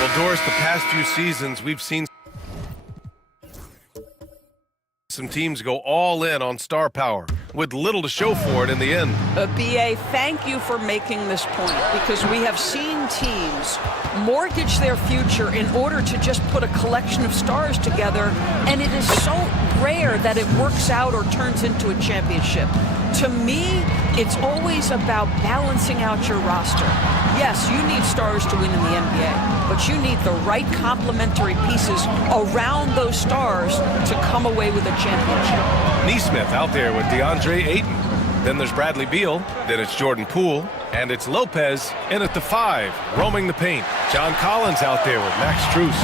Well, Doris, the past few seasons, we've seen some teams go all in on star power with little to show for it in the end. BA, thank you for making this point, because we have seen teams mortgage their future in order to just put a collection of stars together, and it is so rare that it works out or turns into a championship. To me, it's always about balancing out your roster. Yes, you need stars to win in the NBA, but you need the right complementary pieces around those stars to come away with a championship. Neesmith out there with DeAndre Ayton. Then there's Bradley Beal. Then it's Jordan Poole. And it's Lopez in at the 5, roaming the paint. John Collins out there with Max Strus.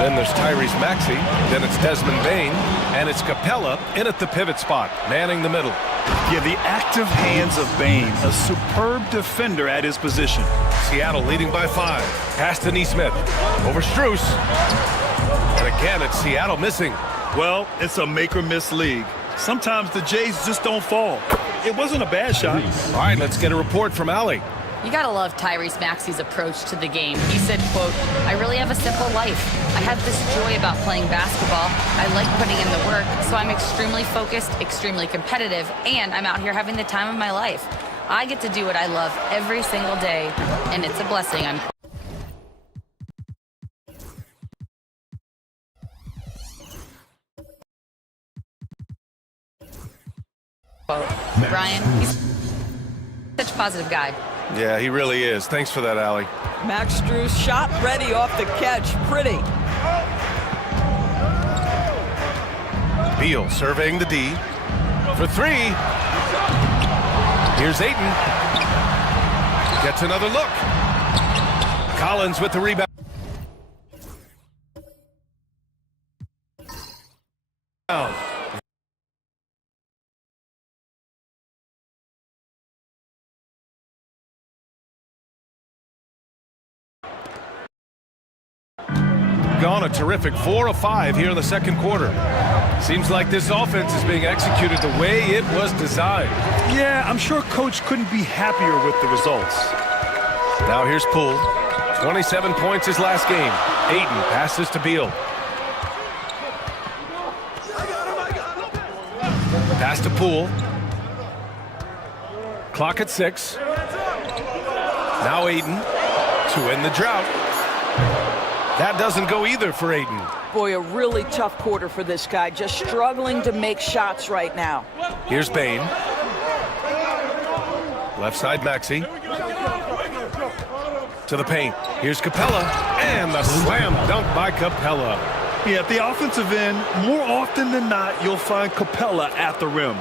Then there's Tyrese Maxey. Then it's Desmond Bane. And it's Capella in at the pivot spot, manning the middle. Yeah, the active hands of Bane, a superb defender at his position. Seattle leading by 5. Pass to Neesmith. Over Strus. And again, it's Seattle missing. Well, it's a make-or-miss league. Sometimes the Jays just don't fall. It wasn't a bad shot. All right, let's get a report from Allie. You gotta love Tyrese Maxey's approach to the game. He said, quote, "I really have a simple life. I have this joy about playing basketball. I like putting in the work, so I'm extremely focused, extremely competitive, and I'm out here having the time of my life. I get to do what I love every single day, and it's a blessing." I'm quote. Ryan, he's such a positive guy. Yeah, he really is. Thanks for that, Allie. Max Strus shot ready off the catch. Pretty. Beal surveying the D for 3. Here's Ayton. Gets another look. Collins with the rebound. Gone a terrific 4 of 5 here in the second quarter. Seems like this offense is being executed the way it was designed. Yeah, I'm sure Coach couldn't be happier with the results. Now here's Poole. 27 points his last game. Ayton passes to Beal. Pass to Poole. Clock at 6. Now Ayton to end the drought. That doesn't go either for Ayton. Boy, a really tough quarter for this guy. Just struggling to make shots right now. Here's Bane. Left side Maxey. To the paint. Here's Capella. And the slam dunk by Capella. Yeah, at the offensive end, more often than not, you'll find Capella at the rim.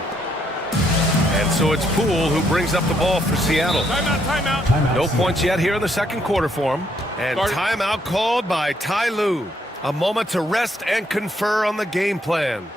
And so it's Poole who brings up the ball for Seattle. Timeout. No points yet here in the second quarter for him. And timeout called by Ty Lue. A moment to rest and confer on the game plan.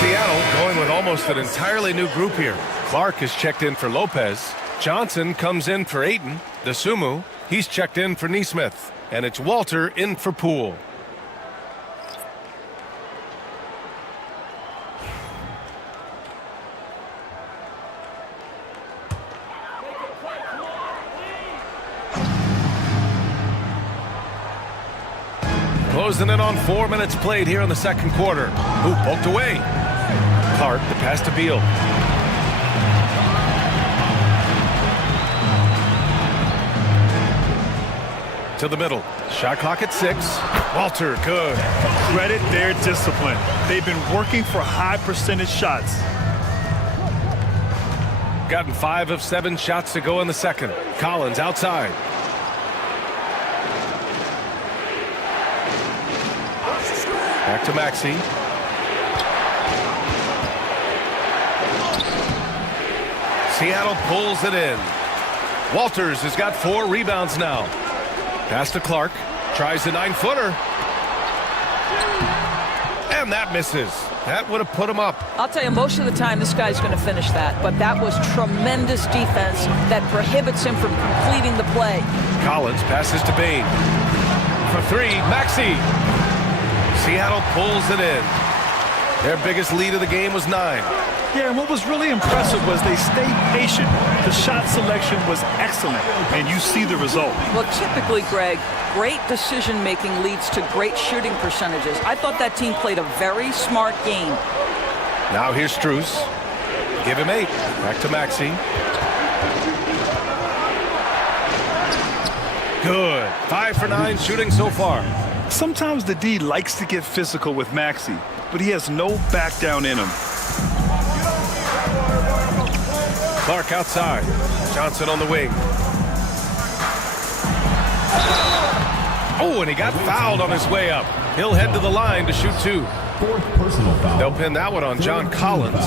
Seattle going with almost an entirely new group here. Clark is checked in for Lopez. Johnson comes in for Ayton. Desumu, he's checked in for Neesmith. And it's Walter in for Poole. Closing in on 4 minutes played here in the second quarter. Ooh, poked away. Clark, the pass to Beal. To the middle. Shot clock at 6. Walter, good. Credit their discipline. They've been working for high percentage shots. Gotten 5 of 7 shots to go in the second. Collins outside. Back to Maxey. Seattle pulls it in. Walters has got 4 rebounds now. Pass to Clark. Tries the 9-footer. And that misses. That would have put him up. I'll tell you, most of the time this guy's going to finish that, but that was tremendous defense that prohibits him from completing the play. Collins passes to Bain. For 3, Maxey. Seattle pulls it in. Their biggest lead of the game was 9. Yeah, and what was really impressive was they stayed patient. The shot selection was excellent, and you see the result. Well, typically, Greg, great decision-making leads to great shooting percentages. I thought that team played a very smart game. Now here's Strus. Give him 8. Back to Maxey. Good. 5 for 9 shooting so far. Sometimes the D likes to get physical with Maxey, but he has no back down in him. Clark outside. Johnson on the wing. Oh, and he got fouled on his way up. He'll head to the line to shoot 2. 4th personal foul. They'll pin that one on John Collins.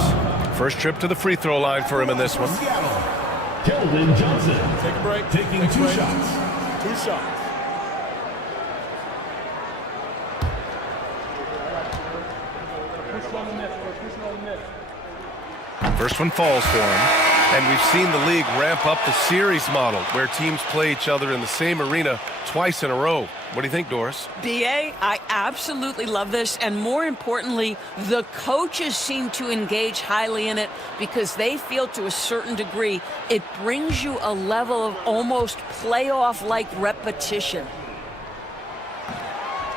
First trip to the free throw line for him in this one. Keldon Johnson. Take a break. Taking Take a 2 break. shots. 2 shots. First one falls for him. And we've seen the league ramp up the series model where teams play each other in the same arena twice in a row. What do you think, Doris? BA, I absolutely love this, and more importantly, the coaches seem to engage highly in it because they feel to a certain degree it brings you a level of almost playoff-like repetition.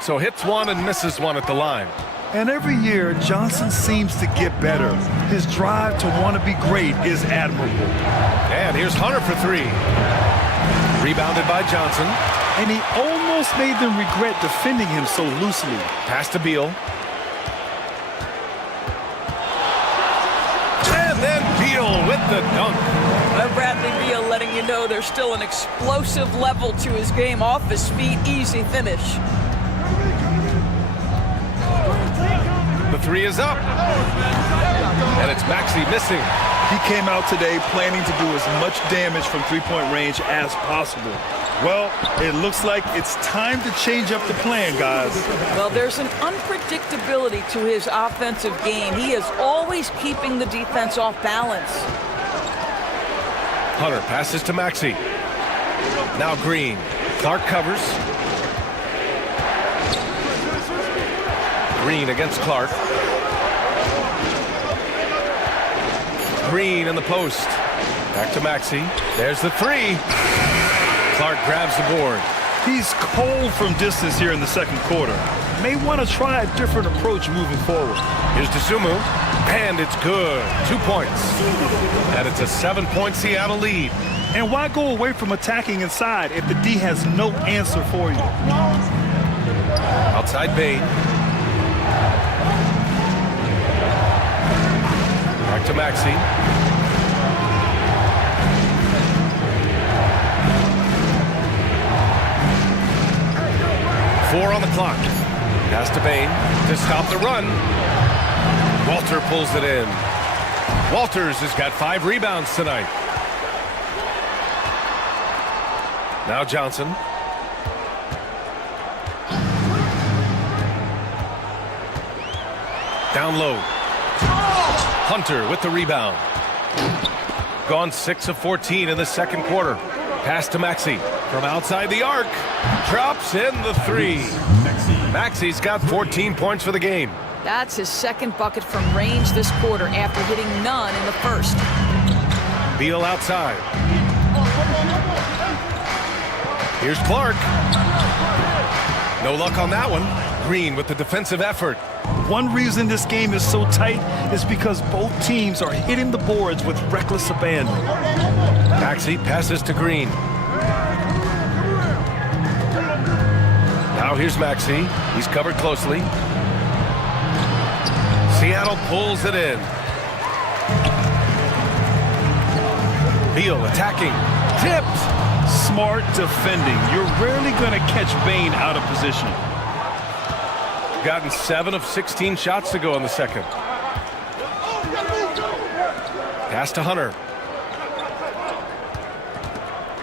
So hits one and misses one at the line. And every year, Johnson seems to get better. His drive to want to be great is admirable. And here's Hunter for 3. Rebounded by Johnson. And he almost made them regret defending him so loosely. Pass to Beal. And then Beal with the dunk. Bradley Beal letting you know there's still an explosive level to his game. Off his feet, easy finish. The 3 is up. And it's Maxey missing. He came out today planning to do as much damage from three-point range as possible. Well, it looks like it's time to change up the plan, guys. Well, there's an unpredictability to his offensive game. He is always keeping the defense off balance. Hunter passes to Maxey. Now Green. Clark covers. Green against Clark. Green in the post. Back to Maxey. There's the 3. Clark grabs the board. He's cold from distance here in the second quarter. May want to try a different approach moving forward. Here's DeSumo. And it's good. 2 points. And it's a 7-point Seattle lead. And why go away from attacking inside if the D has no answer for you? Outside Bain. Back to Maxey. Four on the clock. Pass to Bain to stop the run. Walter pulls it in. Walters has got 5 rebounds tonight. Now Johnson. Down low. Hunter with the rebound. Gone 6 of 14 in the second quarter. Pass to Maxey from outside the arc. Drops in the 3. Maxey's got 14 points for the game. That's his second bucket from range this quarter after hitting none in the first. Beal outside. Here's Clark. No luck on that one. Green with the defensive effort. One reason this game is so tight is because both teams are hitting the boards with reckless abandon. Maxey passes to Green. Now here's Maxey. He's covered closely. Seattle pulls it in. Beal attacking. Tipped. Smart defending. You're rarely going to catch Bane out of position. Gotten 7 of 16 shots to go in the second. Pass to Hunter.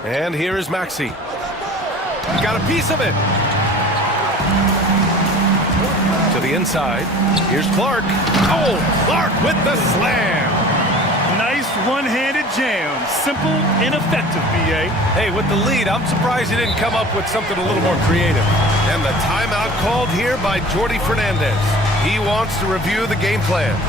And here is Maxey. Got a piece of it. To the inside. Here's Clark. Oh, Clark with the slam. Nice one-handed jam. Simple and effective, B.A. Hey, with the lead, I'm surprised he didn't come up with something a little more creative. And the timeout called here by Jordi Fernandez. He wants to review the game plan.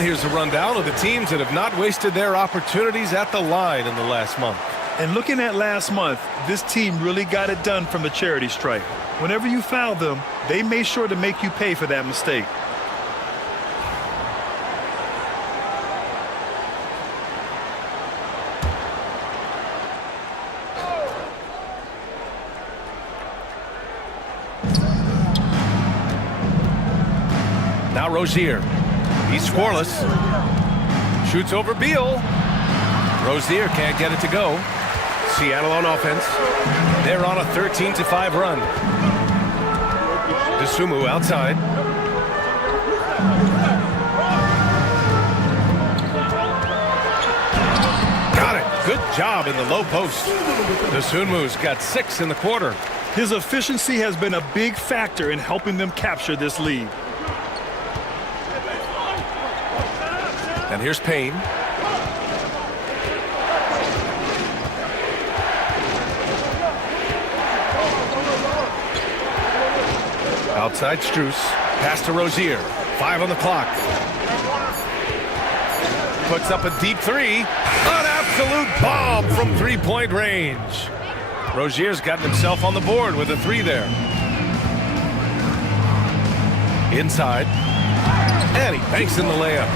Here's a rundown of the teams that have not wasted their opportunities at the line in the last month. And looking at last month, this team really got it done from the charity stripe. Whenever you foul them, they made sure to make you pay for that mistake. Now Rozier. He's scoreless. Shoots over Beal. Rozier can't get it to go. Seattle on offense. They're on a 13-5 run. DeSumo outside. Got it. Good job in the low post. DeSumo's got 6 in the quarter. His efficiency has been a big factor in helping them capture this lead. And here's Payne. Outside Strus. Pass to Rozier. 5 on the clock. Puts up a deep 3. An absolute bomb from three-point range. Rozier's gotten himself on the board with a 3 there. Inside. And he banks in the layup.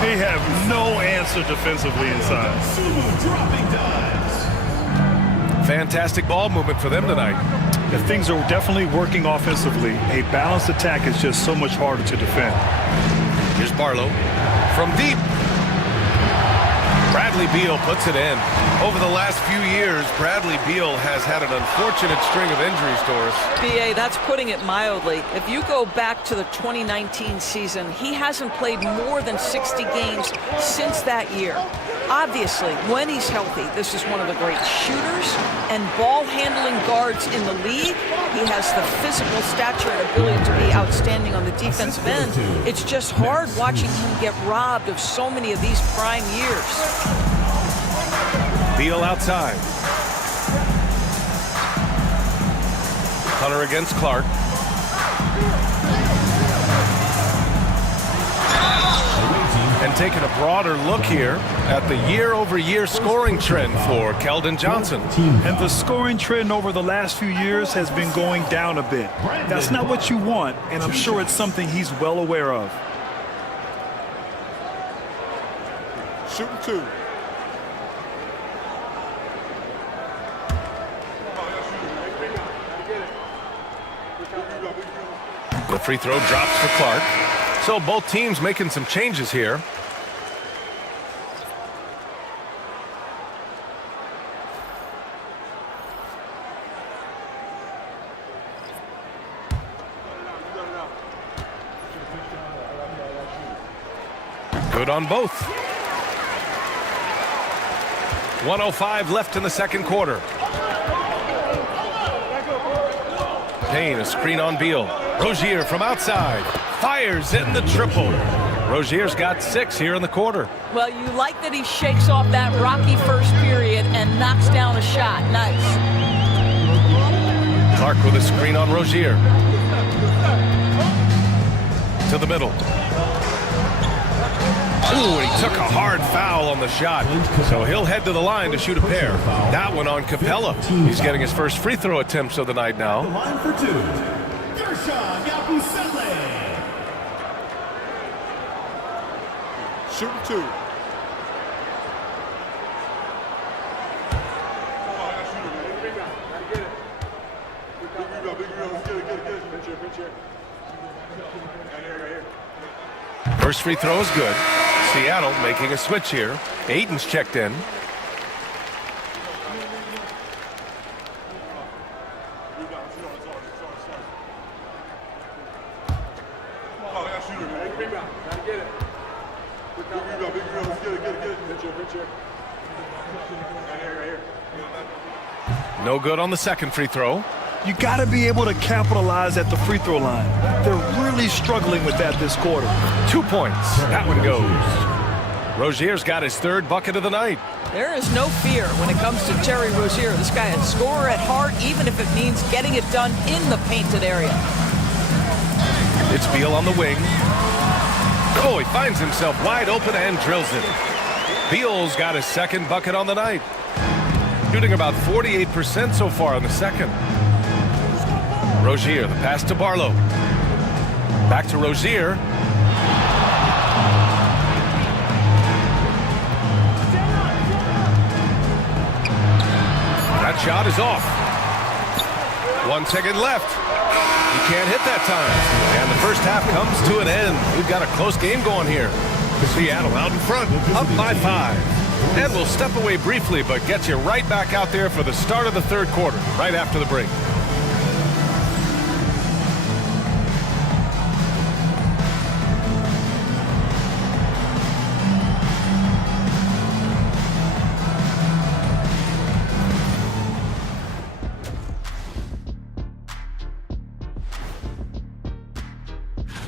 They have no answer defensively inside. Fantastic ball movement for them tonight. The things are definitely working offensively. A balanced attack is just so much harder to defend. Here's Barlow from deep. Bradley Beal puts it in. Over the last few years, Bradley Beal has had an unfortunate string of injuries, Doris. BA, that's putting it mildly. If you go back to the 2019 season, he hasn't played more than 60 games since that year. Obviously, when he's healthy, this is one of the great shooters and ball-handling guards in the league. He has the physical stature and ability to be outstanding on the defensive end. It's just hard watching him get robbed of so many of these prime years. Beal outside. Hunter against Clark. And taking a broader look here at the year-over-year scoring trend for Keldon Johnson. And the scoring trend over the last few years has been going down a bit. That's not what you want, and I'm sure it's something he's well aware of. Shooting 2. The free throw drops for Clark. So both teams making some changes here. Good on both. 1:05 left in the second quarter. Payne, a screen on Beal. Rozier from outside. Fires in the triple. Rozier's got 6 here in the quarter. Well, you like that he shakes off that rocky first period and knocks down a shot. Nice. Clark with a screen on Rozier. To the middle. Ooh, and he took a hard foul on the shot. So he'll head to the line to shoot a pair. That one on Capella. He's getting his first free throw attempts of the night now. Line for 2. Shooting 2. First free throw is good. Seattle making a switch here. Ayton's checked in. No good on the second free throw. You got to be able to capitalize at the free throw line. They're really struggling with that this quarter. 2 points. That one goes. Rozier's got his third bucket of the night. There is no fear when it comes to Terry Rozier. This guy is a scorer at heart, even if it means getting it done in the painted area. It's Beal on the wing. Oh, he finds himself wide open and drills it. Beal's got his second bucket on the night. Shooting about 48% so far in the second. Rozier, the pass to Barlow. Back to Rozier. That shot is off. 1 second left. He can't hit that time. And the first half comes to an end. We've got a close game going here. Seattle out in front, up by 5. And we'll step away briefly, but get you right back out there for the start of the third quarter, right after the break.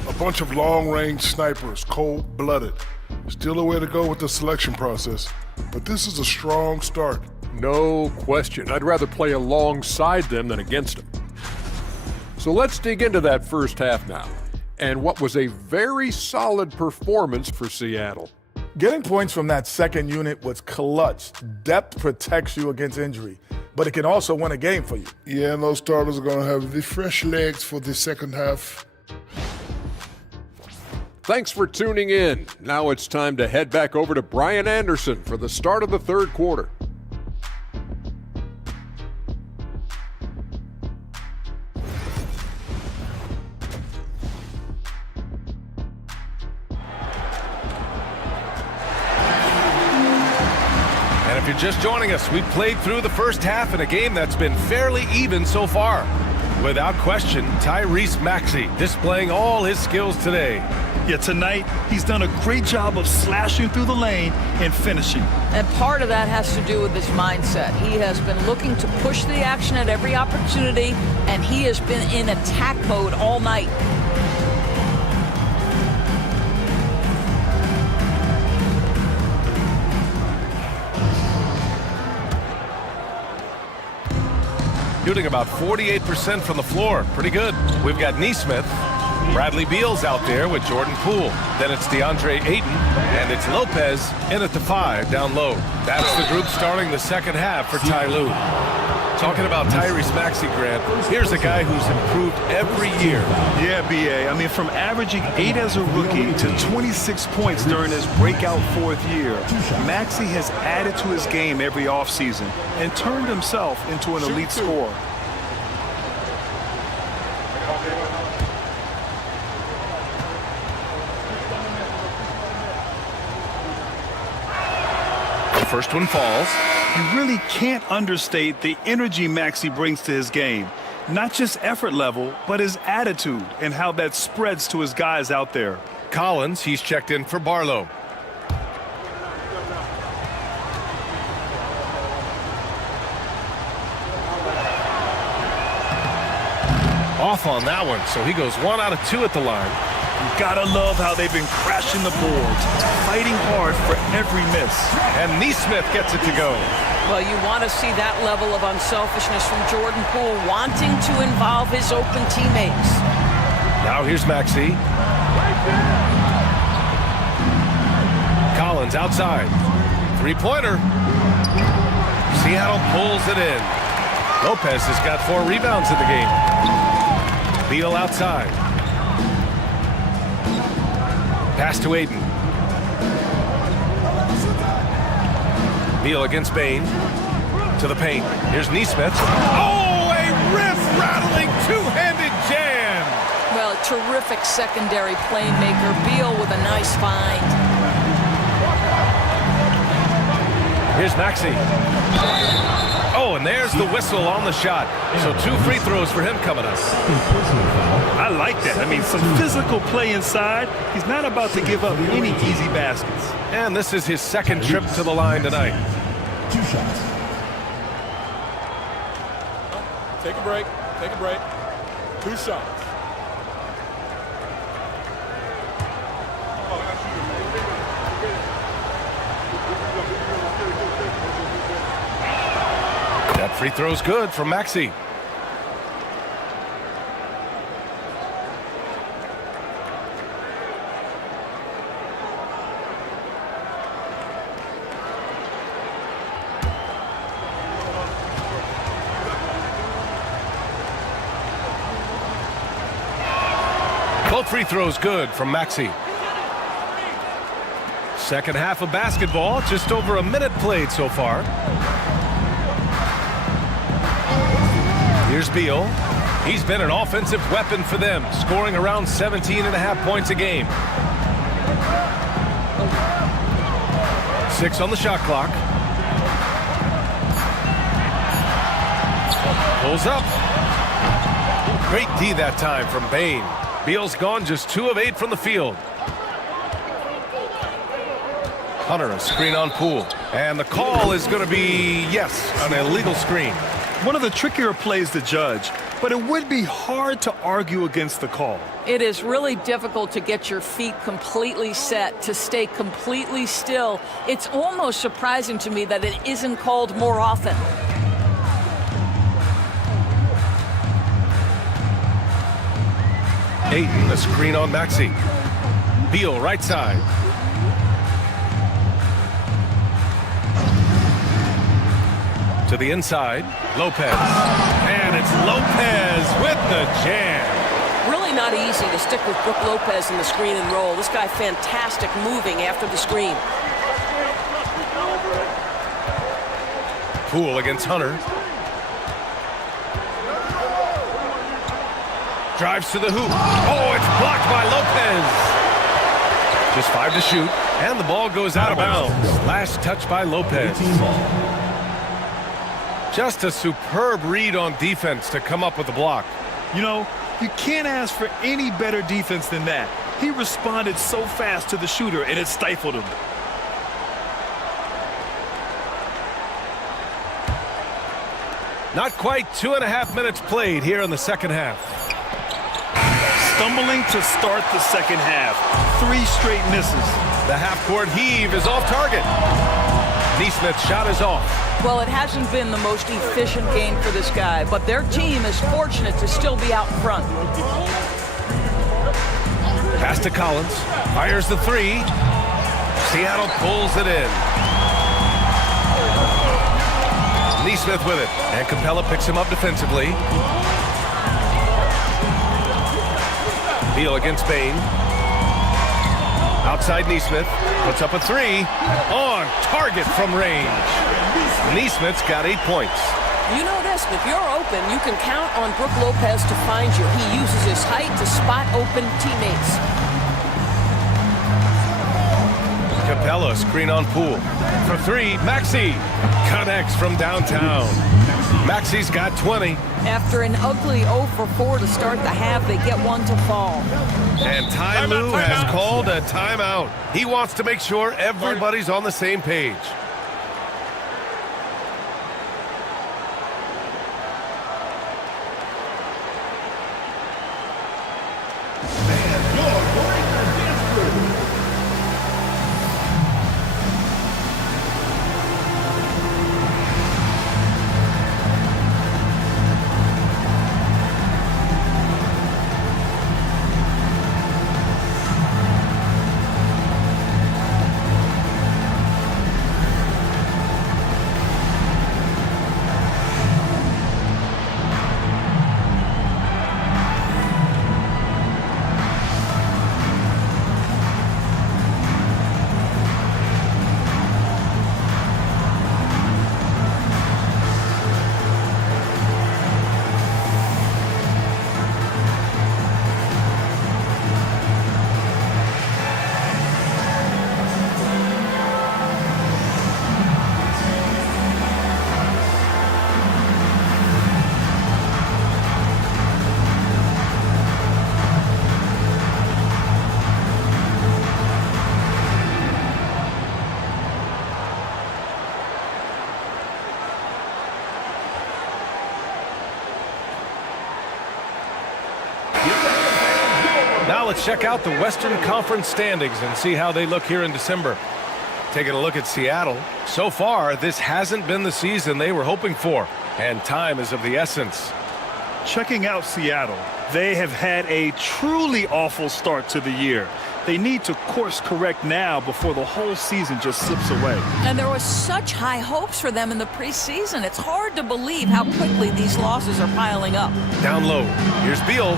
A bunch of long-range snipers, cold-blooded. Still a way to go with the selection process, but this is a strong start. No question. I'd rather play alongside them than against them. So let's dig into that first half now, and what was a very solid performance for Seattle. Getting points from that second unit was clutch. Depth protects you against injury, but it can also win a game for you. Yeah, and those starters are going to have the fresh legs for the second half. Thanks for tuning in. Now it's time to head back over to Brian Anderson for the start of the third quarter. And if you're just joining us, we've played through the first half in a game that's been fairly even so far. Without question, Tyrese Maxey displaying all his skills today. Yeah, tonight, he's done a great job of slashing through the lane and finishing. And part of that has to do with his mindset. He has been looking to push the action at every opportunity, and he has been in attack mode all night. Shooting about 48% from the floor. Pretty good. We've got Neesmith. Bradley Beal's out there with Jordan Poole. Then it's DeAndre Ayton, and it's Lopez in at the 5 down low. That's the group starting the second half for Ty Lue. Talking about Tyrese Maxey, Grant, here's a guy who's improved every year. Yeah, B.A. I mean, from averaging 8 as a rookie to 26 points during his breakout 4th year, Maxey has added to his game every offseason and turned himself into an elite scorer. The first one falls. You really can't understate the energy Maxey brings to his game. Not just effort level, but his attitude and how that spreads to his guys out there. Collins, he's checked in for Barlow. Off on that one, so he goes 1 out of 2 at the line. You gotta love how they've been crashing the boards, fighting hard for every miss. And Neesmith gets it to go. Well, you want to see that level of unselfishness from Jordan Poole, wanting to involve his open teammates. Now here's Maxey. Collins outside. Three-pointer. Seattle pulls it in. Lopez has got 4 rebounds in the game. Beal outside. Pass to Ayton. Beal against Bain. To the paint. Here's Neesmith. Oh, a wrist-rattling two-handed jam! Well, a terrific secondary playmaker. Beal with a nice find. Here's Maxey. Oh, and there's the whistle on the shot. So 2 free throws for him coming up. I like that. I mean, some physical play inside. He's not about to give up any easy baskets. And this is his 2nd trip to the line tonight. 2 shots. Take a break. Take a break. 2 shots. That free throw's good from Maxey. Both free throws good from Maxey. Second half of basketball, just over a minute played so far. Here's Beal. He's been an offensive weapon for them, scoring around 17.5 points a game. 6 on the shot clock. Pulls up. Great D that time from Bain. Beal's gone just 2 of 8 from the field. Hunter, a screen on Poole. And the call is going to be, yes, an illegal screen. One of the trickier plays to judge, but it would be hard to argue against the call. It is really difficult to get your feet completely set, to stay completely still. It's almost surprising to me that it isn't called more often. Ayton, the screen on Maxey. Beal, right side. To the inside, Lopez. And it's Lopez with the jam. Really not easy to stick with Brook Lopez in the screen and roll. This guy fantastic moving after the screen. Poole against Hunter. Drives to the hoop. Oh, it's blocked by Lopez. Just 5 to shoot, and the ball goes out of bounds. Last touch by Lopez. Just a superb read on defense to come up with the block. You know, you can't ask for any better defense than that. He responded so fast to the shooter, and it stifled him. Not quite 2.5 minutes played here in the second half. Stumbling to start the second half. 3 straight misses. The half-court heave is off target. Neesmith's shot is off. Well, it hasn't been the most efficient game for this guy, but their team is fortunate to still be out in front. Pass to Collins. Fires the three. Seattle pulls it in. Neesmith with it. And Capella picks him up defensively. Beal against Bain. Outside Neesmith. Puts up a three. On target from range. Neesmith's got 8 points. You know this, if you're open, you can count on Brook Lopez to find you. He uses his height to spot open teammates. Capella, screen on Poole. For three, Maxey connects from downtown. Maxey's got 20. After an ugly 0 for 4 to start the half, they get one to fall. And Ty Lue has called a timeout. He wants to make sure everybody's on the same page. Now let's check out the Western Conference standings and see how they look here in December. Taking a look at Seattle. So far, this hasn't been the season they were hoping for, and time is of the essence. Checking out Seattle, they have had a truly awful start to the year. They need to course correct now before the whole season just slips away. And there was such high hopes for them in the preseason. It's hard to believe how quickly these losses are piling up. Down low. Here's Beal.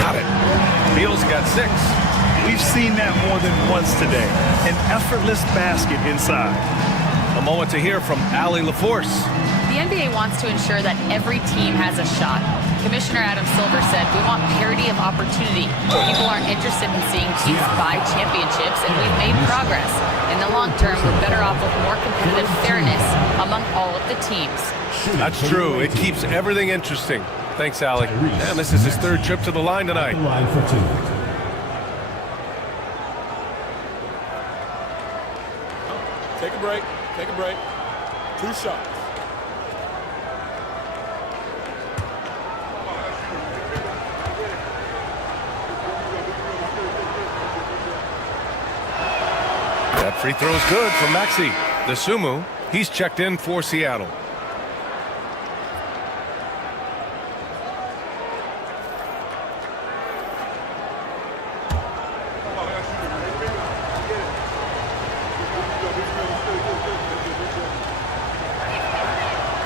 Got it. Beal's got 6. We've seen that more than once today. An effortless basket inside. A moment to hear from Allie LaForce. The NBA wants to ensure that every team has a shot. Commissioner Adam Silver said, we want parity of opportunity. People aren't interested in seeing teams buy championships, and we've made progress. In the long term, we're better off with more competitive fairness among all of the teams. That's true. It keeps everything interesting. Thanks, Allie. And this is his 3rd trip to the line tonight. Line for 2. Take a break. Take a break. 2 shots. That free throw's good from Maxey. The Sumu, he's checked in for Seattle.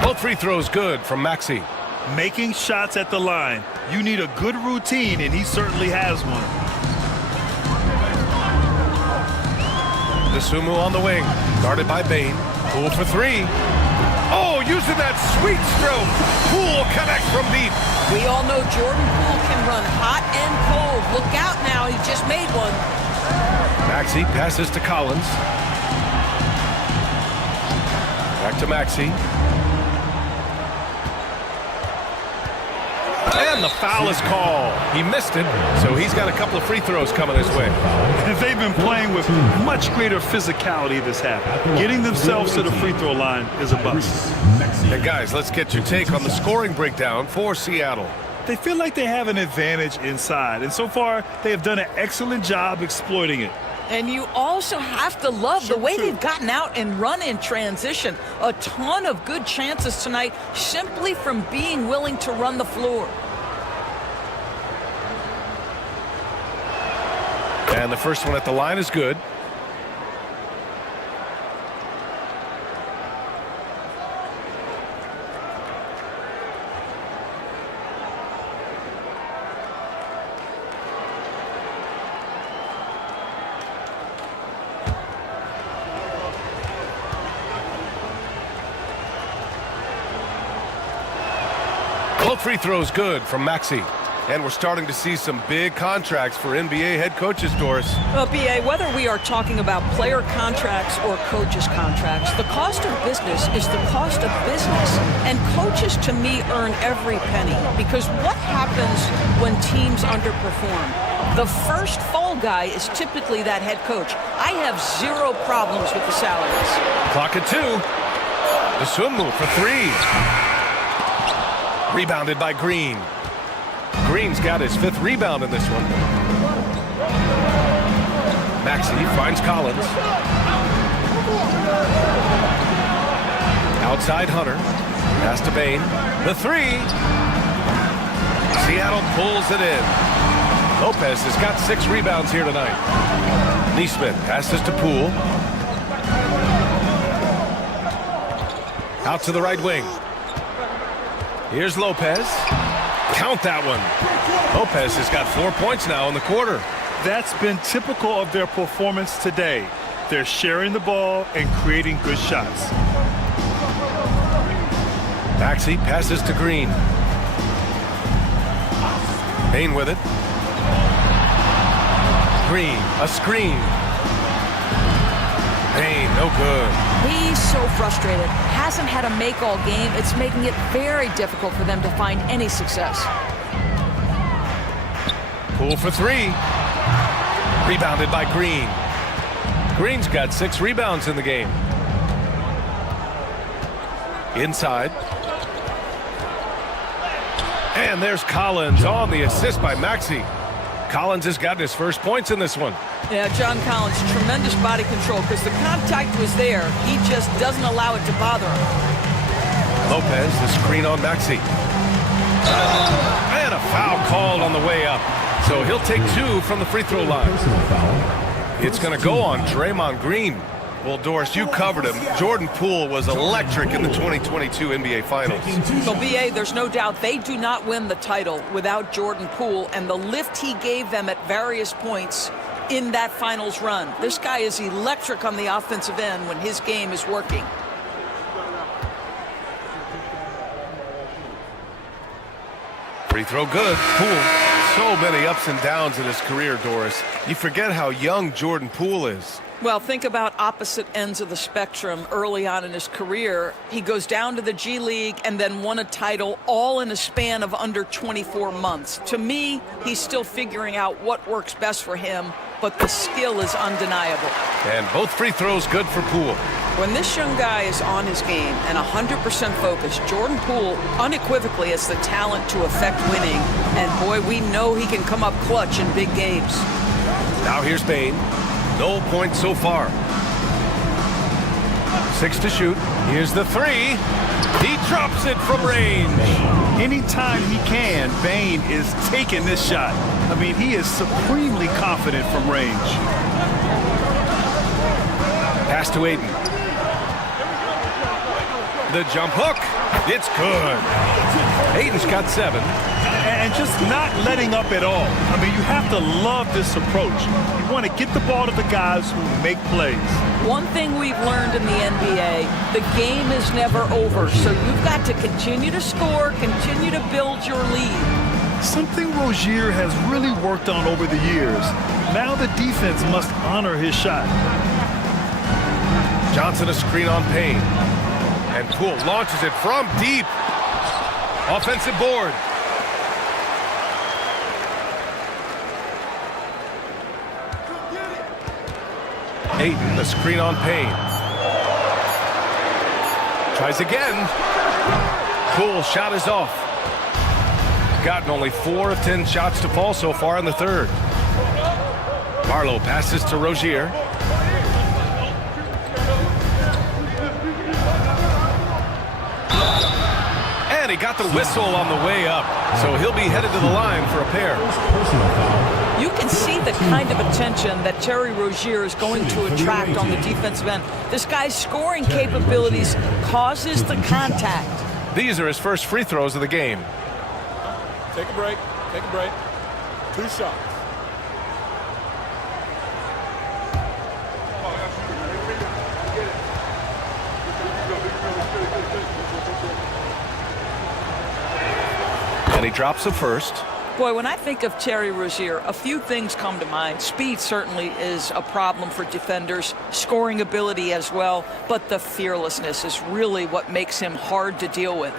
Both free throws good from Maxey. Making shots at the line. You need a good routine, and he certainly has one. The Sumu on the wing, guarded by Bain. Poole for 3. Oh, using that sweet stroke. Poole connects from deep. We all know Jordan Poole can run hot and cold. Look out now, he just made one. Maxey passes to Collins. Back to Maxey. And the foul is called. He missed it, so he's got a couple of free throws coming his way. And they've been playing with much greater physicality this half. Getting themselves to the free throw line is a bust. And guys, let's get your take on the scoring breakdown for Seattle. They feel like they have an advantage inside, and so far they have done an excellent job exploiting it. And you also have to love the way they've gotten out and run in transition. A ton of good chances tonight simply from being willing to run the floor. And the first one at the line is good. Both free throws good from Maxey. And we're starting to see some big contracts for NBA head coaches, Doris. Well, B.A., whether we are talking about player contracts or coaches' contracts, the cost of business is the cost of business. And coaches, to me, earn every penny. Because what happens when teams underperform? The first fall guy is typically that head coach. I have zero problems with the salaries. Clock at 2. The swim move for 3. Rebounded by Green. Green's got his 5th rebound in this one. Maxey finds Collins. Outside Hunter. Pass to Bain. The 3. Seattle pulls it in. Lopez has got 6 rebounds here tonight. Neesmith passes to Poole. Out to the right wing. Here's Lopez. Count that one. Lopez has got 4 points now in the quarter. That's been typical of their performance today. They're sharing the ball and creating good shots. Maxey passes to Green. Bain with it. Green, a screen. Bain, no good. He's so frustrated. Hasn't had a make all game. It's making it very difficult for them to find any success. Poole for 3. Rebounded by Green. Green's got 6 rebounds in the game. Inside. And there's Collins on the assist by Maxey. Collins has gotten his first points in this one. Yeah, John Collins, tremendous body control because the contact was there. He just doesn't allow it to bother him. Lopez, the screen on Maxey. And a foul called on the way up. So he'll take 2 from the free throw line. It's going to go on Draymond Green. Well, Doris, you covered him. Jordan Poole was electric in the 2022 NBA Finals. So, B.A., there's no doubt they do not win the title without Jordan Poole and the lift he gave them at various points in that finals run. This guy is electric on the offensive end when his game is working. Free throw good. Poole, so many ups and downs in his career, Doris. You forget how young Jordan Poole is. Well, think about opposite ends of the spectrum early on in his career. He goes down to the G League and then won a title all in a span of under 24 months. To me, he's still figuring out what works best for him, but the skill is undeniable. And both free throws good for Poole. When this young guy is on his game and 100% focused, Jordan Poole unequivocally has the talent to affect winning. And boy, we know he can come up clutch in big games. Now here's Bain. No points so far. 6 to shoot. Here's the 3. He drops it from range. Anytime he can, Bain is taking this shot. I mean, he is supremely confident from range. Pass to Aiden. The jump hook. It's good. Aiden's got 7. And just not letting up at all. I mean, you have to love this approach. You want to get the ball to the guys who make plays. One thing we've learned in the NBA, the game is never over. So you've got to continue to score, continue to build your lead. Something Rozier has really worked on over the years. Now the defense must honor his shot. Johnson a screen on Payne. And Poole launches it from deep. Offensive board. Ayton, the screen on Payne. Tries again. Poole shot is off. Gotten only 4 of 10 shots to fall so far in the third. Barlow passes to Rozier. And he he got the whistle on the way up, so he'll be headed to the line for a pair. Personal foul. You can see the kind of attention that Terry Rozier is going to attract on the defensive end. This guy's scoring capabilities causes the contact. These are his first free throws of the game. Take a break. Take a break. 2 shots. And he drops the first. Boy, when I think of Terry Rozier, a few things come to mind. Speed certainly is a problem for defenders, scoring ability as well, but the fearlessness is really what makes him hard to deal with.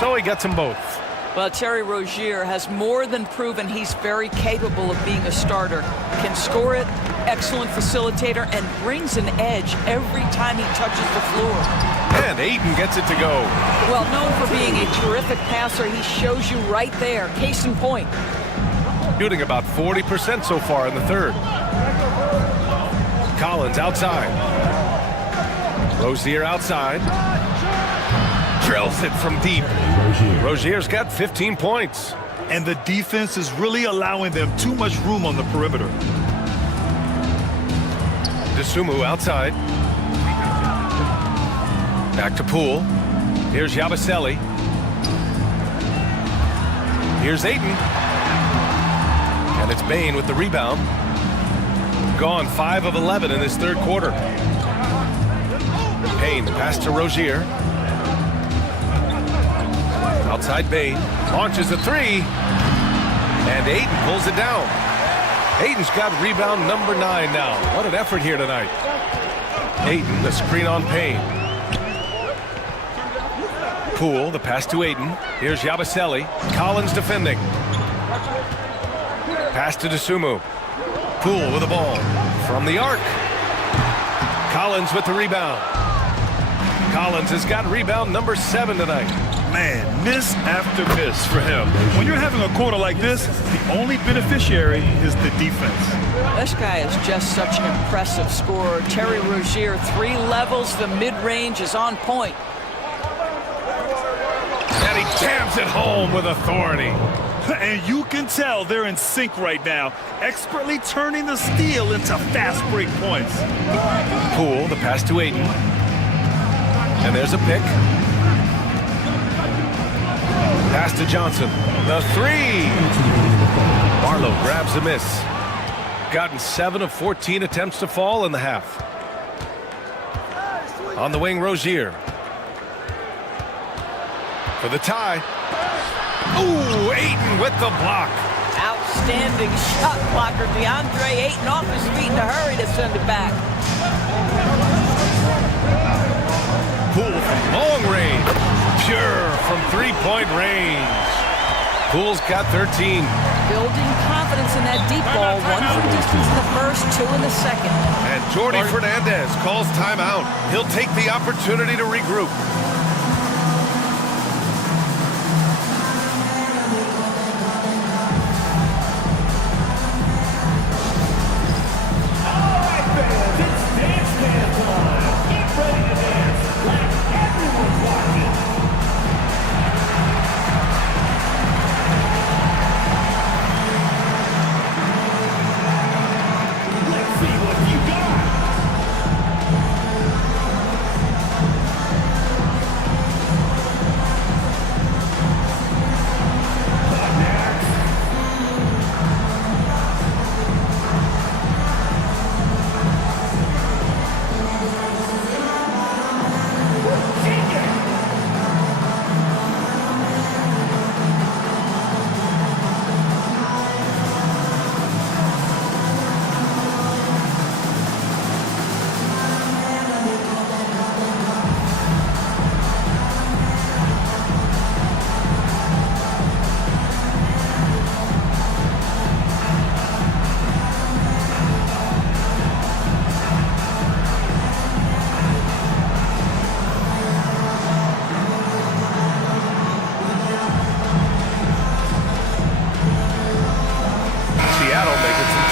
So he gets them both. Well, Terry Rozier has more than proven he's very capable of being a starter. Can score it, excellent facilitator, and brings an edge every time he touches the floor. And Ayton gets it to go. Well, known for being a terrific passer, he shows you right there. Case in point. Shooting about 40% so far in the third. Collins outside. Rozier outside. Drills it from deep. Rozier's got 15 points. And the defense is really allowing them too much room on the perimeter. Dosunmu outside. Back to Poole. Here's Yabusele. Here's Ayton. And it's Bane with the rebound. Gone 5 of 11 in this third quarter. Payne, the pass to Rozier. Outside Bane. Launches a three. And Ayton pulls it down. Ayton's got rebound number 9 now. What an effort here tonight. Ayton, the screen on Payne. Poole, the pass to Ayton. Here's Yabusele. Collins defending. Pass to Dosunmu. Poole with the ball. From the arc. Collins with the rebound. Collins has got rebound number 7 tonight. Man, miss after miss for him. When you're having a quarter like this, the only beneficiary is the defense. This guy is just such an impressive scorer. Terry Rozier, 3 levels. The mid-range is on point. And he jams it home with authority. And you can tell they're in sync right now, expertly turning the steal into fast break points. Poole, the pass to Ayton. And there's a pick. Pass to Johnson. The 3. Barlow grabs a miss. Gotten 7 of 14 attempts to fall in the half. On the wing, Rozier. For the tie. Ooh, Ayton with the block. Outstanding shot blocker. DeAndre Ayton off his feet in a hurry to send it back. Poole from long range. Pure from 3-point range. Poole's got 13. Building confidence in that deep ball. 1 from distance in the first, 2 in the second. And Jordi Fernandez calls timeout. He'll take the opportunity to regroup.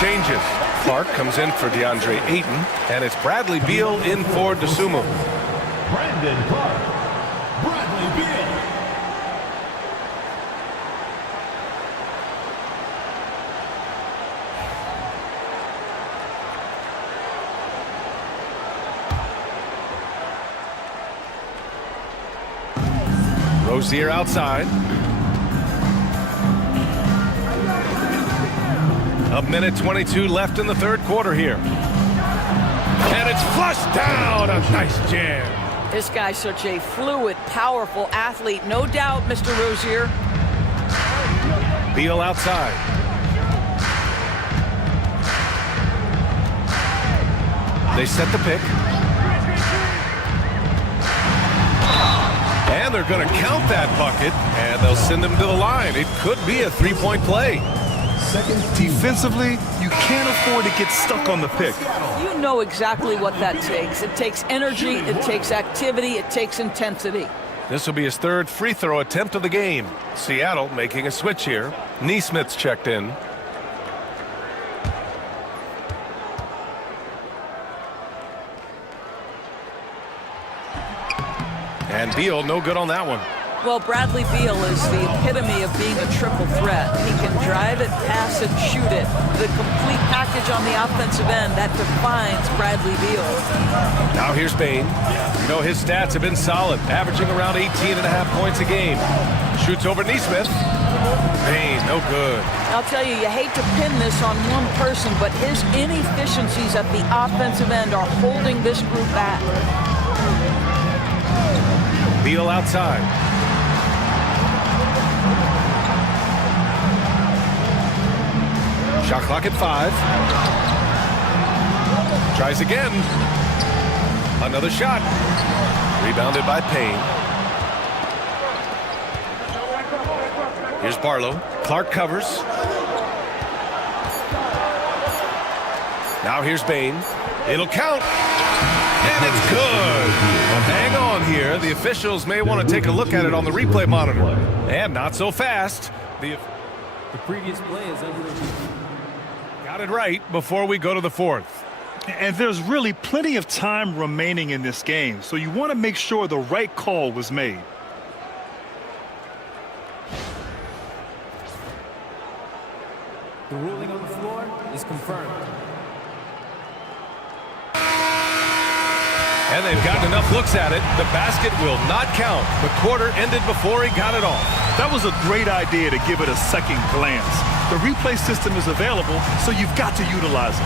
changes. Clark comes in for DeAndre Ayton, and it's Bradley Beal in for Dosunmu. Brandon Clark. Bradley Beal. Rozier outside. A minute 22 left in the third quarter here. And it's flushed down. A nice jam. This guy's such a fluid, powerful athlete. No doubt, Mr. Rozier. Beal outside. They set the pick. And they're going to count that bucket, and they'll send him to the line. It could be a three-point play. Defensively, you can't afford to get stuck on the pick. You know exactly what that takes. It takes energy, it takes activity, it takes intensity. This will be his third free throw attempt of the game. Seattle making a switch here. Neesmith's checked in. And Beal, no good on that one. Well, Bradley Beal is the epitome of being a triple threat. He can drive it, pass it, shoot it. The complete package on the offensive end, that defines Bradley Beal. Now here's Bane. You know, his stats have been solid, averaging around 18.5 points a game. Shoots over Neesmith. Bane, no good. I'll tell you, you hate to pin this on one person, but his inefficiencies at the offensive end are holding this group back. Beal outside. Shot clock at 5. Tries again. Another shot. Rebounded by Payne. Here's Barlow. Clark covers. Now here's Bane. It'll count. And it's good. Hang on here. The officials may want to take a look at it on the replay monitor. And not so fast. The previous play is under review. Got it right before we go to the fourth. And there's really plenty of time remaining in this game, so you want to make sure the right call was made. The ruling on the floor is confirmed. And they've gotten enough looks at it. The basket will not count. The quarter ended before he got it off. That was a great idea to give it a second glance. The replay system is available, so you've got to utilize it.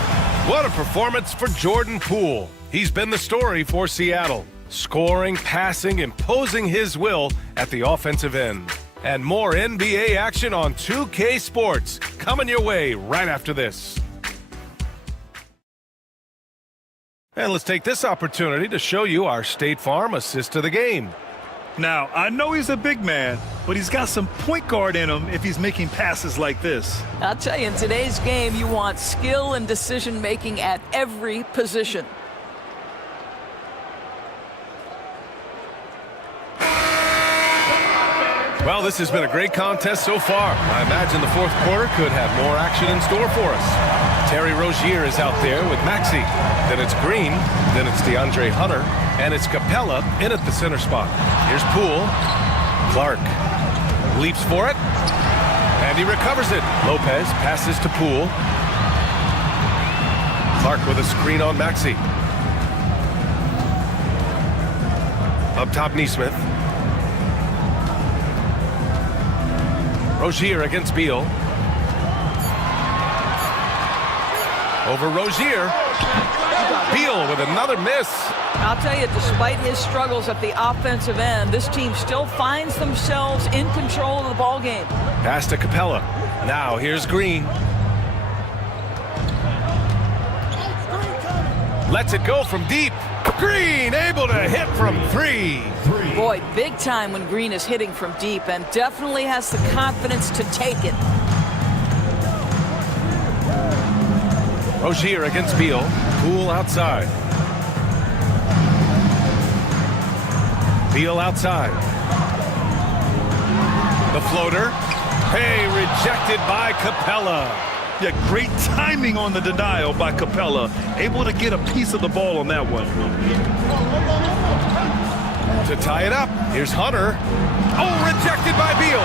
What a performance for Jordan Poole. He's been the story for Seattle. Scoring, passing, imposing his will at the offensive end. And more NBA action on 2K Sports coming your way right after this. And let's take this opportunity to show you our State Farm assist of the game. Now, I know he's a big man, but he's got some point guard in him if he's making passes like this. I'll tell you, in today's game, you want skill and decision-making at every position. Well, this has been a great contest so far. I imagine the fourth quarter could have more action in store for us. Terry Rozier is out there with Maxey. Then it's Green. Then it's DeAndre Hunter. And it's Capella in at the center spot. Here's Poole. Clark leaps for it. And he recovers it. Lopez passes to Poole. Clark with a screen on Maxey. Up top, Neesmith. Rozier against Beal. Over Rozier. Beal with another miss. I'll tell you, despite his struggles at the offensive end, this team still finds themselves in control of the ball game. Pass to Capella. Now here's Green. Lets it go from deep. Green able to hit from 3. Boy, big time when Green is hitting from deep, and definitely has the confidence to take it. Rozier against Beal. Poole outside. Beal outside. The floater. Hey, rejected by Capella. Yeah, great timing on the denial by Capella. Able to get a piece of the ball on that one. To tie it up, here's Hunter. Oh, rejected by Beal.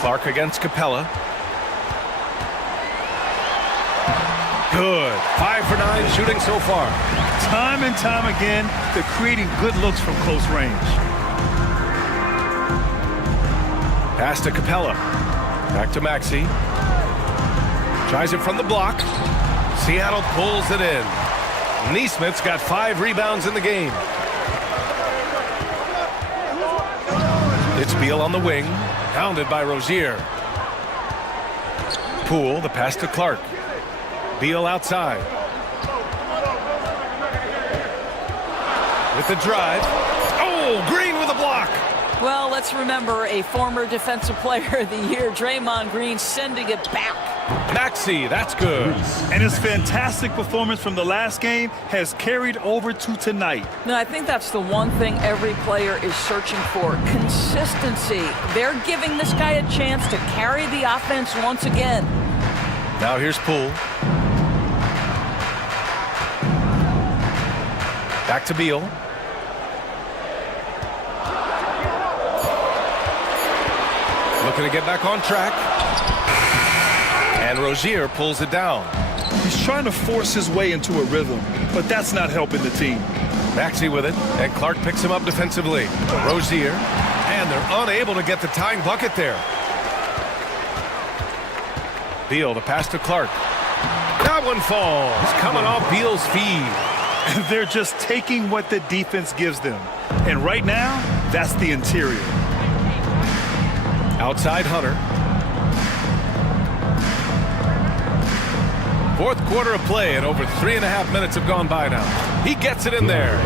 Clark against Capella. Good. 5 for 9 shooting so far. Time and time again, they're creating good looks from close range. Pass to Capella. Back to Maxey. Tries it from the block. Seattle pulls it in. Neesmith's got 5 rebounds in the game. It's Beal on the wing. Pounded by Rozier. Poole, the pass to Clark. Beal outside. With the drive. Oh, Green with a block. Well, let's remember a former Defensive Player of the Year, Draymond Green, sending it back. Maxey, that's good. And his fantastic performance from the last game has carried over to tonight. No, I think that's the one thing every player is searching for, consistency. They're giving this guy a chance to carry the offense once again. Now here's Poole. Back to Beal. Looking to get back on track. And Rozier pulls it down. He's trying to force his way into a rhythm, but that's not helping the team. Maxey with it, and Clark picks him up defensively. Rozier, and they're unable to get the tying bucket there. Beal, the pass to Clark. That one falls, coming off Beal's feed. They're just taking what the defense gives them. And right now, that's the interior. Outside Hunter. Fourth quarter of play, and over 3.5 minutes have gone by now. He gets it in there.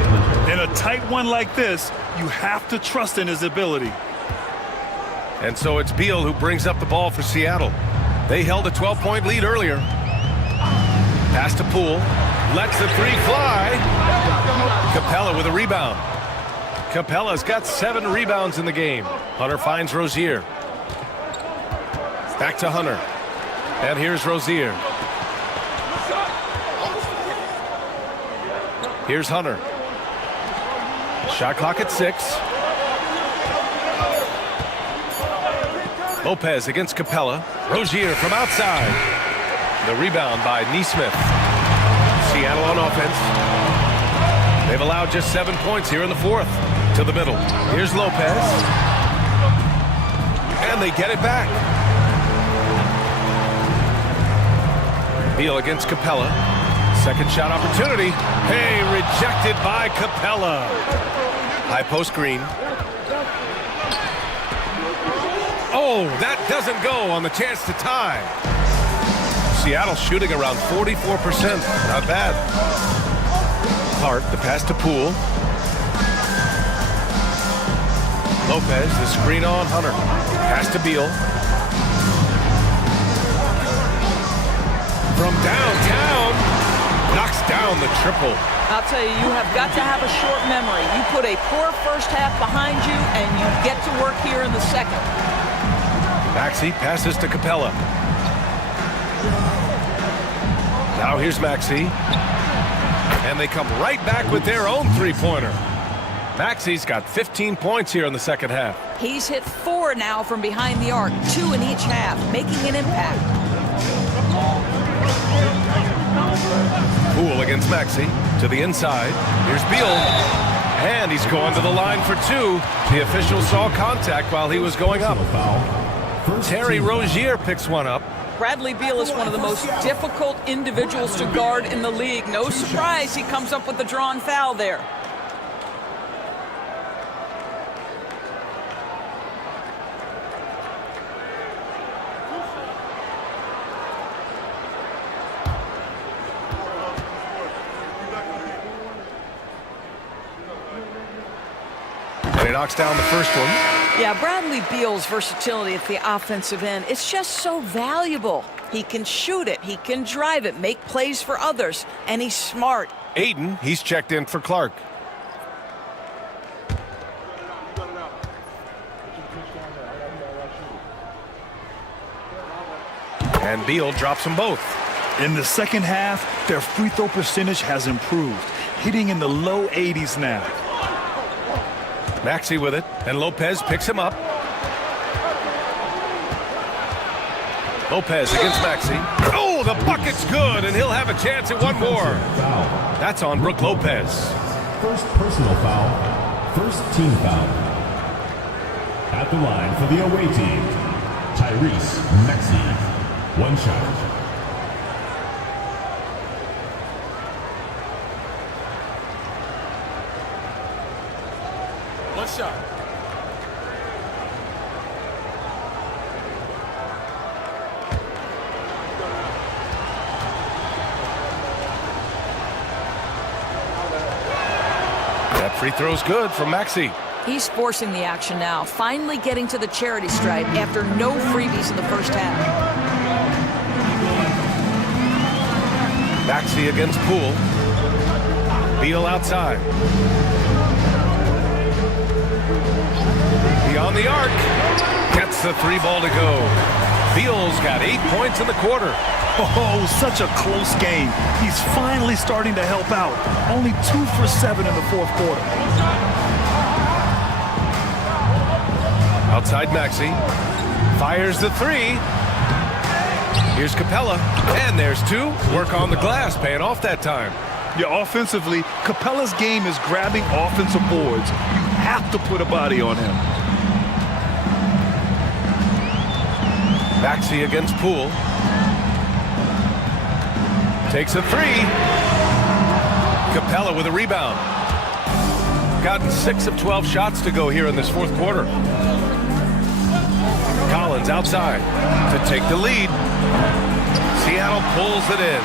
In a tight one like this, you have to trust in his ability. And so it's Beal who brings up the ball for Seattle. They held a 12-point lead earlier. Pass to Poole. Lets the 3 fly. Capella with a rebound. Capella's got 7 rebounds in the game. Hunter finds Rozier. Back to Hunter. And here's Rozier. Here's Hunter. Shot clock at 6. Lopez against Capella. Rozier from outside. The rebound by Neesmith. Seattle on offense. They've allowed just 7 points here in the fourth. To the middle. Here's Lopez. And they get it back. Beal against Capella. Second shot opportunity. Hey, rejected by Capella. High post Green. Oh, that doesn't go on the chance to tie. Seattle shooting around 44%. Not bad. Clark, the pass to Poole. Lopez, the screen on Hunter. Pass to Beal. From downtown, knocks down the triple. I'll tell you, you have got to have a short memory. You put a poor first half behind you, and you get to work here in the second. Maxey passes to Capella. Now here's Maxey. And they come right back with their own three-pointer. Maxey's got 15 points here in the second half. He's hit 4 now from behind the arc, 2 in each half, making an impact. Poole against Maxey to the inside. Here's Beal. And he's going to the line for 2. The official saw contact while he was going up. Terry Rozier picks one up. Bradley Beal is one of the most difficult individuals to guard in the league. No surprise he comes up with the drawn foul there. And he knocks down the first one. Yeah, Bradley Beal's versatility at the offensive end, it's just so valuable. He can shoot it, he can drive it, make plays for others, and he's smart. Aiden, he's checked in for Clark. And Beal drops them both. In the second half, their free throw percentage has improved, hitting in the low 80s now. Maxey with it, and Lopez picks him up. Lopez against Maxey. Oh, the bucket's good, and he'll have a chance at one more. That's on Brook Lopez. First personal foul, first team foul. At the line for the away team, Tyrese Maxey. One shot. One shot. That free throw's good from Maxey. He's forcing the action now, finally getting to the charity stripe after no freebies in the first half. Maxey against Poole. Beal outside. Beyond the arc. Gets the three ball to go. Beal's got 8 points in the quarter. Oh, such a close game. He's finally starting to help out. Only 2 for 7 in the fourth quarter. Outside Maxey. Fires the three. Here's Capella. And there's 2. Work on the glass, paying off that time. Yeah, offensively, Capella's game is grabbing offensive boards. You have to put a body on him. Maxey against Poole. Takes a 3. Capella with a rebound. Gotten 6 of 12 shots to go here in this fourth quarter. Collins outside to take the lead. Seattle pulls it in.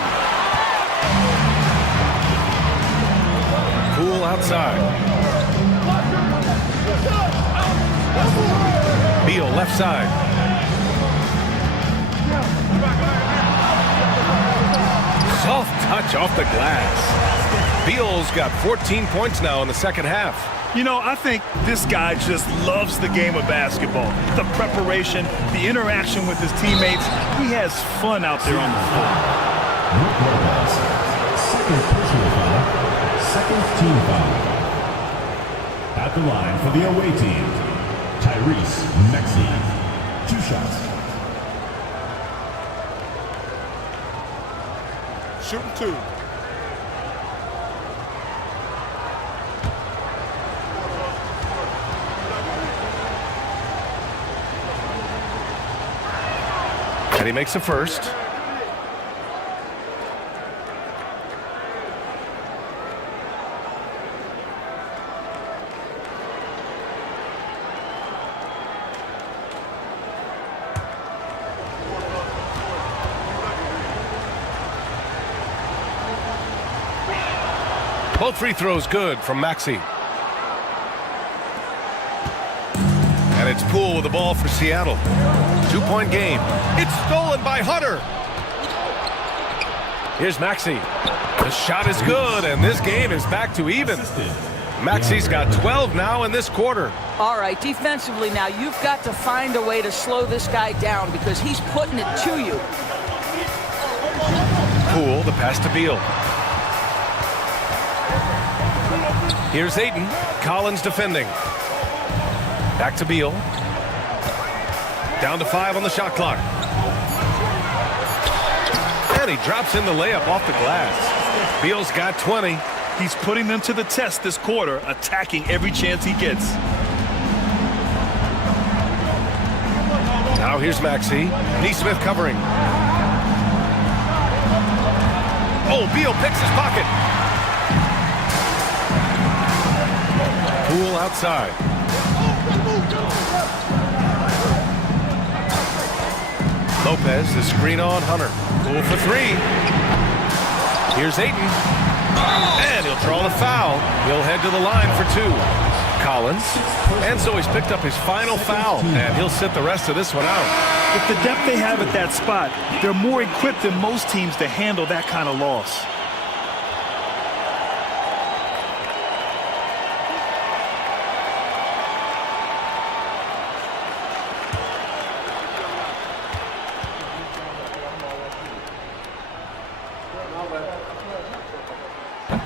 Poole outside. Beal left side. Soft touch off the glass. Beal's got 14 points now in the second half. You know, I think this guy just loves the game of basketball. The preparation, the interaction with his teammates. He has fun out there on the floor. Second personal foul, second team foul. At the line for the away team, Tyrese Maxey. 2 shots. Shooting 2. And he makes the first. Both free throws good from Maxey. And it's Poole with the ball for Seattle. 2-point game. It's stolen by Hunter. Here's Maxey. The shot is good, and this game is back to even. Maxey's got 12 now in this quarter. All right, defensively now, you've got to find a way to slow this guy down because he's putting it to you. Poole, the pass to Beal. Here's Aiden. Collins defending. Back to Beal. Down to 5 on the shot clock. And he drops in the layup off the glass. Beal's got 20. He's putting them to the test this quarter, attacking every chance he gets. Now here's Maxey. Neesmith covering. Oh, Beal picks his pocket. Poole outside. Lopez, the screen on Hunter. Poole for 3. Here's Aiden. And he'll draw the foul. He'll head to the line for 2. Collins. And so he's picked up his final foul, and he'll sit the rest of this one out. With the depth they have at that spot, they're more equipped than most teams to handle that kind of loss.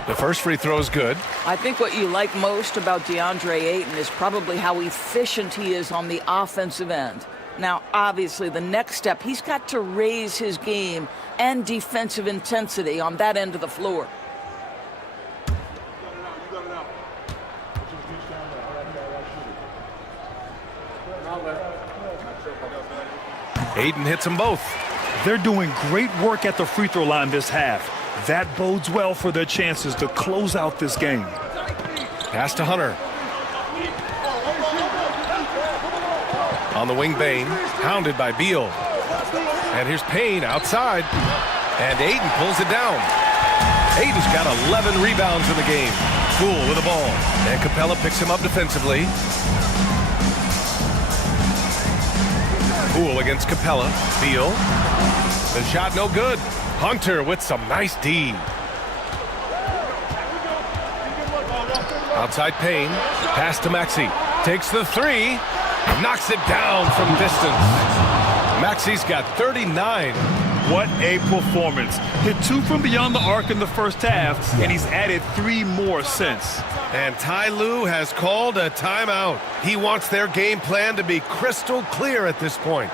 The first free throw is good. I think what you like most about DeAndre Ayton is probably how efficient he is on the offensive end. Now, obviously, the next step, he's got to raise his game and defensive intensity on that end of the floor. Ayton hits them both. They're doing great work at the free throw line this half. That bodes well for their chances to close out this game. Pass to Hunter. On the wing, Bain, hounded by Beal. And here's Payne outside. And Ayton pulls it down. Ayton's got 11 rebounds in the game. Poole with the ball. And Capella picks him up defensively. Poole against Capella. Beal. The shot no good. Hunter with some nice D. Outside Payne. Pass to Maxey. Takes the three. Knocks it down from distance. Maxey's got 39. What a performance. Hit 2 from beyond the arc in the first half, and he's added 3 more since. And Ty Lue has called a timeout. He wants their game plan to be crystal clear at this point.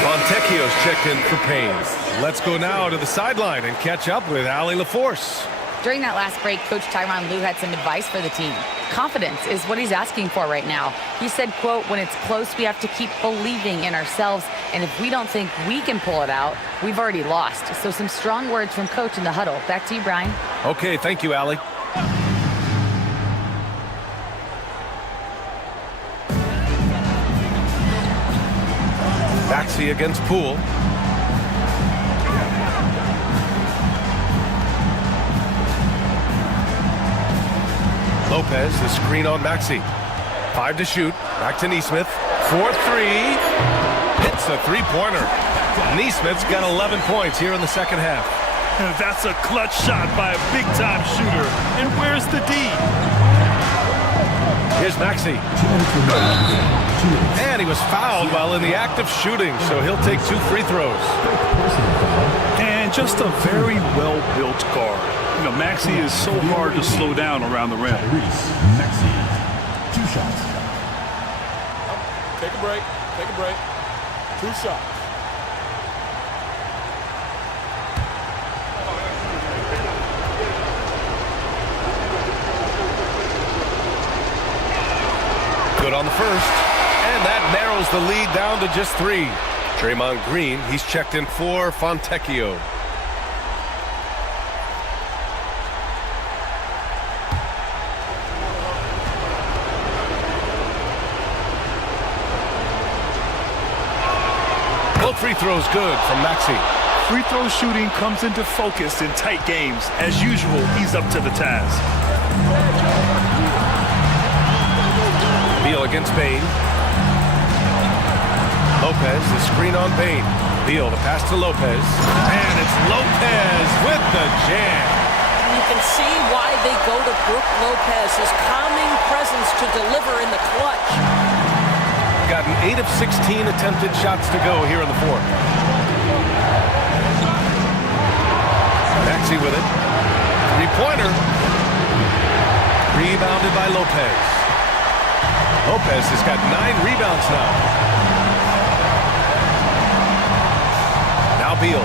Fontecchio's checked in for Payne. Let's go now to the sideline and catch up with Allie LaForce. During that last break, Coach Tyronn Lue had some advice for the team. Confidence is what he's asking for right now. He said, quote, when it's close, we have to keep believing in ourselves. And if we don't think we can pull it out, we've already lost. So some strong words from Coach in the huddle. Back to you, Brian. Okay, thank you, Allie. Maxey against Poole. Lopez, the screen on Maxey. 5 to shoot. Back to Nesmith. 4-3. Hits a three-pointer. Nesmith's got 11 points here in the second half. That's a clutch shot by a big-time shooter. And where's the D? Here's Maxey. And he was fouled while in the act of shooting, so he'll take 2 free throws. And just a very well-built guard. You know, Maxey is so hard to slow down around the rim. Maxey, 2 shots. Take a break. Take a break. 2 shots. Good on the first. And that narrows the lead down to just 3. Draymond Green, he's checked in for Fontecchio. Both free throws good from Maxey. Free throw shooting comes into focus in tight games. As usual, he's up to the task. Beal against Bain. Lopez, the screen on Bain. Beal, the pass to Lopez. And it's Lopez with the jam. You can see why they go to Brook Lopez, his calming presence to deliver in the clutch. Gotten 8 of 16 attempted shots to go here in the fourth. Maxey with it. Three-pointer. Rebounded by Lopez. Lopez has got 9 rebounds now. Now Beal.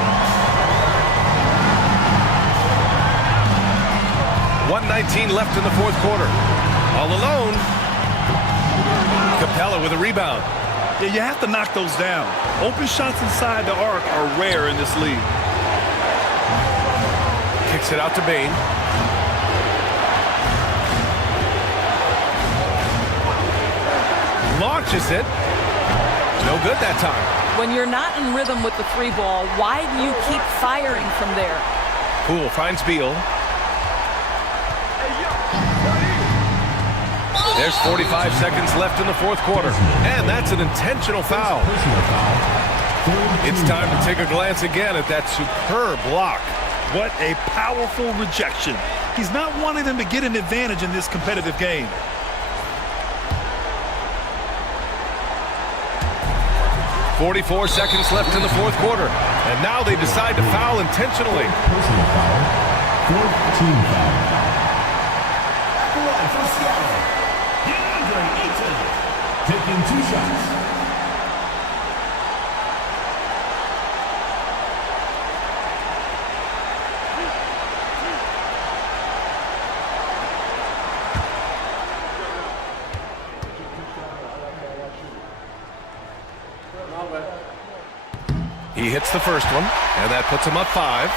1:19 left in the fourth quarter. All alone. Capella with a rebound. Yeah, you have to knock those down. Open shots inside the arc are rare in this league. Kicks it out to Bain. Launches it. No good that time. When you're not in rhythm with the three ball, why do you keep firing from there? Poole finds Beal. There's 45 seconds left in the fourth quarter. And that's an intentional foul. It's time to take a glance again at that superb block. What a powerful rejection. He's not wanting them to get an advantage in this competitive game. .44 seconds left in the fourth quarter. And now they decide to foul intentionally. Personal foul. Fourth team foul. At the line for Seattle, DeAndre Ayton. Taking 2 shots. He hits the first one, and that puts him up 5.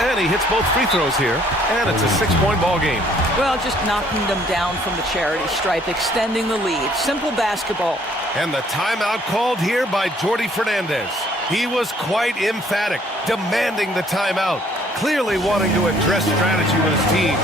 And he hits both free throws here, and it's a 6-point ball game. Well, just knocking them down from the charity stripe, extending the lead. Simple basketball. And the timeout called here by Jordi Fernandez. He was quite emphatic, demanding the timeout, clearly wanting to address strategy with his team.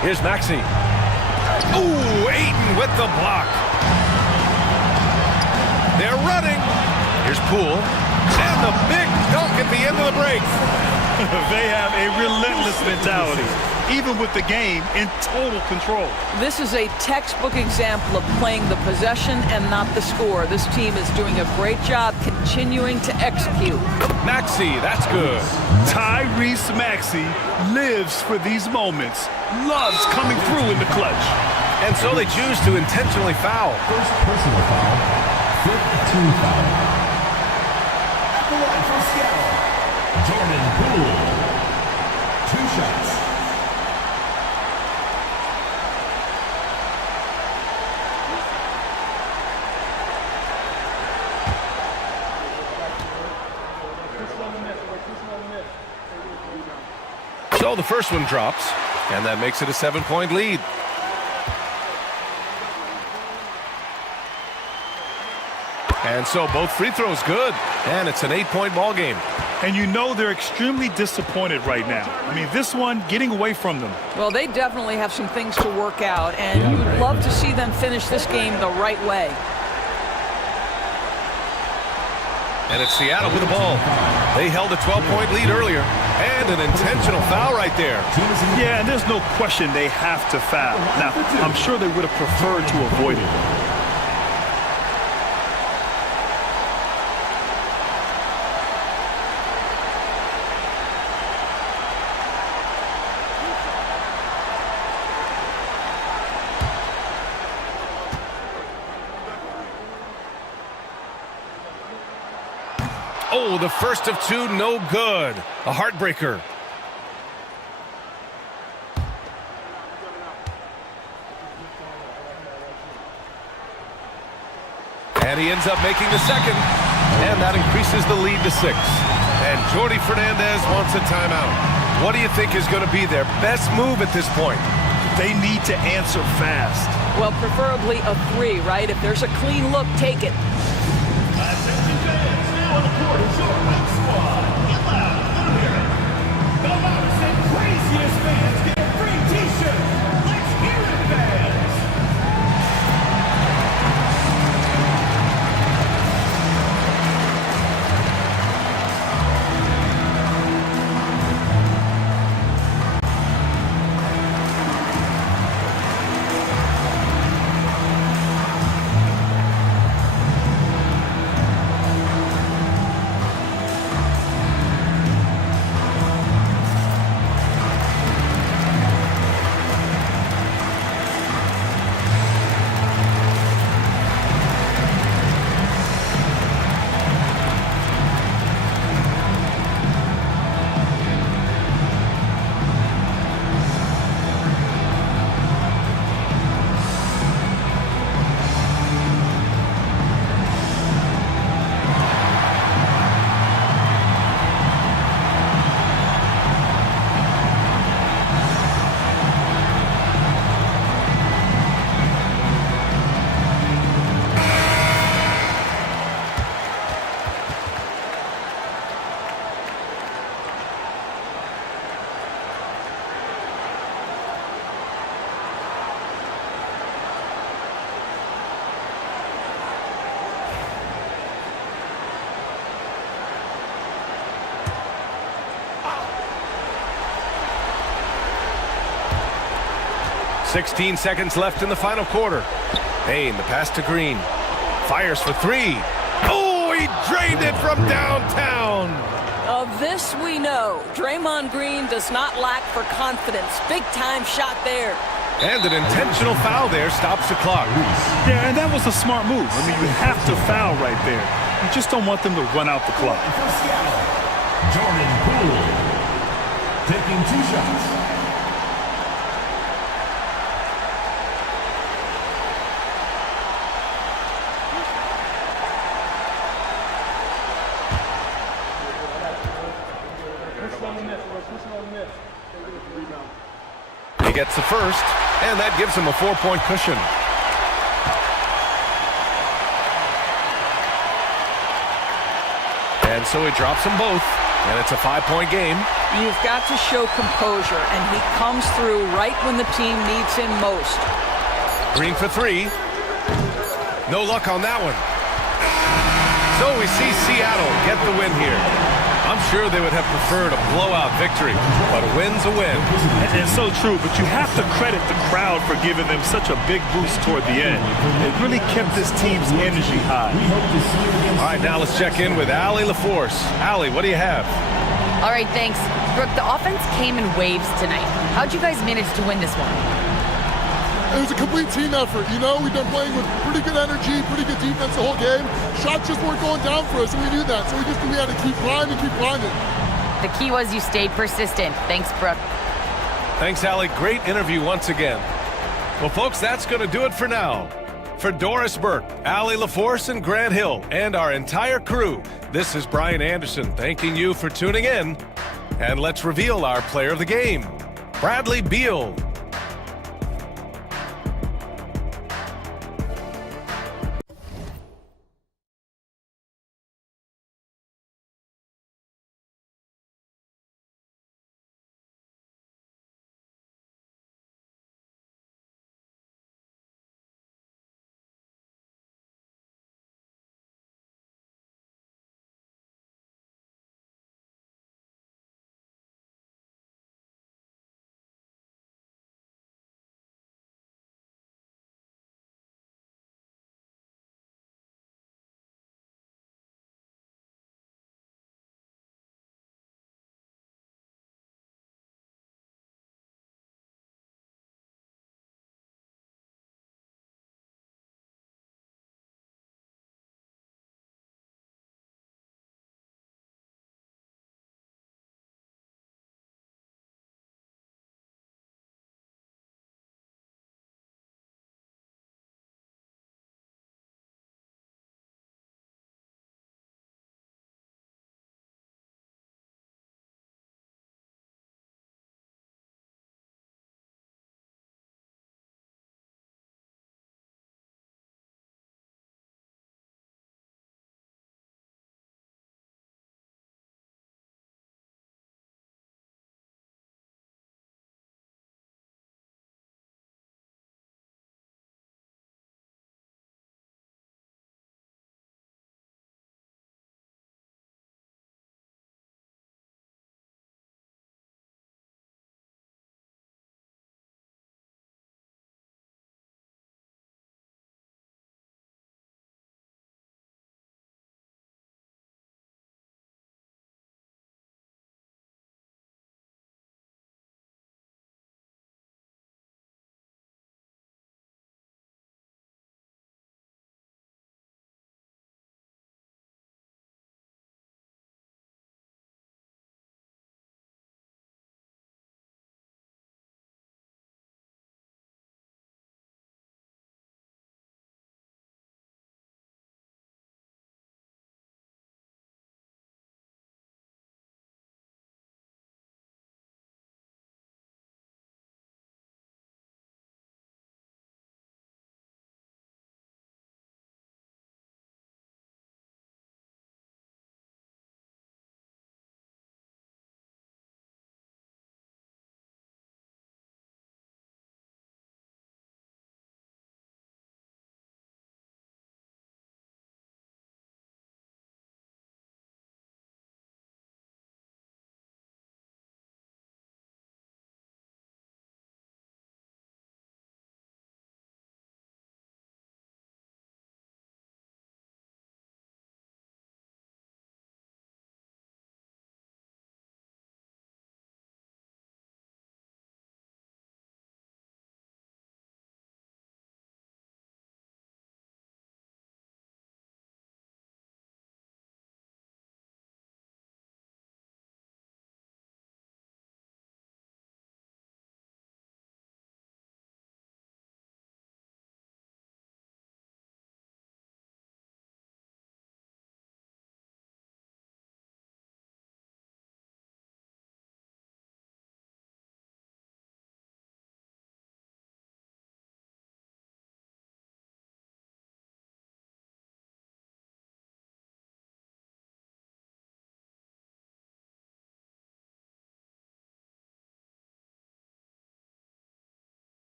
Here's Maxey. Ooh, Ayton with the block. They're running. Here's Poole. And the big dunk at the end of the break. They have a relentless mentality, even with the game in total control. This is a textbook example of playing the possession and not the score. This team is doing a great job continuing to execute. Maxey, that's good. Tyrese Maxey lives for these moments, loves coming through in the clutch. And so they choose to intentionally foul. First personal foul. Fifth team foul. At the line for Seattle, Jordan Poole. 2 shots. So the first one drops, and that makes it a 7-point lead. And so both free throws good, and it's an 8-point ball game. And you know they're extremely disappointed right now. I mean, this one getting away from them. Well, they definitely have some things to work out, and you'd love to see them finish this game the right way. And it's Seattle with the ball. They held a 12-point lead earlier. And an intentional foul right there. Yeah, and there's no question they have to foul. Now, I'm sure they would have preferred to avoid it. Oh, the first of two, no good. A heartbreaker. And he ends up making the second. And that increases the lead to 6. And Jordi Fernandez wants a timeout. What do you think is going to be their best move at this point? They need to answer fast. Well, preferably a 3, right? If there's a clean look, take it. Attention fans, now on the court is your home squad. Get loud, let hear it. The loudest and craziest fans get a free t-shirt. Let's hear it, fans. "16 seconds left in the final quarter. Payne, the pass to Green. Fires for 3. Oh, he drained it from downtown. Of this we know. Draymond Green does not lack for confidence. Big-time shot there. And an intentional foul there stops the clock. Yeah, and that was a smart move. I mean, you have to foul right there. You just don't want them to run out the clock. For Seattle, Jordan Poole taking 2 shots. He gets the first, and that gives him a 4-point cushion. And so he drops them both, and it's a 5-point game. You've got to show composure, and he comes through right when the team needs him most. Green for 3. No luck on that one. So we see Seattle get the win here. I'm sure they would have preferred a blowout victory, but a win's a win. It's so true, but you have to credit the crowd for giving them such a big boost toward the end. It really kept this team's energy high. All right, now let's check in with Allie LaForce. Allie, what do you have? All right, thanks. Brooke, the offense came in waves tonight. How'd you guys manage to win this one? It was a complete team effort. You know, we've been playing with pretty good energy, pretty good defense the whole game. Shots just weren't going down for us, and we knew that. So we just knew we had to keep grinding, keep grinding. The key was you stayed persistent. Thanks, Brooke. Thanks, Allie. Great interview once again. Well, folks, that's going to do it for now. For Doris Burke, Allie LaForce, and Grant Hill, and our entire crew, this is Brian Anderson thanking you for tuning in. And let's reveal our player of the game, Bradley Beal.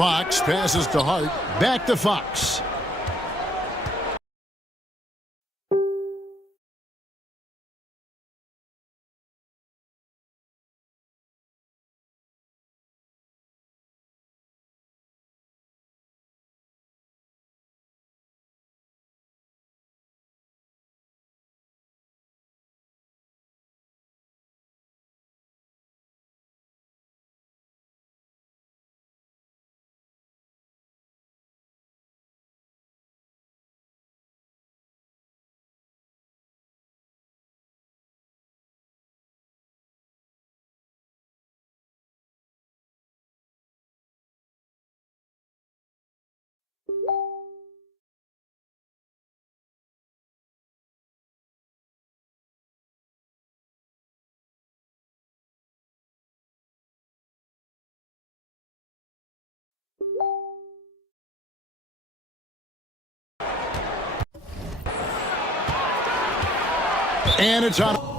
Fox passes to Hart. Back to Fox. And it's on.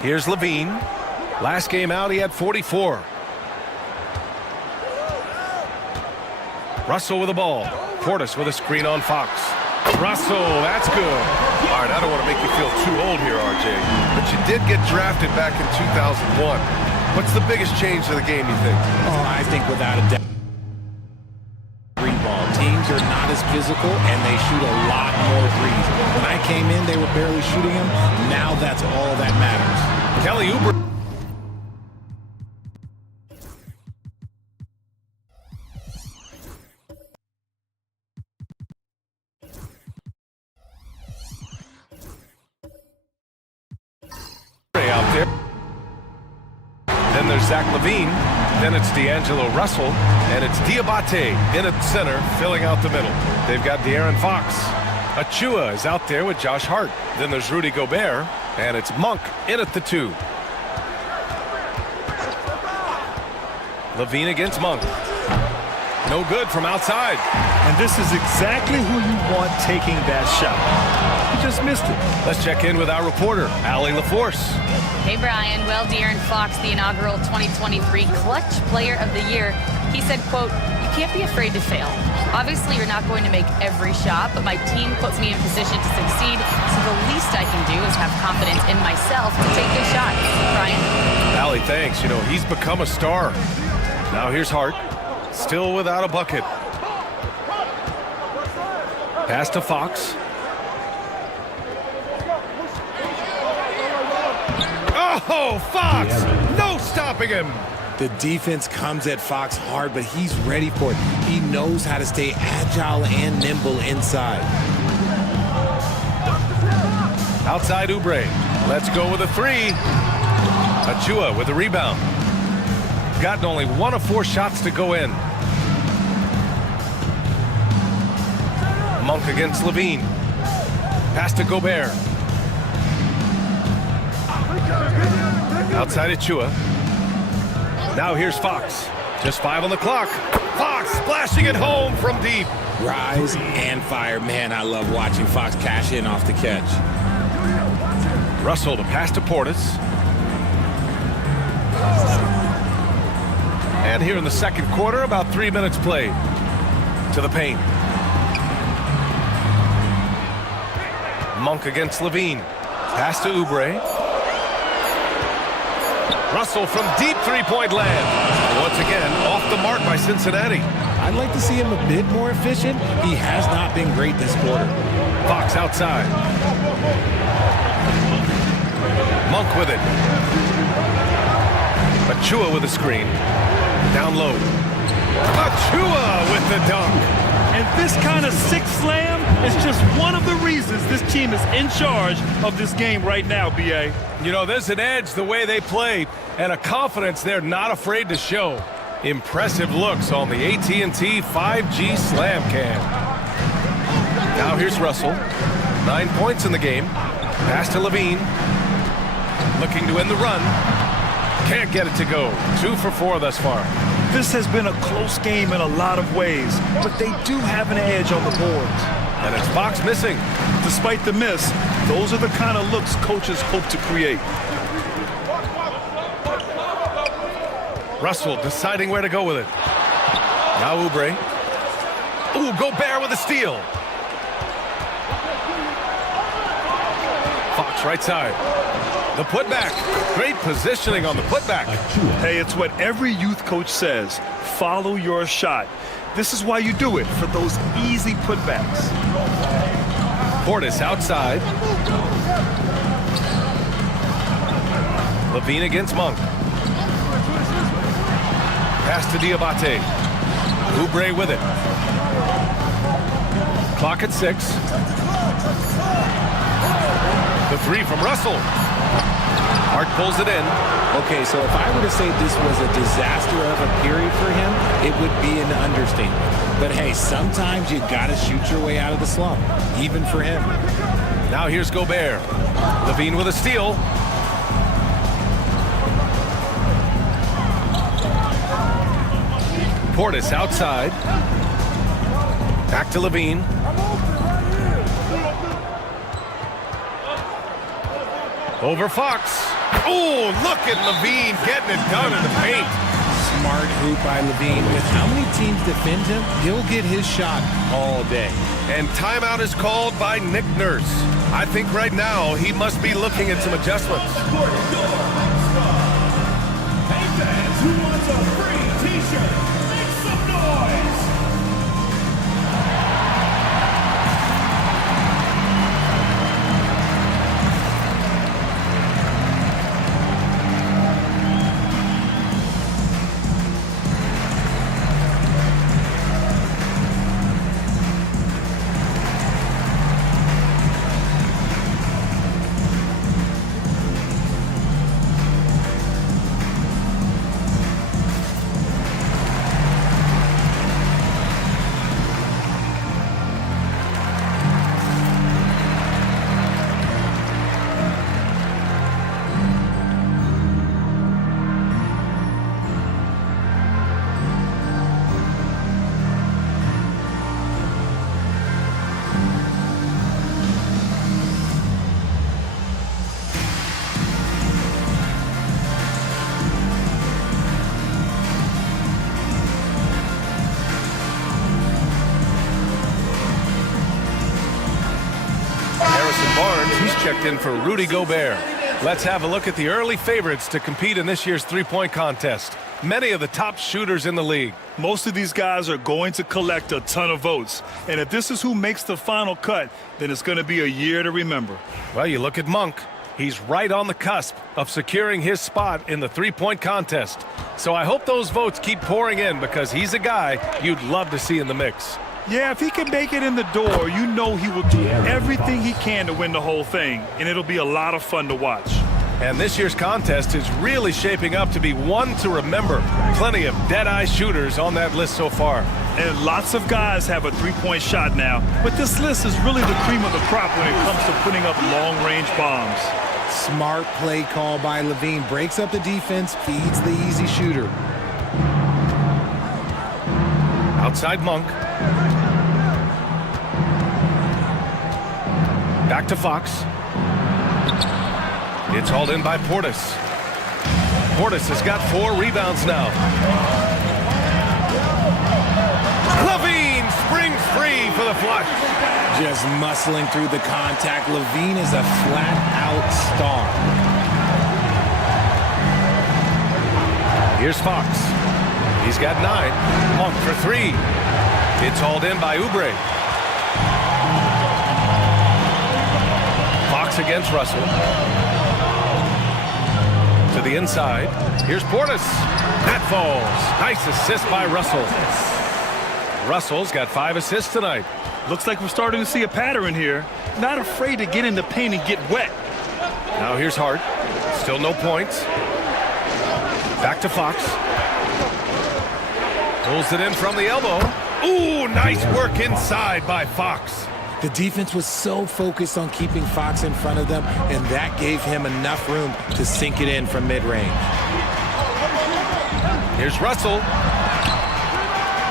Here's Levine. Last game out, he had 44. Russell with the ball. Portis with a screen on Fox. Russell, that's good. All right, I don't want to make you feel too old here, RJ, but you did get drafted back in 2001. What's the biggest change to the game, you think? Oh, I think without a doubt. Three ball. Teams are not as physical, and they shoot a lot more threes. When I came in, they were barely shooting them. Now that's all that matters. Kelly Oubre. Out there. Then there's Zach Levine. Then it's D'Angelo Russell. And it's Diabate in at center, filling out the middle. They've got De'Aaron Fox. Achua is out there with Josh Hart. Then there's Rudy Gobert. And it's Monk in at the 2. Levine against Monk. No good from outside. And this is exactly who you want taking that shot. He just missed it. Let's check in with our reporter, Allie LaForce. Hey, Brian. Well, De'Aaron Fox, the inaugural 2023 Clutch Player of the Year, he said, quote, "You can't be afraid to fail. Obviously, you're not going to make every shot, but my team puts me in position to succeed, so the least I can do is have confidence in myself to take those shots." Brian? Allie, thanks. You know, he's become a star. Now here's Hart. Still without a bucket. Pass to Fox. Oh, Fox! No stopping him! The defense comes at Fox hard, but he's ready for it. He knows how to stay agile and nimble inside. Outside Oubre. Let's go with a 3. Achua with the rebound. Gotten only 1 of 4 shots to go in. Monk against Levine. Pass to Gobert. Outside Achua. Now here's Fox. Just 5 on the clock. Fox splashing it home from deep. Rise and fire. Man, I love watching Fox cash in off the catch. Russell to pass to Portis. And here in the second quarter, about 3 minutes played. To the paint. Monk against Levine. Pass to Oubre. Russell from deep three-point land. Once again, off the mark by Cincinnati. I'd like to see him a bit more efficient. He has not been great this quarter. Fox outside. Monk with it. Achua with a screen. Down low. Achua with the dunk. And this kind of sick slam is just one of the reasons this team is in charge of this game right now, B.A. You know, there's an edge the way they play and a confidence they're not afraid to show. Impressive looks on the AT&T 5G Slam Cam. Now here's Russell. 9 points in the game. Pass to Levine. Looking to end the run. Can't get it to go. 2 for 4 thus far. This has been a close game in a lot of ways, but they do have an edge on the boards. And it's Fox missing. Despite the miss, those are the kind of looks coaches hope to create. Russell deciding where to go with it. Now Oubre. Ooh, Gobert with a steal. Fox right side. The putback. Great positioning on the putback. Hey, it's what every youth coach says. Follow your shot. This is why you do it, for those easy putbacks. Portis outside. Levine against Monk. Pass to Diabate. Oubre with it. Clock at 6. The 3 from Russell. Hart pulls it in. Okay, so if I were to say this was a disaster of a period for him, it would be an understatement. But hey, sometimes you gotta shoot your way out of the slump, even for him. Now here's Gobert. Levine with a steal. Portis outside. Back to Levine. Over Fox. Oh, look at Levine getting it done in the paint. Smart hoop by Levine. With how many teams defend him, he'll get his shot all day. And timeout is called by Nick Nurse. I think right now he must be looking at some adjustments. Hey fans, who wants a free t-shirt? Make some noise! He's checked in for Rudy Gobert. Let's have a look at the early favorites to compete in this year's three-point contest. Many of the top shooters in the league. Most of these guys are going to collect a ton of votes. And if this is who makes the final cut, then it's going to be a year to remember. Well, you look at Monk. He's right on the cusp of securing his spot in the three-point contest. So I hope those votes keep pouring in because he's a guy you'd love to see in the mix. Yeah, if he can make it in the door, you know he will do everything he can to win the whole thing, and it'll be a lot of fun to watch. And this year's contest is really shaping up to be one to remember. Plenty of dead-eye shooters on that list so far. And lots of guys have a three-point shot now, but this list is really the cream of the crop when it comes to putting up long-range bombs. Smart play call by Levine. Breaks up the defense, feeds the easy shooter. Outside Monk. Back to Fox. It's hauled in by Portis. Portis has got 4 rebounds now. Levine springs free for the flush. Just muscling through the contact. Levine is a flat-out star. Here's Fox. He's got 9. Monk for 3. It's hauled in by Oubre. Fox against Russell. To the inside. Here's Portis. That falls. Nice assist by Russell. Russell's got 5 assists tonight. Looks like we're starting to see a pattern here. Not afraid to get in the paint and get wet. Now here's Hart. Still no points. Back to Fox. Pulls it in from the elbow. Ooh, nice work inside by Fox. The defense was so focused on keeping Fox in front of them, and that gave him enough room to sink it in from mid-range. Here's Russell.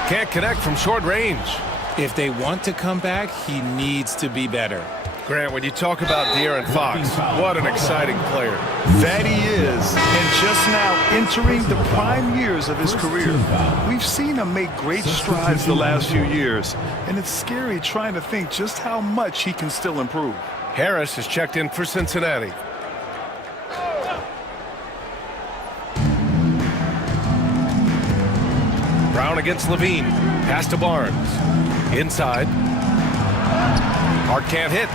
Can't connect from short range. If they want to come back, he needs to be better. Grant, when you talk about De'Aaron Fox, what an exciting player. That he is, and just now entering the prime years of his career. We've seen him make great strides the last few years, and it's scary trying to think just how much he can still improve. Harris has checked in for Cincinnati. Brown against Levine. Pass to Barnes. Inside. Hart can't hit.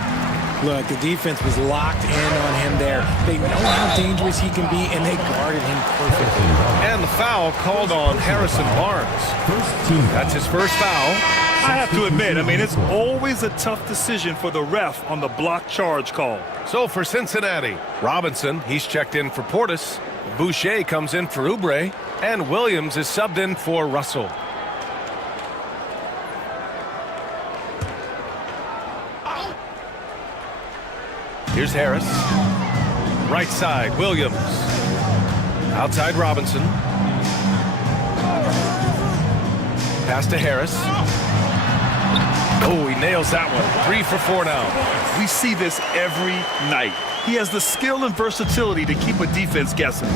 Look, the defense was locked in on him there. They know how dangerous he can be, and they guarded him perfectly. And the foul called on Harrison Barnes. That's his first foul. I have to admit, it's always a tough decision for the ref on the block charge call. So for Cincinnati, Robinson, he's checked in for Portis. Boucher comes in for Oubre. And Williams is subbed in for Russell. Here's Harris. Right side, Williams. Outside Robinson. Pass to Harris. Oh, he nails that one. 3 for 4 now. We see this every night. He has the skill and versatility to keep a defense guessing.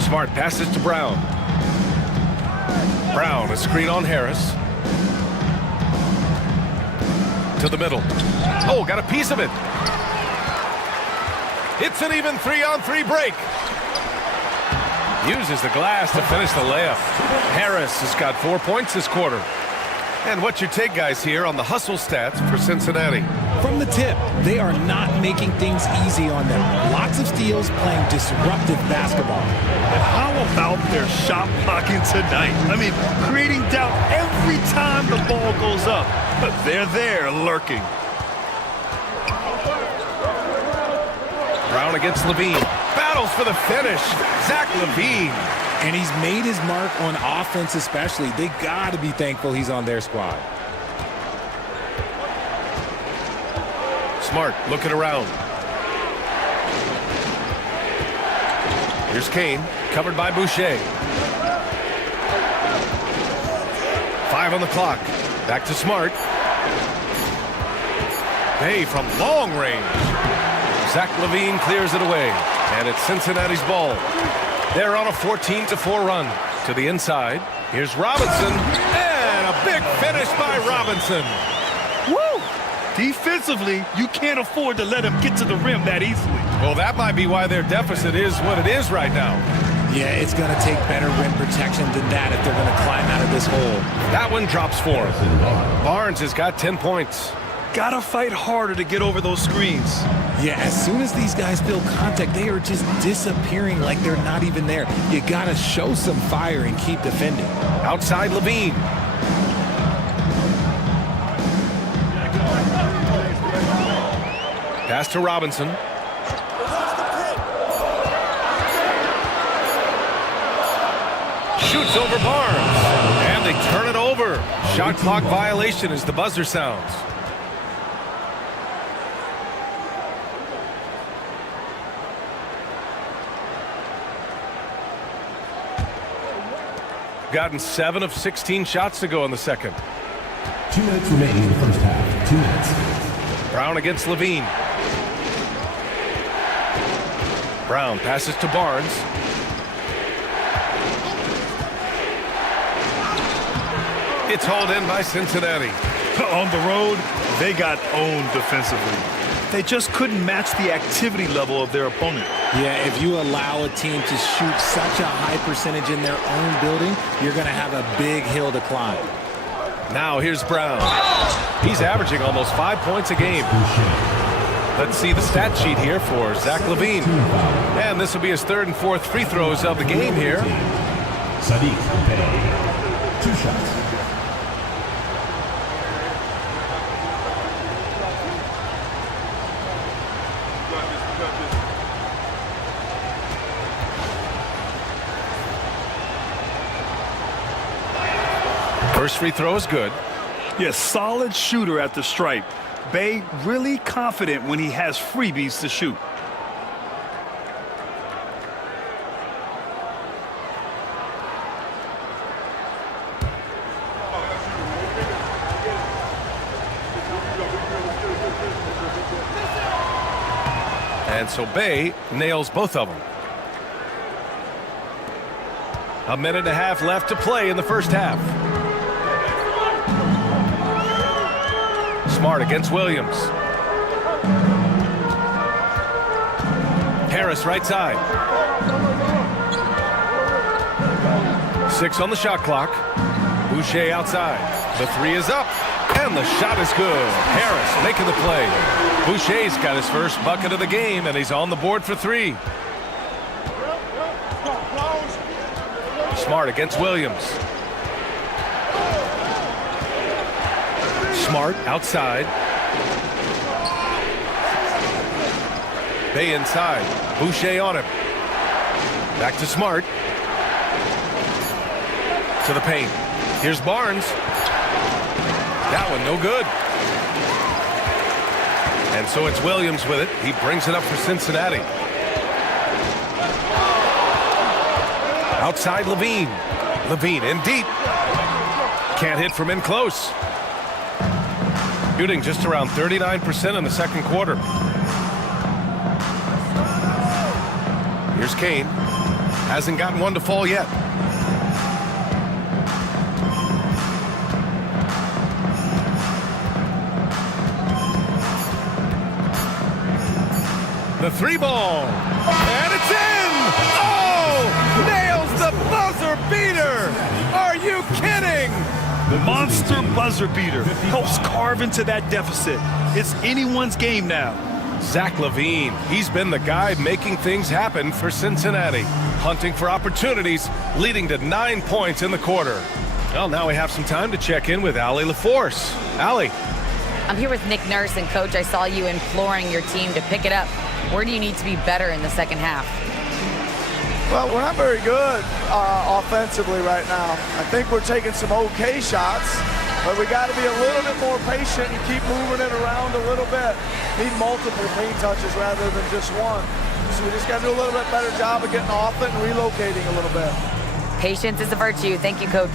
Smart passes to Brown. Brown, a screen on Harris. To the middle. Oh, got a piece of it. It's an even 3-on-3 break. Uses the glass to finish the layup. Harris has got 4 points this quarter. And what's your take, guys, here on the hustle stats for Cincinnati? From the tip, they are not making things easy on them. Lots of steals, playing disruptive basketball. And how about their shot blocking tonight? I mean, creating doubt every time the ball goes up. But they're there lurking. Brown against Levine. Battles for the finish. Zach Levine. And he's made his mark on offense especially. They got to be thankful he's on their squad. Smart looking around. Here's Kane, covered by Boucher. 5 on the clock. Back to Smart. Bay from long range. Zach Levine clears it away. And it's Cincinnati's ball. They're on a 14-4 run. To the inside. Here's Robinson. And a big finish by Robinson. Woo! Defensively, you can't afford to let him get to the rim that easily. Well, that might be why their deficit is what it is right now. Yeah, it's going to take better rim protection than that if they're going to climb out of this hole. That one drops for him. Barnes has got 10 points. Gotta fight harder to get over those screens. Yeah, as soon as these guys feel contact, they are just disappearing like they're not even there. You got to show some fire and keep defending. Outside Levine. Pass to Robinson. Shoots over Barnes. And they turn it over. Shot clock violation as the buzzer sounds. Gotten 7 of 16 shots to go in the second. 2 minutes remaining in the first half. 2 minutes. Brown against Levine. Brown passes to Barnes. It's hauled in by Cincinnati. On the road, they got owned defensively. They just couldn't match the activity level of their opponent. Yeah, if you allow a team to shoot such a high percentage in their own building, you're going to have a big hill to climb. Now here's Brown. He's averaging almost 5 points a game. Let's see the stat sheet here for Zach Levine. And this will be his 3rd and 4th free throws of the game here. Sadiq Bey, 2 shots. First free throw is good. Yeah, solid shooter at the stripe. Bey really confident when he has freebies to shoot. And so Bey nails both of them. A minute and a half left to play in the first half. Smart against Williams. Harris right side. 6 on the shot clock. Boucher outside. The 3 is up. And the shot is good. Harris making the play. Boucher's got his first bucket of the game, and he's on the board for 3. Smart against Williams. Smart outside. Bey inside. Boucher on him. Back to Smart. To the paint. Here's Barnes. That one no good. And so it's Williams with it. He brings it up for Cincinnati. Outside Levine. Levine in deep. Can't hit from in close. Shooting just around 39% in the second quarter. Here's Kane. Hasn't gotten one to fall yet. The three ball. And it's in! Oh! Nails the buzzer beater! Are you kidding? Monster buzzer beater. Helps carve into that deficit. It's anyone's game now. Zach LaVine. He's been the guy making things happen for Cincinnati. Hunting for opportunities, leading to 9 points in the quarter. Well, now we have some time to check in with Allie LaForce. Allie. I'm here with Nick Nurse, and Coach, I saw you imploring your team to pick it up. Where do you need to be better in the second half? Well, we're not very good offensively right now. I think we're taking some okay shots, but we got to be a little bit more patient and keep moving it around a little bit. Need multiple paint touches rather than just one. So we just got to do a little bit better job of getting off it and relocating a little bit. Patience is a virtue. Thank you, Coach.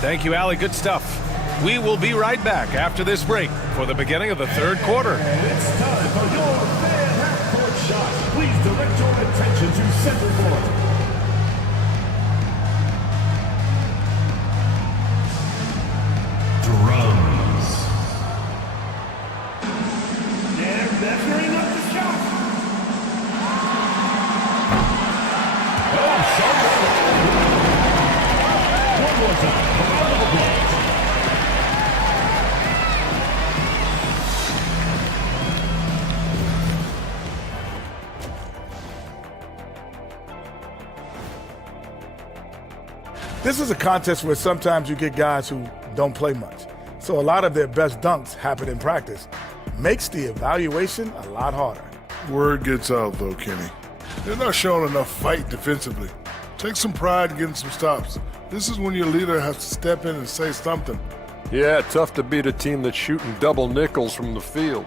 Thank you, Allie. Good stuff. We will be right back after this break for the beginning of the third quarter. It's time for your fan half-court shot. Please direct your attention to center court. Drums. They're measuring up the shot. One more time. Round of applause. This is a contest where sometimes you get guys who don't play much. So a lot of their best dunks happen in practice. Makes the evaluation a lot harder. Word gets out, though, Kenny. They're not showing enough fight defensively. Take some pride in getting some stops. This is when your leader has to step in and say something. Yeah, tough to beat a team that's shooting double nickels from the field.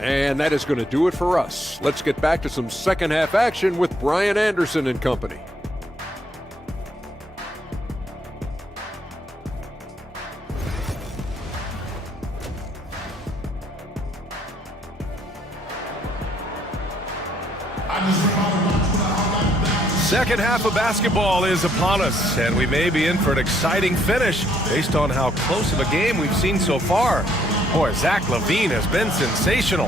And that is going to do it for us. Let's get back to some second half action with Brian Anderson and company. Second half of basketball is upon us, and we may be in for an exciting finish based on how close of a game we've seen so far. Boy, Zach LaVine has been sensational.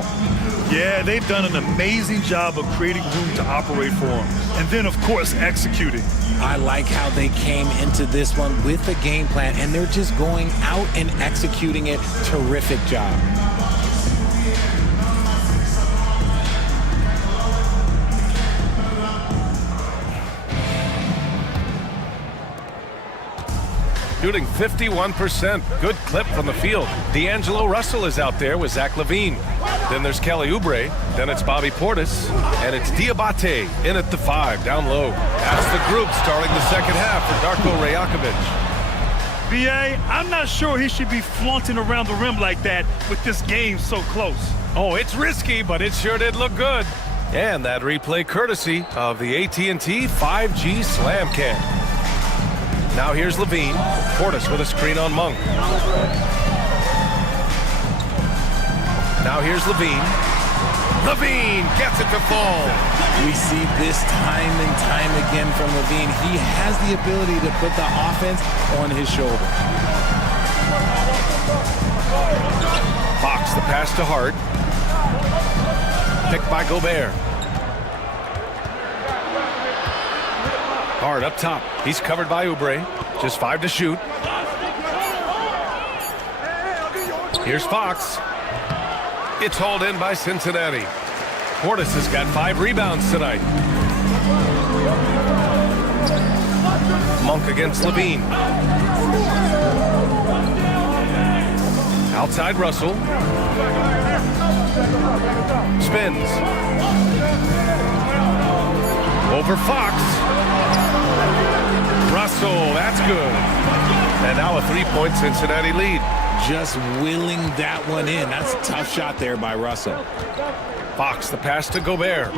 Yeah, they've done an amazing job of creating room to operate for him. And then, of course, executing. I like how they came into this one with a game plan, and they're just going out and executing it. Terrific job. Shooting 51%. Good clip from the field. D'Angelo Russell is out there with Zach LaVine. Then there's Kelly Oubre. Then it's Bobby Portis. And it's Diabate in at the 5, down low. That's the group starting the second half for Darko Rajakovic. B.A., I'm not sure he should be flaunting around the rim like that with this game so close. Oh, it's risky, but it sure did look good. And that replay courtesy of the AT&T 5G Slam Cam. Now here's LaVine. Portis with a screen on Monk. Now here's LaVine. LaVine gets it to fall. We see this time and time again from LaVine. He has the ability to put the offense on his shoulder. Fox, the pass to Hart. Picked by Gobert. Hart up top. He's covered by Oubre. Just 5 to shoot. Here's Fox. It's hauled in by Cincinnati. Portis has got 5 rebounds tonight. Monk against LaVine. Outside Russell. Spins. Over Fox. Russell, that's good. And now a 3-point Cincinnati lead. Just willing that one in. That's a tough shot there by Russell. Fox, the pass to Gobert.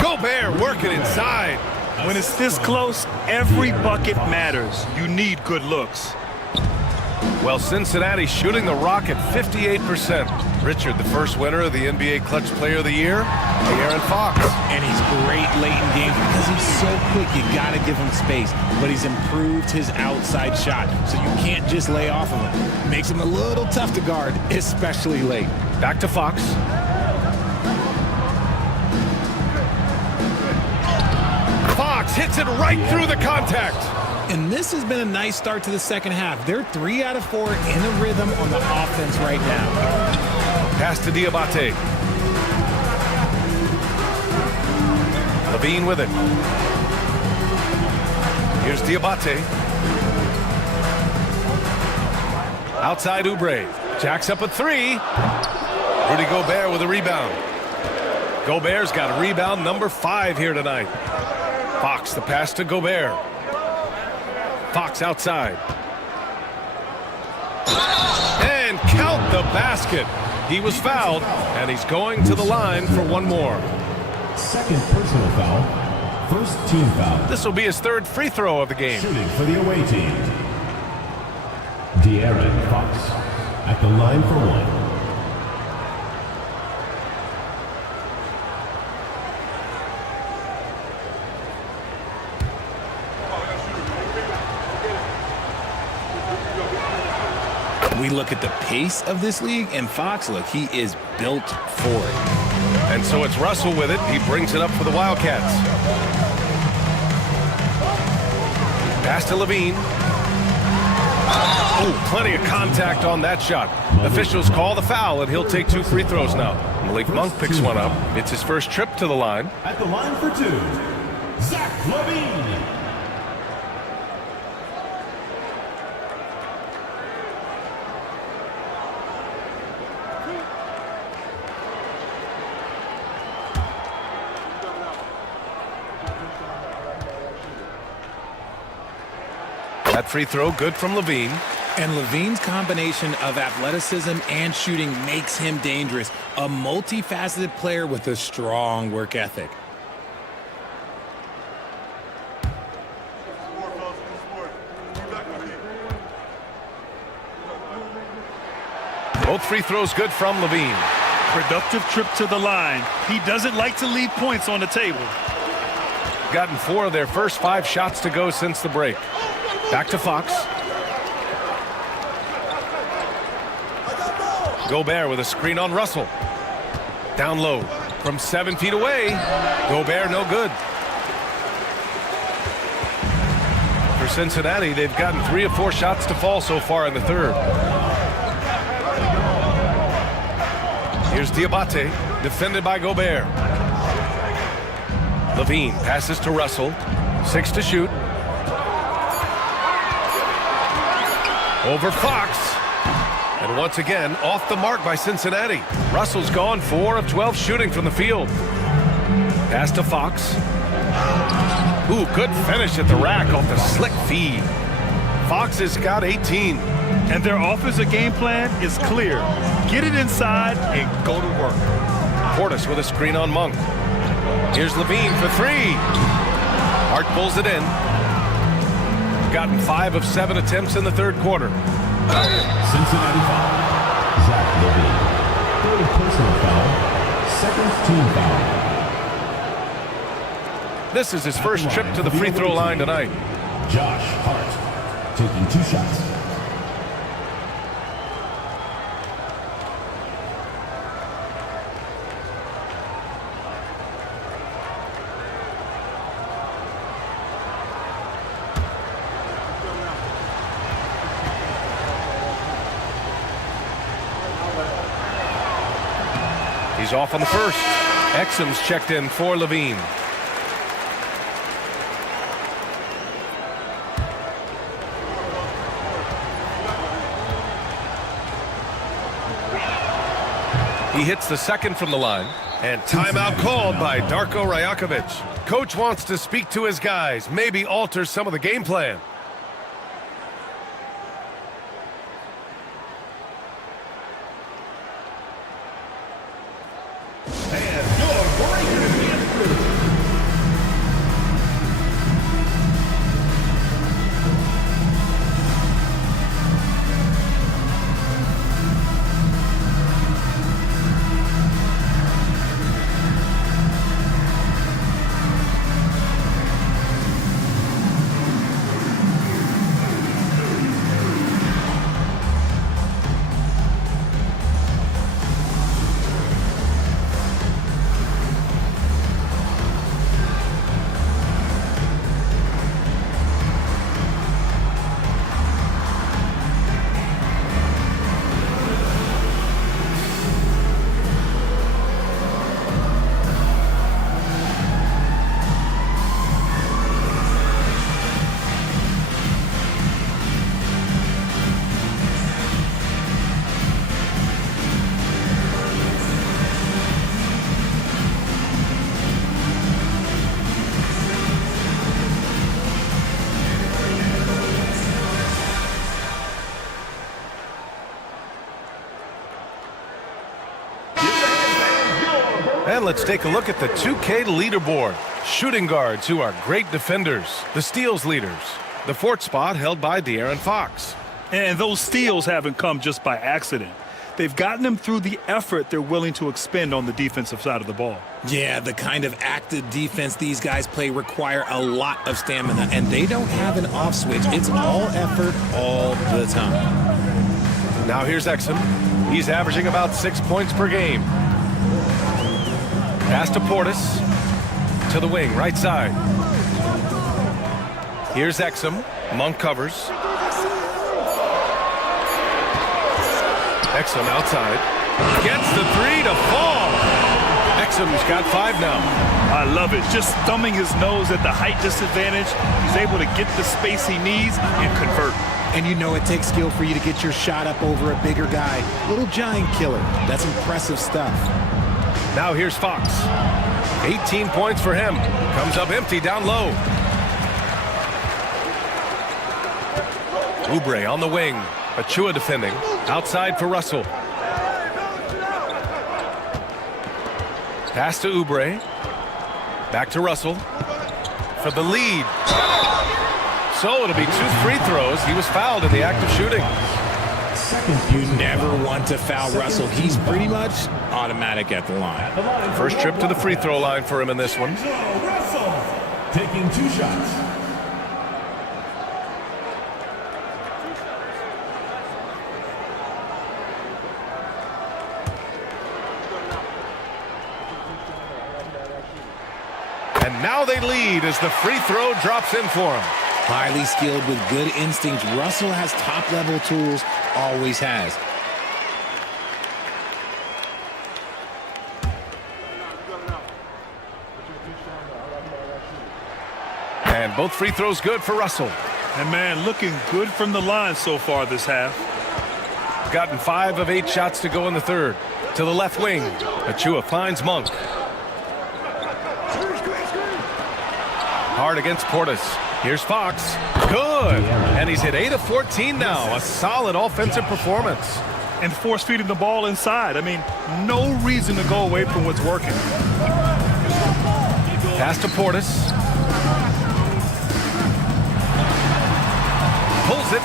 Gobert working inside. When it's this close, every bucket matters. You need good looks. Well, Cincinnati shooting the rock at 58%. Richard, the first winner of the NBA Clutch Player of the Year, De'Aaron Fox. And he's great late in games because he's so quick. You got to give him space. But he's improved his outside shot, so you can't just lay off of him. Makes him a little tough to guard, especially late. Back to Fox. Fox hits it right through the contact. And this has been a nice start to the second half. They're 3 out of 4 in a rhythm on the offense right now. Pass to Diabate. Levine with it. Here's Diabate. Outside Oubre. Jacks up a 3. Rudy Gobert with a rebound. Gobert's got rebound number 5 here tonight. Fox, the pass to Gobert. Fox outside. And count the basket. He was fouled, and he's going to the line for one more. Second personal foul. First team foul. This will be his 3rd free throw of the game. Shooting for the away team. De'Aaron Fox at the line for 1. We look at the pace of this league, and Fox, look, he is built for it. And so it's Russell with it. He brings it up for the Wildcats. Pass to Levine. Oh, plenty of contact on that shot. Officials call the foul, and he'll take 2 free throws now. Malik Monk picks one up. It's his first trip to the line. At the line for 2, Zach Levine. That free throw good from Levine. And Levine's combination of athleticism and shooting makes him dangerous. A multifaceted player with a strong work ethic. Both free throws good from Levine. Productive trip to the line. He doesn't like to leave points on the table. Gotten 4 of their first 5 shots to go since the break. Back to Fox. Gobert with a screen on Russell. Down low from 7 feet away. Gobert no good. For Cincinnati, they've gotten 3 of 4 shots to fall so far in the 3rd. Here's Diabate, defended by Gobert. Levine passes to Russell. 6 to shoot. Over Fox. And once again, off the mark by Cincinnati. Russell's gone 4 of 12 shooting from the field. Pass to Fox. Ooh, good finish at the rack off the slick feed. Fox has got 18. And their offensive game plan is clear. Get it inside and go to work. Portis with a screen on Monk. Here's Levine for 3. Hart pulls it in. Gotten 5 of 7 attempts in the 3rd quarter. Cincinnati foul. Zach Levine. 3rd personal foul. 2nd team foul. This is his first trip to the free throw line tonight. Josh Hart taking 2 shots. He's off on the first. Exum's checked in for Levine. He hits the 2nd from the line. And timeout called by Darko Rajakovic. Coach wants to speak to his guys, maybe alter some of the game plan. And let's take a look at the 2K leaderboard. Shooting guards who are great defenders. The steals leaders. The fourth spot held by De'Aaron Fox. And those steals haven't come just by accident. They've gotten them through the effort they're willing to expend on the defensive side of the ball. Yeah, the kind of active defense these guys play require a lot of stamina, and they don't have an off switch. It's all effort all the time. Now here's Exum. He's averaging about 6 points per game. Pass to Portis. To the wing, right side. Here's Exum. Monk covers. Exum outside. Gets the three to fall. Exum's got 5 now. I love it. Just thumbing his nose at the height disadvantage. He's able to get the space he needs and convert. And you know it takes skill for you to get your shot up over a bigger guy. Little giant killer. That's impressive stuff. Now here's Fox. 18 points for him. Comes up empty down low. Oubre on the wing. Achua defending. Outside for Russell. Pass to Oubre. Back to Russell. For the lead. So it'll be 2 free throws. He was fouled in the act of shooting. You never want to foul Russell. He's pretty much automatic at the line. First trip to the free throw line for him in this one. Russell taking 2 shots. And now they lead as the free throw drops in for him. Highly skilled with good instincts. Russell has top-level tools, always has. And both free throws good for Russell. And man, looking good from the line so far this half. Gotten 5 of 8 shots to go in the third. To the left wing. Achua finds Monk. Hard against Portis. Here's Fox. Good. And he's hit 8 of 14 now. A solid offensive performance. And force feeding the ball inside. I mean, no reason to go away from what's working. Pass to Portis. Pulls it.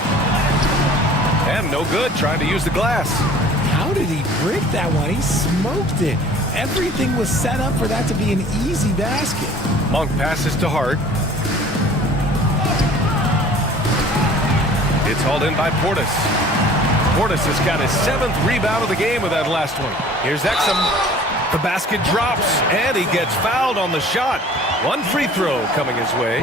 And no good, trying to use the glass. How did he break that one? He smoked it. Everything was set up for that to be an easy basket. Monk passes to Hart. It's hauled in by Portis. Portis has got his 7th rebound of the game with that last one. Here's Exum. The basket drops, and he gets fouled on the shot. 1 free throw coming his way.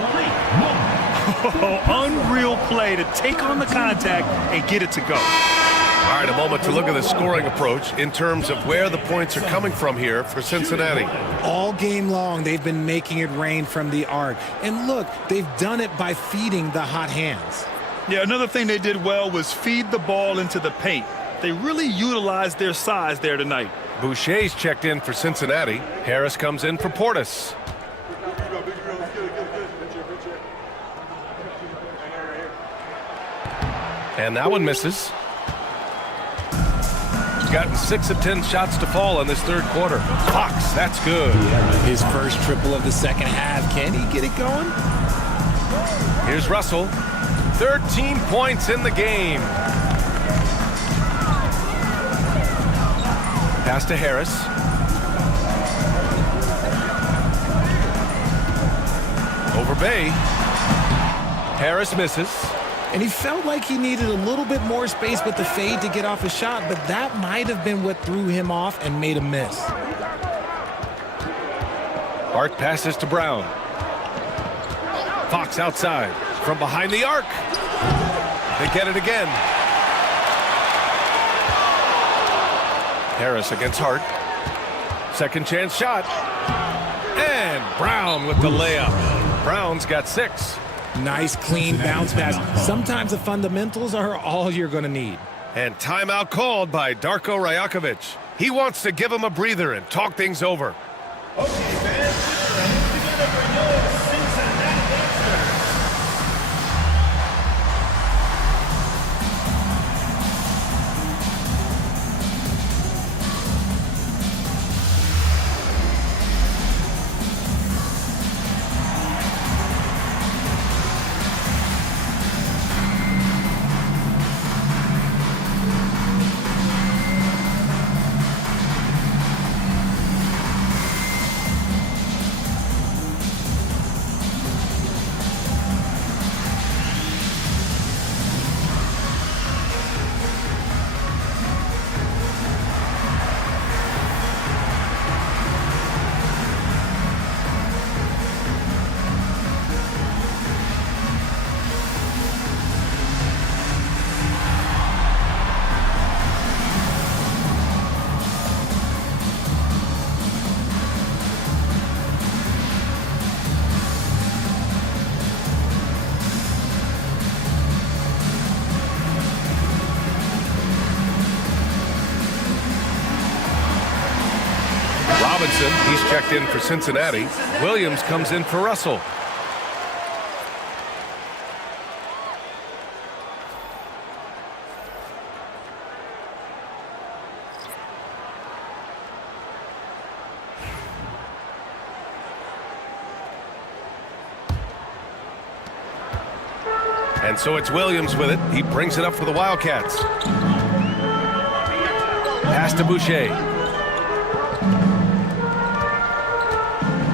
Unreal play to take on the contact and get it to go. All right, a moment to look at the scoring approach in terms of where the points are coming from here for Cincinnati. All game long, they've been making it rain from the arc. And look, they've done it by feeding the hot hands. Yeah, another thing they did well was feed the ball into the paint. They really utilized their size there tonight. Boucher's checked in for Cincinnati. Harris comes in for Portis. And that one misses. He's gotten 6 of 10 shots to fall in this third quarter. Fox, that's good. His first triple of the second half. Can he get it going? Here's Russell. 13 points in the game. Pass to Harris. Over Bay. Harris misses. And he felt like he needed a little bit more space with the fade to get off his shot, but that might have been what threw him off and made him miss. Hart passes to Brown. Fox outside. From behind the arc. They get it again. Harris against Hart. Second chance shot. And Brown with the layup. Brown's got 6. Nice, clean bounce pass. Sometimes the fundamentals are all you're going to need. And timeout called by Darko Rajakovic. He wants to give him a breather and talk things over. Okay, fans, together for your Cincinnati Gangsters. Robinson. He's checked in for Cincinnati. Williams comes in for Russell. And so it's Williams with it. He brings it up for the Wildcats. Pass to Boucher.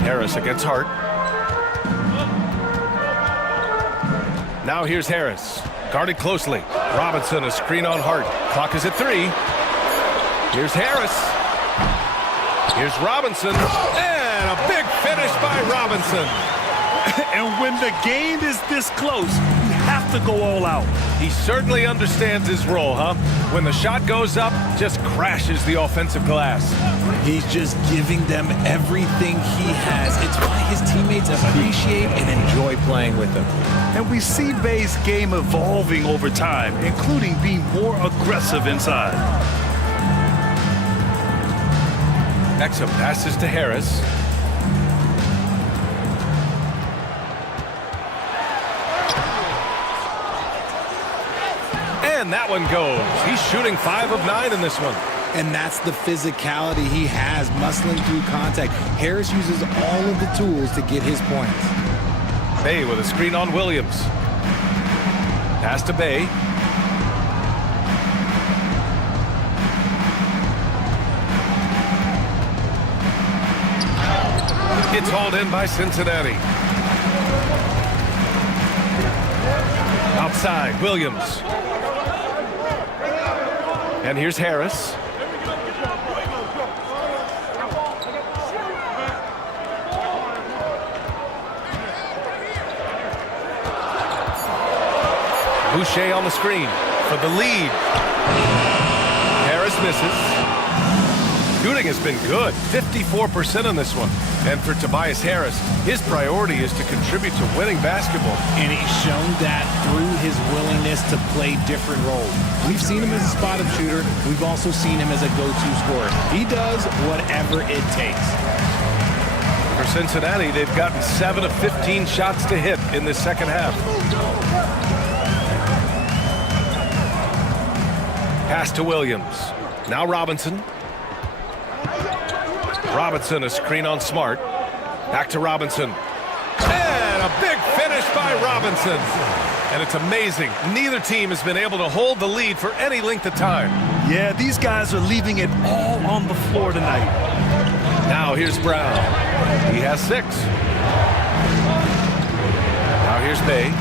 Harris against Hart. Now here's Harris. Guarded closely. Robinson, a screen on Hart. Clock is at 3. Here's Harris. Here's Robinson. And a big finish by Robinson. And when the game is this close, you have to go all out. He certainly understands his role, huh? When the shot goes up, just crashes the offensive glass. He's just giving them everything he has. It's why his teammates appreciate and enjoy playing with him. And we see Bay's game evolving over time, including being more aggressive inside. Exum passes to Harris. And that one goes. He's shooting 5 of 9 in this one. And that's the physicality he has, muscling through contact. Harris uses all of the tools to get his points. Bay with a screen on Williams. Pass to Bay. It's hauled in by Cincinnati. Outside, Williams. And here's Harris. Boucher on the screen for the lead. Harris misses. Shooting has been good, 54% on this one. And for Tobias Harris, his priority is to contribute to winning basketball. And he's shown that through his willingness to play different roles. We've seen him as a spot-up shooter. We've also seen him as a go-to scorer. He does whatever it takes. For Cincinnati, they've gotten 7 of 15 shots to hit in the second half. Pass to Williams. Now Robinson. Robinson, a screen on Smart. Back to Robinson. And a big finish by Robinson. And it's amazing. Neither team has been able to hold the lead for any length of time. Yeah, these guys are leaving it all on the floor tonight. Now here's Brown. He has 6. Now here's Bay.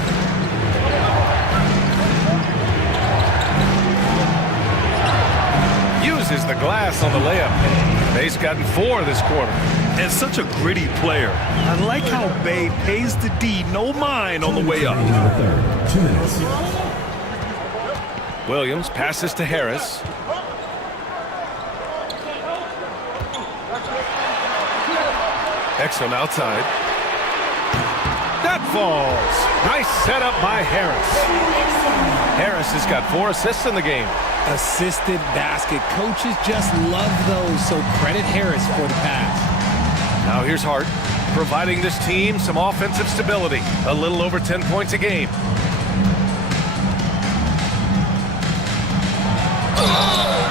Uses the glass on the layup. Bay's gotten 4 this quarter. And such a gritty player. I like how Bay pays the D no mind on the way up. 2 minutes. Williams passes to Harris. Exum outside. That falls. Nice setup by Harris. Harris has got 4 assists in the game. Assisted basket. Coaches just love those, so credit Harris for the pass. Now here's Hart, providing this team some offensive stability. A little over 10 points a game.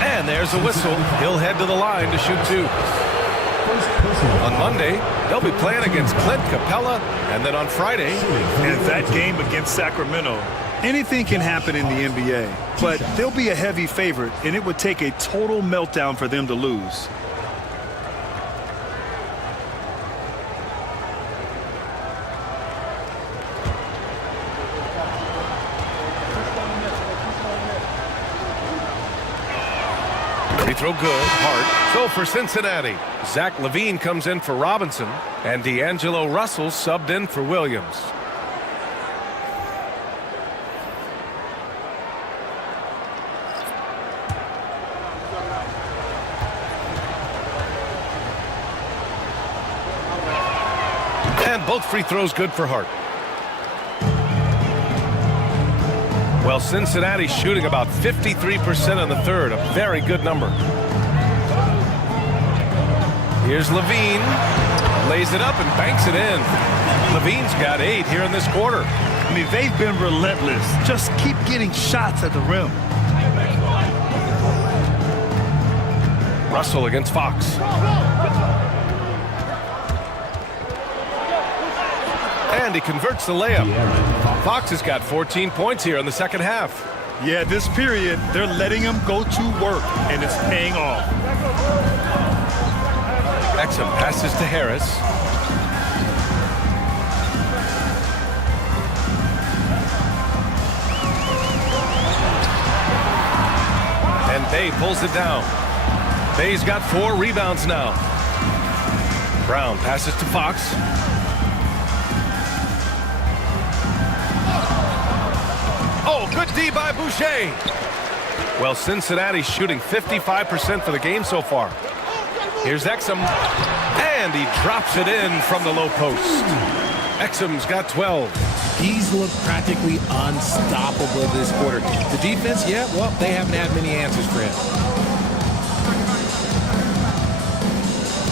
And there's a whistle. He'll head to the line to shoot 2. On Monday, they'll be playing against Clint Capella, and then on Friday. And that game against Sacramento. Anything can happen in the NBA, but they'll be a heavy favorite, and it would take a total meltdown for them to lose. Free throw good, Hart. So for Cincinnati, Zach LaVine comes in for Robinson, and D'Angelo Russell subbed in for Williams. And both free throws good for Hart. Well, Cincinnati's shooting about 53% in the third, a very good number. Here's Levine. Lays it up and banks it in. Levine's got 8 here in this quarter. I mean, they've been relentless. Just keep getting shots at the rim. Russell against Fox. And he converts the layup. Fox has got 14 points here in the second half. Yeah, this period, they're letting him go to work, and it's paying off. Exum passes to Harris. And Bay pulls it down. Bay's got 4 rebounds now. Brown passes to Fox. Oh, good D by Boucher. Well, Cincinnati's shooting 55% for the game so far. Here's Exum, and he drops it in from the low post. Exum's got 12. He's looked practically unstoppable this quarter. The defense, yeah, well, they haven't had many answers for him.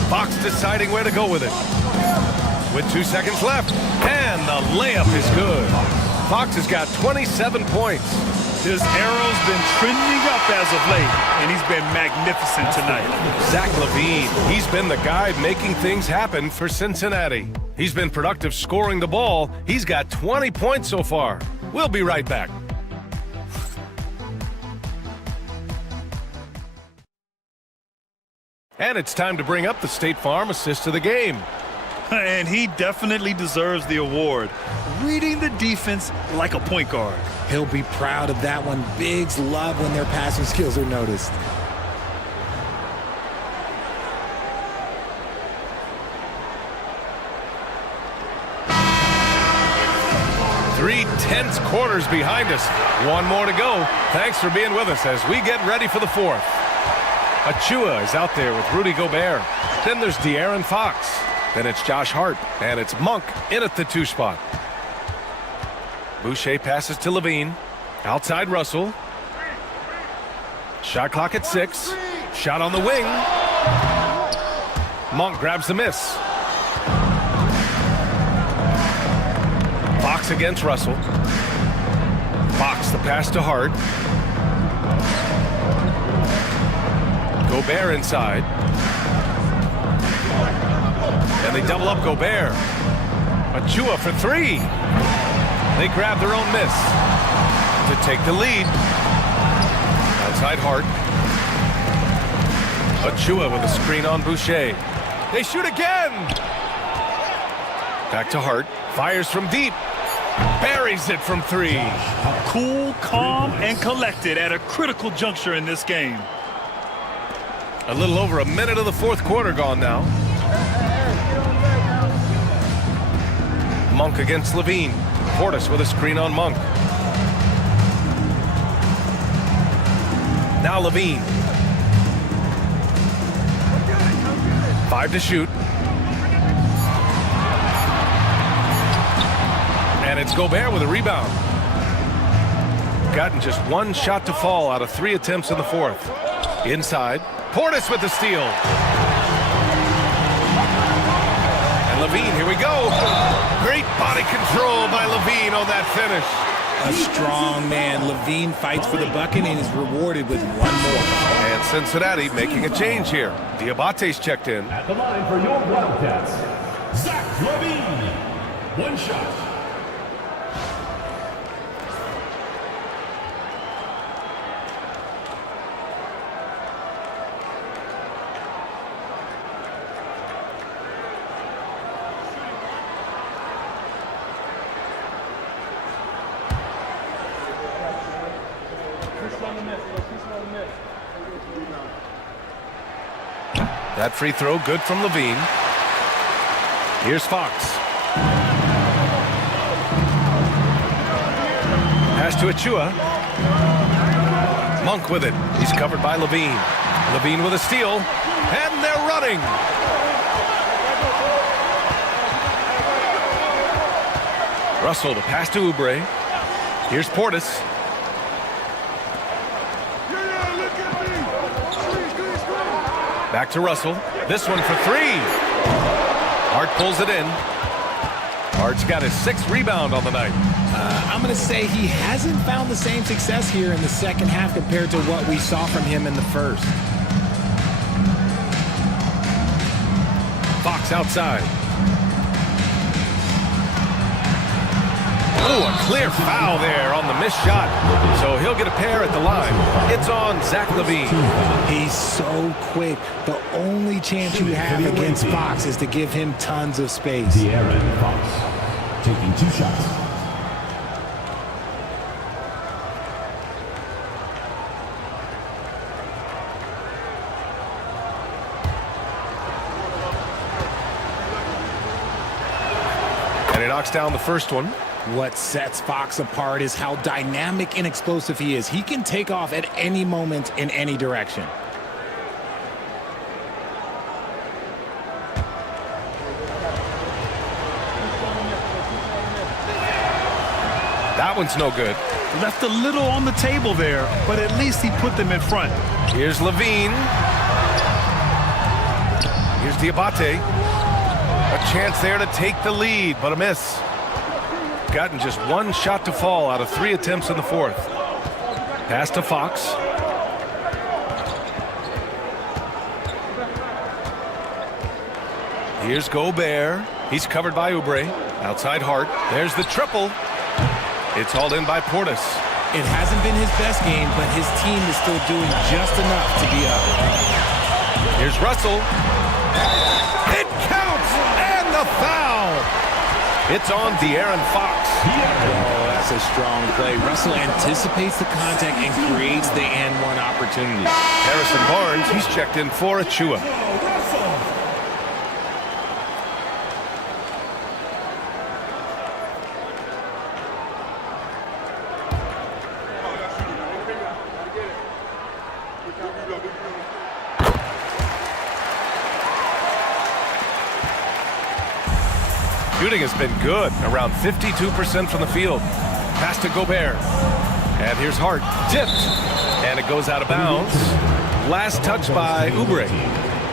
Fox deciding where to go with it. With 2 seconds left, and the layup is good. Fox has got 27 points. His arrow's been trending up as of late, and he's been magnificent tonight. Zach LaVine, he's been the guy making things happen for Cincinnati. He's been productive scoring the ball. He's got 20 points so far. We'll be right back. And it's time to bring up the State Farm assist of the game. And he definitely deserves the award. Reading the defense like a point guard. He'll be proud of that one. Bigs love when their passing skills are noticed. Three tense quarters behind us. One more to go. Thanks for being with us as we get ready for the fourth. Achua is out there with Rudy Gobert. Then there's De'Aaron Fox. Then it's Josh Hart. And it's Monk in at the 2 spot. Boucher passes to Levine. Outside Russell. Shot clock at 6. Shot on the wing. Monk grabs the miss. Fox against Russell. Fox the pass to Hart. Gobert inside. And they double up Gobert. Achua for 3. They grab their own miss to take the lead. Outside Hart. Achua with a screen on Boucher. They shoot again. Back to Hart. Fires from deep. Buries it from 3. Cool, calm, and collected at a critical juncture in this game. A little over a minute of the fourth quarter gone now. Monk against Levine. Portis with a screen on Monk. Now Levine. 5 to shoot. And it's Gobert with a rebound. Gotten just 1 shot to fall out of 3 attempts in the fourth. Inside. Portis with the steal. And Levine, here we go. Great body control by Levine on that finish. A strong man. Levine fights for the bucket and is rewarded with 1 more. And Cincinnati making a change here. Diabate's checked in. At the line for your Wildcats, Zach LaVine. 1 shot. That free throw good from Levine. Here's Fox. Pass to Achua. Monk with it. He's covered by Levine. Levine with a steal. And they're running. Russell, the pass to Oubre. Here's Portis. Back to Russell. This one for three. Hart pulls it in. Hart's got his 6th rebound on the night. I'm going to say he hasn't found the same success here in the second half compared to what we saw from him in the first. Fox outside. Oh, a clear foul there on the missed shot. So he'll get a pair at the line. It's on Zach LaVine. He's so quick. The only chance you have against Fox is to give him tons of space. De'Aaron Fox taking 2 shots. And he knocks down the first one. What sets Fox apart is how dynamic and explosive he is. He can take off at any moment in any direction. That one's no good. Left a little on the table there, but at least he put them in front. Here's LaVine. Here's Diabate. A chance there to take the lead, but a miss. Gotten just 1 shot to fall out of 3 attempts in the 4th. Pass to Fox. Here's Gobert. He's covered by Oubre. Outside Hart. There's the triple. It's hauled in by Portis. It hasn't been his best game, but his team is still doing just enough to be up. Here's Russell. It counts! And the foul! It's on De'Aaron Fox. Oh, that's a strong play. Russell anticipates the contact and creates the and-one opportunity. Harrison Barnes, he's checked in for Achua. Shooting has been good, around 52% from the field. Pass to Gobert. And here's Hart, tipped. And it goes out of bounds. Last touch by Oubre.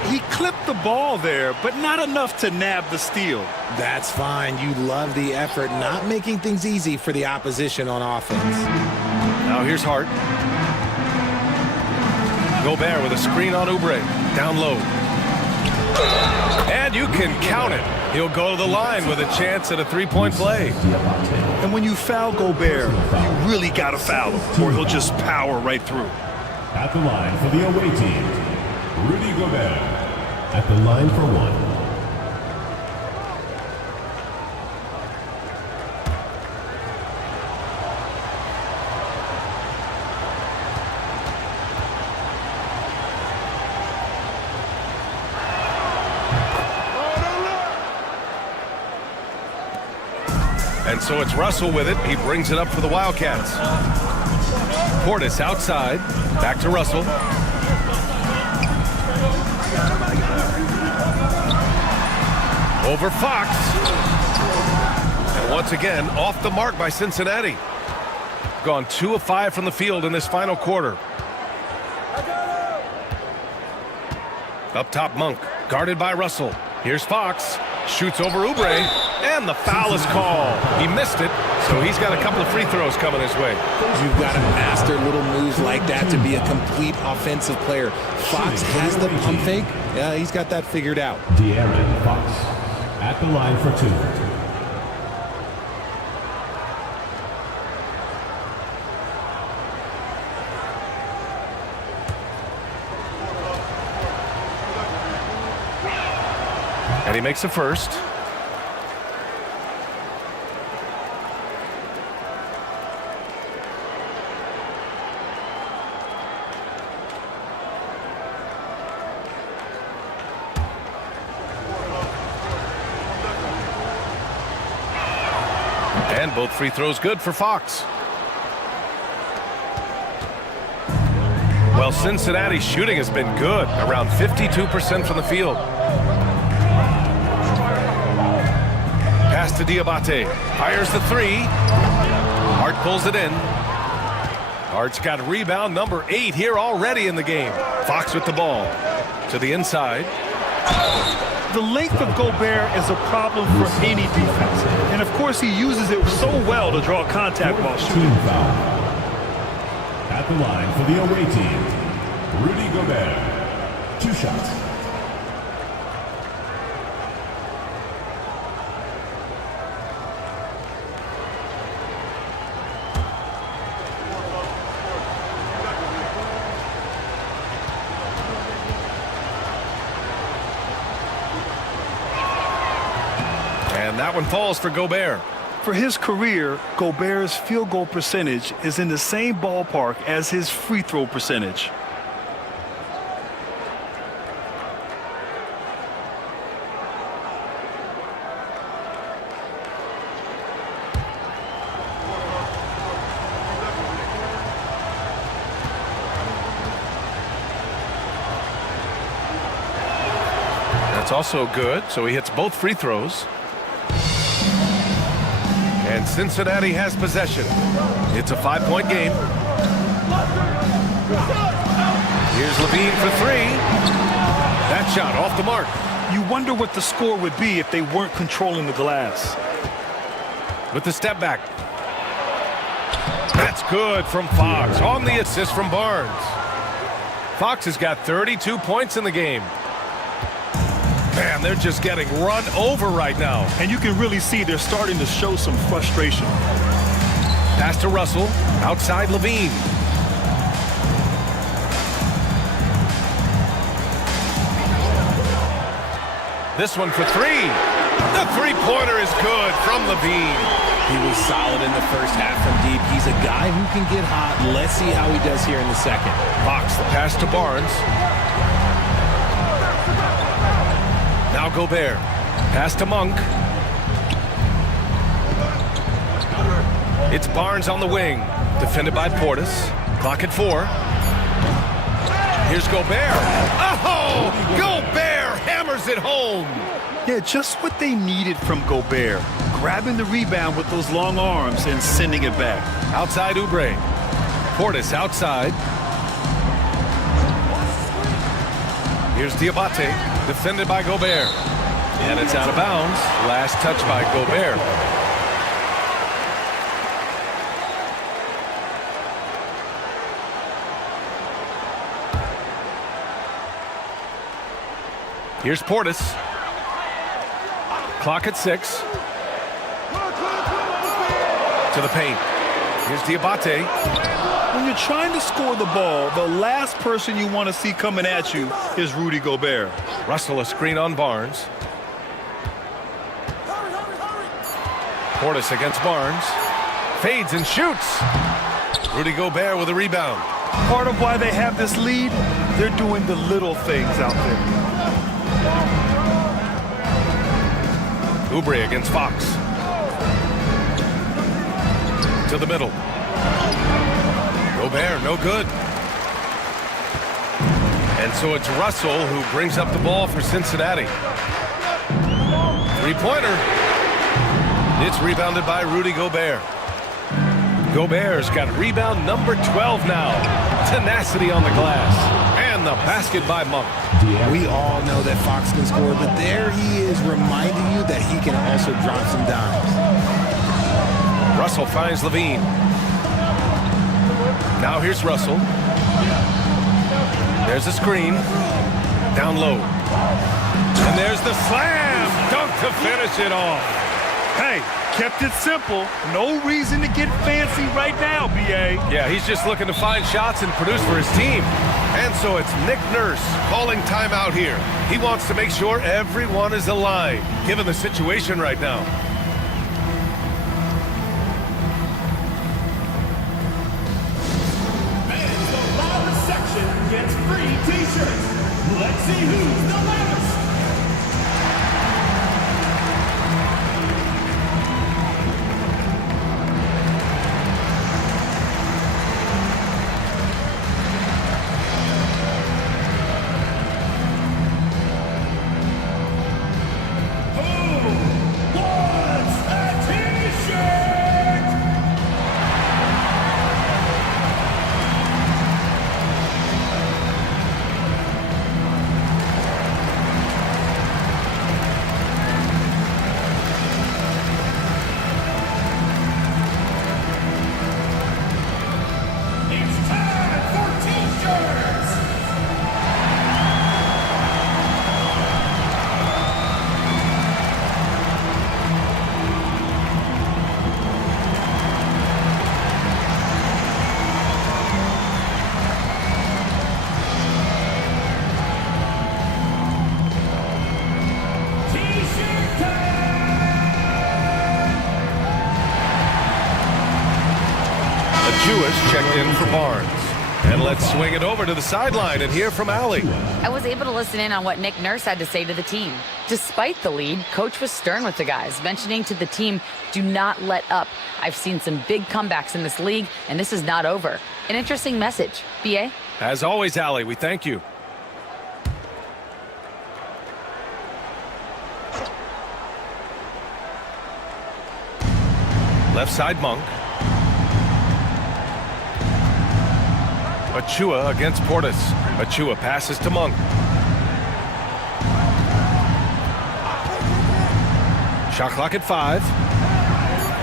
He clipped the ball there, but not enough to nab the steal. That's fine. You love the effort, not making things easy for the opposition on offense. Now here's Hart. Gobert with a screen on Oubre. Down low. And you can count it. He'll go to the line with a chance at a 3-point play. And when you foul Gobert, you really got to foul him, or he'll just power right through. At the line for the away team, Rudy Gobert. At the line for 1. And so it's Russell with it. He brings it up for the Wildcats. Portis outside. Back to Russell. Over Fox. And once again, off the mark by Cincinnati. Gone 2 of 5 from the field in this final quarter. Up top, Monk. Guarded by Russell. Here's Fox. Shoots over Oubre, and the foul is called. He missed it, so he's got a couple of free throws coming his way. You've got to master little moves like that to be a complete offensive player. Fox has the pump fake. Yeah, he's got that figured out. De'Aaron Fox at the line for 2. And he makes the first. And both free throws good for Fox. Well, Cincinnati's shooting has been good, around 52% from the field. Pass to Diabate. Fires the 3. Hart pulls it in. Hart's got rebound number 8 here already in the game. Fox with the ball. To the inside. The length of Gobert is a problem for any defense. And of course, he uses it so well to draw contact while shooting. Team foul. At the line for the away team, Rudy Gobert. 2 shots. And that one falls for Gobert. For his career, Gobert's field goal percentage is in the same ballpark as his free throw percentage. That's also good, so he hits both free throws. And Cincinnati has possession. It's a 5-point game. Here's Levine for 3. That shot off the mark. You wonder what the score would be if they weren't controlling the glass. With the step back. That's good from Fox on the assist from Barnes. Fox has got 32 points in the game. Man, they're just getting run over right now. And you can really see they're starting to show some frustration. Pass to Russell, outside Levine. This one for 3. The three-pointer is good from Levine. He was solid in the first half from deep. He's a guy who can get hot. Let's see how he does here in the second. Fox, the pass to Barnes. Now Gobert. Pass to Monk. It's Barnes on the wing. Defended by Portis. Clock at 4. Here's Gobert. Oh! Gobert hammers it home. Yeah, just what they needed from Gobert. Grabbing the rebound with those long arms and sending it back. Outside Oubre. Portis outside. Here's Diabate, defended by Gobert. And it's out of bounds. Last touch by Gobert. Here's Portis. Clock at 6. To the paint. Here's Diabate. When you're trying to score the ball, the last person you want to see coming at you is Rudy Gobert. Russell a screen on Barnes. Portis against Barnes. Fades and shoots. Rudy Gobert with a rebound. Part of why they have this lead, they're doing the little things out there. Oubre against Fox. To the middle. Gobert, no good. And so it's Russell who brings up the ball for Cincinnati. Three-pointer. It's rebounded by Rudy Gobert. Gobert's got rebound number 12 now. Tenacity on the glass. And the basket by Monk. We all know that Fox can score, but there he is reminding you that he can also drop some dimes. Russell finds Levine. Now here's Russell. There's a screen. Down low. And there's the slam dunk to finish it off. Hey, kept it simple. No reason to get fancy right now, B.A. Yeah, he's just looking to find shots and produce for his team. And so it's Nick Nurse calling timeout here. He wants to make sure everyone is aligned, given the situation right now. Men's the loudest section gets free t-shirts. Let's see who's the loudest. Achua's checked in for Barnes. And let's swing it over to the sideline and hear from Allie. I was able to listen in on what Nick Nurse had to say to the team. Despite the lead, Coach was stern with the guys, mentioning to the team, do not let up. I've seen some big comebacks in this league, and this is not over. An interesting message. B.A.? As always, Allie, we thank you. Left side, Monk. Achua against Portis. Achua passes to Monk. Shot clock at 5.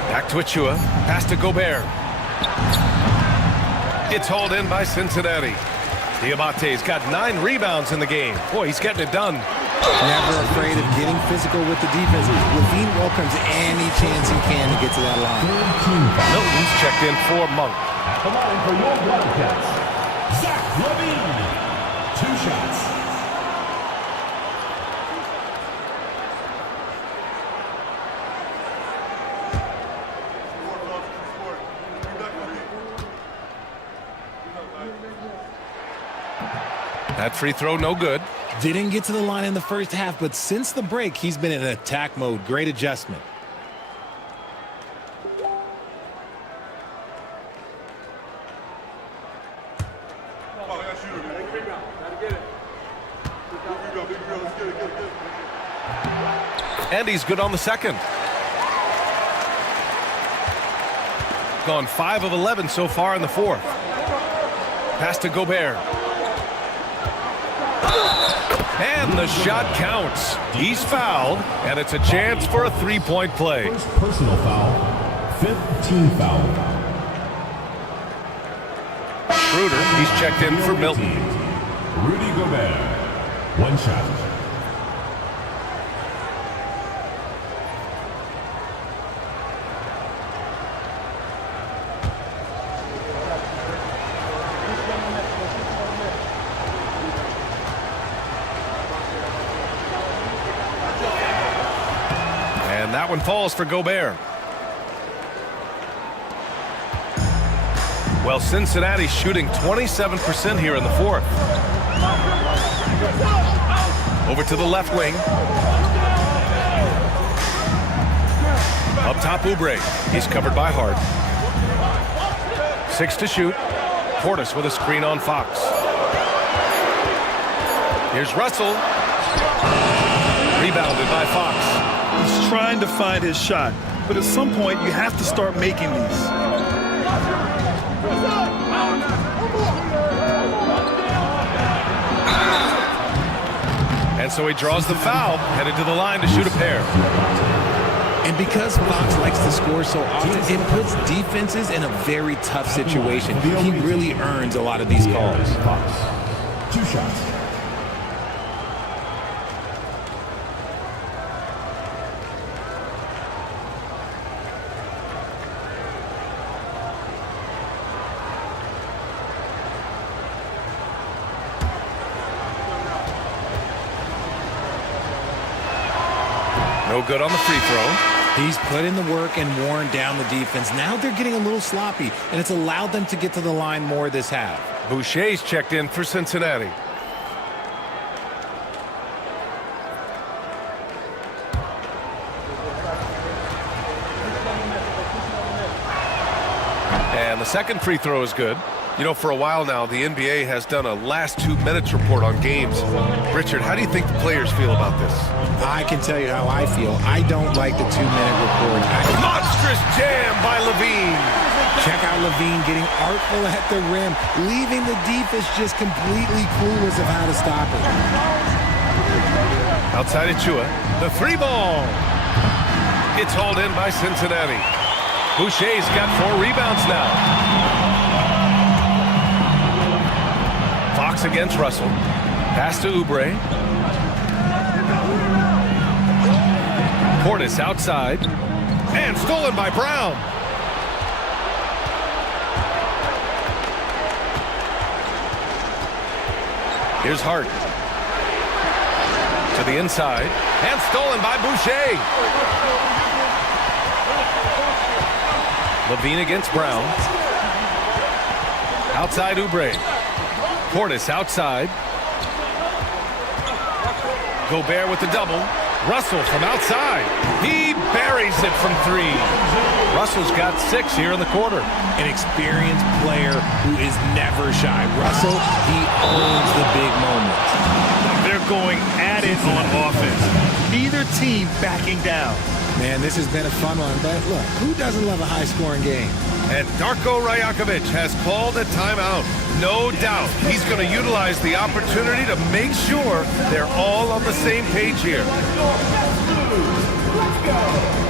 Back to Achua. Pass to Gobert. It's hauled in by Cincinnati. Diabate's got 9 rebounds in the game. Boy, he's getting it done. Never afraid of getting physical with the defense. Levine welcomes any chance he can to get to that line. Milton's checked in for Monk. At the line for your Wildcats, Zach Levine. 2 shots. That free throw, no good. Didn't get to the line in the first half, but since the break, he's been in attack mode. Great adjustment. And he's good on the second. Gone 5 of 11 so far in the fourth. Pass to Gobert. And the shot counts. He's fouled, and it's a chance for a 3-point play. First personal foul, 5th team foul. Schroeder, he's checked in for Milton. Rudy Gobert, 1 shot. And that one falls for Gobert. Well, Cincinnati's shooting 27% here in the fourth. Over to the left wing. Up top, Oubre. He's covered by Hart. 6 to shoot. Portis with a screen on Fox. Here's Russell. Rebounded by Fox. He's trying to find his shot, but at some point you have to start making these. And so he draws the foul, headed to the line to shoot a pair. And because Fox likes to score so often, it puts defenses in a very tough situation. He really earns a lot of these calls. Fox, 2 shots. No good on the free throw. He's put in the work and worn down the defense. Now they're getting a little sloppy, and it's allowed them to get to the line more this half. Boucher's checked in for Cincinnati. And the second free throw is good. You know, for a while now, the NBA has done a last 2 minutes report on games. Richard, how do you think the players feel about this? I can tell you how I feel. I don't like the 2-minute report. Monstrous jam by Levine. Check out Levine getting artful at the rim, leaving the defense just completely clueless of how to stop it. Outside Achua, the 3-ball. It's hauled in by Cincinnati. Boucher's got 4 rebounds now. Fox against Russell. Pass to Oubre. Portis outside. And stolen by Brown. Here's Hart. To the inside. And stolen by Boucher. Levine against Brown. Outside Oubre. Portis outside. Gobert with the double. Russell from outside. He buries it from 3. Russell's got 6 here in the quarter. An experienced player who is never shy. Russell, he owns the big moments. They're going at it on offense. Neither team backing down. Man, this has been a fun one, but look, who doesn't love a high-scoring game? And Darko Rajakovic has called a timeout. No doubt he's going to utilize the opportunity to make sure they're all on the same page here. Let's go.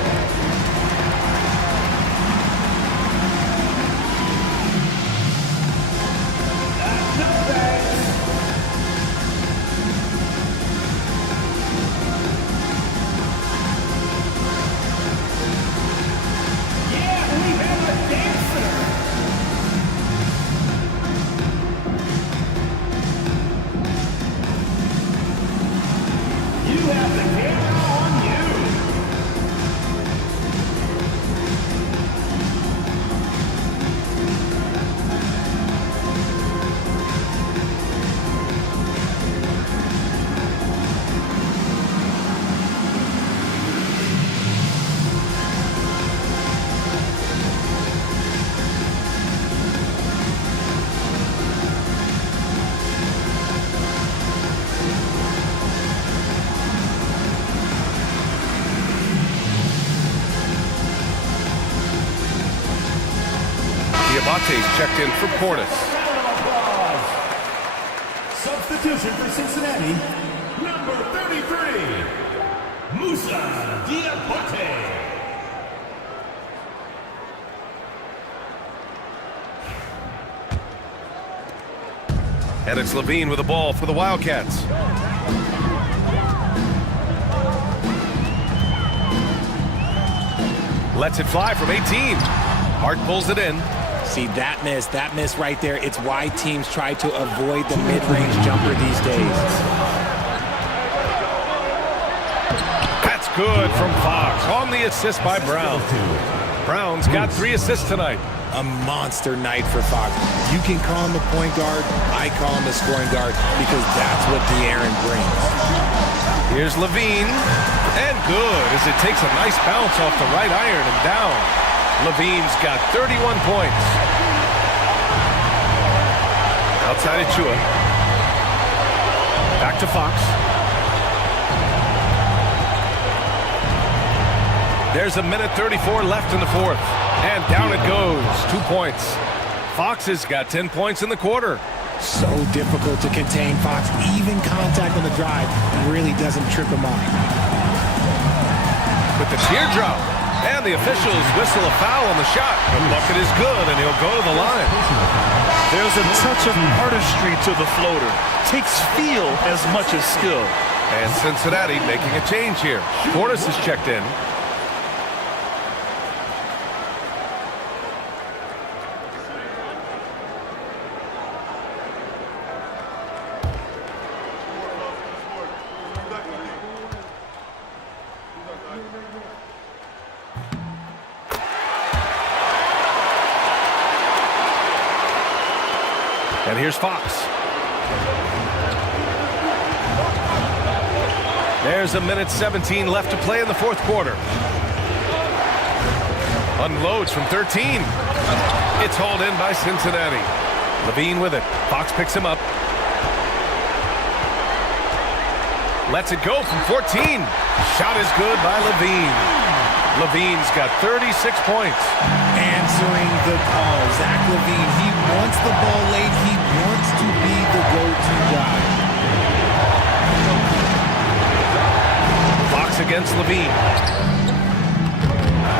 Diabate's checked in for Portis. Substitution for Cincinnati, number 33, Musa Diabate. And it's Levine with the ball for the Wildcats. Lets it fly from 18. Hart pulls it in. See, that miss right there, it's why teams try to avoid the mid-range jumper these days. That's good from Fox on the assist by Brown. Brown's got 3 assists tonight. A monster night for Fox. You can call him a point guard. I call him a scoring guard because that's what De'Aaron brings. Here's Levine. And good as it takes a nice bounce off the right iron and down. Levine's got 31 points. Outside of Chua. Back to Fox. There's a minute 34 left in the fourth. And down it goes. 2 points. Fox has got 10 points in the quarter. So difficult to contain Fox. Even contact on the drive really doesn't trip him up. With the teardrop. And the officials whistle a foul on the shot. The bucket is good, and he'll go to the line. There's a touch of artistry to the floater. Takes feel as much as skill. And Cincinnati making a change here. Portis is checked in. And here's Fox. There's a minute 17 left to play in the fourth quarter. Unloads from 13. It's hauled in by Cincinnati. Levine with it. Fox picks him up. Lets it go from 14. Shot is good by Levine. Levine's got 36 points. Answering the call. Zach Levine, he wants the ball late. He wants to be the go-to guy. Fox against Levine.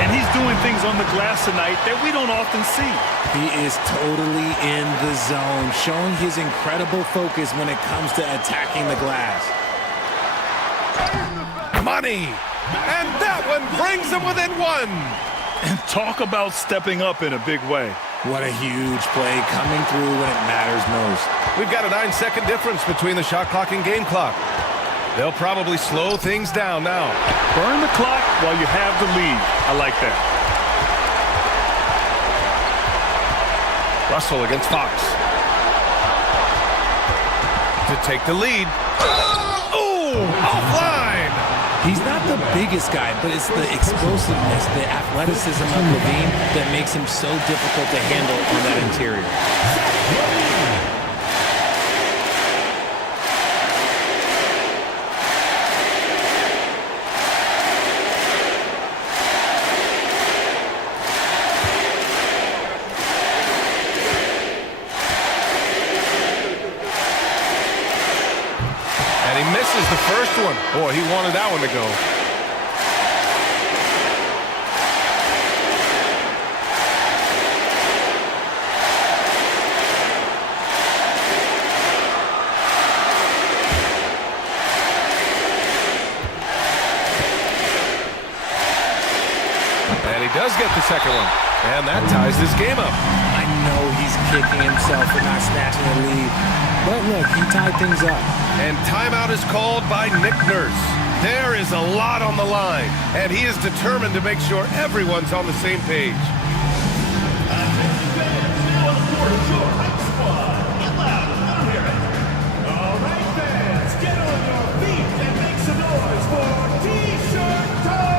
And he's doing things on the glass tonight that we don't often see. He is totally in the zone, showing his incredible focus when it comes to attacking the glass. Money! And that one brings them within 1. And talk about stepping up in a big way. What a huge play coming through when it matters most. We've got a 9-second difference between the shot clock and game clock. They'll probably slow things down now. Burn the clock while you have the lead. I like that. Russell against Fox. To take the lead. Oh, offline! He's not the biggest guy, but it's the explosiveness, the athleticism of Levine that makes him so difficult to handle on that interior. And he misses the first one. Boy, he wanted that one to go. And he does get the second one. And that ties this game up. I know he's kicking himself for not snatching the lead. But look, he tied things up. And timeout is called by Nick Nurse. There is a lot on the line, and he is determined to make sure everyone's on the same page. All right, fans, get on your feet and make some noise for T-shirt time!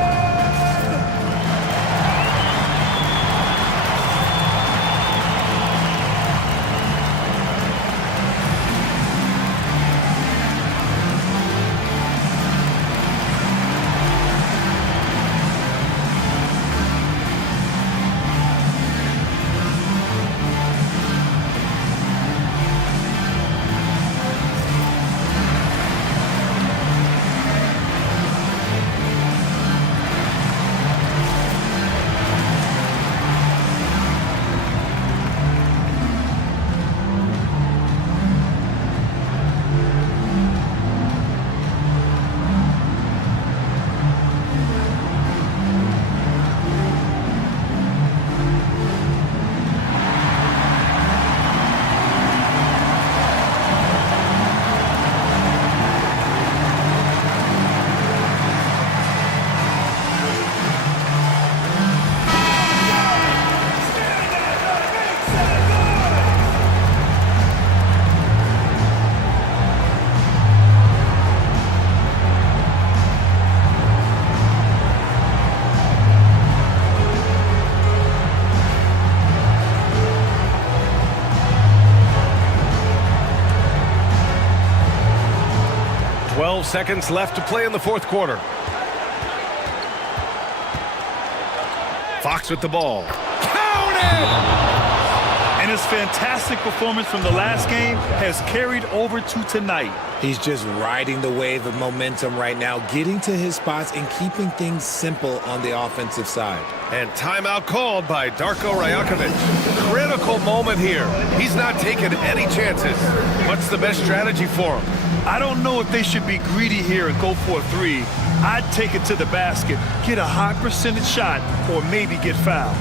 Seconds left to play in the fourth quarter. Fox with the ball. Counted! And his fantastic performance from the last game has carried over to tonight. He's just riding the wave of momentum right now, getting to his spots and keeping things simple on the offensive side. And timeout called by Darko Rajakovic. Critical moment here. He's not taking any chances. What's the best strategy for him? I don't know if they should be greedy here and go for a three. I'd take it to the basket, get a high percentage shot, or maybe get fouled.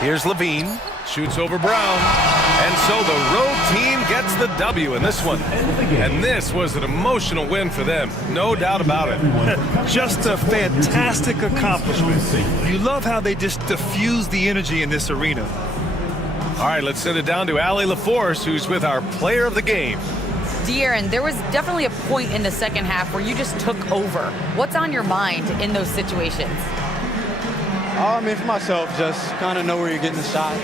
Here's Levine. Shoots over Brown. And so the road team gets the W in this one. And this was an emotional win for them, no doubt about it. Just a fantastic accomplishment. You love how they just diffuse the energy in this arena. All right, let's send it down to Allie LaForce, who's with our player of the game. De'Aaron, there was definitely a point in the second half where you just took over. What's on your mind in those situations? I mean, for myself, just kind of know where you're getting the shot.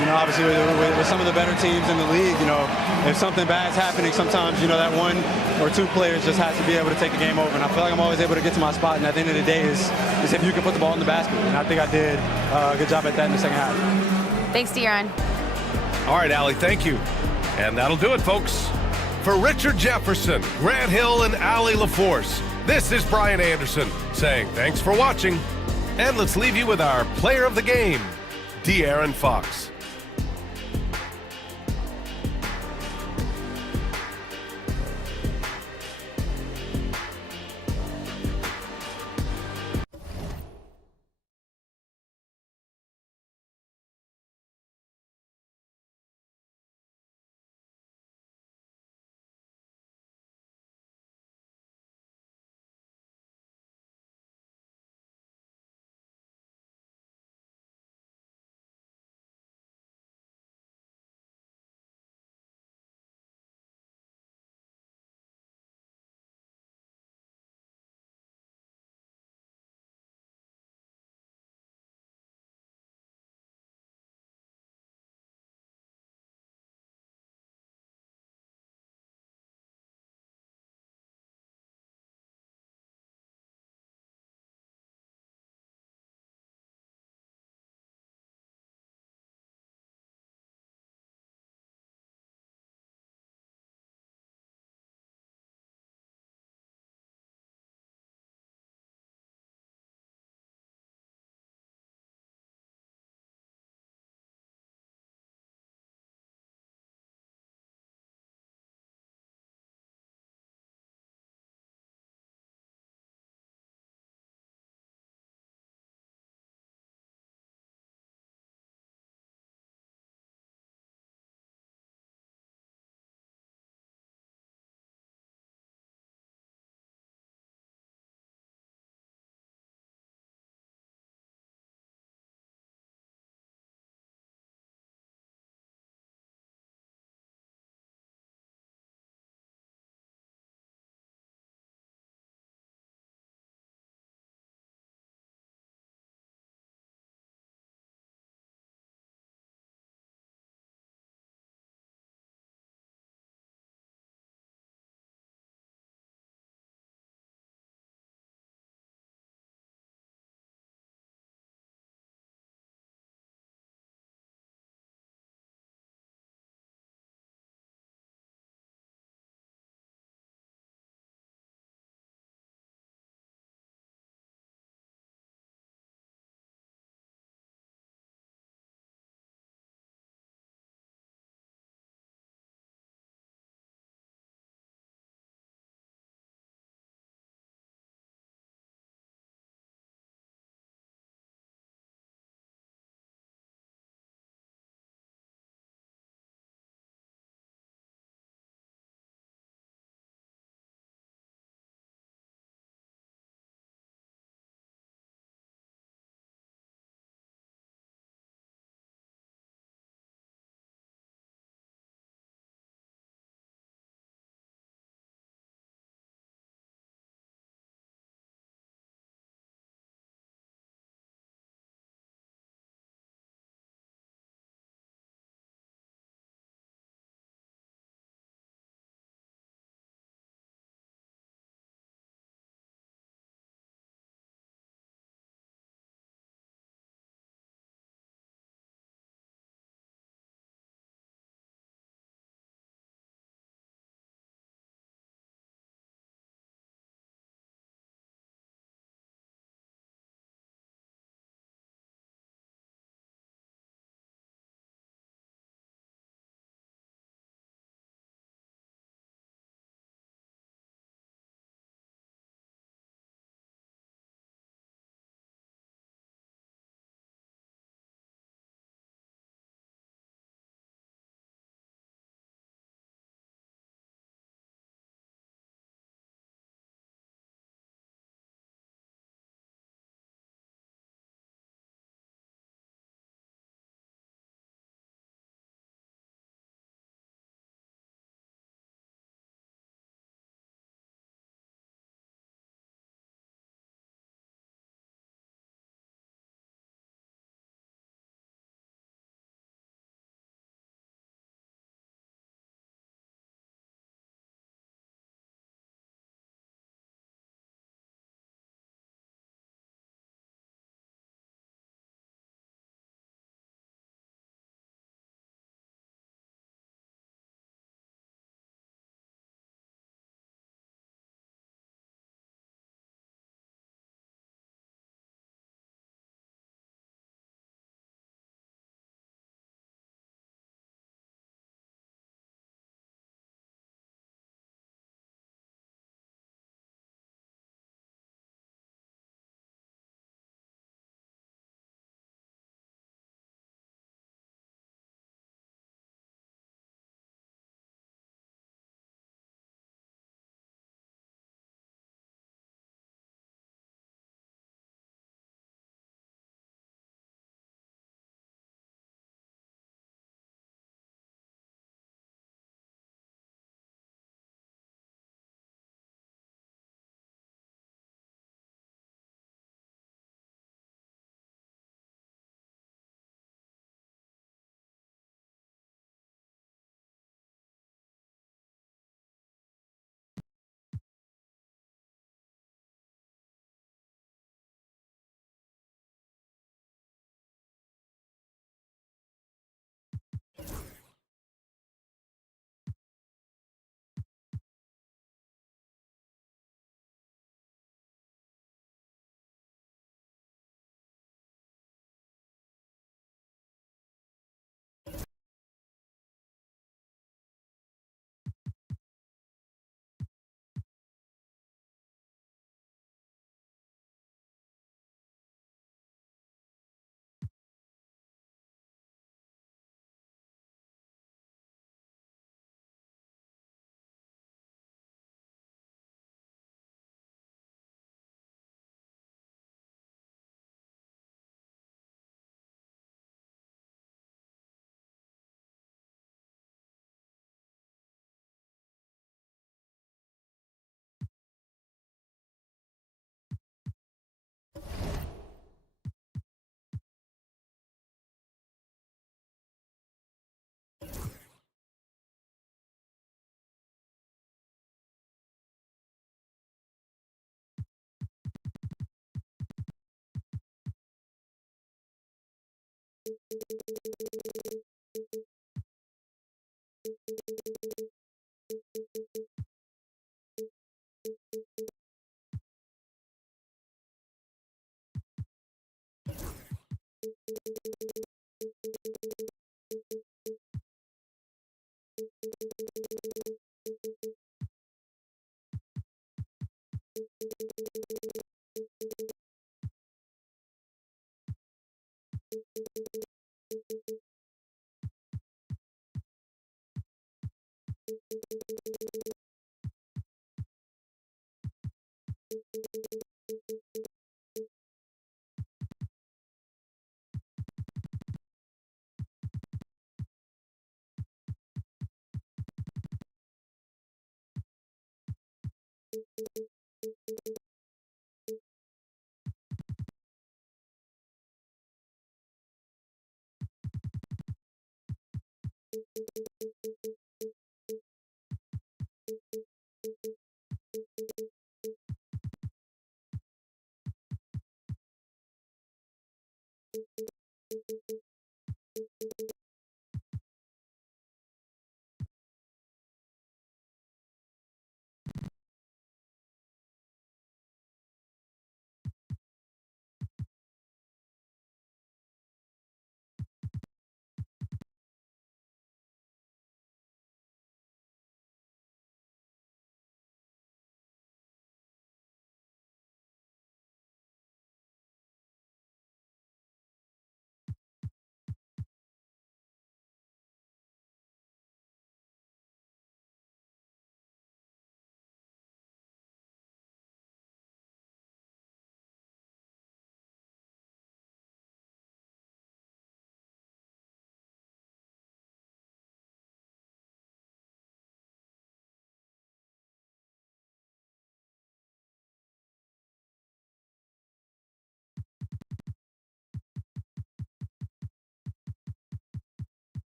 You know, obviously with some of the better teams in the league, you know, if something bad's happening, sometimes, you know, that one or two players just has to be able to take the game over. And I feel like I'm always able to get to my spot. And at the end of the day is if you can put the ball in the basket. And I think I did a good job at that in the second half. Thanks, De'Aaron. All right, Allie, thank you. And that'll do it, folks. For Richard Jefferson, Grant Hill, and Allie LaForce, this is Brian Anderson saying thanks for watching. And let's leave you with our player of the game, De'Aaron Fox.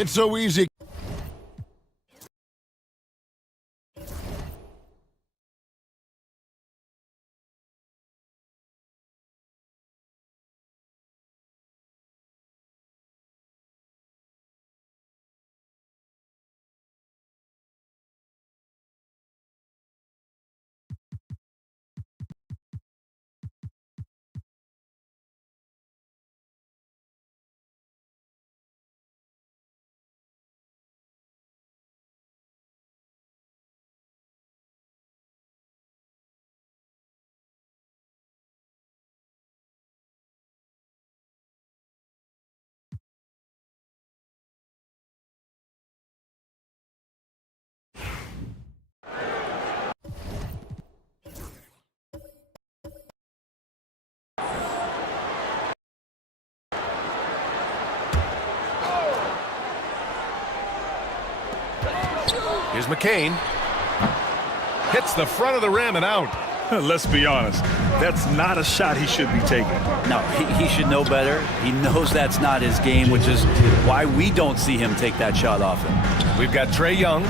It's so easy. Here's McCain. Hits the front of the rim and out. Let's be honest, that's not a shot he should be taking. No, he should know better. He knows that's not his game, which is why we don't see him take that shot often. We've got Trae Young,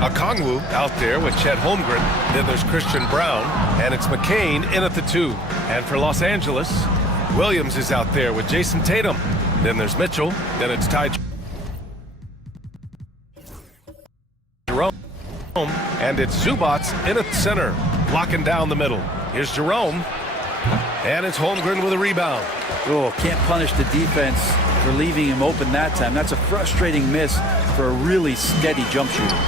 Okongwu out there with Chet Holmgren. Then there's Christian Brown, and it's McCain in at the 2. And for Los Angeles, Williams is out there with Jason Tatum. Then there's Mitchell. Then it's Ty Jerome. And it's Zubats in at the center, blocking down the middle. Here's Jerome. And it's Holmgren with a rebound. Oh, can't punish the defense for leaving him open that time. That's a frustrating miss for a really steady jump shooter.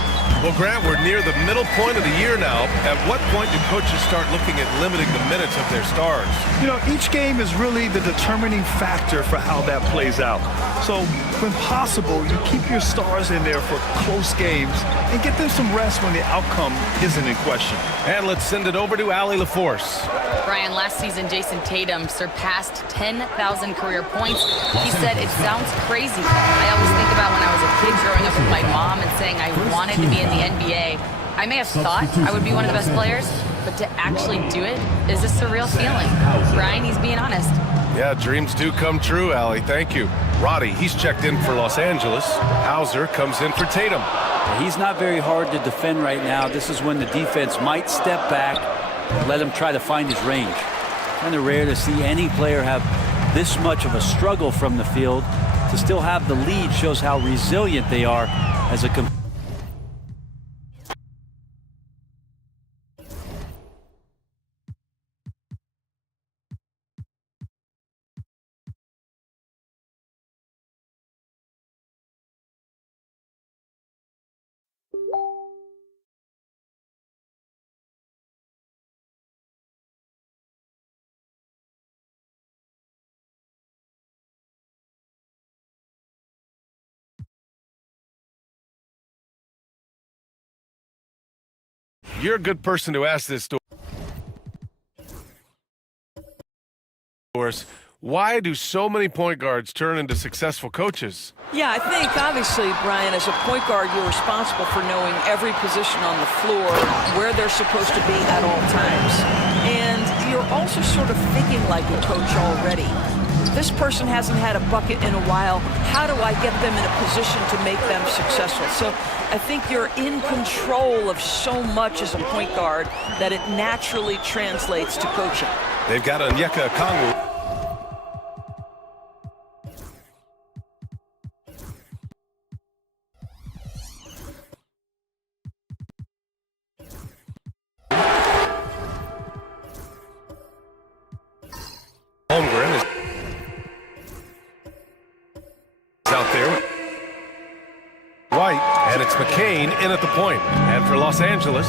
Well, Grant, we're near the middle point of the year now. At what point do coaches start looking at limiting the minutes of their stars? You know, each game is really the determining factor for how that plays out. So, when possible, you keep your stars in there for close games and get them some rest when the outcome isn't in question. And let's send it over to Allie LaForce. Brian, last season, Jason Tatum surpassed 10,000 career points. He said, it sounds crazy. I always think about when I was a kid growing up with my mom and saying I wanted to be in the NBA. I may have thought I would be one of the best players, but to actually do it is a surreal feeling. Brian, he's being honest. Yeah, dreams do come true, Allie. Thank you. Roddy, he's checked in for Los Angeles. Hauser comes in for Tatum. He's not very hard to defend right now. This is when the defense might step back and let him try to find his range. Kind of rare to see any player have this much of a struggle from the field. To still have the lead shows how resilient they are as a competitor. You're a good person to ask this, Doris. Why do so many point guards turn into successful coaches? Yeah, I think, obviously, Brian, as a point guard, you're responsible for knowing every position on the floor, where they're supposed to be at all times. And you're also sort of thinking like a coach already. This person hasn't had a bucket in a while. How do I get them in a position to make them successful? So I think you're in control of so much as a point guard that it naturally translates to coaching. They've got Onyeka Okongwu. Holmgren is out there. White, and it's McCain in at the point. And for Los Angeles,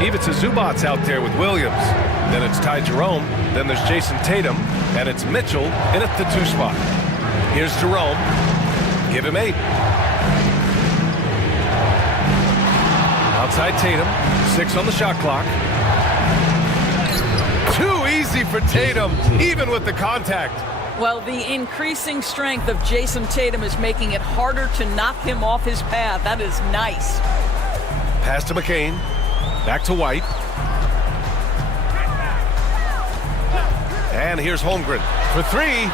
Ivica Zubats out there with Williams. Then it's Ty Jerome. Then there's Jason Tatum. And it's Mitchell in at the 2 spot. Here's Jerome. Give him 8. Outside Tatum. 6 on the shot clock. Too easy for Tatum, even with the contact. Well, the increasing strength of Jason Tatum is making it harder to knock him off his path. That is nice. Pass to McCain. Back to White. And here's Holmgren for 3.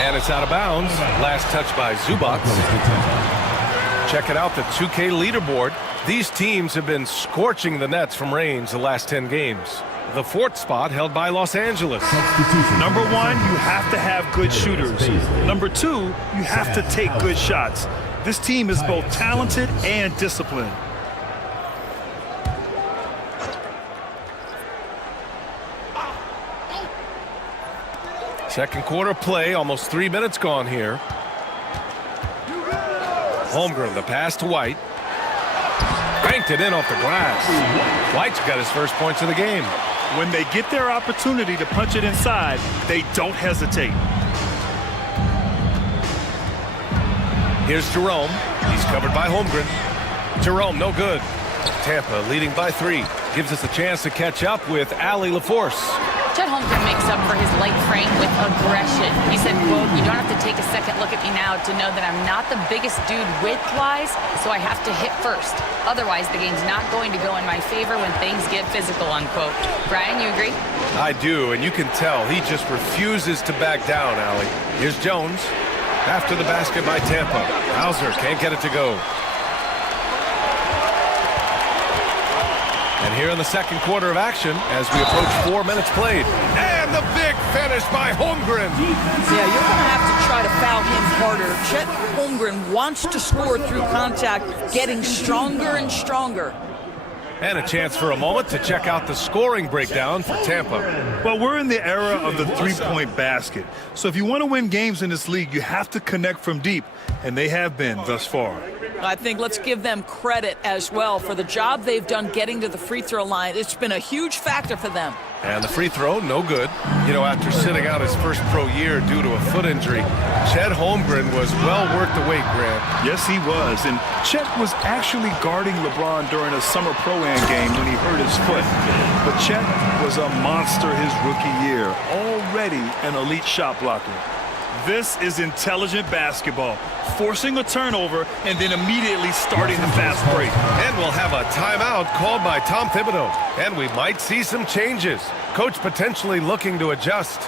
And it's out of bounds. Last touch by Zubats. Checking out the 2K leaderboard. These teams have been scorching the nets from range the last 10 games. The 4th spot held by Los Angeles. Number 1, you have to have good shooters. Number 2, you have to take good shots. This team is both talented and disciplined. Second quarter play, almost 3 minutes gone here. Holmgren, the pass to White. Banked it in off the glass. White's got his first points of the game. When they get their opportunity to punch it inside, they don't hesitate. Here's Jerome. He's covered by Holmgren. Jerome, no good. Tampa leading by 3. Gives us a chance to catch up with Allie LaForce. Chet Holmgren makes up for his light frame with aggression. He said, quote, "You don't have to take a second look at me now to know that I'm not the biggest dude width-wise, so I have to hit first. Otherwise, the game's not going to go in my favor when things get physical," unquote. Brian, you agree? I do, and you can tell he just refuses to back down, Allie. Here's Jones. After the basket by Tampa. Hauser can't get it to go. And here in the second quarter of action, as we approach 4 minutes played. And the big finish by Holmgren. Yeah, you're going to have to try to foul him harder. Chet Holmgren wants to score through contact, getting stronger and stronger. And a chance for a moment to check out the scoring breakdown for Tampa. Well, we're in the era of the three-point basket. So if you want to win games in this league, you have to connect from deep, and they have been thus far. I think let's give them credit as well for the job they've done getting to the free throw line. It's been a huge factor for them. And the free throw, no good. You know, after sitting out his first pro year due to a foot injury, Chet Holmgren was well worth the wait, Grant. Yes, he was. And Chet was actually guarding LeBron during a summer Pro-Am game when he hurt his foot. But Chet was a monster his rookie year, already an elite shot blocker. This is intelligent basketball, forcing a turnover and then immediately starting the fast break. And we'll have a timeout called by Tom Thibodeau. And we might see some changes. Coach potentially looking to adjust.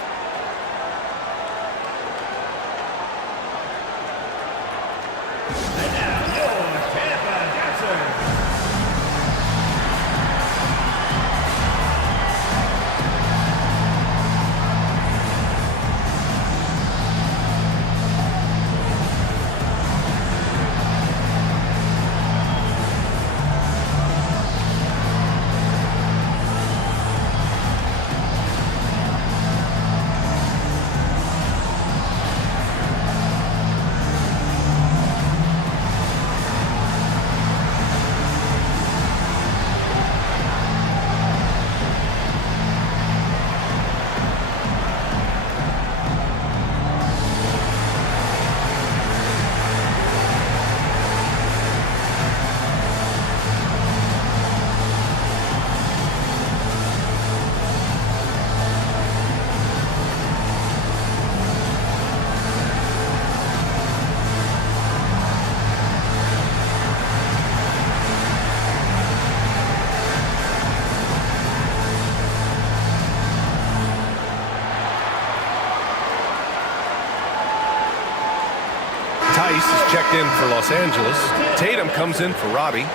Tice is checked in for Los Angeles. Tatum comes in for Robbie.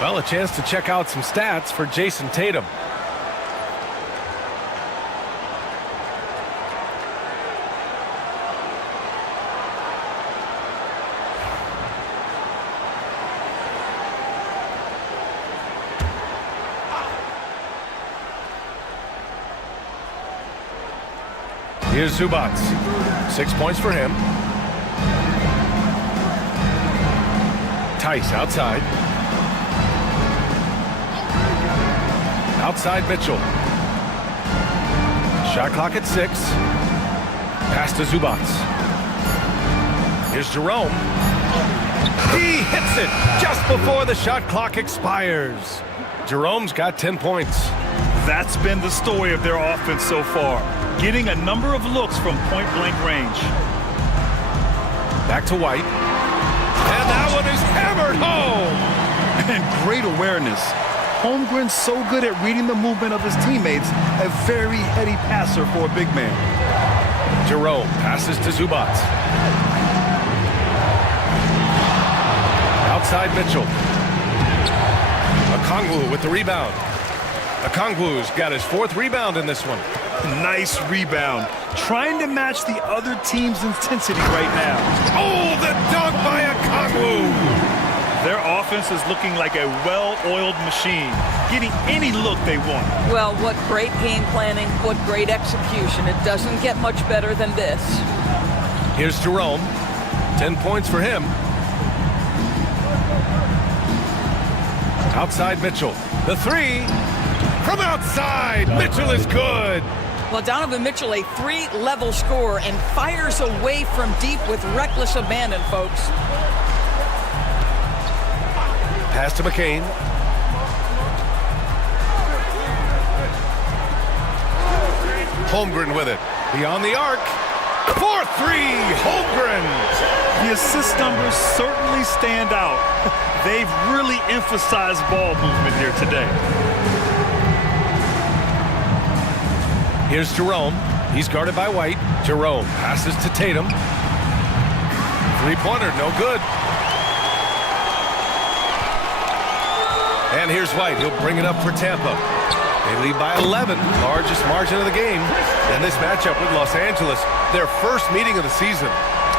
Well, a chance to check out some stats for Jason Tatum. Here's Zubats. 6 points for him. Tice outside. Outside Mitchell. Shot clock at 6. Pass to Zubats. Here's Jerome. He hits it just before the shot clock expires. Jerome's got 10 points. That's been the story of their offense so far, getting a number of looks from point-blank range. Back to White. And that one is hammered home. And great awareness. Holmgren's so good at reading the movement of his teammates, a very heady passer for a big man. Jerome passes to Zubats. Outside Mitchell. Okongwu with the rebound. Okongwu's got his 4th rebound in this one. Nice rebound. Trying to match the other team's intensity right now. Oh, the dunk by Okongwu! Their offense is looking like a well-oiled machine, getting any look they want. Well, what great game planning, what great execution. It doesn't get much better than this. Here's Jerome. 10 points for him. Outside Mitchell. The 3 from outside. Mitchell is good. Well, Donovan Mitchell, a 3-level scorer, and fires away from deep with reckless abandon, folks. Pass to McCain. Holmgren with it. Beyond the arc. 4-3, Holmgren. The assist numbers certainly stand out. They've really emphasized ball movement here today. Here's Jerome. He's guarded by White. Jerome passes to Tatum. 3-pointer, no good. And here's White. He'll bring it up for Tampa. They lead by 11, largest margin of the game. And this matchup with Los Angeles, their first meeting of the season.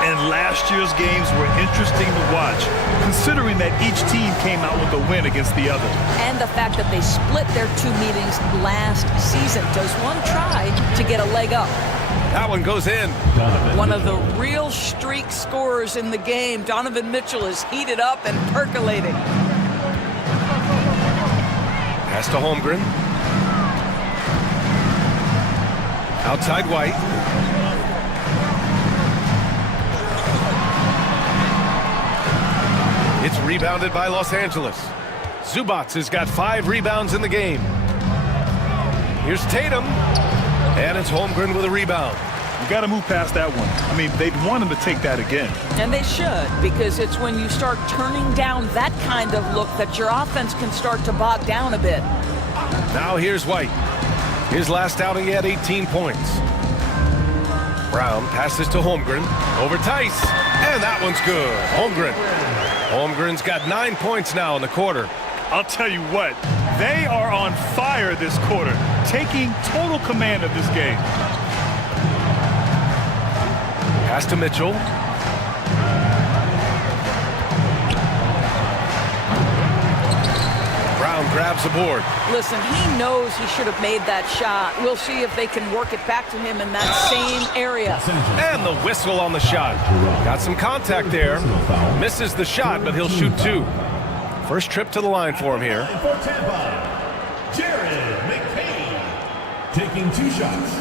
And last year's games were interesting to watch, considering that each team came out with a win against the other. And the fact that they split their 2 meetings last season. Does one try to get a leg up? That one goes in. One of the real streak scorers in the game. Donovan Mitchell is heated up and percolating. Pass to Holmgren. Outside White. It's rebounded by Los Angeles. Zubats has got 5 rebounds in the game. Here's Tatum. And it's Holmgren with a rebound. You got to move past that one. I mean, they'd want him to take that again. And they should, because it's when you start turning down that kind of look that your offense can start to bog down a bit. Now here's White. His last outing, he had 18 points. Brown passes to Holmgren. Over Tice. And that one's good. Holmgren's got 9 points now in the quarter. I'll tell you what, they are on fire this quarter, taking total command of this game. Pass to Mitchell. Brown grabs the board. Listen, he knows he should have made that shot. We'll see if they can work it back to him in that same area. And the whistle on the shot. Got some contact there. Misses the shot, but he'll shoot 2. First trip to the line for him here. For Tampa, Jared McCain taking 2 shots.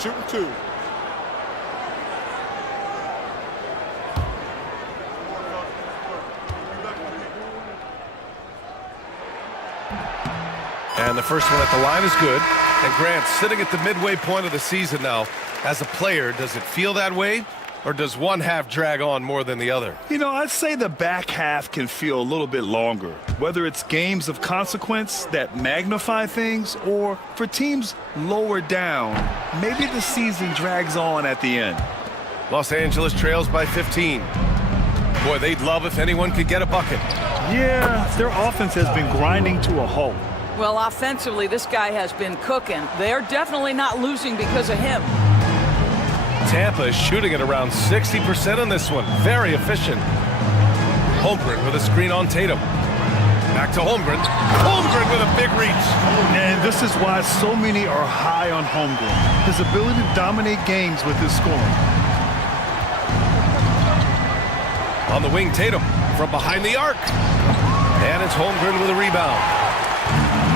Shooting 2. And the first one at the line is good. And Grant, sitting at the midway point of the season now, as a player, does it feel that way? Or does one half drag on more than the other? You know, I'd say the back half can feel a little bit longer, whether it's games of consequence that magnify things, or for teams lower down, maybe the season drags on at the end. Los Angeles trails by 15. Boy, they'd love if anyone could get a bucket. Yeah, their offense has been grinding to a halt. Well, offensively, this guy has been cooking. They're definitely not losing because of him. Tampa is shooting at around 60% on this one. Very efficient. Holmgren with a screen on Tatum. Back to Holmgren. Holmgren with a big reach. And this is why so many are high on Holmgren. His ability to dominate games with his scoring. On the wing, Tatum from behind the arc. And it's Holmgren with a rebound.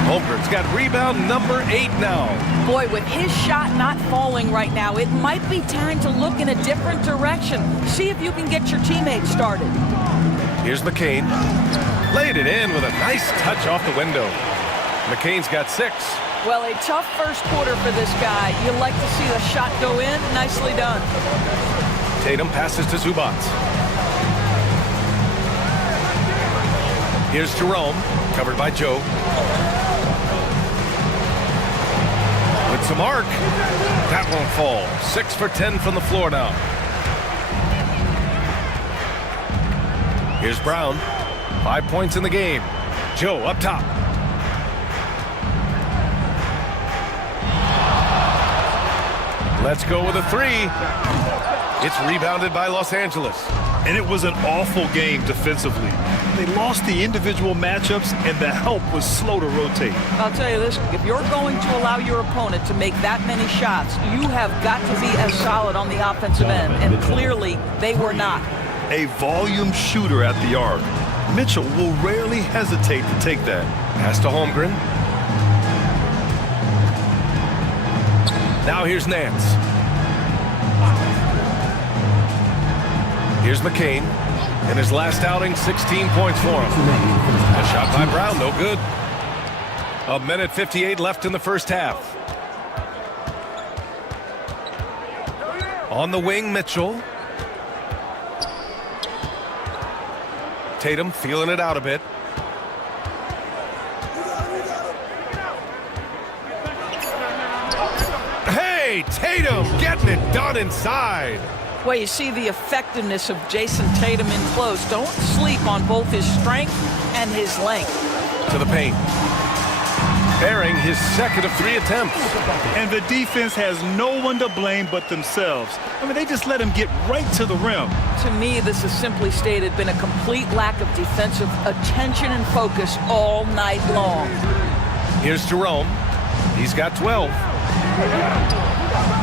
Holmgren's got rebound number 8 now. Boy, with his shot not falling right now, it might be time to look in a different direction. See if you can get your teammates started. Here's McCain. Laid it in with a nice touch off the window. McCain's got 6. Well, a tough first quarter for this guy. You like to see the shot go in. Nicely done. Tatum passes to Zubats. Here's Jerome, covered by Joe. With some arc. That won't fall. 6 for 10 from the floor now. Here's Brown. 5 points in the game. Joe up top. Let's go with a 3. It's rebounded by Los Angeles. And it was an awful game defensively. They lost the individual matchups, and the help was slow to rotate. I'll tell you this, if you're going to allow your opponent to make that many shots, you have got to be as solid on the offensive end, and clearly they were not. A volume shooter at the arc. Mitchell will rarely hesitate to take that. Pass to Holmgren. Now here's Nance. Here's McCain. In his last outing, 16 points for him. A shot by Brown, no good. 1:58 left in the first half. On the wing, Mitchell. Tatum feeling it out a bit. Hey, Tatum getting it done inside. Well, you see the effectiveness of Jason Tatum in close. Don't sleep on both his strength and his length. To the paint. Bearing his second of 3 attempts. And the defense has no one to blame but themselves. I mean, they just let him get right to the rim. To me, this has simply stated been a complete lack of defensive attention and focus all night long. Here's Jerome. He's got 12.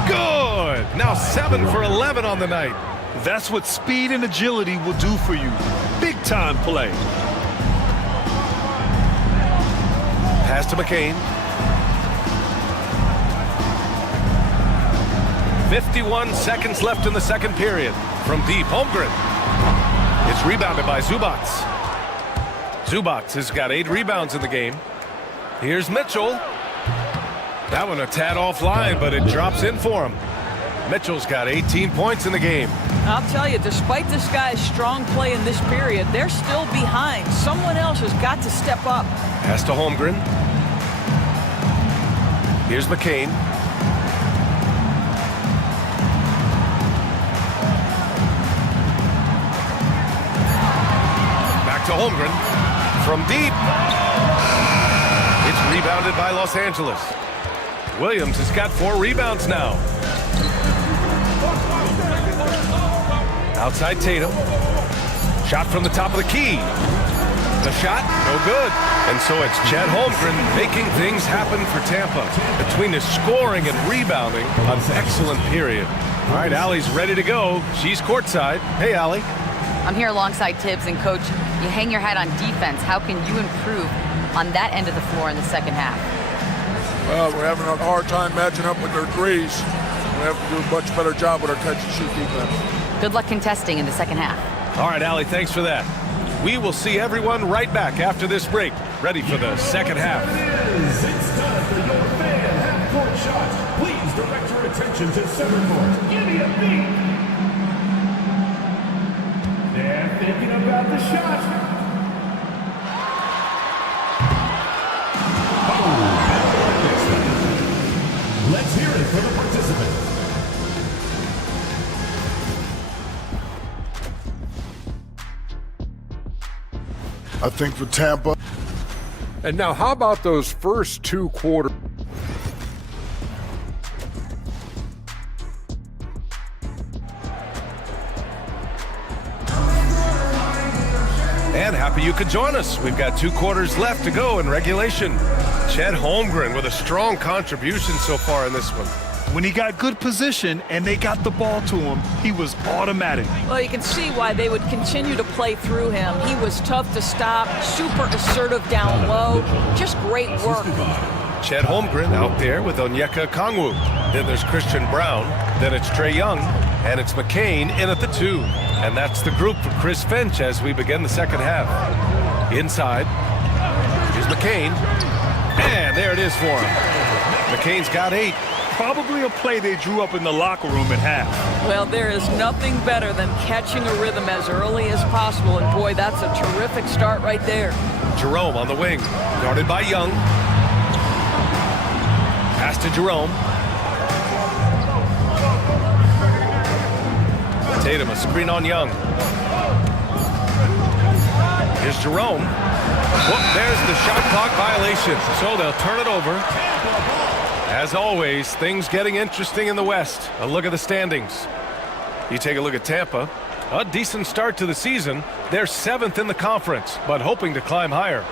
Good! Now 7 for 11 on the night. That's what speed and agility will do for you. Big time play. Pass to McCain. 51 seconds left in the second period. From deep, Holmgren. It's rebounded by Zubats. Zubats has got 8 rebounds in the game. Here's Mitchell. That one a tad offline, but it drops in for him. Mitchell's got 18 points in the game. I'll tell you, despite this guy's strong play in this period, they're still behind. Someone else has got to step up. Pass to Holmgren. Here's McCain. Back to Holmgren. From deep. It's rebounded by Los Angeles. Williams has got 4 rebounds now. Outside Tatum. Shot from the top of the key. The shot, no good. And so it's Chet Holmgren making things happen for Tampa. Between his scoring and rebounding, an excellent period. All right, Allie's ready to go. She's courtside. Hey, Allie. I'm here alongside Tibbs, and Coach, you hang your hat on defense. How can you improve on that end of the floor in the second half? Well, we're having a hard time matching up with their threes. We have to do a much better job with our catch-and-shoot defense. Good luck contesting in the second half. All right, Allie, thanks for that. We will see everyone right back after this break, ready for the second half. It's time for your fan half-court shots. Please direct your attention to center court. Give me a beat. They're thinking about the shot. Let's hear it for the participants. I think for Tampa. And now how about those first 2 quarters? And happy you could join us. We've got 2 quarters left to go in regulation. Chet Holmgren with a strong contribution so far in this one. When he got good position and they got the ball to him, he was automatic. Well, you can see why they would continue to play through him. He was tough to stop, super assertive down low. Just great work. Chet Holmgren out there with Onyeka Okongwu. Then there's Christian Brown. Then it's Trae Young. And it's McCain in at the 2. And that's the group for Chris Finch as we begin the second half. Inside. Here's McCain. And there it is for him. McCain's got 8. probably a play they drew up in the locker room at half. Well, there is nothing better than catching a rhythm as early as possible, and boy, that's a terrific start right there. Jerome on the wing, guarded by Young. Pass to Jerome. Tatum, a screen on Young. Here's Jerome. Whoop, there's the shot clock violation, so they'll turn it over. As always, things getting interesting in the West. A look at the standings. You take a look at Tampa. A decent start to the season. They're 7th in the conference, but hoping to climb higher.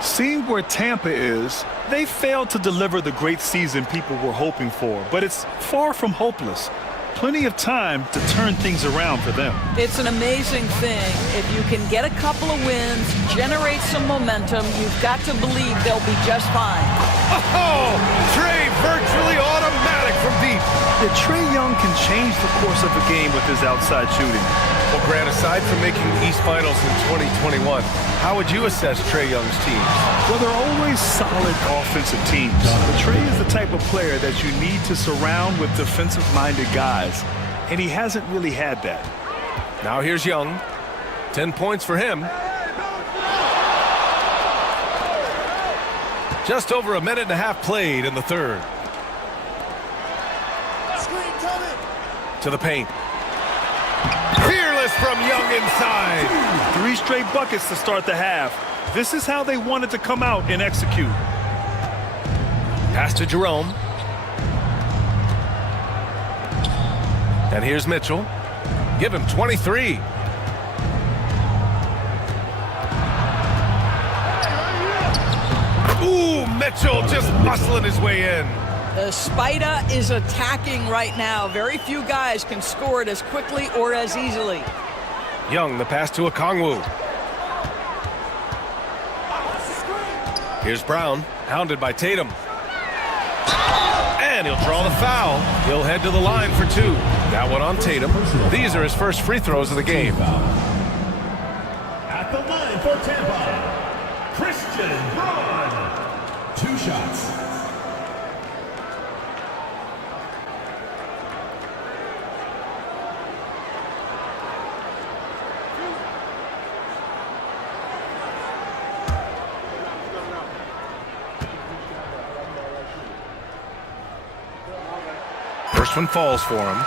Seeing where Tampa is, they failed to deliver the great season people were hoping for, but it's far from hopeless. Plenty of time to turn things around for them. It's an amazing thing. If you can get a couple of wins, generate some momentum, you've got to believe they'll be just fine. Oh, Trey virtually automatic from deep. Yeah, Trey Young can change the course of a game with his outside shooting. Well, Grant, aside from making the East Finals in 2021, how would you assess Trey Young's team? Well, they're always solid offensive teams. But Trey is the type of player that you need to surround with defensive-minded guys, and he hasn't really had that. Now here's Young. 10 points for him. Just over a minute and a half played in the third. Screen coming. To the paint. Fearless from Young inside. 3 straight buckets to start the half. This is how they wanted to come out and execute. Pass to Jerome. And here's Mitchell. Give him 23. Ooh, Mitchell just muscling his way in. The Spider is attacking right now. Very few guys can score it as quickly or as easily. Young, the pass to Okongwu. Here's Brown, hounded by Tatum. And he'll draw the foul. He'll head to the line for 2. That one on Tatum. These are his first free throws of the game. At the line for Tampa, Christian Braun. 2 shots. First one falls for him.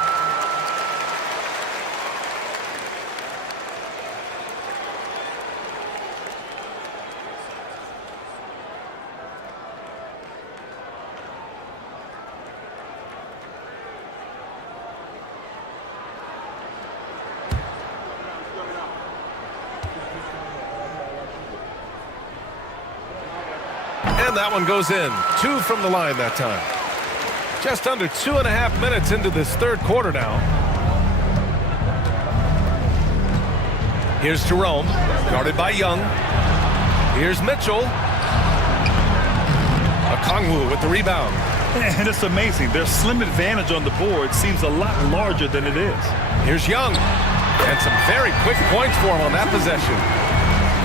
And that one goes in. 2 from the line that time. Just under 2.5 minutes into this third quarter now. Here's Jerome, guarded by Young. Here's Mitchell. Okongwu with the rebound. And it's amazing. Their slim advantage on the board seems a lot larger than it is. Here's Young. And some very quick points for him on that possession.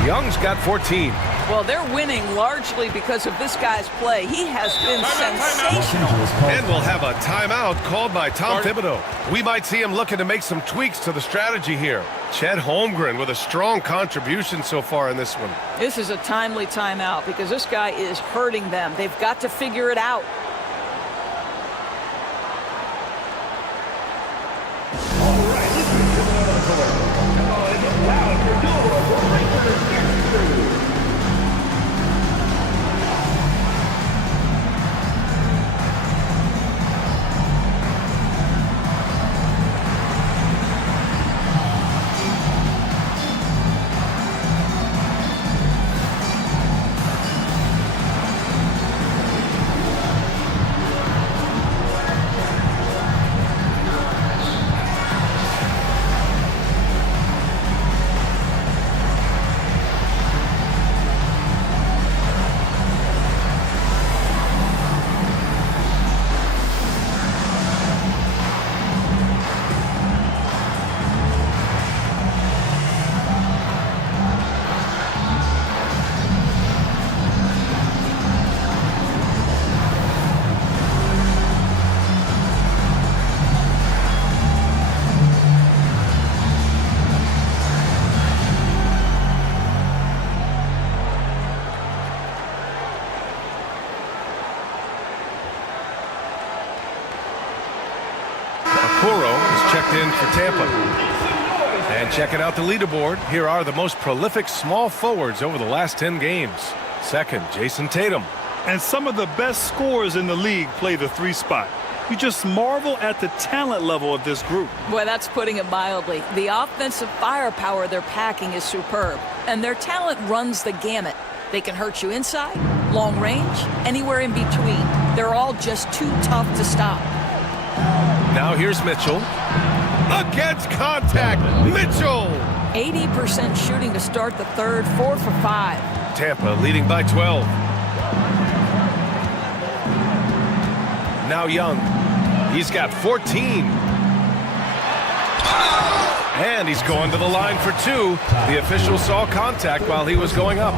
Young's got 14. Well, they're winning largely because of this guy's play. He has been sensational. And we'll have a timeout called by Tom Thibodeau. We might see him looking to make some tweaks to the strategy here. Chet Holmgren with a strong contribution so far in this one. This is a timely timeout because this guy is hurting them. They've got to figure it out. Okoro is checked in for Tampa. And checking out the leaderboard, here are the most prolific small forwards over the last 10 games. Second, Jason Tatum. And some of the best scorers in the league play the 3 spot. You just marvel at the talent level of this group. Boy, that's putting it mildly. The offensive firepower they're packing is superb, and their talent runs the gamut. They can hurt you inside, long range, anywhere in between. They're all just too tough to stop. Now here's Mitchell. Against contact, Mitchell! 80% shooting to start the third, 4 for 5. Tampa leading by 12. Now Young. He's got 14. And he's going to the line for 2. The official saw contact while he was going up.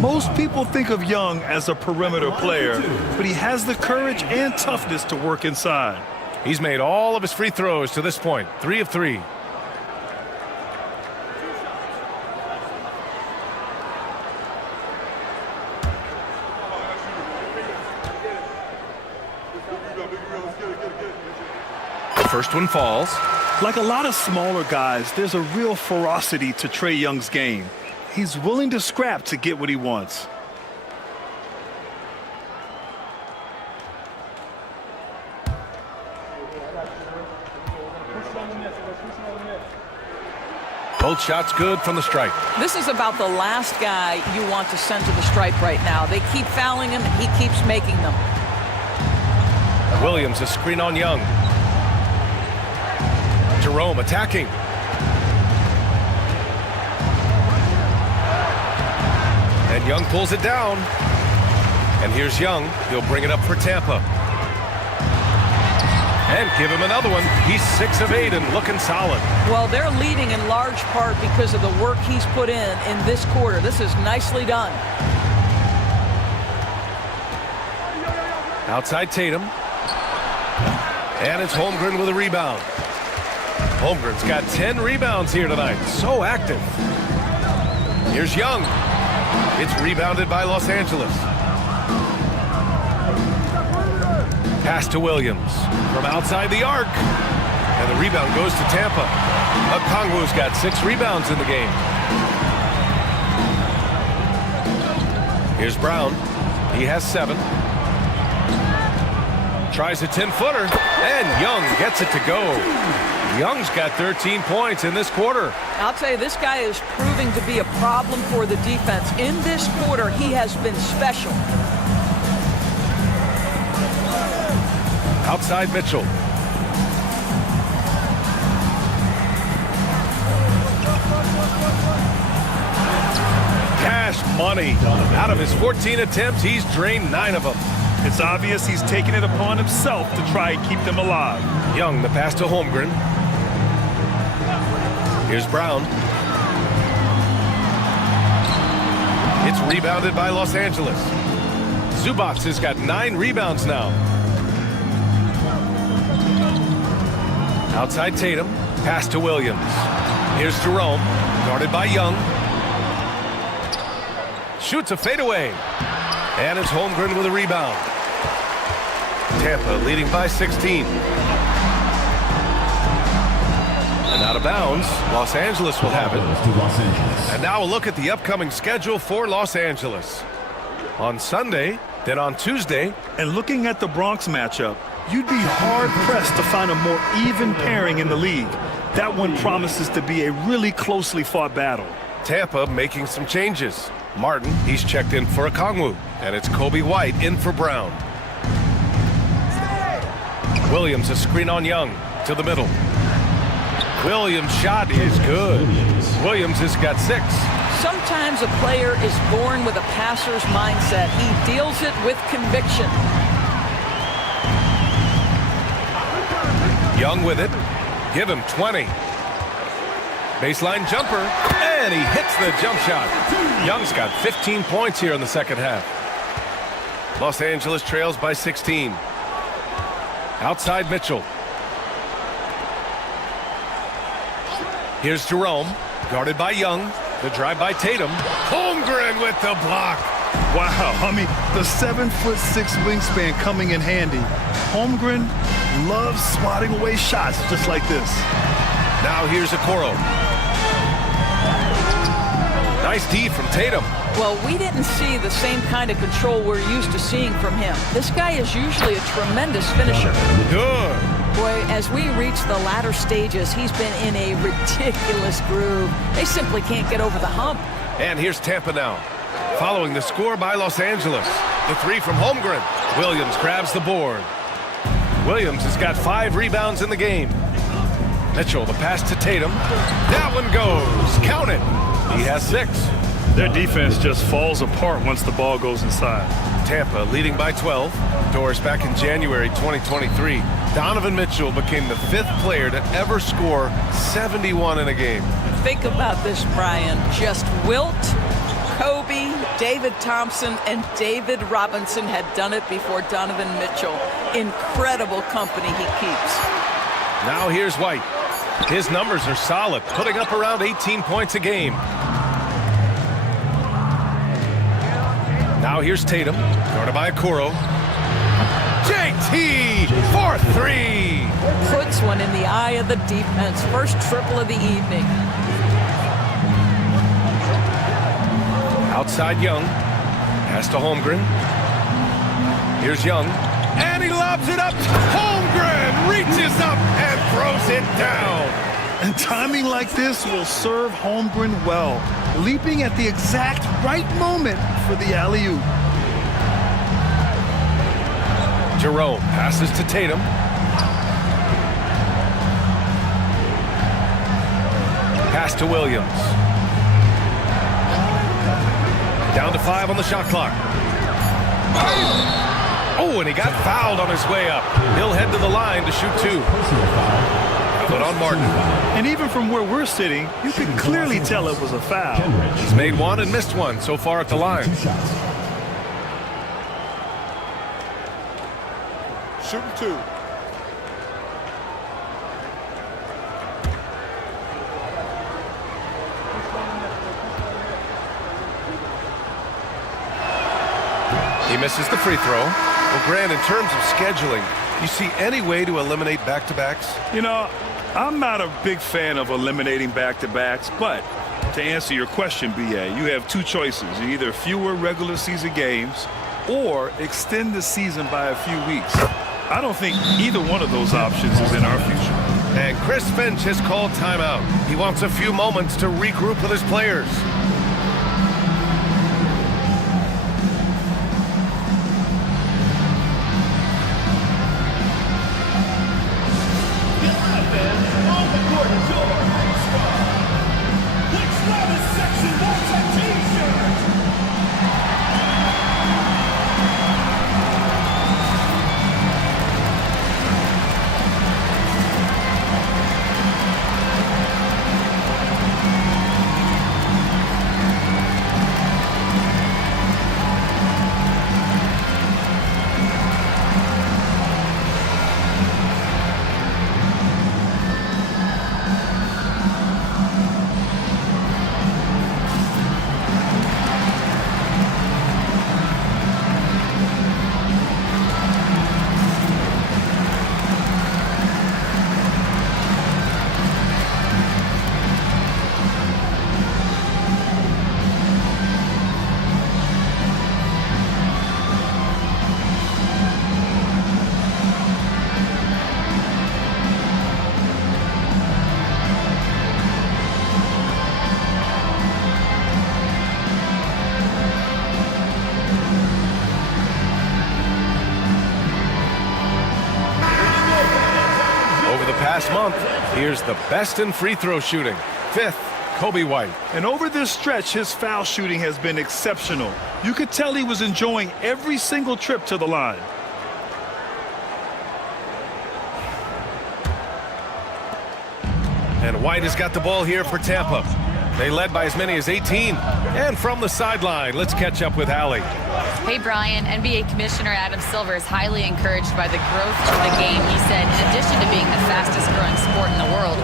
Most people think of Young as a perimeter player, but he has the courage and toughness to work inside. He's made all of his free throws to this point, 3 of 3. The first one falls. Like a lot of smaller guys, there's a real ferocity to Trae Young's game. He's willing to scrap to get what he wants. Both shots good from the stripe. This is about the last guy you want to send to the stripe right now. They keep fouling him, and he keeps making them. Williams, a screen on Young. Jerome attacking. And Young pulls it down. And here's Young. He'll bring it up for Tampa. And give him another one. He's 6 of 8 and looking solid. Well, they're leading in large part because of the work he's put in this quarter. This is nicely done. Outside Tatum. And it's Holmgren with a rebound. Holmgren's got 10 rebounds here tonight. So active. Here's Young. It's rebounded by Los Angeles. Pass to Williams from outside the arc. And the rebound goes to Tampa. Okongwu's got 6 rebounds in the game. Here's Brown. He has 7. Tries a 10-footer. And Young gets it to go. Young's got 13 points in this quarter. I'll tell you, this guy is proving to be a problem for the defense. In this quarter, he has been special. Outside Mitchell. Cash money. Out of his 14 attempts, he's drained 9 of them. It's obvious he's taken it upon himself to try and keep them alive. Young, the pass to Holmgren. Here's Brown. It's rebounded by Los Angeles. Zubac has got 9 rebounds now. Outside Tatum. Pass to Williams. Here's Jerome. Guarded by Young. Shoots a fadeaway. And it's Holmgren with a rebound. Tampa leading by 16. And out of bounds, Los Angeles will have it. And now a look at the upcoming schedule for Los Angeles. On Sunday, then on Tuesday. And looking at the Bronx matchup, you'd be hard-pressed to find a more even pairing in the league. That one promises to be a really closely fought battle. Tampa making some changes. Martin, he's checked in for Okongwu. And it's Kobe White in for Brown. Williams, a screen on Young. To the middle. Williams' shot is good. Williams has got 6. Sometimes a player is born with a passer's mindset. He deals it with conviction. Young with it. Give him 20. Baseline jumper. And he hits the jump shot. Young's got 15 points here in the second half. Los Angeles trails by 16. Outside Mitchell. Here's Jerome. Guarded by Young. The drive by Tatum. Holmgren with the block. Wow, I mean, the 7'6" wingspan coming in handy. Holmgren loves swatting away shots just like this. Now here's Okoro. Nice D from Tatum. Well, we didn't see the same kind of control we're used to seeing from him. This guy is usually a tremendous finisher. Good. Boy, as we reach the latter stages, he's been in a ridiculous groove. They simply can't get over the hump. And here's Tampa now. Following the score by Los Angeles. The three from Holmgren. Williams grabs the board. Williams has got 5 rebounds in the game. Mitchell, the pass to Tatum. That one goes. Count it. He has 6. Their defense just falls apart once the ball goes inside. Tampa leading by 12. Doris, back in January 2023, Donovan Mitchell became the 5th player to ever score 71 in a game. Think about this, Brian. Just Wilt, Kobe, David Thompson, and David Robinson had done it before Donovan Mitchell. Incredible company he keeps. Now here's White. His numbers are solid, putting up around 18 points a game. Now here's Tatum, guarded by Okoro. JT for 3. Puts one in the eye of the defense. First triple of the evening. Outside Young. Pass to Holmgren. Here's Young. And he lobs it up. Holmgren reaches up and throws it down. And timing like this will serve Holmgren well, leaping at the exact right moment for the alley-oop. Jerome passes to Tatum. Pass to Williams. Down to 5 on the shot clock. Oh, and he got fouled on his way up. He'll head to the line to shoot 2. But on Martin. And even from where we're sitting, you can clearly tell it was a foul. He's made 1 and missed 1 so far at the line. Shooting 2. He misses the free throw. Well, Grant, in terms of scheduling, you see any way to eliminate back-to-backs? You know, I'm not a big fan of eliminating back-to-backs, but to answer your question, BA, you have 2 choices. Either fewer regular season games or extend the season by a few weeks. I don't think either one of those options is in our future. And Chris Finch has called timeout. He wants a few moments to regroup with his players. Last month, here's the best in free throw shooting. 5th, Kobe White. And over this stretch, his foul shooting has been exceptional. You could tell he was enjoying every single trip to the line. And White has got the ball here for Tampa. They led by as many as 18. And from the sideline, let's catch up with Allie. Hey, Brian. NBA Commissioner Adam Silver is highly encouraged by the growth of the game. He said, in addition to being the fastest growing sport in the world,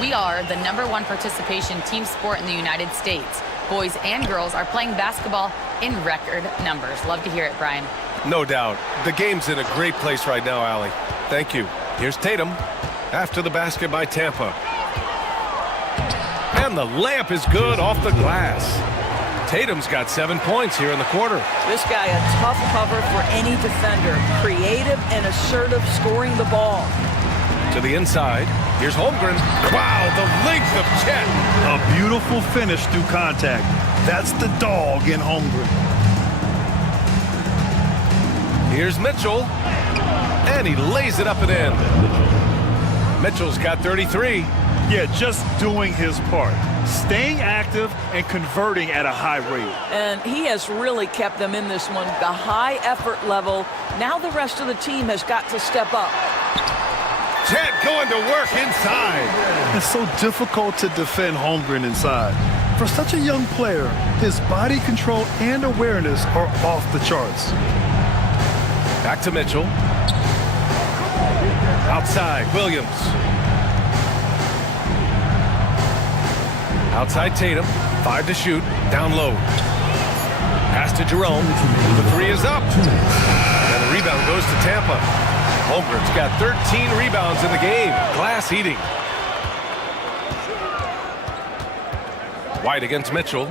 we are the #1 participation team sport in the United States. boys and girls are playing basketball in record numbers. Love to hear it, Brian. No doubt. The game's in a great place right now, Allie. Thank you. Here's Tatum after the basket by Tampa. And the layup is good off the glass. Tatum's got 7 points here in the quarter. This guy a tough cover for any defender. Creative and assertive scoring the ball. To the inside. Here's Holmgren. Wow, the length of Chet. A beautiful finish through contact. That's the dog in Holmgren. Here's Mitchell. And he lays it up and in. Mitchell's got 33. Yeah, just doing his part. Staying active and converting at a high rate. And he has really kept them in this one. The high effort level. Now the rest of the team has got to step up. Chet going to work inside. It's so difficult to defend Holmgren inside. For such a young player, his body control and awareness are off the charts. Back to Mitchell. Outside, Williams. Outside Tatum, 5 to shoot, down low. Pass to Jerome, the 3 is up. And the rebound goes to Tampa. Holmgren's got 13 rebounds in the game, glass eating. White against Mitchell.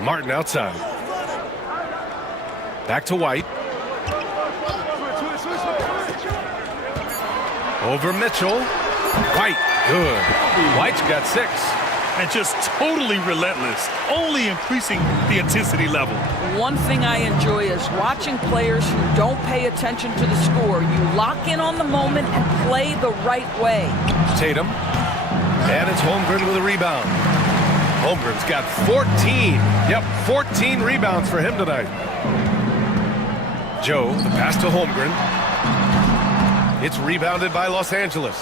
Martin outside. Back to White. Over Mitchell. White, good. White's got 6. And just totally relentless, only increasing the intensity level. One thing I enjoy is watching players who don't pay attention to the score. You lock in on the moment and play the right way. Tatum. And it's Holmgren with a rebound. Holmgren's got 14. Yep, 14 rebounds for him tonight. Joe, the pass to Holmgren. It's rebounded by Los Angeles.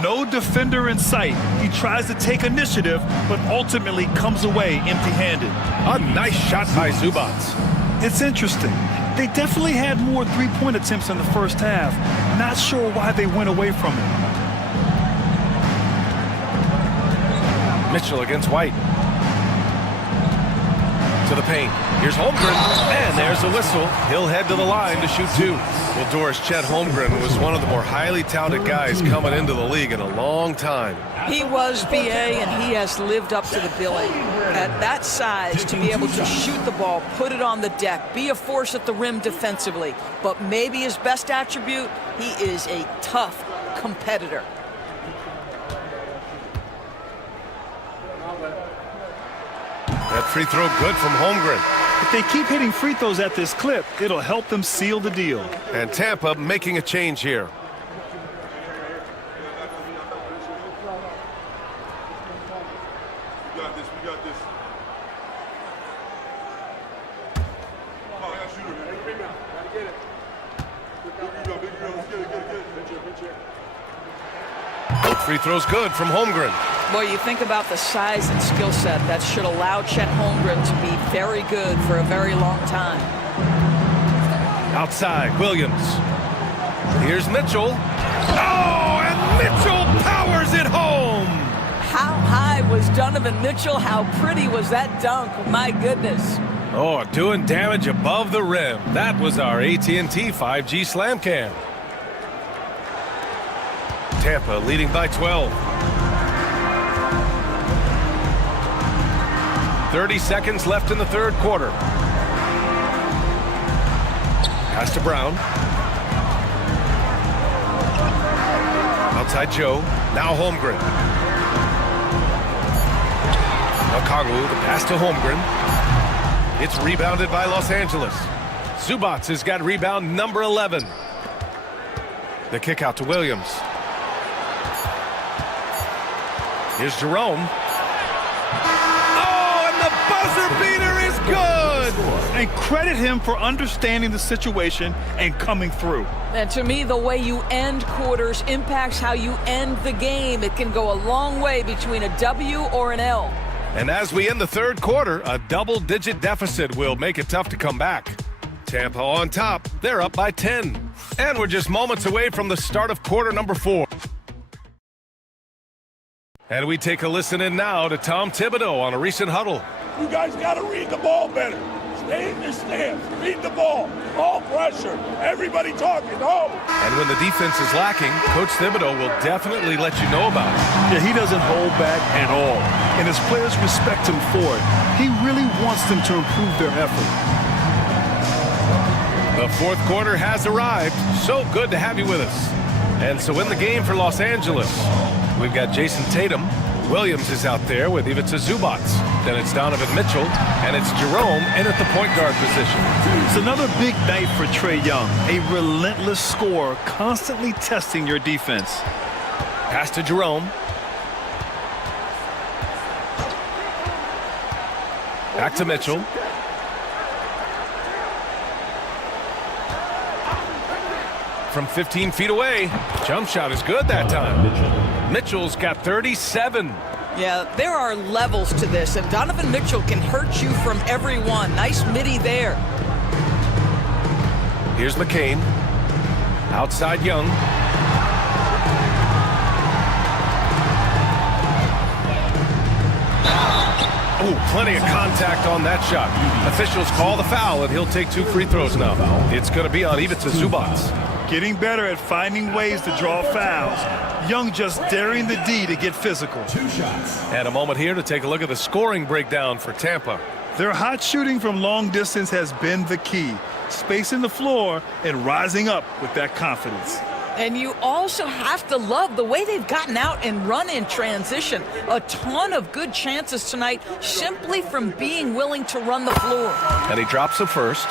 No defender in sight. He tries to take initiative, but ultimately comes away empty-handed. A nice shot by Zubats. It's interesting. They definitely had more three-point attempts in the first half. Not sure why they went away from it. Mitchell against White. To the paint. Here's Holmgren. And there's a whistle. He'll head to the line to shoot 2. Well, Doris, Chet Holmgren was one of the more highly touted guys coming into the league in a long time. He was BA, and he has lived up to the billing. At that size, to be able to shoot the ball, put it on the deck, be a force at the rim defensively. But maybe his best attribute, he is a tough competitor. That free throw good from Holmgren. If they keep hitting free throws at this clip, it'll help them seal the deal. And Tampa making a change here. We got this, we got this. Come on, I gotta shoot it, man. Big rebound, gotta get it. Big rebound, let's get it. Both free throws good from Holmgren. Boy, you think about the size and skill set that should allow Chet Holmgren to be very good for a very long time. Outside, Williams. Here's Mitchell. Oh, and Mitchell powers it home. How high was Donovan Mitchell? How pretty was that dunk? My goodness. Oh, doing damage above the rim. That was our AT&T 5G Slam Cam. Tampa leading by 12. 30 seconds left in the third quarter. Pass to Brown. Outside Joe. Now Holmgren. Okagu, the pass to Holmgren. It's rebounded by Los Angeles. Zubats has got rebound number 11. The kick out to Williams. Here's Jerome. Buzzer beater is good! And credit him for understanding the situation and coming through. And to me, the way you end quarters impacts how you end the game. It can go a long way between a W or an L. And as we end the third quarter, a double-digit deficit will make it tough to come back. Tampa on top. They're up by 10. And we're just moments away from the start of quarter number 4. And we take a listen in now to Tom Thibodeau on a recent huddle. You guys got to read the ball better. Stay in your stance. Read the ball. All pressure. Everybody talking. Oh. And when the defense is lacking, Coach Thibodeau will definitely let you know about it. Yeah, he doesn't hold back at all. And his players respect him for it. He really wants them to improve their effort. The fourth quarter has arrived. So good to have you with us. And so in the game for Los Angeles, we've got Jason Tatum. Williams is out there with Ivica Zubac. Then it's Donovan Mitchell, and it's Jerome in at the point guard position. It's another big night for Trae Young, a relentless scorer, constantly testing your defense. Pass to Jerome. Back to Mitchell. From 15 feet away. Jump shot is good that time. Mitchell's got 37. Yeah, there are levels to this, and Donovan Mitchell can hurt you from every one. Nice midi there. Here's McCain. Outside Young. Oh, plenty of contact on that shot. Officials call the foul, and he'll take 2 free throws now. It's going to be on Ivica Zubac. Getting better at finding ways to draw fouls. Young just daring the D to get physical. 2 shots. And a moment here to take a look at the scoring breakdown for Tampa. Their hot shooting from long distance has been the key. Spacing the floor and rising up with that confidence. And you also have to love the way they've gotten out and run in transition. A ton of good chances tonight simply from being willing to run the floor. And he drops the first.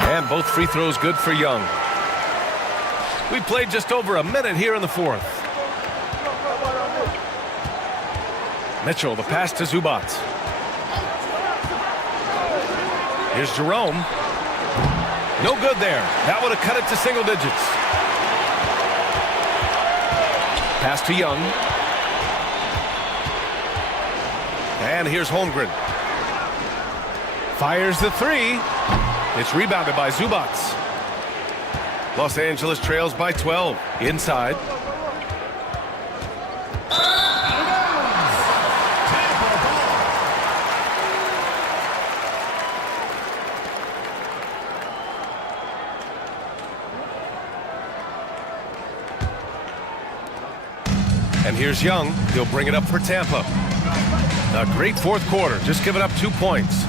And both free throws good for Young. We played just over a minute here in the fourth. Mitchell, the pass to Zubac. Here's Jerome. No good there. That would have cut it to single digits. Pass to Young. And here's Holmgren. Fires the three. It's rebounded by Zubac. Los Angeles trails by 12. Inside. And here's Young. He'll bring it up for Tampa. A great fourth quarter. Just giving up 2 points.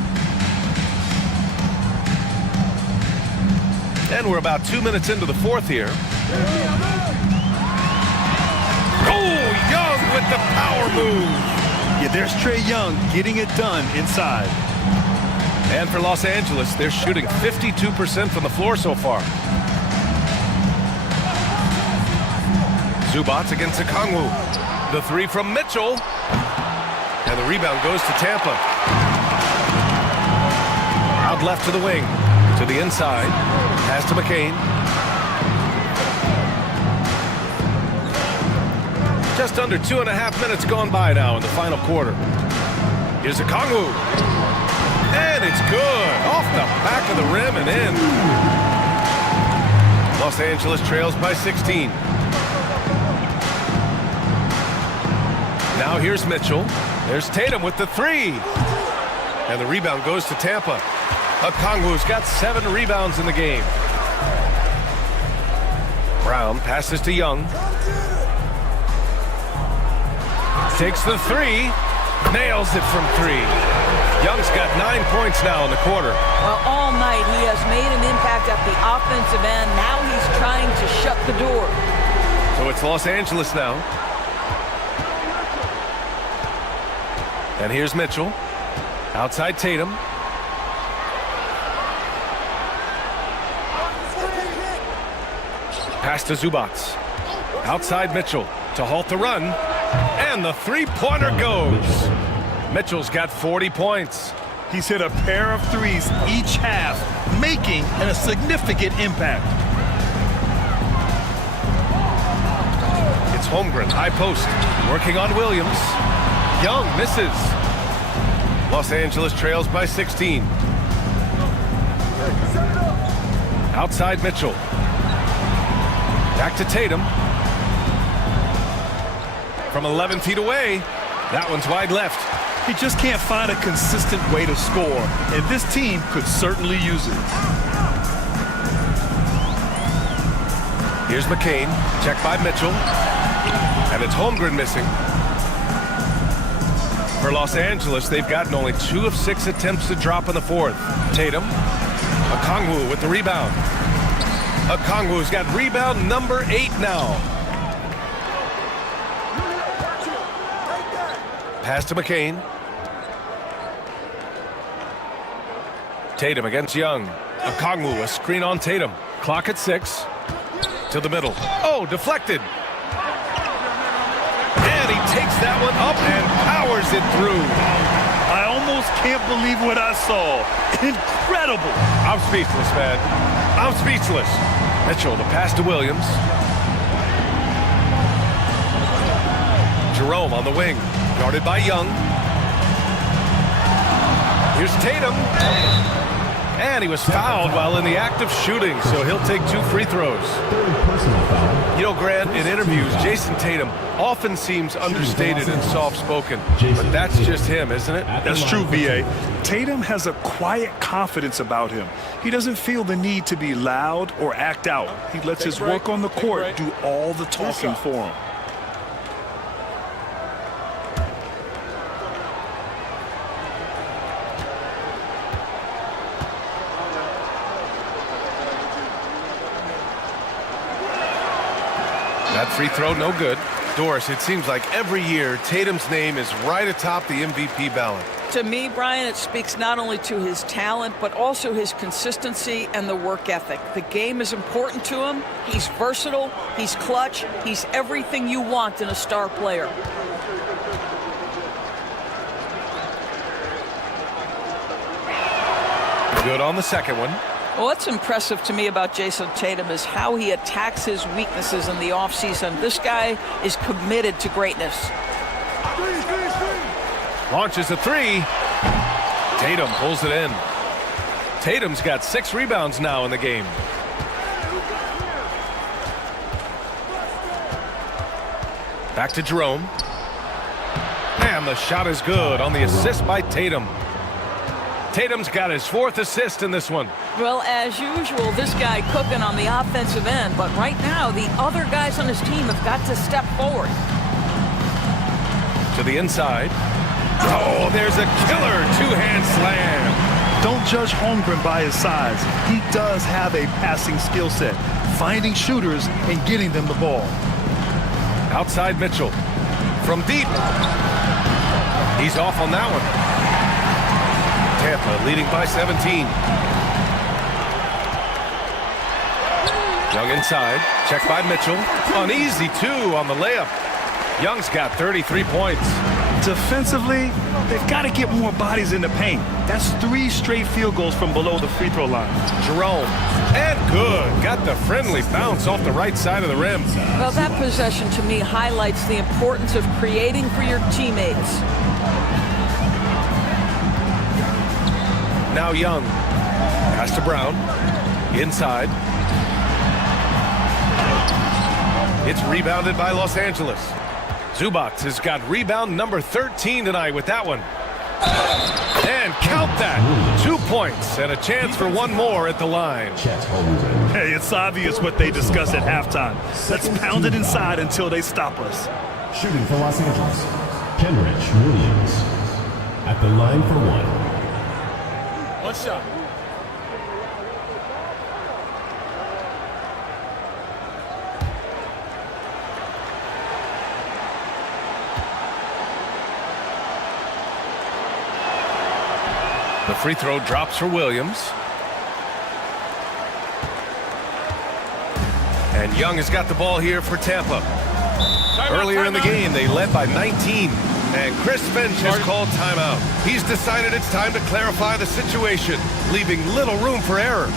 And we're about 2 minutes into the fourth here. Oh, Young with the power move. Yeah, there's Trae Young getting it done inside. And for Los Angeles, they're shooting 52% from the floor so far. Zubac against Okongwu. The three from Mitchell. And the rebound goes to Tampa. Out left to the wing. To the inside. Pass to McCain. Just under 2.5 minutes gone by now in the final quarter. Here's Okongwu. And it's good. Off the back of the rim and in. Los Angeles trails by 16. Now here's Mitchell. There's Tatum with the three. And the rebound goes to Tampa. Okongwu's got 7 rebounds in the game. Brown passes to Young. Takes the three. Nails it from 3. Young's got 9 points now in the quarter. Well, all night he has made an impact at the offensive end. Now he's trying to shut the door. So it's Los Angeles now. And here's Mitchell. Outside Tatum. Pass to Zubac. Outside Mitchell to halt the run. And the three-pointer goes. Mitchell's got 40 points. He's hit a pair of threes each half, making a significant impact. It's Holmgren, high post, working on Williams. Young misses. Los Angeles trails by 16. Outside Mitchell. Back to Tatum. From 11 feet away. That one's wide left. He just can't find a consistent way to score, and this team could certainly use it. Here's McCain, checked by Mitchell, and it's Holmgren missing. For Los Angeles, they've gotten only 2 of 6 attempts to drop in the fourth. Tatum, Okongwu with the rebound. Okongwu's got rebound number 8 now. Pass to McCain. Tatum against Young. Okongwu, a screen on Tatum. Clock at 6. To the middle. Oh, deflected. And he takes that one up and powers it through. I almost can't believe what I saw. Incredible. I'm speechless, man. I'm speechless. Mitchell, the pass to Williams. Jerome on the wing. Guarded by Young. Here's Tatum. And he was fouled while in the act of shooting, so he'll take 2 free throws. You know, Grant, in interviews, Jason Tatum often seems understated and soft-spoken, but that's just him, isn't it? That's true, B.A. Tatum has a quiet confidence about him. He doesn't feel the need to be loud or act out. He lets his work on the court do all the talking for him. That free throw, no good. Doris, it seems like every year Tatum's name is right atop the MVP ballot. To me, Brian, it speaks not only to his talent, but also his consistency and the work ethic. The game is important to him. He's versatile. He's clutch. He's everything you want in a star player. Good on the second one. Well, what's impressive to me about Jason Tatum is how he attacks his weaknesses in the offseason. This guy is committed to greatness. Launches a 3. Tatum pulls it in. Tatum's got 6 rebounds now in the game. Back to Jerome. And the shot is good on the assist by Tatum. Tatum's got his 4th assist in this one. Well, as usual, this guy cooking on the offensive end, but right now the other guys on his team have got to step forward. To the inside. Oh, there's a killer 2-hand slam. Don't judge Holmgren by his size. He does have a passing skill set, finding shooters and getting them the ball. Outside Mitchell. From deep. He's off on that one. Tampa leading by 17. Young inside. Checked by Mitchell. An easy 2 on the layup. Young's got 33 points. Defensively, they've got to get more bodies in the paint. That's 3 straight field goals from below the free throw line. Jerome. And good. Got the friendly bounce off the right side of the rim. Well, that possession to me highlights the importance of creating for your teammates. Now Young. Pass to Brown. Inside. It's rebounded by Los Angeles. Zubac has got rebound number 13 tonight with that one. And count that. 2 points and a chance for 1 more at the line. Hey, it's obvious what they discuss at halftime. Let's pound it inside until they stop us. Shooting for Los Angeles, Kenrich Williams. At the line for 1. One shot. The free throw drops for Williams. And Young has got the ball here for Tampa. Earlier in the game, they led by 19. And Chris Finch has called timeout. He's decided it's time to clarify the situation, leaving little room for error.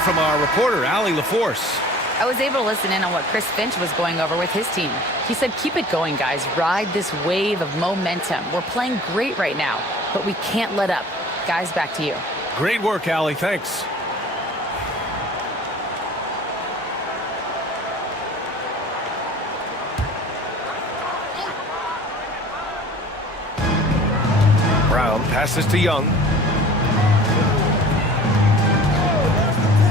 from our reporter, Allie LaForce. I was able to listen in on what Chris Finch was going over with his team. He said, keep it going, guys. Ride this wave of momentum. We're playing great right now, but we can't let up. Guys, back to you. Great work, Allie. Thanks. Brown passes to Young.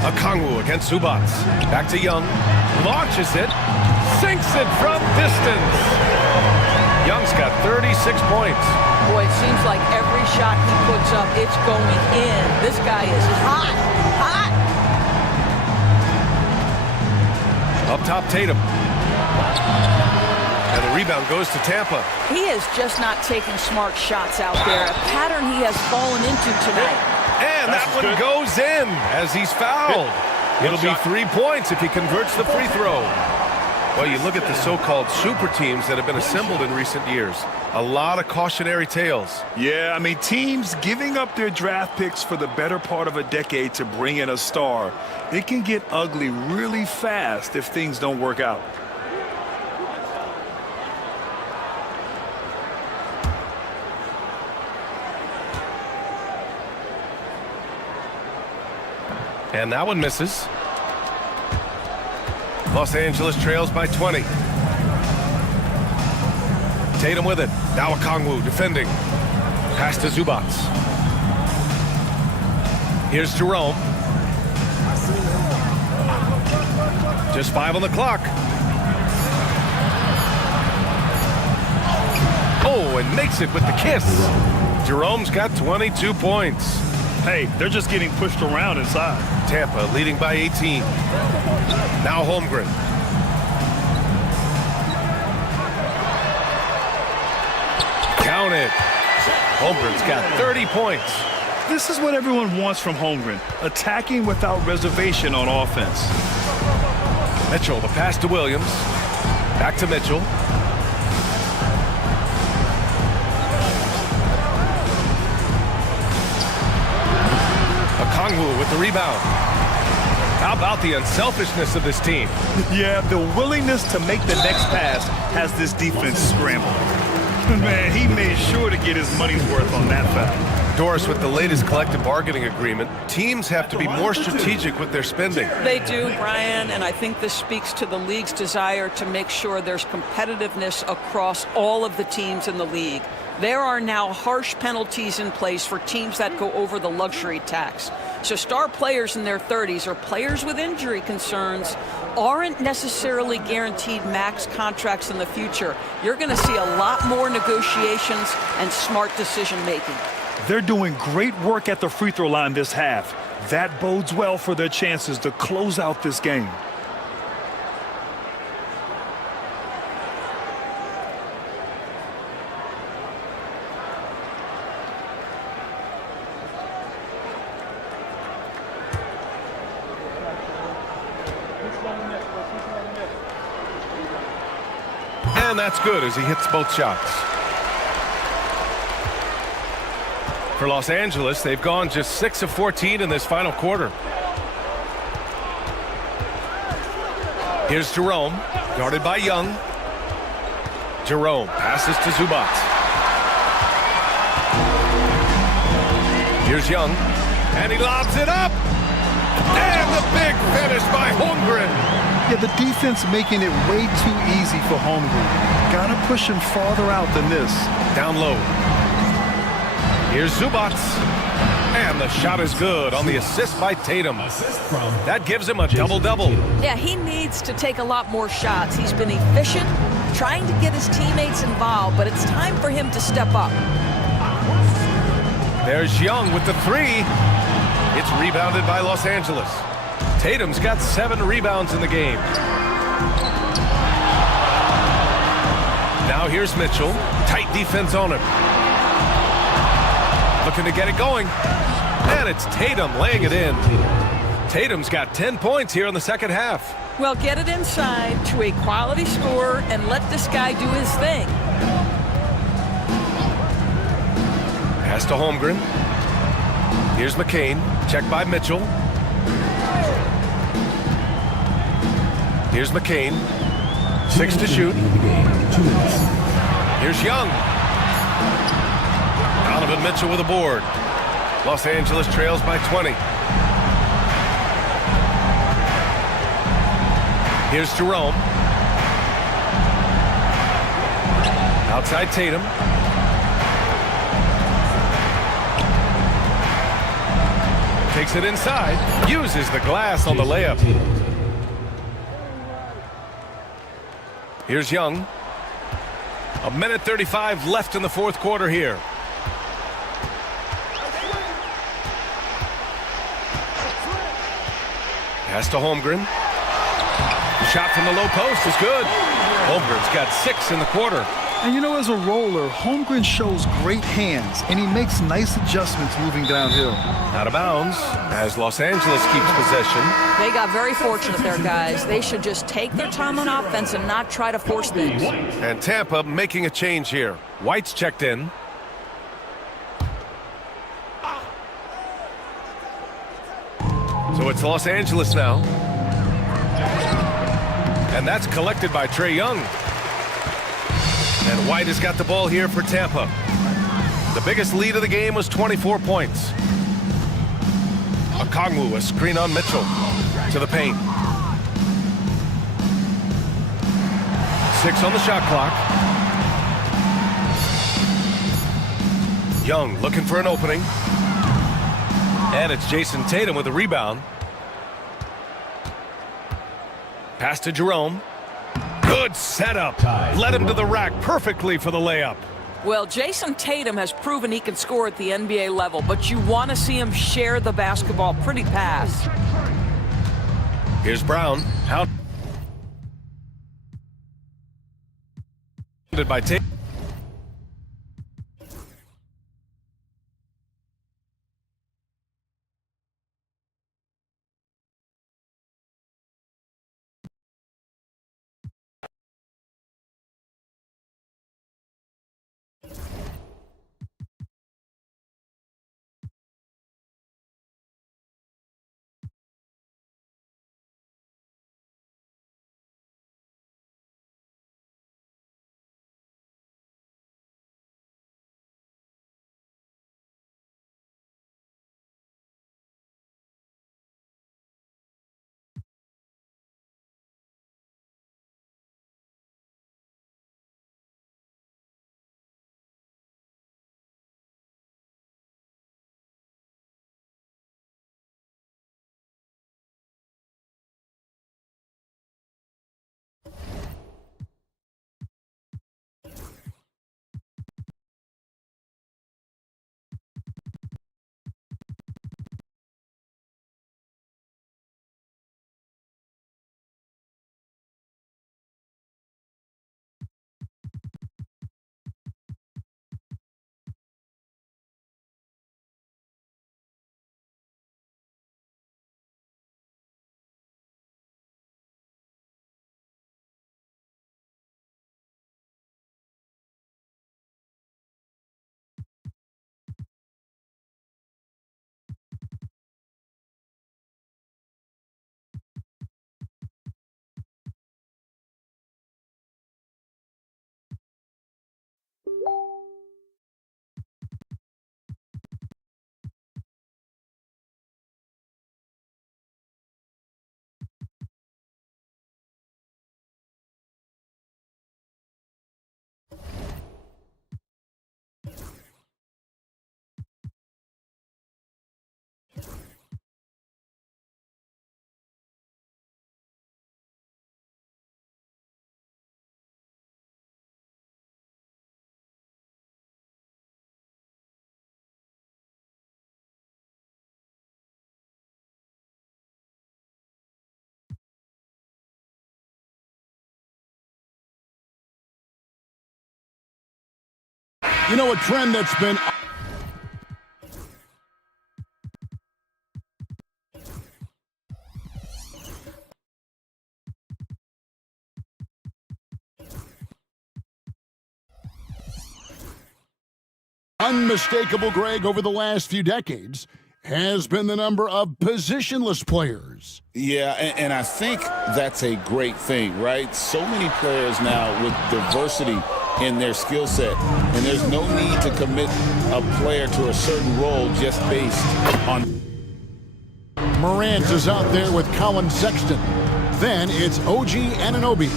Okongwu against Zubats. Back to Young. Launches it. Sinks it from distance. Young's got 36 points. Boy, it seems like every shot he puts up, it's going in. This guy is hot. Hot. Up top, Tatum. And the rebound goes to Tampa. He is just not taking smart shots out there. A pattern he has fallen into tonight. And that one goes in as he's fouled. It'll be 3 points if he converts the free throw. Well, you look at the so-called super teams that have been assembled in recent years. A lot of cautionary tales. Yeah, I mean, teams giving up their draft picks for the better part of a decade to bring in a star. It can get ugly really fast if things don't work out. And that one misses. Los Angeles trails by 20. Tatum with it. Now Okongwu defending. Pass to Zubats. Here's Jerome. Just 5 on the clock. Oh, and makes it with the kiss. Jerome's got 22 points. Hey, they're just getting pushed around inside. Tampa leading by 18. Now Holmgren. Count it. Holmgren's got 30 points. This is what everyone wants from Holmgren. Attacking without reservation on offense. Mitchell, the pass to Williams. Back to Mitchell. Okongwu with the rebound. How about the unselfishness of this team? Yeah, the willingness to make the next pass has this defense scrambled. Man, he made sure to get his money's worth on that foul. Doris, with the latest collective bargaining agreement, teams have to be more strategic with their spending. They do, Brian, and I think this speaks to the league's desire to make sure there's competitiveness across all of the teams in the league. There are now harsh penalties in place for teams that go over the luxury tax. So star players in their 30s or players with injury concerns aren't necessarily guaranteed max contracts in the future. You're going to see a lot more negotiations and smart decision making. They're doing great work at the free throw line this half. That bodes well for their chances to close out this game. And that's good as he hits both shots. For Los Angeles, they've gone just 6 of 14 in this final quarter. Here's Jerome, guarded by Young. Jerome passes to Zubats. Here's Young, and he lobs it up. And the big finish by Holmgren. Yeah, the defense making it way too easy for Holmgren. Gotta push him farther out than this. Down low. Here's Zubats. And the shot is good on the assist by Tatum. That gives him a double-double. Yeah, he needs to take a lot more shots. He's been efficient, trying to get his teammates involved, but it's time for him to step up. There's Young with the three. It's rebounded by Los Angeles. Tatum's got 7 rebounds in the game. Now here's Mitchell. Tight defense on him. Looking to get it going. And it's Tatum laying it in. Tatum's got 10 points here in the second half. Well, get it inside to a quality scorer and let this guy do his thing. Pass to Holmgren. Here's McCain. Checked by Mitchell. Here's McCain. 6 to shoot. Here's Young. Donovan Mitchell with a board. Los Angeles trails by 20. Here's Jerome. Outside Tatum. Takes it inside. Uses the glass on the layup. Here's Young. 1:35 left in the fourth quarter here. Pass to Holmgren. Shot from the low post is good. Holmgren's got 6 in the quarter. And you know, as a roller, Holmgren shows great hands, and he makes nice adjustments moving downhill. Out of bounds as Los Angeles keeps possession. They got very fortunate there, guys. They should just take their time on offense and not try to force things. And Tampa making a change here. White's checked in. So it's Los Angeles now. And that's collected by Trae Young. And White has got the ball here for Tampa. The biggest lead of the game was 24 points. Okongwu, a screen on Mitchell. To the paint. 6 on the shot clock. Young looking for an opening. And it's Jason Tatum with a rebound. Pass to Jerome. Good setup. Led him to the rack perfectly for the layup. Well, Jason Tatum has proven he can score at the NBA level, but you want to see him share the basketball pretty fast. Here's Brown. Out. By Tatum. You know, a trend that's been unmistakable, Greg, over the last few decades has been the number of positionless players. Yeah, and I think that's a great thing, right? So many players now with diversity in their skill set, and there's no need to commit a player to a certain role just based on. Morant is out there with Colin Sexton. Then it's OG Anunoby.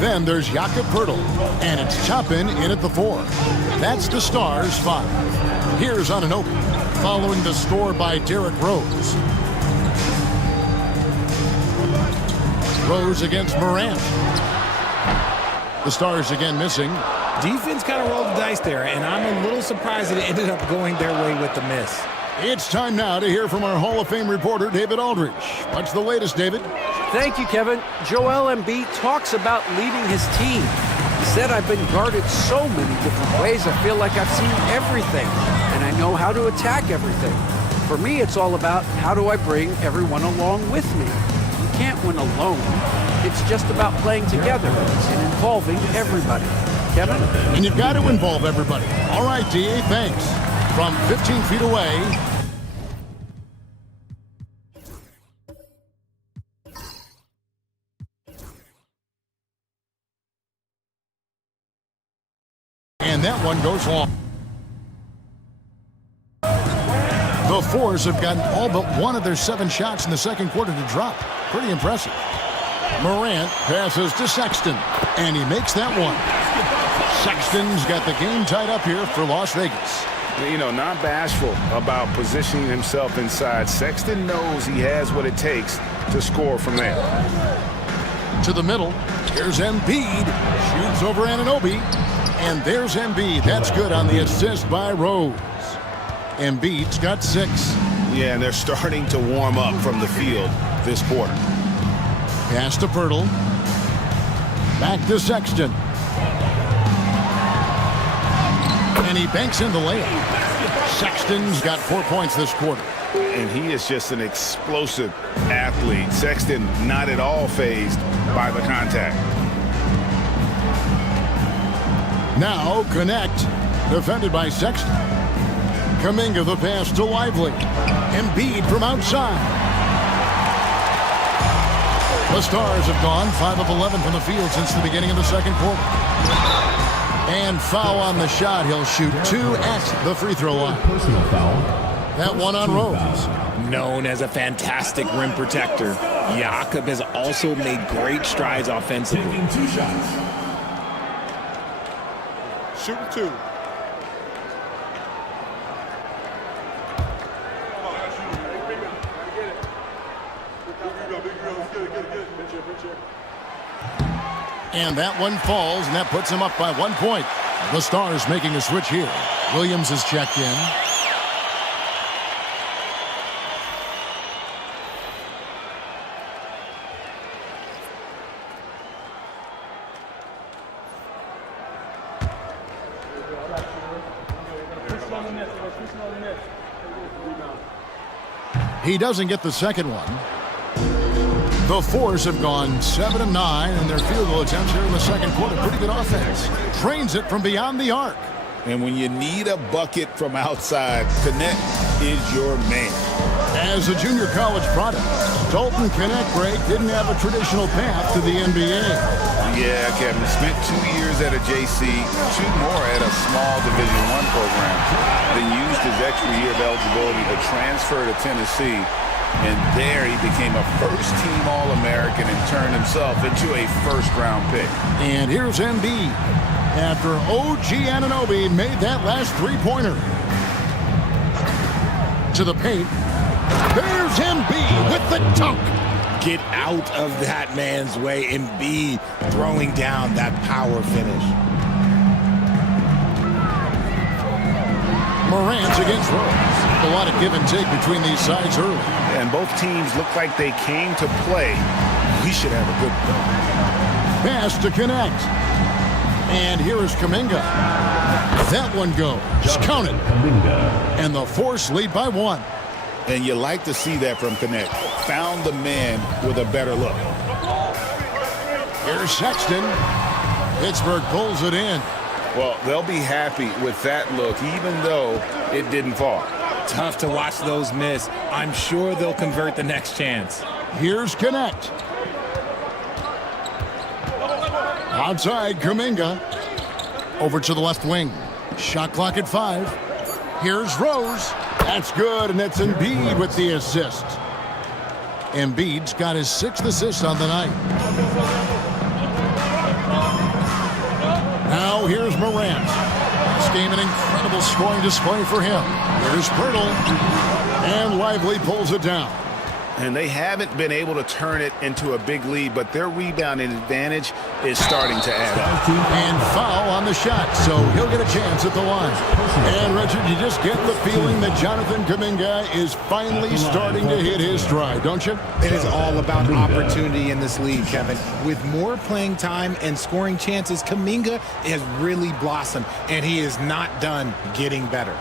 Then there's Jakob Poeltl, and it's Toppin in at the 4. That's the Stars' 5. Here's Anunoby, following the score by Derrick Rose. Rose against Morant. The Stars again missing. Defense kind of rolled the dice there, and I'm a little surprised that it ended up going their way with the miss. It's time now to hear from our Hall of Fame reporter, David Aldridge. What's the latest, David? Thank you, Kevin. Joel Embiid talks about leading his team. He said, I've been guarded so many different ways, I feel like I've seen everything, and I know how to attack everything. For me, it's all about how do I bring everyone along with me. You can't win alone. It's just about playing together and involving everybody. Kevin? And you've got to involve everybody. All right, D.A., thanks. From 15 feet away, and that one goes long. The Fours have gotten all but one of their 7 shots in the second quarter to drop. Pretty impressive. Morant passes to Sexton, and he makes that one. Sexton's got the game tied up here for Las Vegas. You know, not bashful about positioning himself inside. Sexton knows he has what it takes to score from there. To the middle, here's Embiid. Shoots over Anunoby. And there's Embiid. That's good on the assist by Rose. Embiid's got 6. Yeah, and they're starting to warm up from the field this quarter. Pass to Poeltl. Back to Sexton. And he banks in the layup. Sexton's got 4 points this quarter. And he is just an explosive athlete. Sexton not at all fazed by the contact. Now connect. Defended by Sexton. Kuminga the pass to Lively. Embiid from outside. The Stars have gone 5 of 11 from the field since the beginning of the second quarter. And foul on the shot. He'll shoot 2 at the free throw line. Personal foul. That one on Rose. Known as a fantastic rim protector, Jakob has also made great strides offensively. Taking 2 shots. Shooting 2. And that one falls, and that puts him up by 1 point. The Stars making a switch here. Williams is checked in. He doesn't get the second one. The Fours have gone 7 of 9 in their field goal attempts here in the second quarter. Pretty good offense. Drains it from beyond the arc. And when you need a bucket from outside, Connect is your man. As a junior college product, Dalton Connect didn't have a traditional path to the NBA. Yeah, Kevin, spent 2 years at a JC, 2 more at a small Division I program, then used his extra year of eligibility to transfer to Tennessee. And there he became a first-team All-American and turned himself into a first-round pick. And here's Embiid after OG Anunoby made that last three-pointer. To the paint. There's Embiid with the dunk. Get out of that man's way. Embiid throwing down that power finish. Morant against Rose. A lot of give and take between these sides early. And both teams look like they came to play. We should have a good pass to Connect. And here is Kuminga. That one goes. Just count it. And the Force lead by 1. And you like to see that from Connect. Found the man with a better look. Here's Sexton. Pittsburgh pulls it in. Well, they'll be happy with that look, even though it didn't fall. Tough to watch those miss. I'm sure they'll convert the next chance. Here's Connect. Outside, Kuminga. Over to the left wing. Shot clock at 5. Here's Rose. That's good, and it's Embiid with the assist. Embiid's got his 6th assist on the night. Now here's Morant. This game an incredible scoring display for him. Here's Pirtle. And Lively pulls it down. And they haven't been able to turn it into a big lead, but their rebounding advantage is starting to add up. And foul on the shot, so he'll get a chance at the line. And, Richard, you just get the feeling that Jonathan Kuminga is finally starting to hit his stride, don't you? It is all about opportunity in this league, Kevin. With more playing time and scoring chances, Kuminga has really blossomed, and he is not done getting better.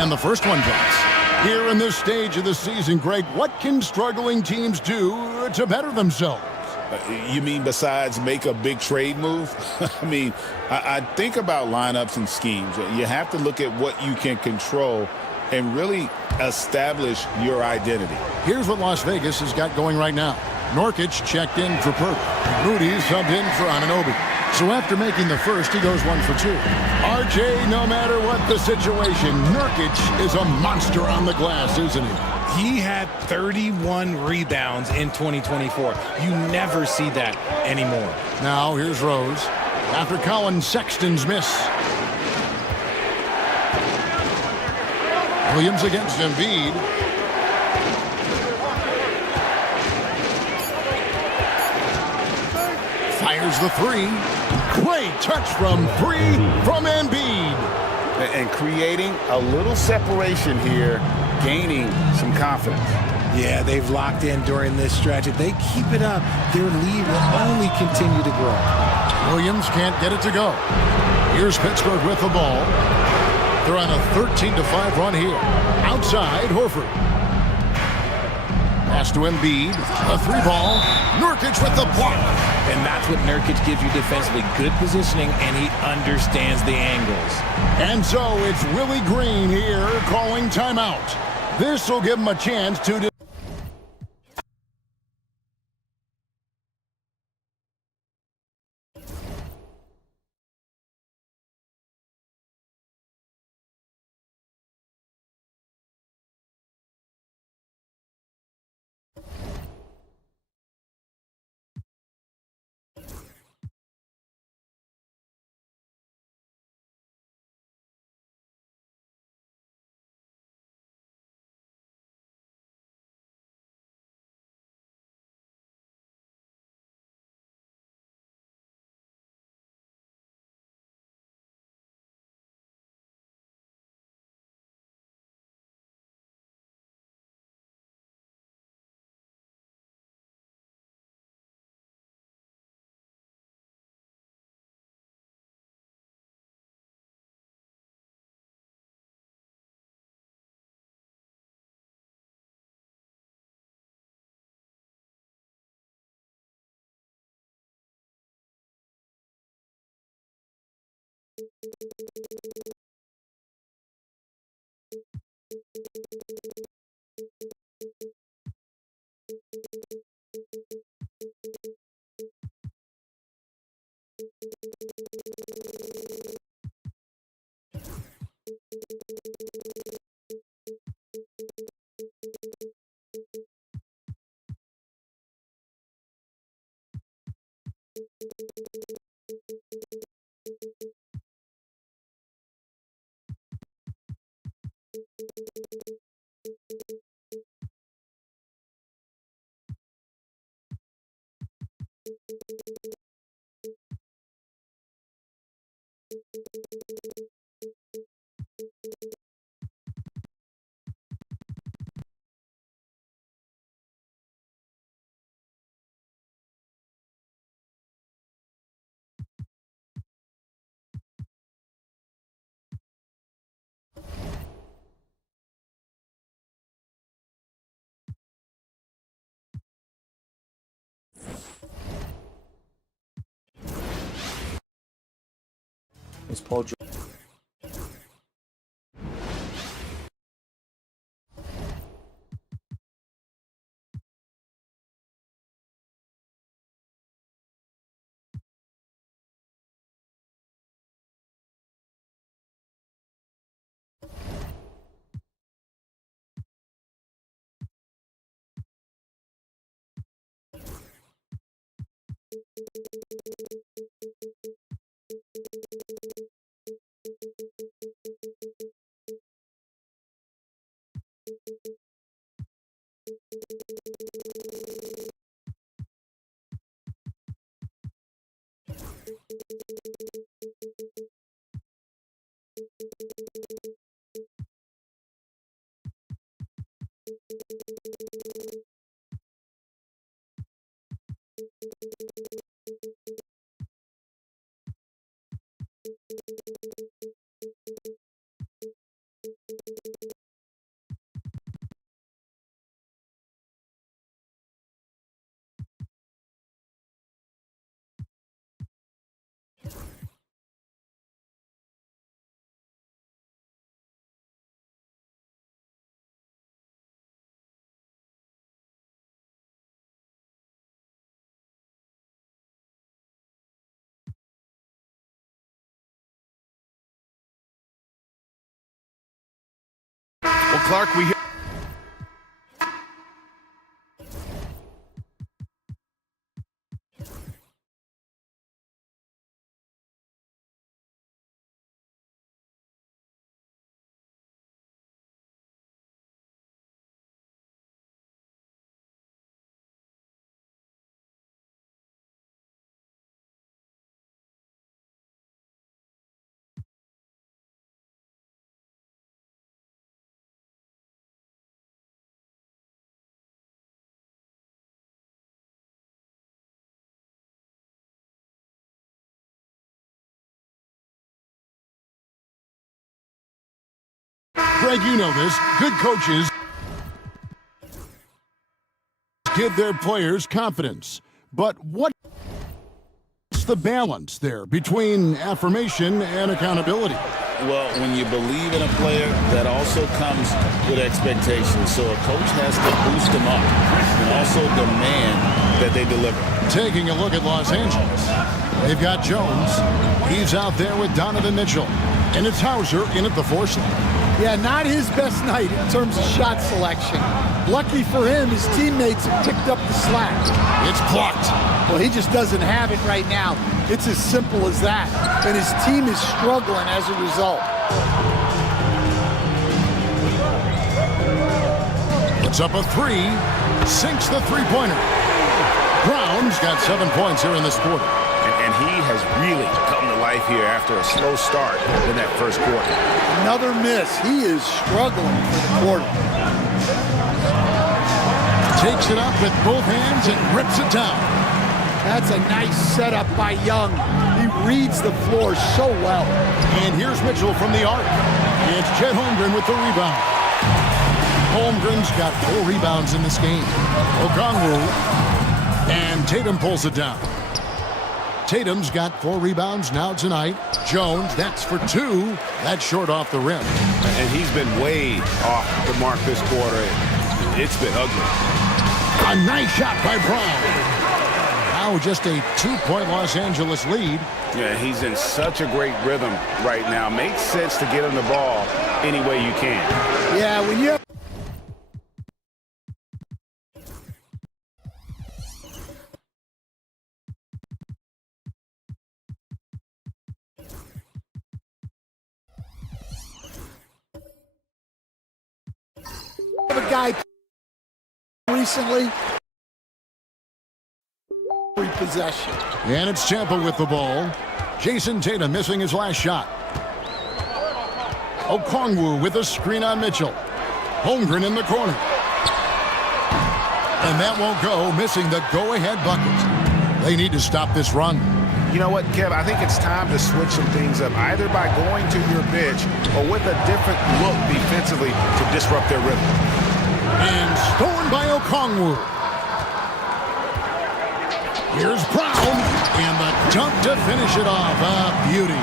And the first one drops. Here in this stage of the season, Greg, what can struggling teams do to better themselves? You mean besides make a big trade move? I mean, I think about lineups and schemes. You have to look at what you can control and really establish your identity. Here's what Las Vegas has got going right now. Nurkic checked in for Pirtle. Rudy subbed in for Anunoby. So after making the first, he goes 1 for 2. RJ, no matter what the situation, Nurkic is a monster on the glass, isn't he? He had 31 rebounds in 2024. You never see that anymore. Now here's Rose. After Colin Sexton's miss. Williams against Embiid. Fires the 3. Great touch from 3 from Embiid. And creating a little separation here, gaining some confidence. Yeah, they've locked in during this stretch. If they keep it up, their lead will only continue to grow. Williams can't get it to go. Here's Pittsburgh with the ball. They're on a 13-5 run here. Outside, Horford. Pass to Embiid. A 3-ball. Nurkic with the block. And that's what Nurkic gives you defensively. Good positioning, and he understands the angles. And so it's Willie Green here calling timeout. This will give him a chance to... was Paul George. Well, Clark, we Greg, you know this. Good coaches give their players confidence. But what's the balance there between affirmation and accountability? Well, when you believe in a player, that also comes with expectations. So a coach has to boost them up and also demand that they deliver. Taking a look at Los Angeles, they've got Jones. He's out there with Donovan Mitchell. And it's Hauser in at the 4 slot. Yeah, not his best night in terms of shot selection. Lucky for him, his teammates have picked up the slack. It's blocked. Well, he just doesn't have it right now. It's as simple as that. And his team is struggling as a result. Puts up a 3, sinks the three-pointer. Brown's got 7 points here in this quarter. And he has really come to life here after a slow start in that first quarter. Another miss. He is struggling for the quarter. Takes it up with both hands and rips it down. That's a nice setup by Young. He reads the floor so well. And here's Mitchell from the arc. It's Chet Holmgren with the rebound. Holmgren's got 4 rebounds in this game. Okongwu and Tatum pulls it down. Tatum's got 4 rebounds now tonight. Jones, that's for 2. That's short off the rim. And he's been way off the mark this quarter. It's been ugly. A nice shot by Brown. Now just a 2-point Los Angeles lead. Yeah, he's in such a great rhythm right now. Makes sense to get him the ball any way you can. Yeah, when you have a guy recently repossession. And it's Tampa with the ball. Jason Tatum missing his last shot. Okongwu with a screen on Mitchell. Holmgren in the corner. And that won't go, missing the go-ahead bucket. They need to stop this run. You know what, Kev? I think it's time to switch some things up, either by going to your bench or with a different look defensively to disrupt their rhythm. And stolen by Okongwu. Here's Brown, and the dunk to finish it off. A beauty.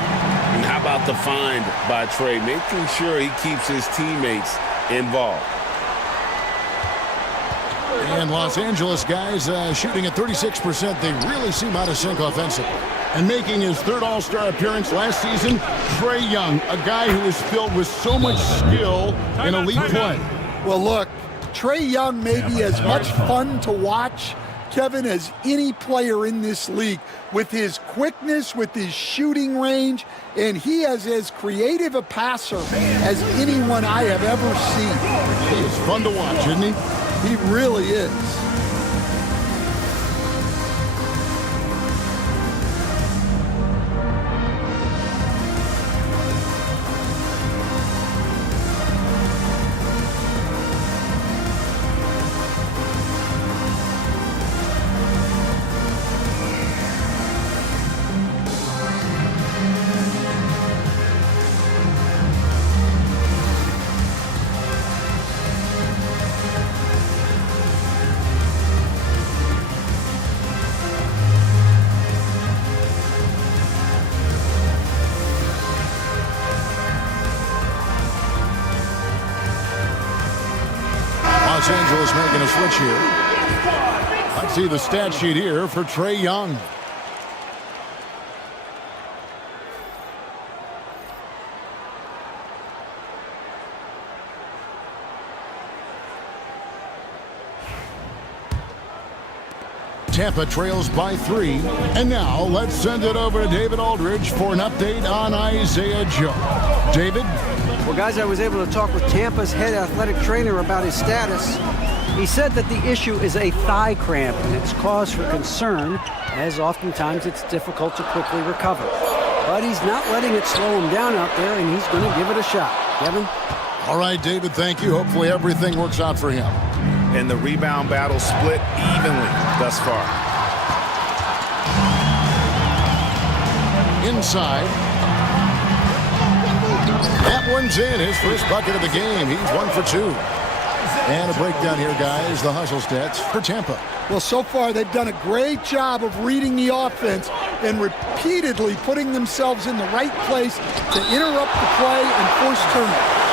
And how about the find by Trey, making sure he keeps his teammates involved. And Los Angeles guys shooting at 36%. They really seem out of sync offensively. And making his third All-Star appearance last season, Trae Young, a guy who is filled with so much skill in elite play. Well, look, Trae Young may be as much fun to watch, Kevin, as any player in this league, with his quickness, with his shooting range, and he is as creative a passer as anyone I have ever seen. He is fun to watch, isn't he? He really is. Los Angeles making a switch here. Let's see the stat sheet here for Trae Young. Tampa trails by 3. And now let's send it over to David Aldridge for an update on Isaiah Joe. David? Well, guys, I was able to talk with Tampa's head athletic trainer about his status. He said that the issue is a thigh cramp, and it's cause for concern, as oftentimes it's difficult to quickly recover. But he's not letting it slow him down out there, and he's going to give it a shot. Kevin? All right, David, thank you. Hopefully everything works out for him. And the rebound battle split evenly thus far. Inside. That one's in. His first bucket of the game. He's 1 for 2. And a breakdown here, guys. The hustle stats for Tampa. Well, so far they've done a great job of reading the offense and repeatedly putting themselves in the right place to interrupt the play and force turnovers.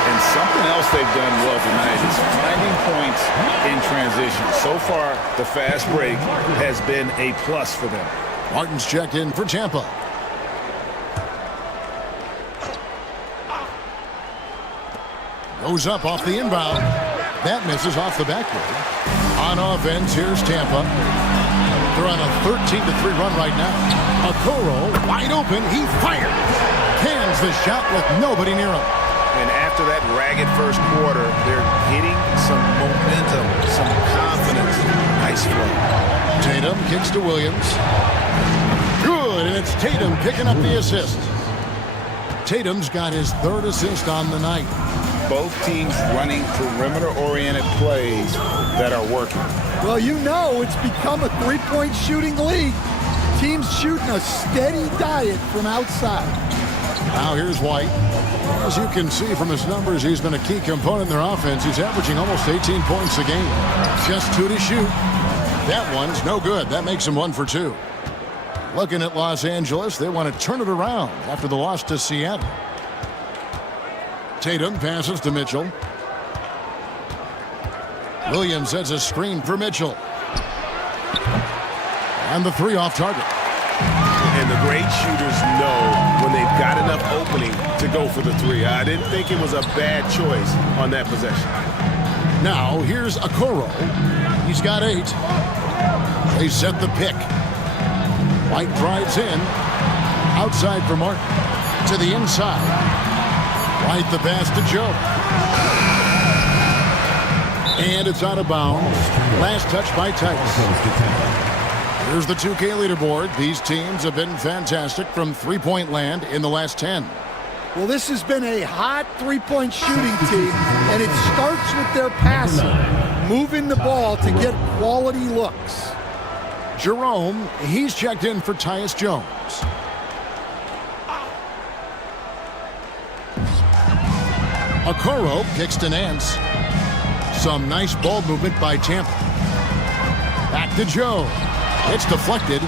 And something else they've done well tonight is finding points in transition. So far, the fast break has been a plus for them. Martin's checked in for Tampa. Goes up off the inbound. That misses off the backboard. On offense, here's Tampa. They're on a 13-3 run right now. Okoro, wide open, he fires. Cans the shot with nobody near him. And after that ragged first quarter, they're getting some momentum, some confidence. Nice flow. Tatum kicks to Williams. Good, and it's Tatum picking up the assist. Tatum's got his third assist on the night. Both teams running perimeter-oriented plays that are working. Well, you know it's become a three-point shooting league. Teams shooting a steady diet from outside. Now here's White. As you can see from his numbers, he's been a key component in their offense. He's averaging almost 18 points a game. Just 2 to shoot. That one's no good. That makes him 1 for 2. Looking at Los Angeles, they want to turn it around after the loss to Seattle. Tatum passes to Mitchell. Williams sets a screen for Mitchell. And the 3 off target. And the great shooters know when they've got enough opening to go for the 3. I didn't think it was a bad choice on that possession. Now here's Okoro. He's got 8. They set the pick. White drives in. Outside for Martin. To the inside. White the pass to Joe. And it's out of bounds. Last touch by Titus. Here's the 2K leaderboard. These teams have been fantastic from three-point land in the last 10. Well, this has been a hot three-point shooting team, and it starts with their passing, moving the ball to get quality looks. Jerome, he's checked in for Tyus Jones. Okoro kicks to Nance. Some nice ball movement by Tampa. Back to Joe. It's deflected.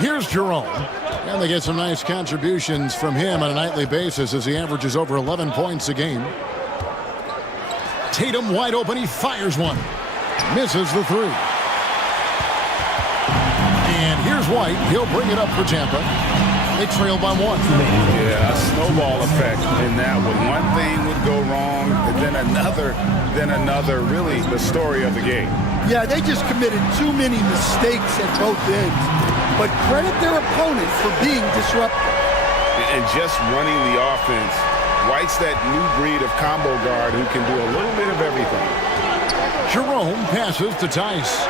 Here's Jerome. And they get some nice contributions from him on a nightly basis as he averages over 11 points a game. Tatum wide open. He fires one. Misses the three. And here's White. He'll bring it up for Tampa. They trail by one. Yeah, a snowball effect in that one. One thing would go wrong, and then another. Really, the story of the game. Yeah, they just committed too many mistakes at both ends. But credit their opponent for being disruptive. And just running the offense. White's that new breed of combo guard who can do a little bit of everything. Jerome passes to Tice.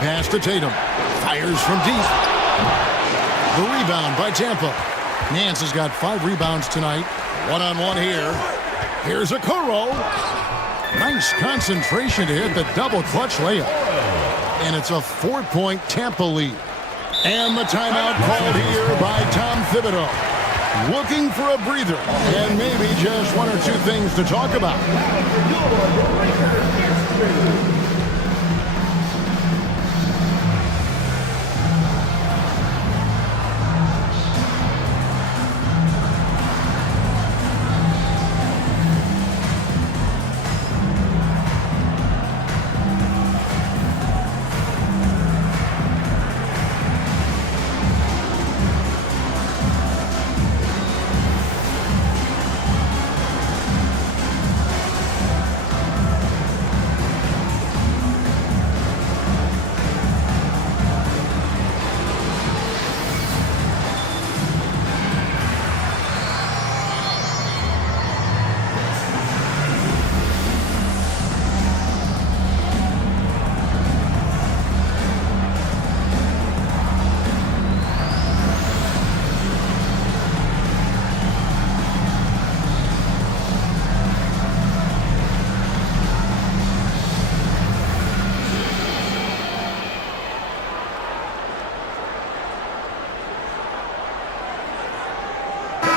Pass to Tatum. Fires from deep. The rebound by Tampa. Nance has got 5 rebounds tonight. One-on-one here. Here's Okoro. Nice concentration to hit the double clutch layup. And it's a 4-point Tampa lead. And the timeout called here by Tom Thibodeau. Looking for a breather and maybe just 1 or 2 things to talk about.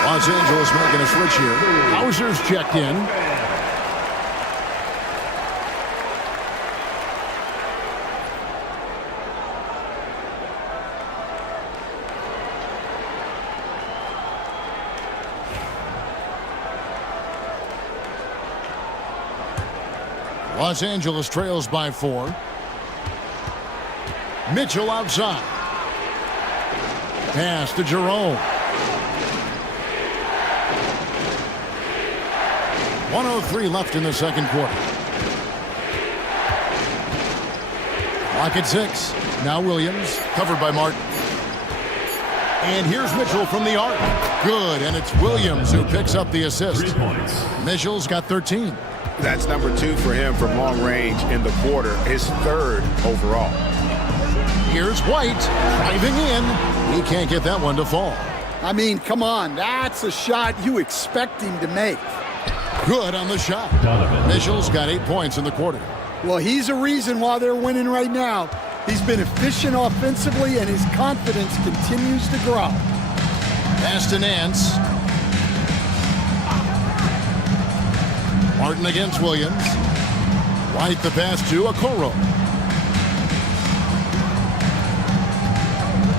Los Angeles making a switch here. Hauser's checked in. Los Angeles trails by 4. Mitchell outside. Pass to Jerome. 1:03 left in the second quarter. Clock at 6. Now Williams, covered by Martin. And here's Mitchell from the arc. Good, and it's Williams who picks up the assist. Mitchell's got 13. That's number 2 for him from long range in the quarter, his 3rd overall. Here's White driving in. He can't get that one to fall. I mean, come on, that's a shot you expect him to make. Good on the shot. Mitchell's got 8 points in the quarter. Well, he's a reason why they're winning right now. He's been efficient offensively, and his confidence continues to grow. Pass to Nance. Martin against Williams. White the pass to Okoro.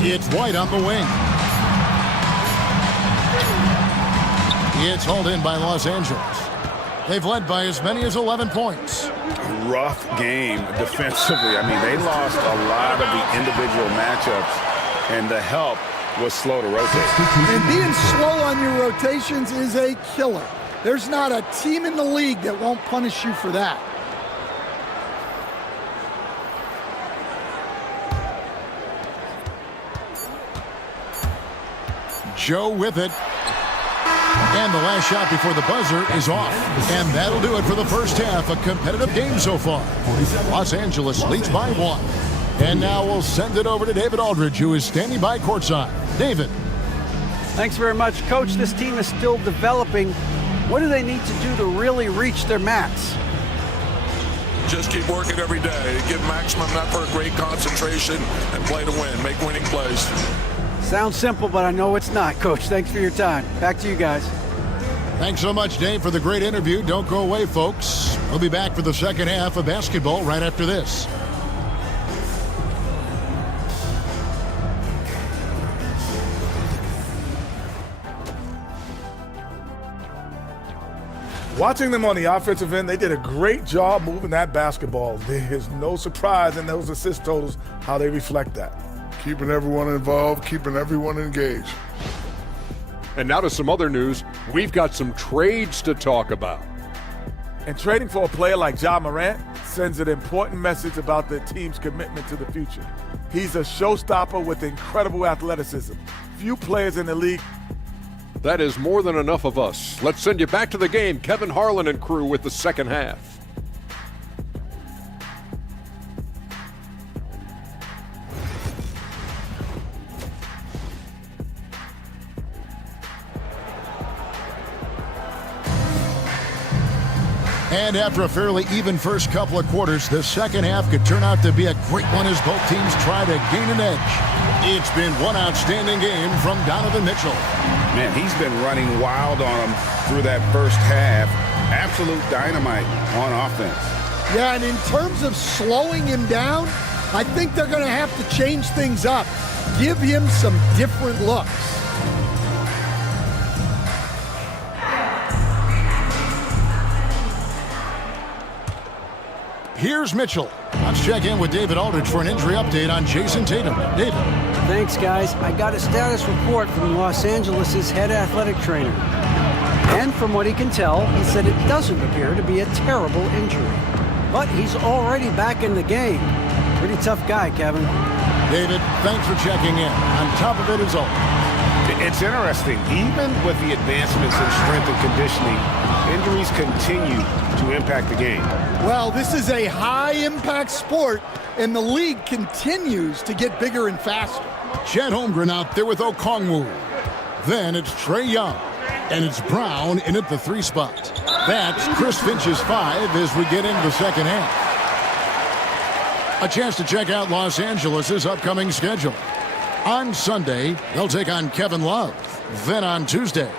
It's White on the wing. It's hauled in by Los Angeles. They've led by as many as 11 points. Rough game defensively. I mean, they lost a lot of the individual matchups, and the help was slow to rotate. And being slow on your rotations is a killer. There's not a team in the league that won't punish you for that. Joe with it. And the last shot before the buzzer is off. And that'll do it for the first half. A competitive game so far. Los Angeles leads by 1. And now we'll send it over to David Aldridge, who is standing by courtside. David. Thanks very much, Coach. This team is still developing. What do they need to do to really reach their max? Just keep working every day. Give maximum effort, great concentration, and play to win. Make winning plays. Sounds simple, but I know it's not, Coach. Thanks for your time. Back to you guys. Thanks so much, Dave, for the great interview. Don't go away, folks. We'll be back for the second half of basketball right after this. Watching them on the offensive end, they did a great job moving that basketball. There's no surprise in those assist totals how they reflect that. Keeping everyone involved, keeping everyone engaged. And now to some other news. We've got some trades to talk about. And trading for a player like Ja Morant sends an important message about the team's commitment to the future. He's a showstopper with incredible athleticism. Few players in the league. That is more than enough of us. Let's send you back to the game. Kevin Harlan and crew with the second half. And after a fairly even first couple of quarters, the second half could turn out to be a great one as both teams try to gain an edge. It's been one outstanding game from Donovan Mitchell. Man, he's been running wild on him through that first half. Absolute dynamite on offense. Yeah, and in terms of slowing him down, I think they're going to have to change things up. Give him some different looks. Here's Mitchell. Let's check in with David Aldridge for an injury update on Jason Tatum. David. Thanks, guys. I got a status report from Los Angeles' head athletic trainer. And from what he can tell, he said it doesn't appear to be a terrible injury. But he's already back in the game. Pretty tough guy, Kevin. David, thanks for checking in. On top of it as always. It's interesting. Even with the advancements in strength and conditioning, injuries continue to impact the game. Well, this is a high-impact sport, and the league continues to get bigger and faster. Chet Holmgren out there with Okongwu. Then it's Trae Young, and it's Brown in at the 3 spot. That's Chris Finch's 5 as we get into the second half. A chance to check out Los Angeles' upcoming schedule. On Sunday, they'll take on Kevin Love. Then on Tuesday,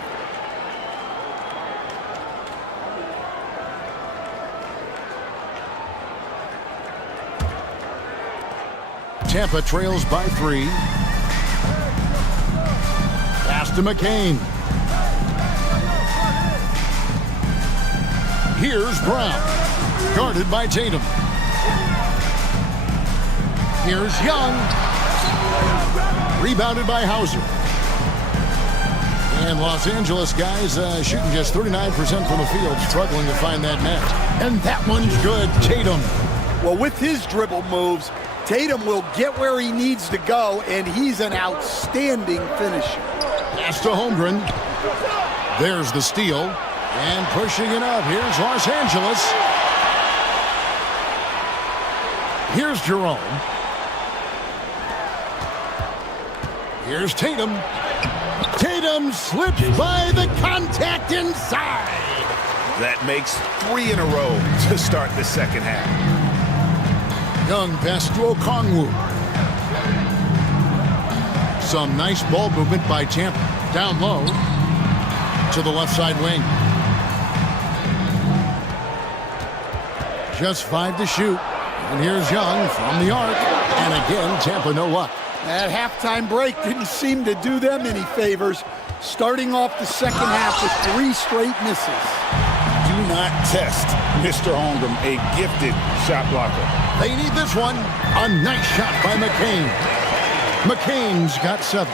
Tampa trails by 3. Pass to McCain. Here's Brown. Guarded by Tatum. Here's Young. Rebounded by Hauser. And Los Angeles guys shooting just 39% from the field, struggling to find that net. And that one's good. Tatum. Well, with his dribble moves, Tatum will get where he needs to go, and he's an outstanding finisher. Pass to Holmgren. There's the steal. And pushing it up. Here's Los Angeles. Here's Jerome. Here's Tatum. Tatum slips by the contact inside. That makes 3 in a row to start the second half. Young pass to Okongwu. Some nice ball movement by Tampa. Down low to the left side wing. Just 5 to shoot. And here's Young from the arc. And again, Tampa no luck. That halftime break didn't seem to do them any favors, starting off the second half with 3 straight misses. Do not test Mr. Holmgren, a gifted shot blocker. They need this one. A nice shot by McCain. McCain's got 7.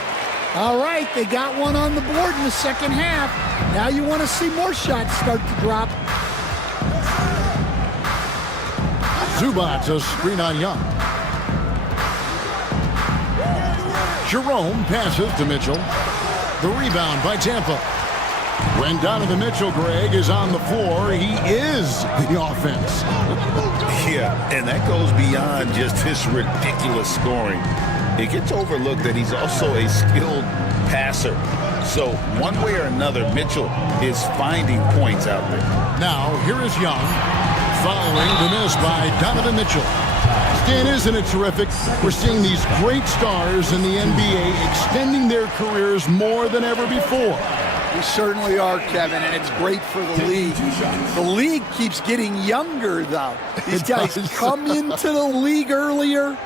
All right, they got one on the board in the second half. Now you want to see more shots start to drop. Zubac's a screen on Young. Jerome passes to Mitchell. The rebound by Tampa. When Donovan Mitchell, Greg, is on the floor, he is the offense. Yeah, and that goes beyond just his ridiculous scoring. It gets overlooked that he's also a skilled passer. So one way or another, Mitchell is finding points out there. Now, here is Young, following the miss by Donovan Mitchell. Stan, isn't it terrific? We're seeing these great stars in the NBA extending their careers more than ever before. We certainly are, Kevin, and it's great for the league. The league keeps getting younger, though. These guys come into the league earlier,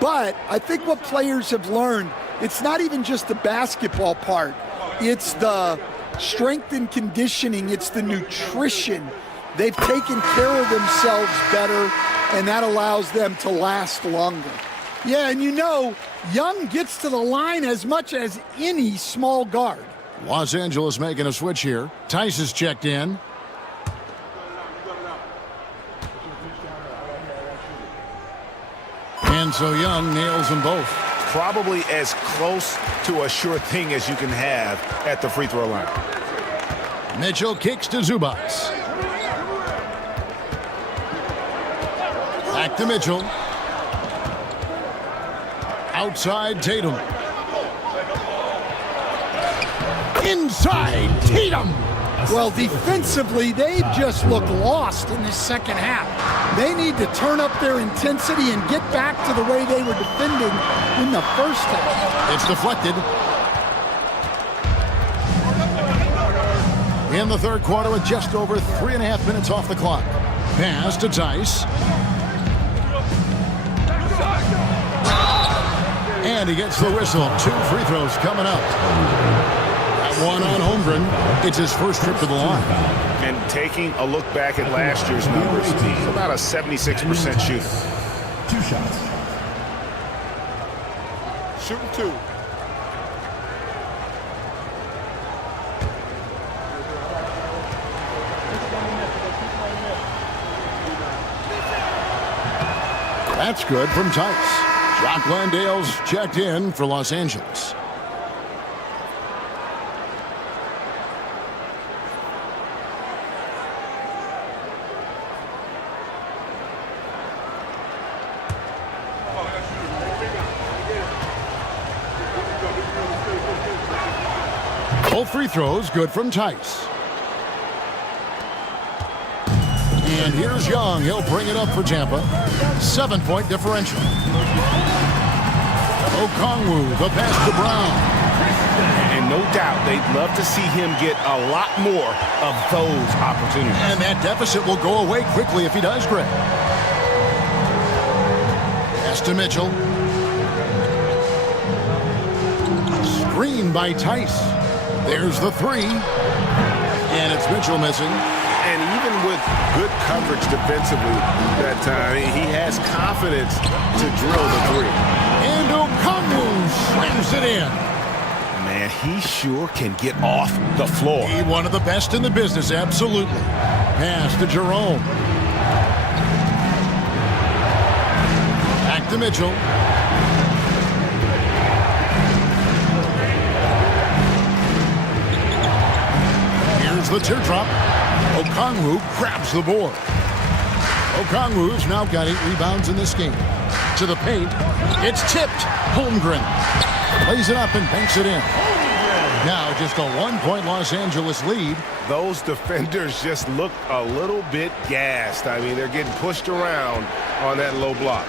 but I think what players have learned, it's not even just the basketball part. It's the strength and conditioning. It's the nutrition. They've taken care of themselves better, and that allows them to last longer. Yeah, and you know, Young gets to the line as much as any small guard. Los Angeles making a switch here. Tice is checked in. And so Young nails them both. Probably as close to a sure thing as you can have at the free throw line. Mitchell kicks to Zubats. Back to Mitchell. Outside Tatum. Inside Tatum. Well, defensively, they've just looked lost in this second half. They need to turn up their intensity and get back to the way they were defending in the first half. It's deflected. In the third quarter with just over 3.5 minutes off the clock. Pass to Tice. And he gets the whistle. 2 free throws coming up. That one on Holmgren. It's his first trip to the line. And taking a look back at last year's numbers, it's about a 76% shoot. 2 shots. Shooting 2. That's good from Tice. Jock Landale's checked in for Los Angeles. Both free throws good from Tice. And here's Young. He'll bring it up for Tampa. 7-point differential. Okongwu, the pass to Brown. And no doubt they'd love to see him get a lot more of those opportunities. And that deficit will go away quickly if he does, Greg. Pass to Mitchell. Screen by Tice. There's the 3. And it's Mitchell missing. And even with good coverage defensively that time, he has confidence to drill the 3. And Okongwu slams it in. Man, he sure can get off the floor. He one of the best in the business, absolutely. Pass to Jerome. Back to Mitchell. Here's the teardrop. Okongwu grabs the board. Okongwu's now got 8 rebounds in this game. To the paint. It's tipped. Holmgren plays it up and banks it in. Now just a 1-point Los Angeles lead. Those defenders just look a little bit gassed. I mean, they're getting pushed around on that low block.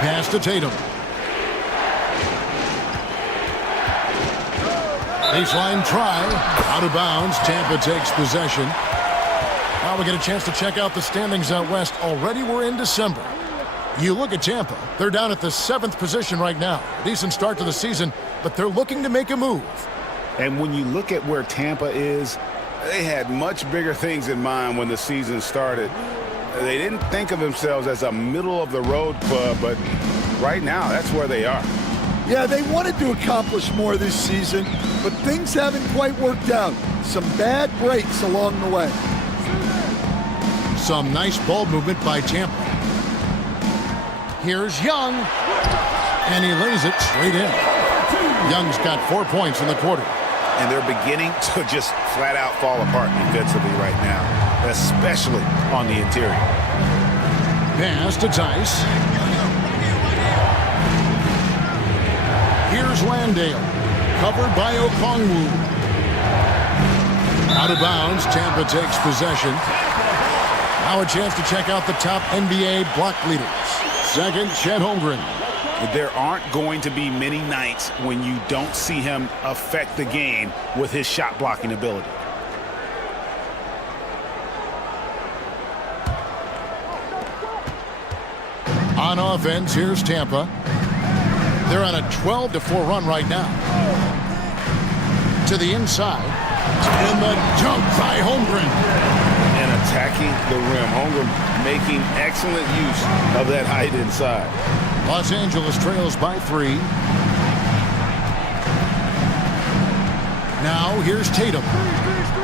Pass to Tatum. Baseline try. Out of bounds. Tampa takes possession. Now we get a chance to check out the standings out west. Already we're in December. You look at Tampa. They're down at the 7th position right now. Decent start to the season, but they're looking to make a move. And when you look at where Tampa is, they had much bigger things in mind when the season started. They didn't think of themselves as a middle-of-the-road club, but right now, that's where they are. Yeah, they wanted to accomplish more this season, but things haven't quite worked out. Some bad breaks along the way. Some nice ball movement by Tampa. Here's Young, and he lays it straight in. Young's got 4 points in the quarter. And they're beginning to just flat out fall apart defensively right now, especially on the interior. Pass to Tice. Here's Landale, covered by Okongwu. Out of bounds, Tampa takes possession. Now a chance to check out the top NBA block leaders. Second, Chet Holmgren. There aren't going to be many nights when you don't see him affect the game with his shot blocking ability. On offense, here's Tampa. They're on a 12-4 run right now. To the inside. And the dunk by Holmgren. And attacking the rim. Holmgren making excellent use of that height inside. Los Angeles trails by 3. Now here's Tatum.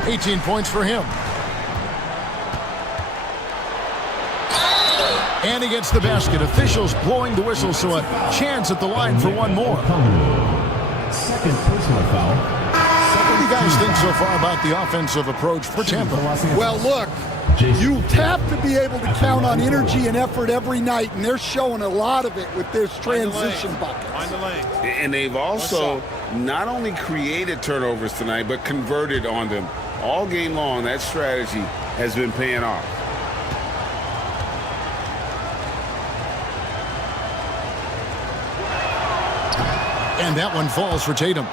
18 points for him. And he gets the basket. Officials blowing the whistle, so a chance at the line for one more. Second personal foul. What do you guys think so far about the offensive approach for Tampa? Well, look, you have to be able to count on energy and effort every night, and they're showing a lot of it with this transition bucket. And they've also not only created turnovers tonight, but converted on them. All game long, that strategy has been paying off. And that one falls for Tatum.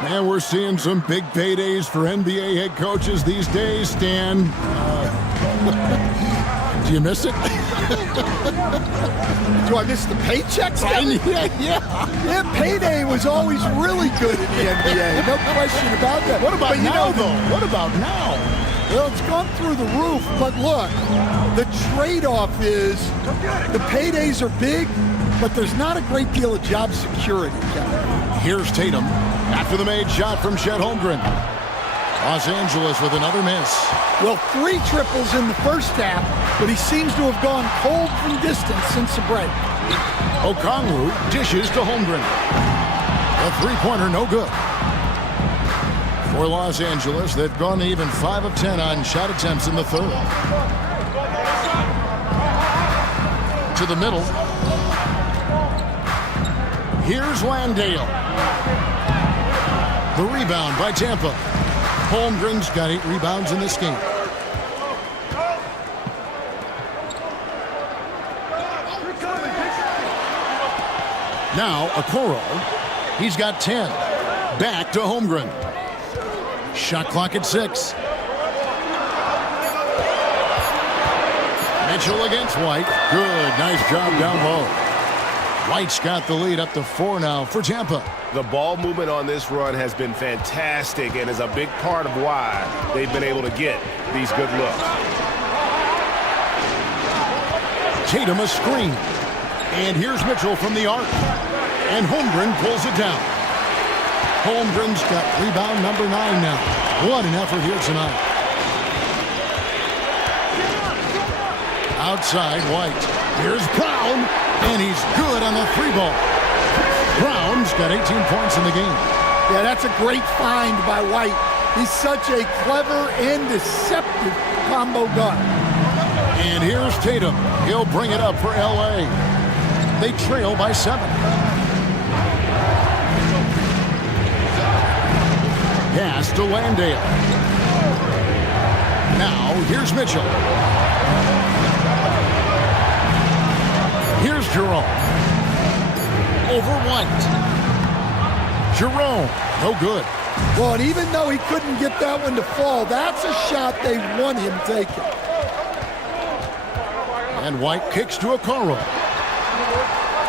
Man, we're seeing some big paydays for NBA head coaches these days, Stan. Do you miss it? Do I miss the paychecks? Yeah, payday was always really good in the NBA. No question about that. What about now, though? What about now? Well, it's gone through the roof, but look, the trade-off is the paydays are big, but there's not a great deal of job security. Here's Tatum after the made shot from Chet Holmgren. Los Angeles with another miss. Well, 3 triples in the first half, but he seems to have gone cold from distance since the break. Okongwu dishes to Holmgren. A three-pointer, no good. For Los Angeles, they've gone even 5 of 10 on shot attempts in the third. To the middle. Here's Landale. The rebound by Tampa. Holmgren's got 8 rebounds in this game. Now, Okoro. He's got 10. Back to Holmgren. Shot clock at 6. Mitchell against White. Good. Nice job down low. White's got the lead up to 4 now for Tampa. The ball movement on this run has been fantastic and is a big part of why they've been able to get these good looks. Tatum a screen. And here's Mitchell from the arc. And Holmgren pulls it down. Holmgren's got rebound number 9 now. What an effort here tonight. Outside White. Here's Brown. And he's good on the 3-ball. Brown's got 18 points in the game. Yeah, that's a great find by White. He's such a clever and deceptive combo guard. And here's Tatum. He'll bring it up for L.A. They trail by 7. Pass to Landale. Now, here's Mitchell. Here's Jerome. Over White. Jerome, no good. Well, and even though he couldn't get that one to fall, that's a shot they want him taking. And White kicks to Okoro.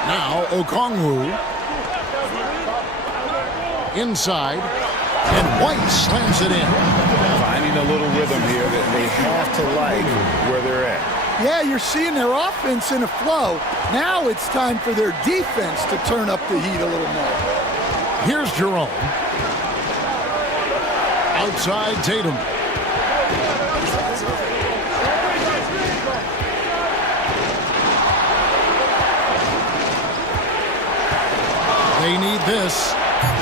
Now Okongwu. Inside. And White slams it in. Finding a little rhythm here that they have to like where they're at. Yeah, you're seeing their offense in a flow. Now it's time for their defense to turn up the heat a little more. Here's Jerome. Outside Tatum. They need this.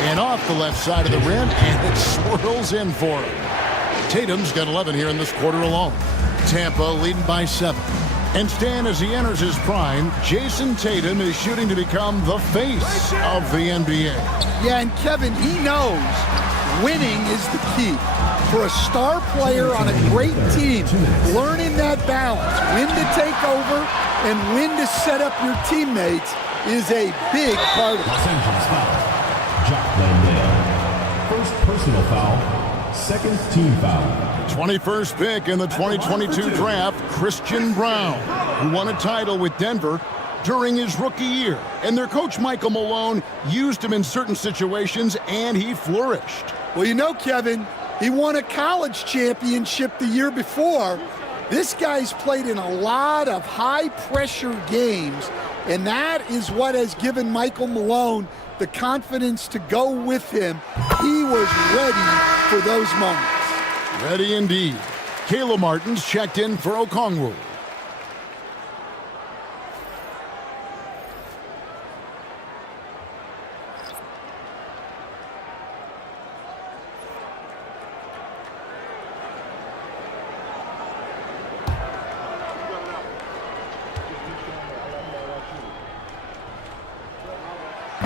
And off the left side of the rim, and it swirls in for him. Tatum's got 11 here in this quarter alone. Tampa leading by 7. And Stan, as he enters his prime, Jason Tatum is shooting to become the face of the NBA. Yeah, and Kevin, he knows winning is the key. For a star player on a great team, learning that balance, when to take over and when to set up your teammates is a big part of it. Los Angeles foul. Jock Landale. First personal foul. Second team foul. 21st pick in the 2022 draft, Christian Brown, who won a title with Denver during his rookie year. And their coach, Michael Malone, used him in certain situations, and he flourished. Well, you know, Kevin, he won a college championship the year before. This guy's played in a lot of high-pressure games, and that is what has given Michael Malone the confidence to go with him. He was ready for those moments. Ready indeed. Caleb Martin's checked in for Okongwu.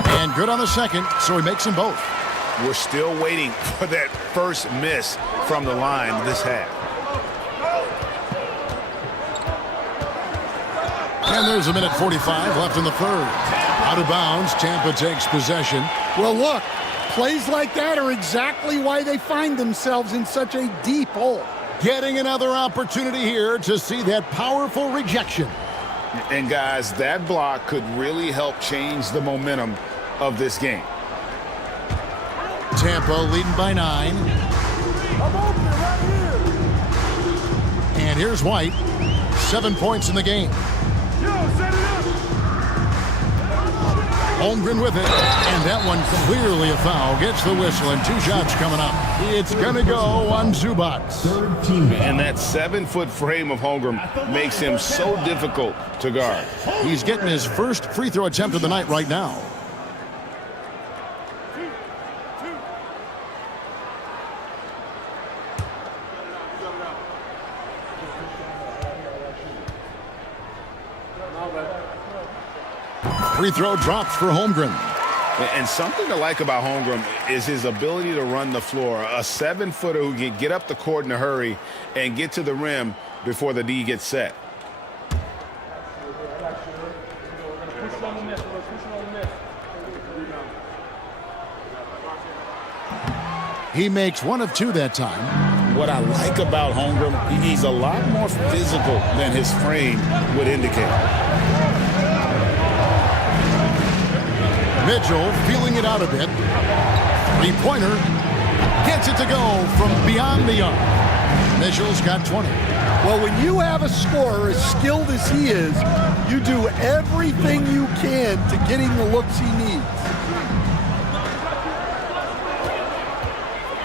And good on the second, so he makes them both. We're still waiting for that first miss from the line this half. And there's a minute 45 left in the third. Out of bounds, Tampa takes possession. Well, look, plays like that are exactly why they find themselves in such a deep hole. Getting another opportunity here to see that powerful rejection. And guys, that block could really help change the momentum of this game. Tampa leading by 9. And here's White. 7 points in the game. Holmgren with it, and that one clearly a foul. Gets the whistle, and 2 shots coming up. It's going to go on Zubac. And that 7-foot frame of Holmgren makes him so difficult to guard. He's getting his first free throw attempt of the night right now. Free throw drops for Holmgren. And something to like about Holmgren is his ability to run the floor. A 7-footer who can get up the court in a hurry and get to the rim before the D gets set. He makes 1 of 2 that time. What I like about Holmgren, he's a lot more physical than his frame would indicate. Mitchell feeling it out a bit. 3-pointer. Gets it to go from beyond the arc. Mitchell's got 20. Well, when you have a scorer as skilled as he is, you do everything you can to get him the looks he needs.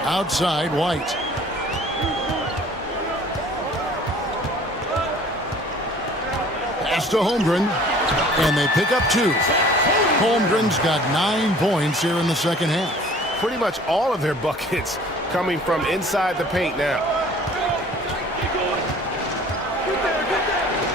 Outside, White. Pass to Holmgren. And they pick up 2. Holmgren's got 9 points here in the second half. Pretty much all of their buckets coming from inside the paint now.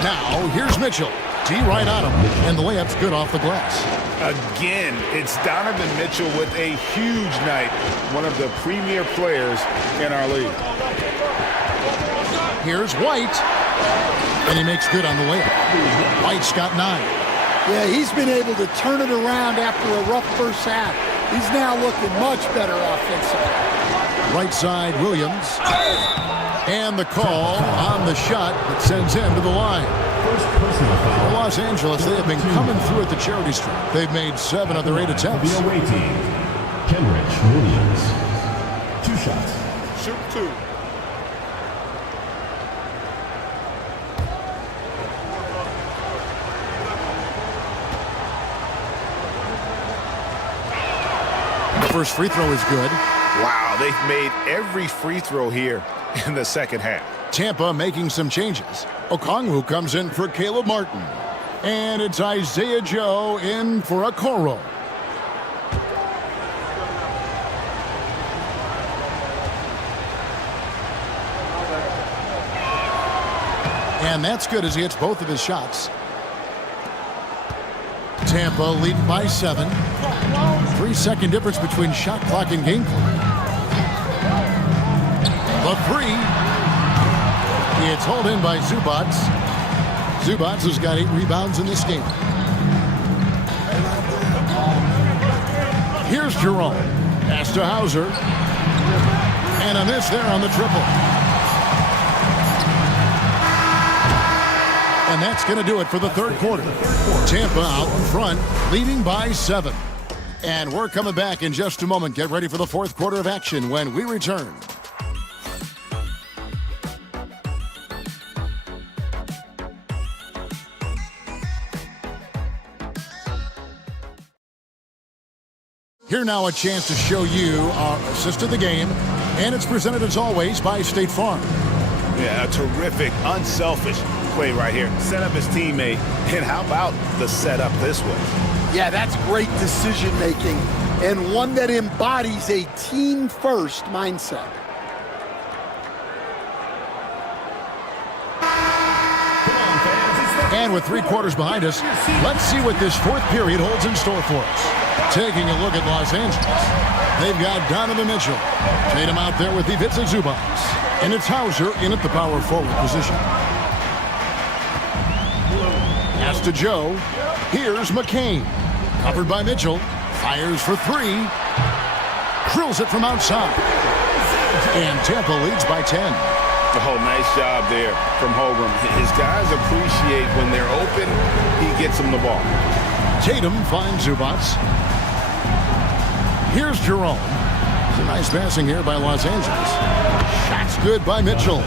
Now, here's Mitchell. T right on him, and the layup's good off the glass. Again, it's Donovan Mitchell with a huge night. One of the premier players in our league. Here's White. And he makes good on the layup. White's got 9. Yeah, he's been able to turn it around after a rough first half. He's now looking much better offensively. Right side, Williams. And the call on the shot that sends him to the line. For Los Angeles, they have been coming through at the charity stripe. They've made 7 of their 8 attempts. The away team, Kenrich Williams. 2 shots. Shoot 2. First free throw is good. Wow, they've made every free throw here in the second half. Tampa making some changes. Okongwu comes in for Caleb Martin. And it's Isaiah Joe in for Okoro. And that's good as he hits both of his shots. Tampa leading by 7. 3-second difference between shot clock and game clock. The 3. It's hauled in by Zubac. Zubac has got 8 rebounds in this game. Here's Jerome. Pass to Hauser. And a miss there on the triple. And that's going to do it for the third quarter. Tampa out in front, leading by 7. And we're coming back in just a moment. Get ready for the fourth quarter of action when we return. Here now a chance to show you our assist of the game, and it's presented as always by State Farm. Yeah, a terrific, unselfish play right here. Set up his teammate, and how about the setup this way? Yeah, that's great decision making, and one that embodies a team-first mindset. And with 3 quarters behind us, let's see what this fourth period holds in store for us. Taking a look at Los Angeles, they've got Donovan Mitchell. Tatum out there with Ivica Zubac. And it's Hauser in at the power forward position. Pass to Joe. Here's McCain. Covered by Mitchell. Fires for 3. Drills it from outside. And Tampa leads by 10. Oh, nice job there from Holgram. His guys appreciate when they're open, he gets them the ball. Tatum finds Zubac. Here's Jerome. It's a nice passing here by Los Angeles. Shot's good by Mitchell.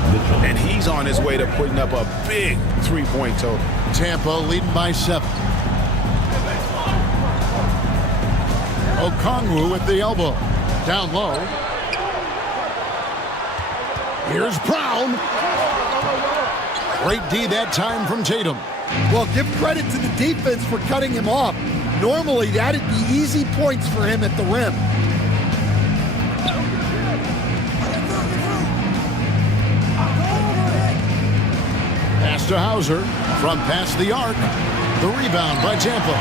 And he's on his way to putting up a big three-point total. Tampa leading by 7. Okongwu with the elbow. Down low. Here's Brown. Great D that time from Tatum. Well, give credit to the defense for cutting him off. Normally, that'd be easy points for him at the rim. Pass to Hauser from past the arc. The rebound by Tampa.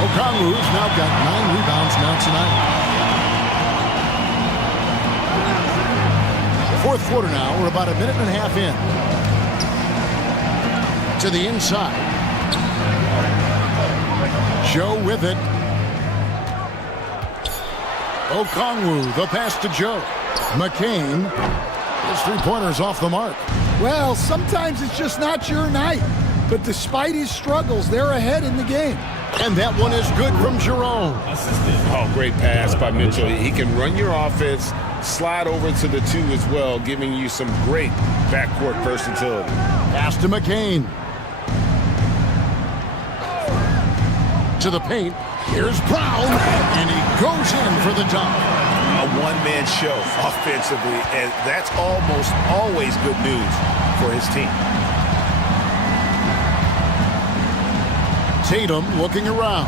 Okongwu's now got 9 rebounds now tonight. Fourth quarter now. We're about a minute and a half in. To the inside. Joe with it. Okongwu, the pass to Joe. McCain. His 3-pointers off the mark. Well, sometimes it's just not your night. But despite his struggles, they're ahead in the game. And that one is good from Jerome. Oh, great pass by Mitchell. He can run your offense, slide over to the 2 as well, giving you some great backcourt versatility. Pass to McCain. To the paint. Here's Brown. And he goes in for the dunk. A one-man show offensively, and that's almost always good news for his team. Tatum looking around.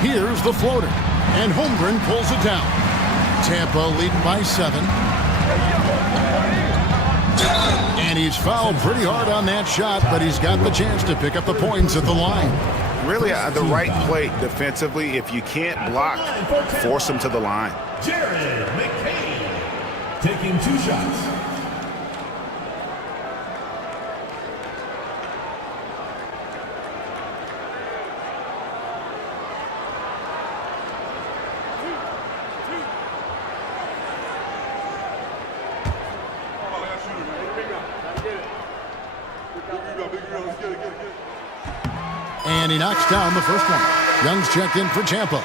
Here's the floater. And Holmgren pulls it down. Tampa leading by 7. And he's fouled pretty hard on that shot, but he's got the chance to pick up the points at the line. Really the right play defensively. If you can't block, force him to the line. Jared McCain taking 2 shots. And he knocks down the first one. Young's checked in for Tampa.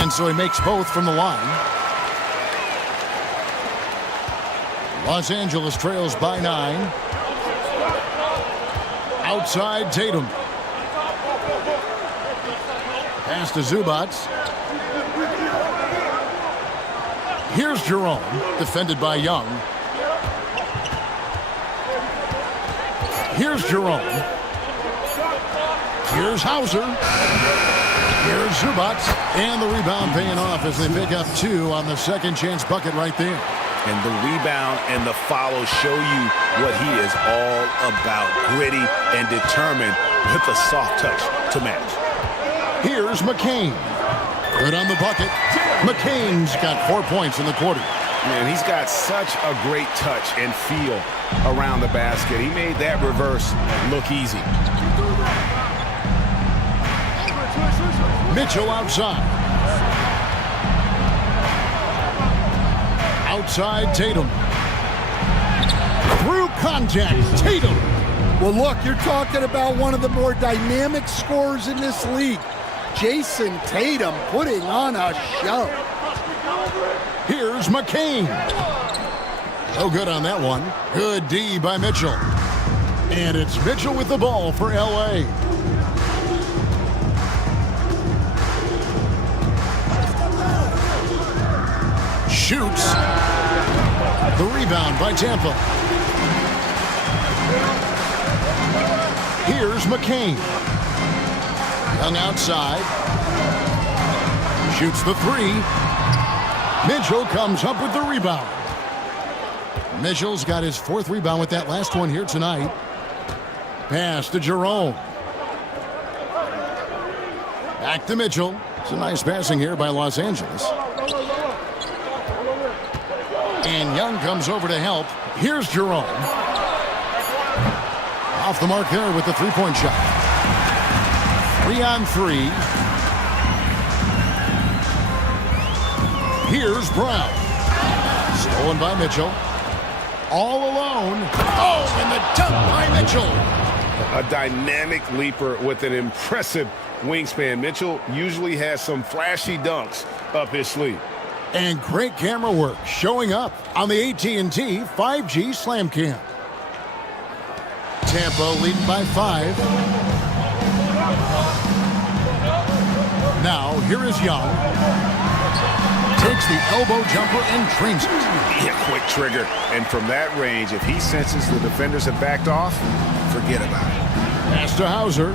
And so he makes both from the line. Los Angeles trails by 9. Outside Tatum. Pass to Zubac. Here's Jerome, defended by Young. Here's Jerome. Here's Hauser. Here's Zubac. And the rebound paying off as they pick up 2 on the second chance bucket right there. And the rebound and the follow show you what he is all about. Gritty and determined with a soft touch to match. Here's McCain. Good on the bucket. McCain's got 4 points in the quarter. Man, he's got such a great touch and feel around the basket. He made that reverse look easy. Mitchell outside. Outside Tatum. Through contact, Tatum. Well, look, you're talking about one of the more dynamic scorers in this league. Jason Tatum putting on a show. Here's McCain. No good on that one. Good D by Mitchell. And it's Mitchell with the ball for L.A. Shoots. The rebound by Tampa. Here's McCain. Young outside. Shoots the three. Mitchell comes up with the rebound. Mitchell's got his 4th rebound with that last one here tonight. Pass to Jerome. Back to Mitchell. It's a nice passing here by Los Angeles. And Young comes over to help. Here's Jerome. Off the mark there with the three-point shot. 3-on-3. Here's Brown. Stolen by Mitchell. All alone. Oh, and the dunk by Mitchell. A dynamic leaper with an impressive wingspan. Mitchell usually has some flashy dunks up his sleeve. And great camera work showing up on the AT&T 5G Slam Cam. Tampa leading by 5. Now, here is Young. Takes the elbow jumper and drains it. Yeah, quick trigger. And from that range, if he senses the defenders have backed off, forget about it. Pass to Hauser.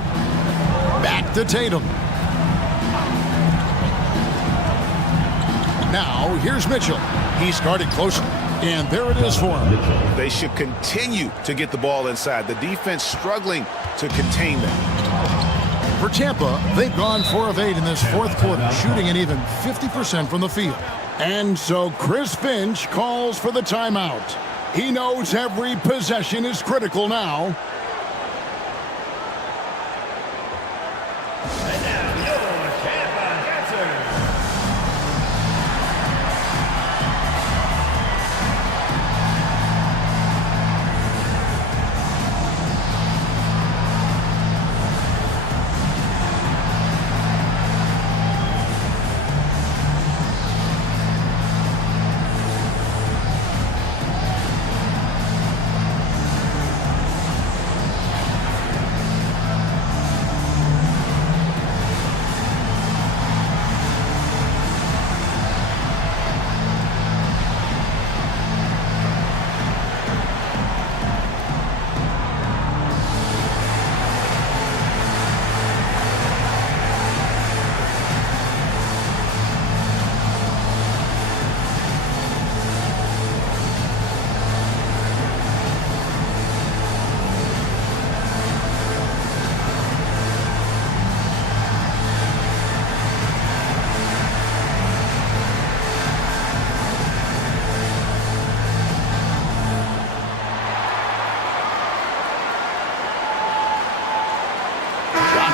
Back to Tatum. Now, here's Mitchell. He's guarded closely. And there it is for him. They should continue to get the ball inside. The defense struggling to contain them. For Tampa, they've gone 4 of 8 in this 4th quarter, shooting an even 50% from the field. And so Chris Finch calls for the timeout. He knows every possession is critical now. And now, your Tampa Dancers.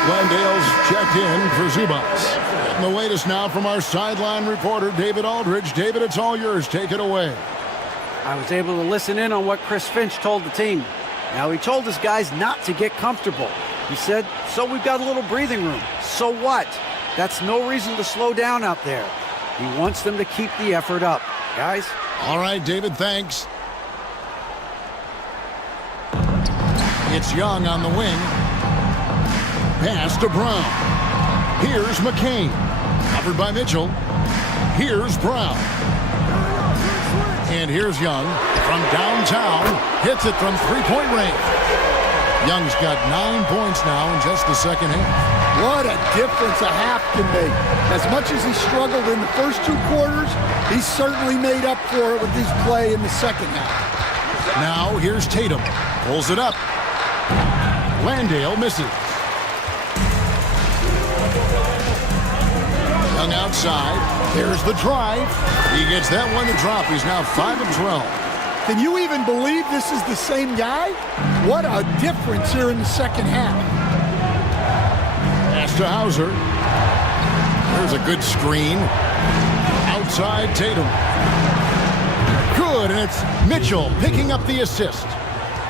Landale's checked in for Zubats. And the latest now from our sideline reporter, David Aldridge. David, it's all yours. Take it away. I was able to listen in on what Chris Finch told the team. Now, he told his guys not to get comfortable. He said, so we've got a little breathing room. So what? That's no reason to slow down out there. He wants them to keep the effort up. Guys? All right, David, thanks. It's Young on the wing. Pass to Brown. Here's McCain. Covered by Mitchell. Here's Brown. And here's Young from downtown. Hits it from three-point range. Young's got 9 points now in just the second half. What a difference a half can make. As much as he struggled in the first 2 quarters, he certainly made up for it with his play in the second half. Now here's Tatum. Pulls it up. Landale misses. Young outside. There's the drive. He gets that one to drop. He's now 5 of 12. Can you even believe this is the same guy? What a difference here in the second half. Pass to Hauser. There's a good screen. Outside Tatum. Good, and it's Mitchell picking up the assist.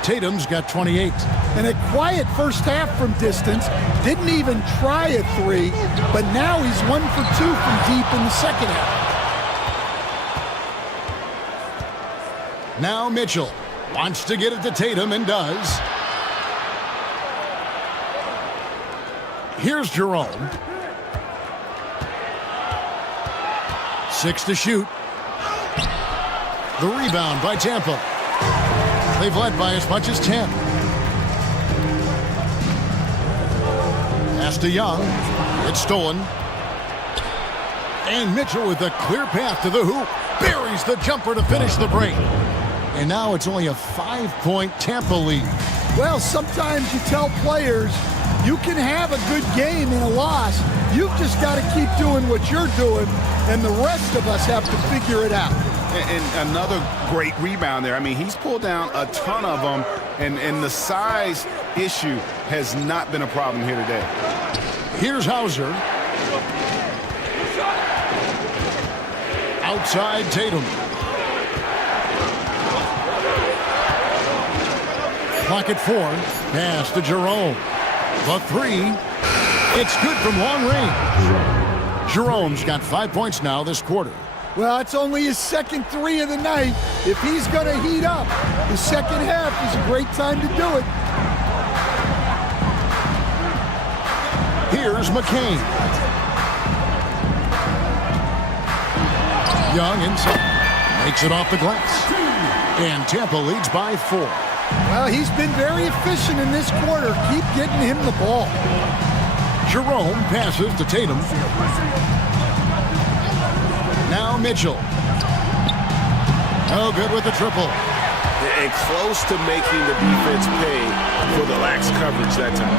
Tatum's got 28. And a quiet first half from distance. Didn't even try a three, but now he's 1 for 2 from deep in the second half. Now Mitchell wants to get it to Tatum and does. Here's Jerome. 6 to shoot. The rebound by Tampa. They've led by as much as 10. Pass to Young. It's stolen. And Mitchell with a clear path to the hoop. Buries the jumper to finish the break. And now it's only a 5-point Tampa lead. Well, sometimes you tell players you can have a good game in a loss. You've just got to keep doing what you're doing, and the rest of us have to figure it out. And another great rebound there. I mean, he's pulled down a ton of them, and the size issue has not been a problem here today. Here's Hauser. Outside Tatum. Clock at 4. Pass to Jerome. The three. It's good from long range. Jerome's got 5 points now this quarter. Well, it's only his second three of the night. If he's going to heat up, the second half is a great time to do it. Here's McCain. Young inside. Makes it off the glass. And Tampa leads by 4. Well, he's been very efficient in this quarter. Keep getting him the ball. Jerome passes to Tatum. Now Mitchell. No good with the triple. And close to making the defense pay for the lax coverage that time.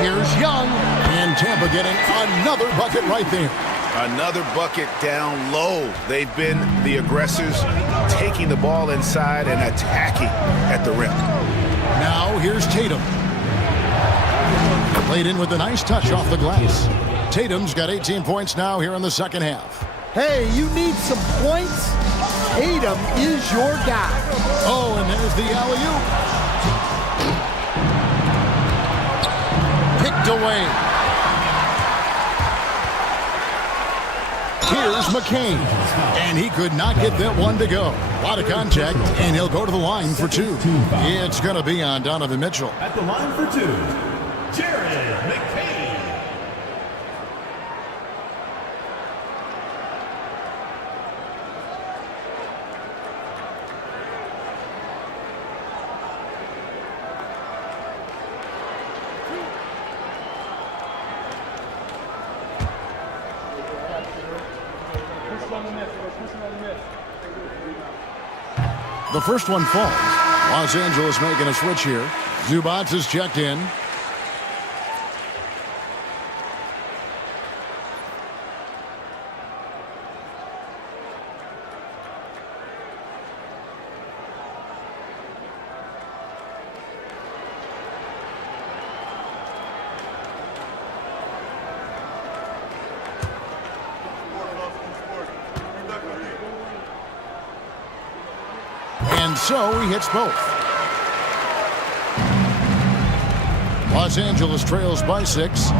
Here's Young. And Tampa getting another bucket right there. Another bucket down low. They've been the aggressors, taking the ball inside and attacking at the rim. Now here's Tatum. Played in with a nice touch off the glass. Tatum's got 18 points now here in the second half. Hey, you need some points? Tatum is your guy. Oh, and there's the alley-oop. Picked away. Here's McCain. And he could not get that one to go. A lot of contact, and he'll go to the line for 2. It's going to be on Donovan Mitchell. At the line for 2, Jared McCain. The first one falls. Los Angeles making a switch here. Zubats is checked in. And so he hits both. Los Angeles trails by 6.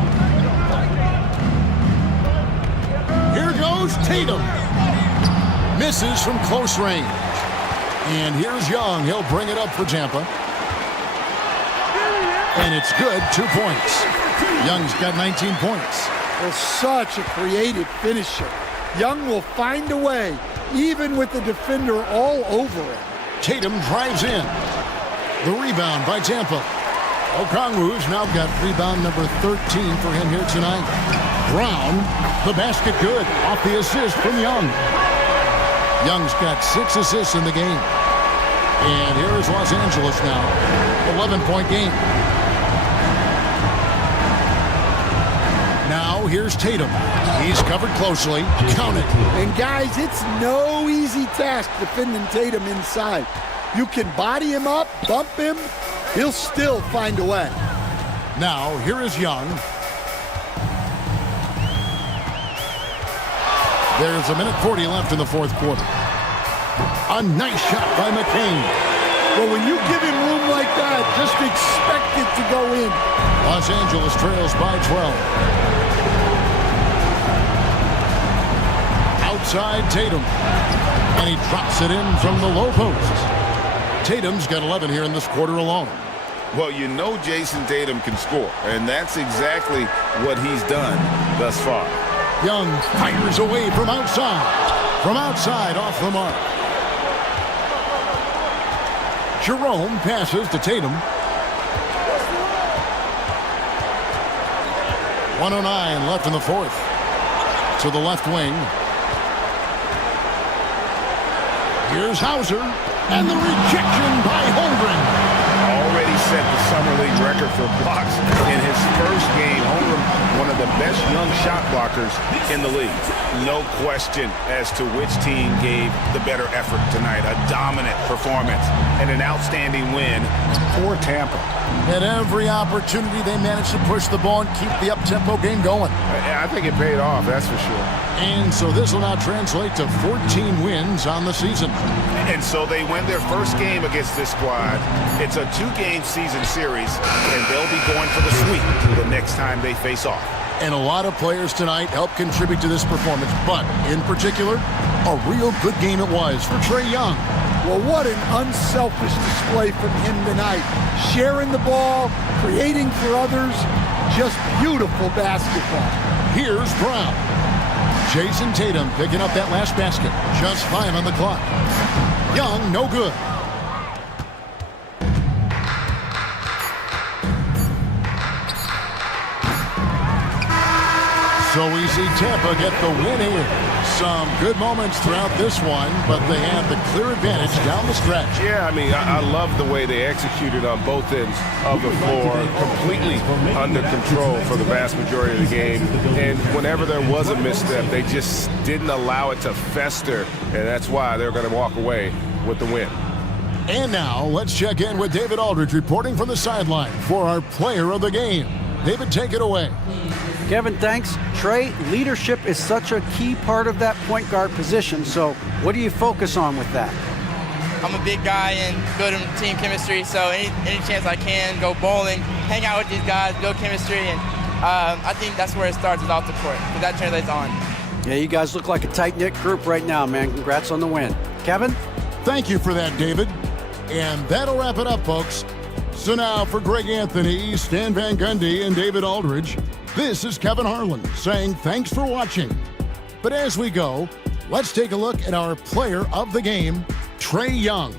Here goes Tatum. Misses from close range. And here's Young. He'll bring it up for Tampa. And it's good. 2 points. Young's got 19 points. Well, such a creative finisher. Young will find a way, even with the defender all over him. Tatum drives in. The rebound by Tampa. Okongwu's now got rebound number 13 for him here tonight. Brown, the basket good, off the assist from Young. Young's got 6 assists in the game. And here is Los Angeles now. 11-point game. Now here's Tatum. He's covered closely. Count it. And guys, it's no easy task defending Tatum inside. You can body him up, bump him, he'll still find a way. Now here is Young. There's 1:40 left in the fourth quarter. A nice shot by McCain. Well, when you give him room like that, just expect it to go in. Los Angeles trails by 12. Outside Tatum. And he drops it in from the low post. Tatum's got 11 here in this quarter alone. Well, you know Jason Tatum can score, and that's exactly what he's done thus far. Young fires away from outside. From outside, off the mark. Jerome passes to Tatum. 1:09 left in the fourth. To the left wing. Here's Hauser. And the rejection by Holmgren. Already set the Summer League record for blocks in his first game. Holmgren, one of the best young shot blockers in the league. No question as to which team gave the better effort tonight. A dominant performance and an outstanding win for Tampa. At every opportunity, they managed to push the ball and keep the up-tempo game going. I think it paid off, that's for sure. And so this will now translate to 14 wins on the season. And so they win their first game against this squad. It's a 2-game season series, and they'll be going for the sweep the next time they face off. And a lot of players tonight helped contribute to this performance, but in particular, a real good game it was for Trae Young. Well, what an unselfish display from him tonight. Sharing the ball, creating for others, just beautiful basketball. Here's Brown. Jason Tatum picking up that last basket. Just 5 on the clock. Young, no good. So we see Tampa get the win here. Some good moments throughout this one, but they had the clear advantage down the stretch. Yeah, I mean, I love the way they executed on both ends of the floor, completely under control for the vast majority of the game. And whenever there was a misstep, they just didn't allow it to fester, and that's why they're going to walk away with the win. And now, let's check in with David Aldridge reporting from the sideline for our player of the game. David, take it away. Kevin, thanks. Trae, leadership is such a key part of that point guard position, so what do you focus on with that? I'm a big guy and building team chemistry, so any chance I can, go bowling, hang out with these guys, build chemistry, and I think that's where it starts is off the court, because that translates on. Yeah, you guys look like a tight-knit group right now, man. Congrats on the win. Kevin? Thank you for that, David. And that'll wrap it up, folks. So now for Greg Anthony, Stan Van Gundy, and David Aldridge, this is Kevin Harlan saying thanks for watching. But as we go, let's take a look at our player of the game, Trae Young.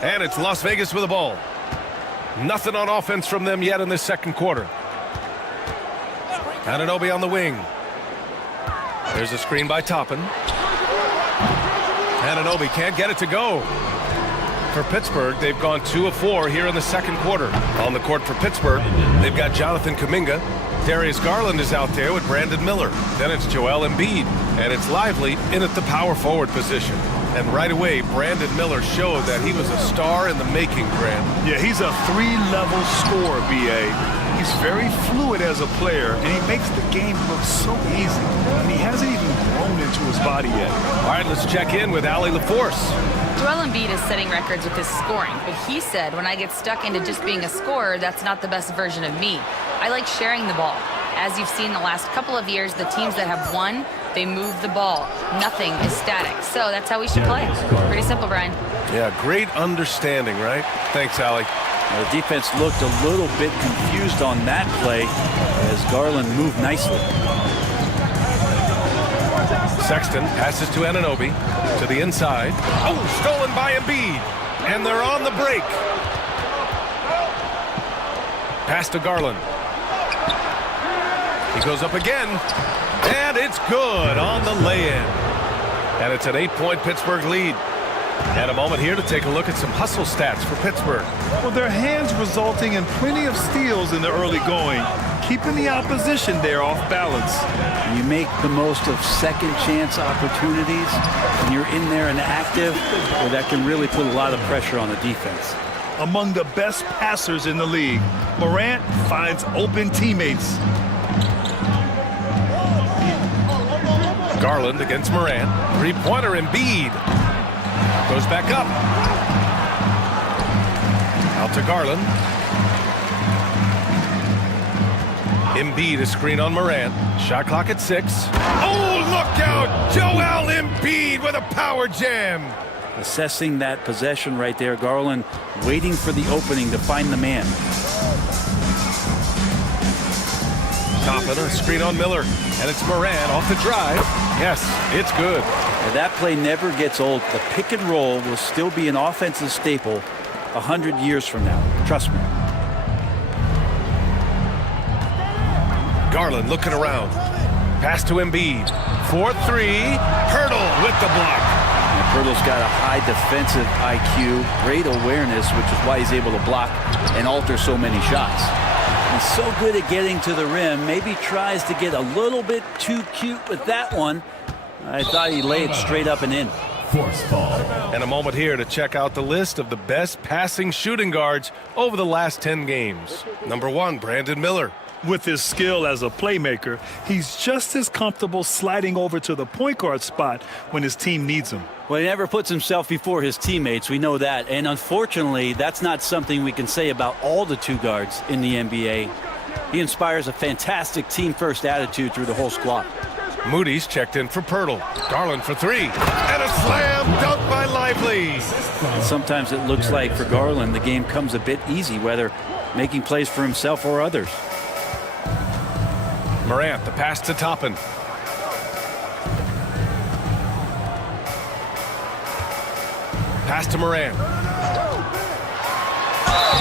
And it's Las Vegas with the ball. Nothing on offense from them yet in this second quarter. Anunoby on the wing. There's a screen by Toppin. Anunoby can't get it to go. For Pittsburgh, they've gone 2 of 4 here in the second quarter. On the court for Pittsburgh, they've got Jonathan Kuminga. Darius Garland is out there with Brandon Miller. Then it's Joel Embiid. And it's Lively in at the power forward position. And right away, Brandon Miller showed that he was a star in the making, Grant. Yeah, he's a 3-level scorer, B.A. He's very fluid as a player, and he makes the game look so easy. And he hasn't even grown into his body yet. All right, let's check in with Allie LaForce. Joel Embiid is setting records with his scoring, but he said, when I get stuck into just being a scorer, that's not the best version of me. I like sharing the ball. As you've seen the last couple of years, the teams that have won, they move the ball. Nothing is static. So that's how we should play. Pretty simple, Brian. Yeah, great understanding, right? Thanks, Allie. The defense looked a little bit confused on that play as Garland moved nicely. Sexton passes to Anunoby to the inside. Oh, stolen by Embiid. And they're on the break. Pass to Garland. He goes up again. And it's good on the lay-in. And it's an 8-point Pittsburgh lead. And a moment here to take a look at some hustle stats for Pittsburgh. Well, their hands resulting in plenty of steals in the early going, keeping the opposition there off balance. You make the most of second chance opportunities, and you're in there and active, well, that can really put a lot of pressure on the defense. Among the best passers in the league, Morant finds open teammates. Garland against Morant. Three-pointer Embiid. Goes back up. Out to Garland. Embiid, a screen on Morant. Shot clock at 6. Oh, look out! Joel Embiid with a power jam. Assessing that possession right there. Garland waiting for the opening to find the man. Toppin, a screen on Miller. And it's Morant off the drive. Yes, it's good. And that play never gets old. The pick and roll will still be an offensive staple 100 years from now. Trust me. Garland looking around. Pass to Embiid. 4-3. Hurdle with the block. And Hurdle's got a high defensive IQ, great awareness, which is why he's able to block and alter so many shots. He's so good at getting to the rim. Maybe tries to get a little bit too cute with that one. I thought he laid it straight up and in. Force ball. And a moment here to check out the list of the best passing shooting guards over the last 10 games. Number 1, Brandon Miller. With his skill as a playmaker, he's just as comfortable sliding over to the point guard spot when his team needs him. Well, he never puts himself before his teammates. We know that. And unfortunately, that's not something we can say about all the 2 guards in the NBA. He inspires a fantastic team-first attitude through the whole squad. Moody's checked in for Pirtle. Garland for 3. And a slam dunk by Lively. And sometimes it looks like for Garland, the game comes a bit easy, whether making plays for himself or others. Morant, the pass to Toppin. Pass to Morant.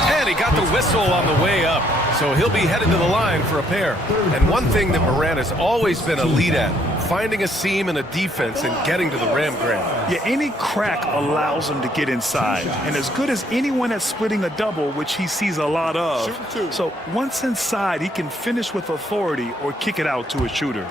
And he got the whistle on the way up. So he'll be headed to the line for a pair. And one thing that Morant has always been elite at, finding a seam in a defense and getting to the rim, Grant. Yeah, any crack allows him to get inside. And as good as anyone at splitting a double, which he sees a lot of. So once inside, he can finish with authority or kick it out to a shooter.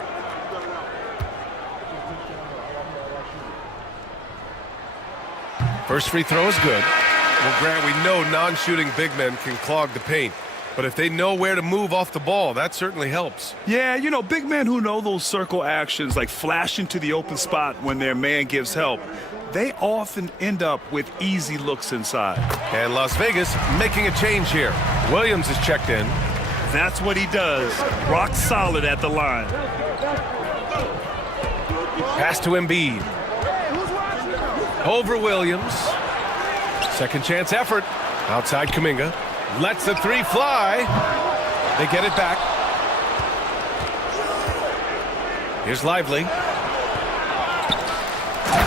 First free throw is good. Well, Grant, we know non-shooting big men can clog the paint. But if they know where to move off the ball, that certainly helps. Yeah, you know, big men who know those circle actions, like flashing to the open spot when their man gives help, they often end up with easy looks inside. And Las Vegas making a change here. Williams is checked in. That's what he does. Rock solid at the line. Pass to Embiid. Over Williams. Second chance effort. Outside Kuminga. Lets the 3 fly. They get it back. Here's Lively.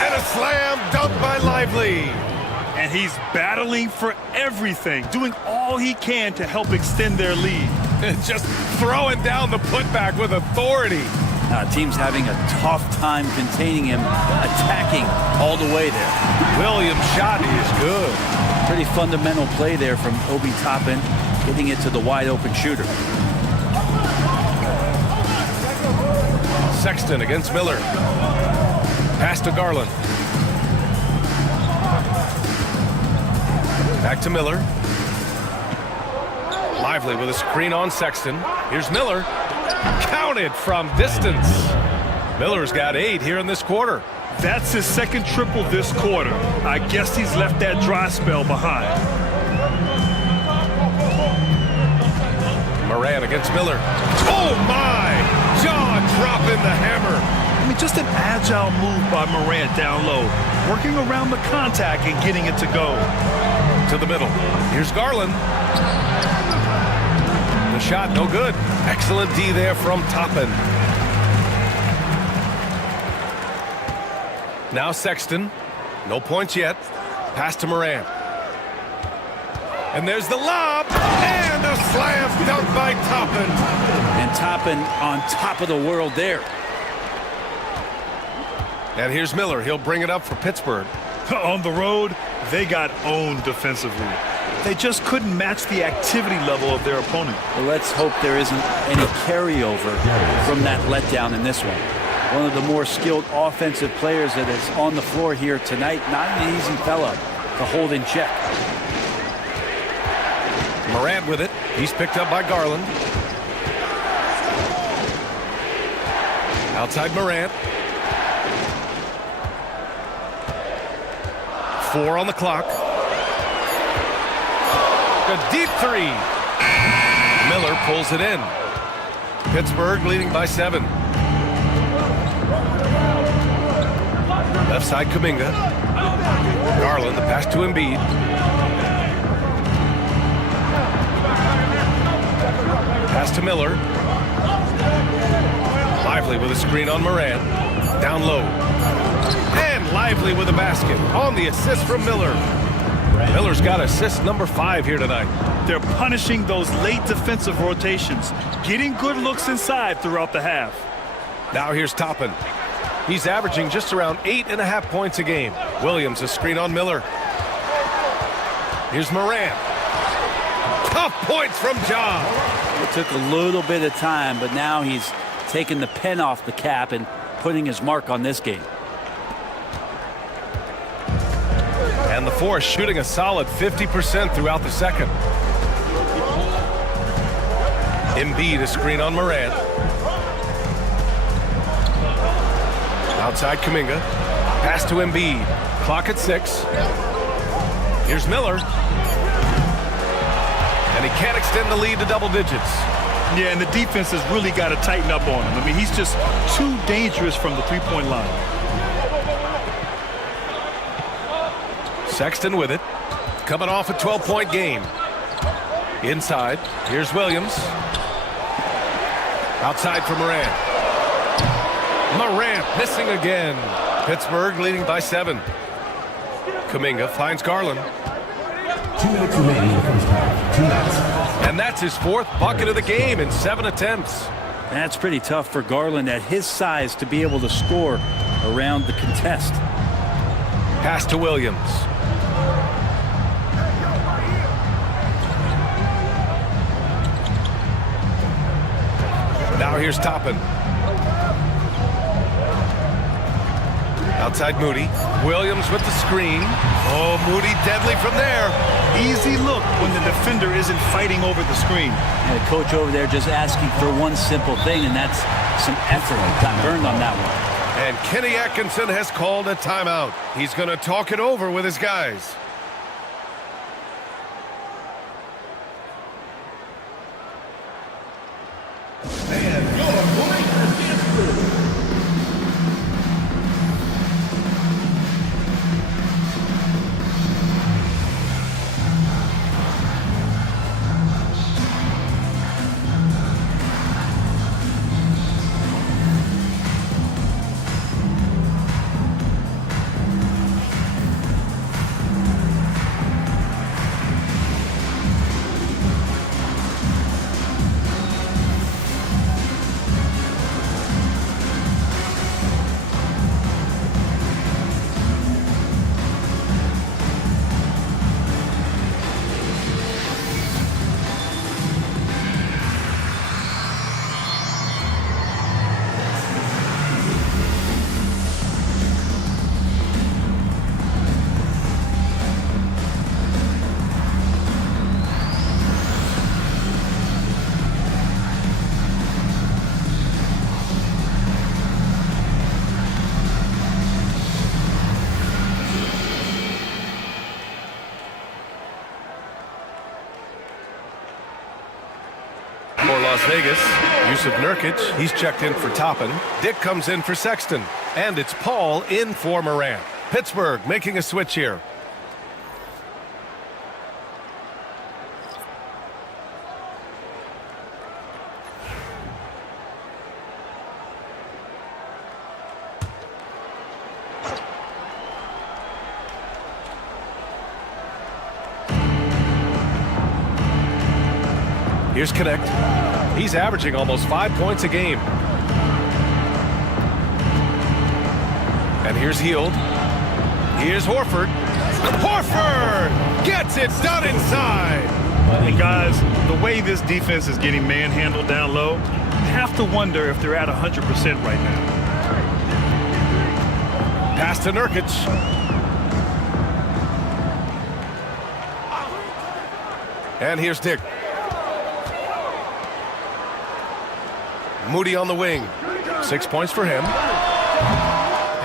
And a slam dunk by Lively. And he's battling for everything, doing all he can to help extend their lead. Just throwing down the putback with authority. Team's having a tough time containing him, attacking all the way there. Williams' shot is good. Pretty fundamental play there from Obi Toppin, getting it to the wide open shooter. Sexton against Miller. Pass to Garland. Back to Miller. Lively with a screen on Sexton. Here's Miller. Counted from distance. Miller's got 8 here in this quarter. That's his second triple this quarter. I guess he's left that dry spell behind. Moran against Miller. Oh my! Jaw dropping the hammer. I mean, just an agile move by Morant down low, working around the contact and getting it to go. To the middle. Here's Garland. The shot, no good. Excellent D there from Toppin. Now Sexton. No points yet. Pass to Moran. And there's the lob. And a slam dunk by Toppin. And Toppin on top of the world there. And here's Miller. He'll bring it up for Pittsburgh. On the road, they got owned defensively. They just couldn't match the activity level of their opponent. Well, let's hope there isn't any carryover from that letdown in this one. One of the more skilled offensive players that is on the floor here tonight. Not an easy fella to hold in check. Morant with it. He's picked up by Garland. Outside Morant. 4 on the clock. A deep 3. Miller pulls it in. Pittsburgh leading by 7. Left side Kuminga. Garland, the pass to Embiid. Pass to Miller. Lively with a screen on Moran. Down low. And Lively with a basket on the assist from Miller. Miller's got assist number 5 here tonight. They're punishing those late defensive rotations, getting good looks inside throughout the half. Now here's Toppin. He's averaging just around 8.5 points a game. Williams, a screen on Miller. Here's Moran. Tough points from John. It took a little bit of time, but now he's taking the pen off the cap and putting his mark on this game. And the Force shooting a solid 50% throughout the second. Embiid, a screen on Moran. Outside Kuminga. Pass to Embiid. Clock at 6. Here's Miller. And he can't extend the lead to double digits. Yeah, and the defense has really got to tighten up on him. I mean, he's just too dangerous from the three-point line. Sexton with it. Coming off a 12-point game. Inside. Here's Williams. Outside for Morant. Morant missing again. Pittsburgh leading by 7. Kuminga finds Garland. 2 minutes remaining in the first half. 2 minutes. And that's his 4th bucket of the game in 7 attempts. That's pretty tough for Garland at his size to be able to score around the contest. Pass to Williams. Now here's Toppin. Outside Moody. Williams with the screen. Oh, Moody deadly from there. Easy look when the defender isn't fighting over the screen. And the coach over there just asking for one simple thing, and that's some effort. Got burned on that one. And Kenny Atkinson has called a timeout. He's going to talk it over with his guys. Vegas. Yusuf Nurkic, he's checked in for Toppin. Dick comes in for Sexton. And it's Paul in for Morant. Pittsburgh making a switch here. Here's Connect. He's averaging almost 5 points a game. And here's Hield. Here's Horford. Horford gets it done inside. And guys, the way this defense is getting manhandled down low, you have to wonder if they're at 100% right now. Pass to Nurkic. And here's Dick. Moody on the wing. 6 points for him.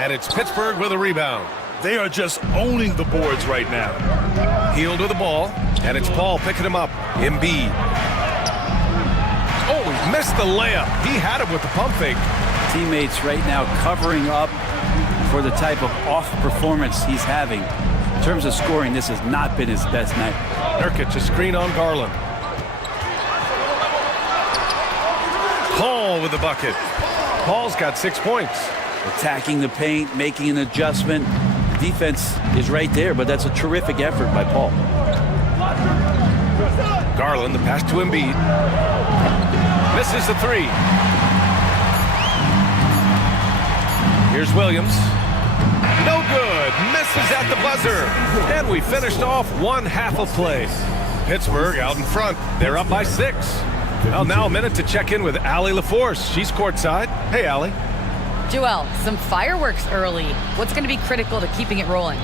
And it's Pittsburgh with a rebound. They are just owning the boards right now. Hield with the ball. And it's Paul picking him up. Embiid. Oh, he missed the layup. He had it with the pump fake. Teammates right now covering up for the type of off performance he's having. In terms of scoring, this has not been his best night. Nurkic, a screen on Garland. Paul with the bucket. Paul's got 6 points. Attacking the paint, making an adjustment. The defense is right there, but that's a terrific effort by Paul. Garland, the pass to Embiid. Misses the three. Here's Williams. No good. Misses at the buzzer. And we finished off one half of play. Pittsburgh out in front. They're up by 6. Well, now a minute to check in with Allie LaForce. She's courtside. Hey, Allie. Joel, some fireworks early. What's going to be critical to keeping it rolling?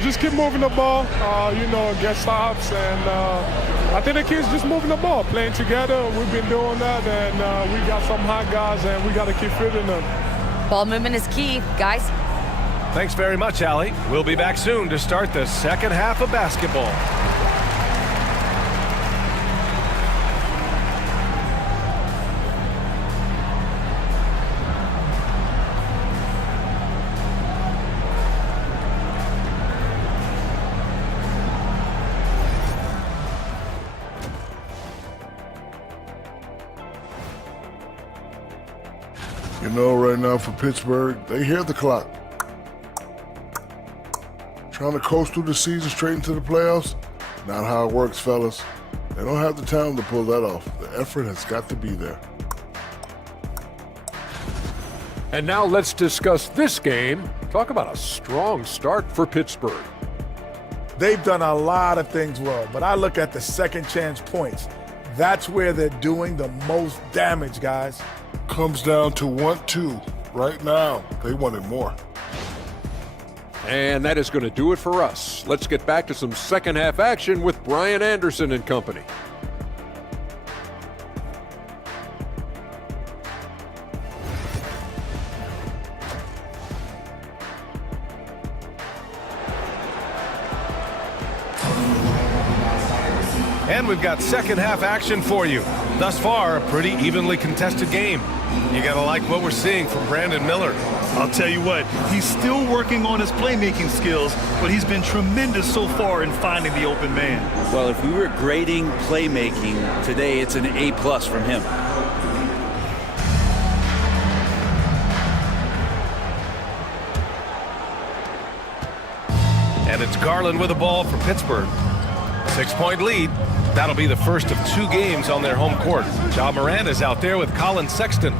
Just keep moving the ball, get stops, and I think the kids just moving the ball, playing together. We've been doing that, and we got some hot guys, and we got to keep fitting them. Ball movement is key, guys. Thanks very much, Allie. We'll be back soon to start the second half of basketball. You know, right now for Pittsburgh, they hear the clock. Trying to coast through the season straight into the playoffs? Not how it works, fellas. They don't have the talent to pull that off. The effort has got to be there. And now let's discuss this game. Talk about a strong start for Pittsburgh. They've done a lot of things well, but I look at the second chance points. That's where they're doing the most damage, guys. Comes down to 1-2 right now. They wanted more. And that is going to do it for us. Let's get back to some second half action with Brian Anderson and company. And we've got second half action for you. Thus far, a pretty evenly contested game. You gotta like what we're seeing from Brandon Miller. I'll tell you what, he's still working on his playmaking skills, but he's been tremendous so far in finding the open man. Well, if we were grading playmaking today, it's an A+ from him. And it's Garland with the ball for Pittsburgh. 6-point lead. That'll be the first of 2 games on their home court. Ja Morant is out there with Colin Sexton.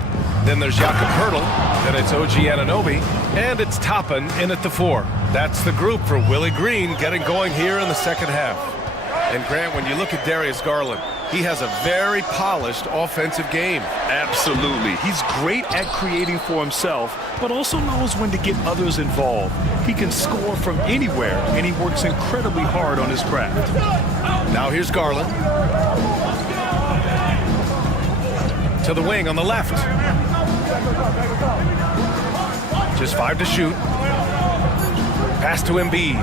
Then there's Jakob Poeltl. Then it's OG Anunoby. And it's Toppin in at the 4. That's the group for Willie Green getting going here in the second half. And Grant, when you look at Darius Garland, he has a very polished offensive game. Absolutely. He's great at creating for himself, but also knows when to get others involved. He can score from anywhere, and he works incredibly hard on his craft. Now here's Garland. To the wing on the left. Just 5 to shoot. Pass to Embiid.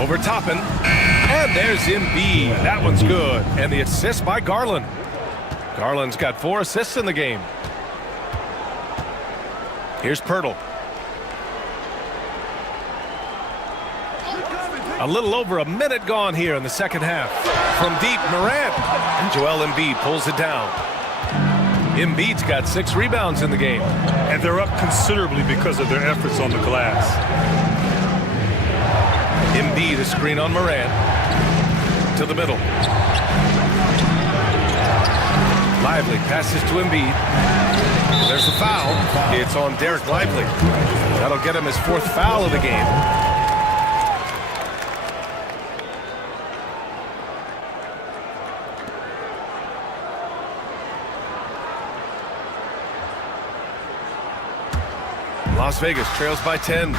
Over Toppin. And there's Embiid. That one's good. And the assist by Garland. Garland's got 4 assists in the game. Here's Pirtle. A little over a minute gone here in the second half. From deep, Morant. And Joel Embiid pulls it down. Embiid's got 6 rebounds in the game. And they're up considerably because of their efforts on the glass. Embiid a screen on Morant. To the middle. Lively passes to Embiid. There's the foul. It's on Derek Lively. That'll get him his 4th foul of the game. Las Vegas trails by 10.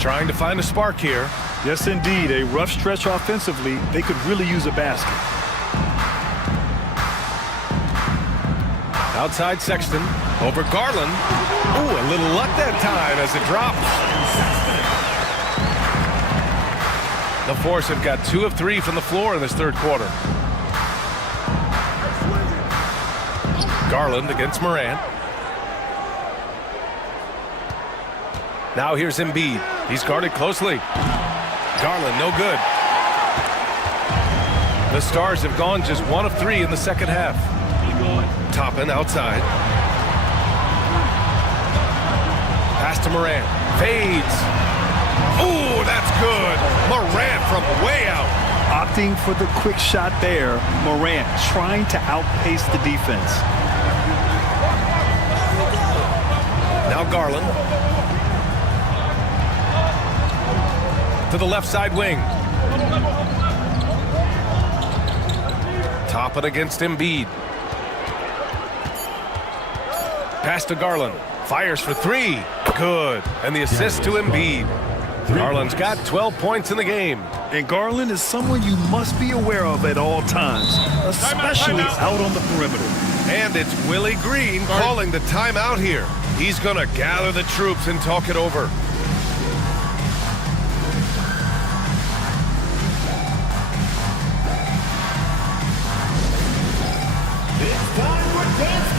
Trying to find a spark here. Yes, indeed. A rough stretch offensively. They could really use a basket. Outside Sexton. Over Garland. Ooh, a little luck that time as it drops. The Force have got 2 of 3 from the floor in this 3rd quarter. Garland against Morant. Now here's Embiid. He's guarded closely. Garland, no good. The Stars have gone just 1 of 3 in the second half. Toppin outside. Pass to Morant. Fades. Ooh, that's good. Morant from way out. Opting for the quick shot there. Morant trying to outpace the defense. Now Garland. To the left side wing. Toppin against Embiid. Pass to Garland. Fires for 3. Good. And the assist to Embiid. Garland's got 12 points in the game. And Garland is someone you must be aware of at all times, especially out on the perimeter. And it's Willie Green calling the timeout here. He's going to gather the troops and talk it over.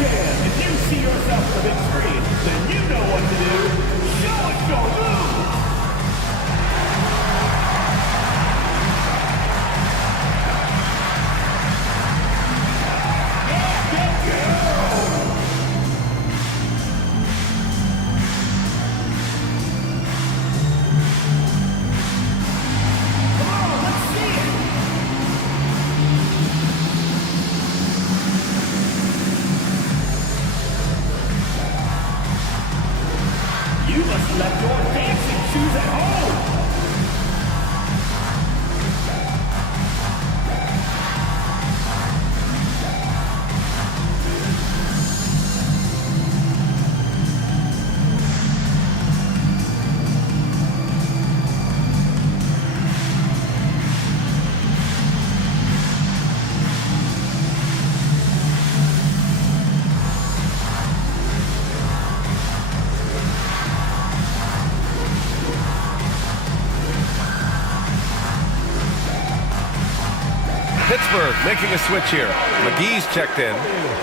If you see yourself on the big screen, then you know what to do. Show us your move! Come on, let's see it! You must have left your dancing shoes at home. Pittsburgh making a switch here. McGee's checked in.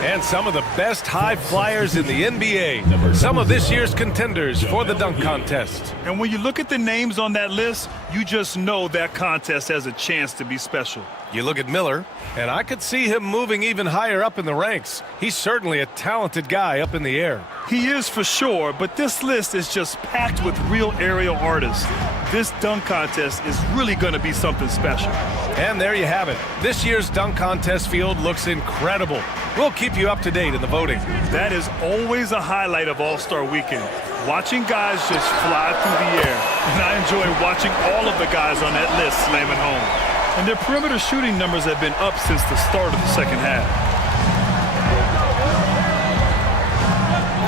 And some of the best high flyers in the NBA. Some of this year's contenders for the dunk contest. And when you look at the names on that list, you just know that contest has a chance to be special. You look at Miller, and I could see him moving even higher up in the ranks. He's certainly a talented guy up in the air. He is for sure, but this list is just packed with real aerial artists. This dunk contest is really going to be something special. And there you have it. This year's dunk contest field looks incredible. We'll keep you up to date in the voting. That is always a highlight of All-Star Weekend. Watching guys just fly through the air. And I enjoy watching all of the guys on that list slam it home. And their perimeter shooting numbers have been up since the start of the second half.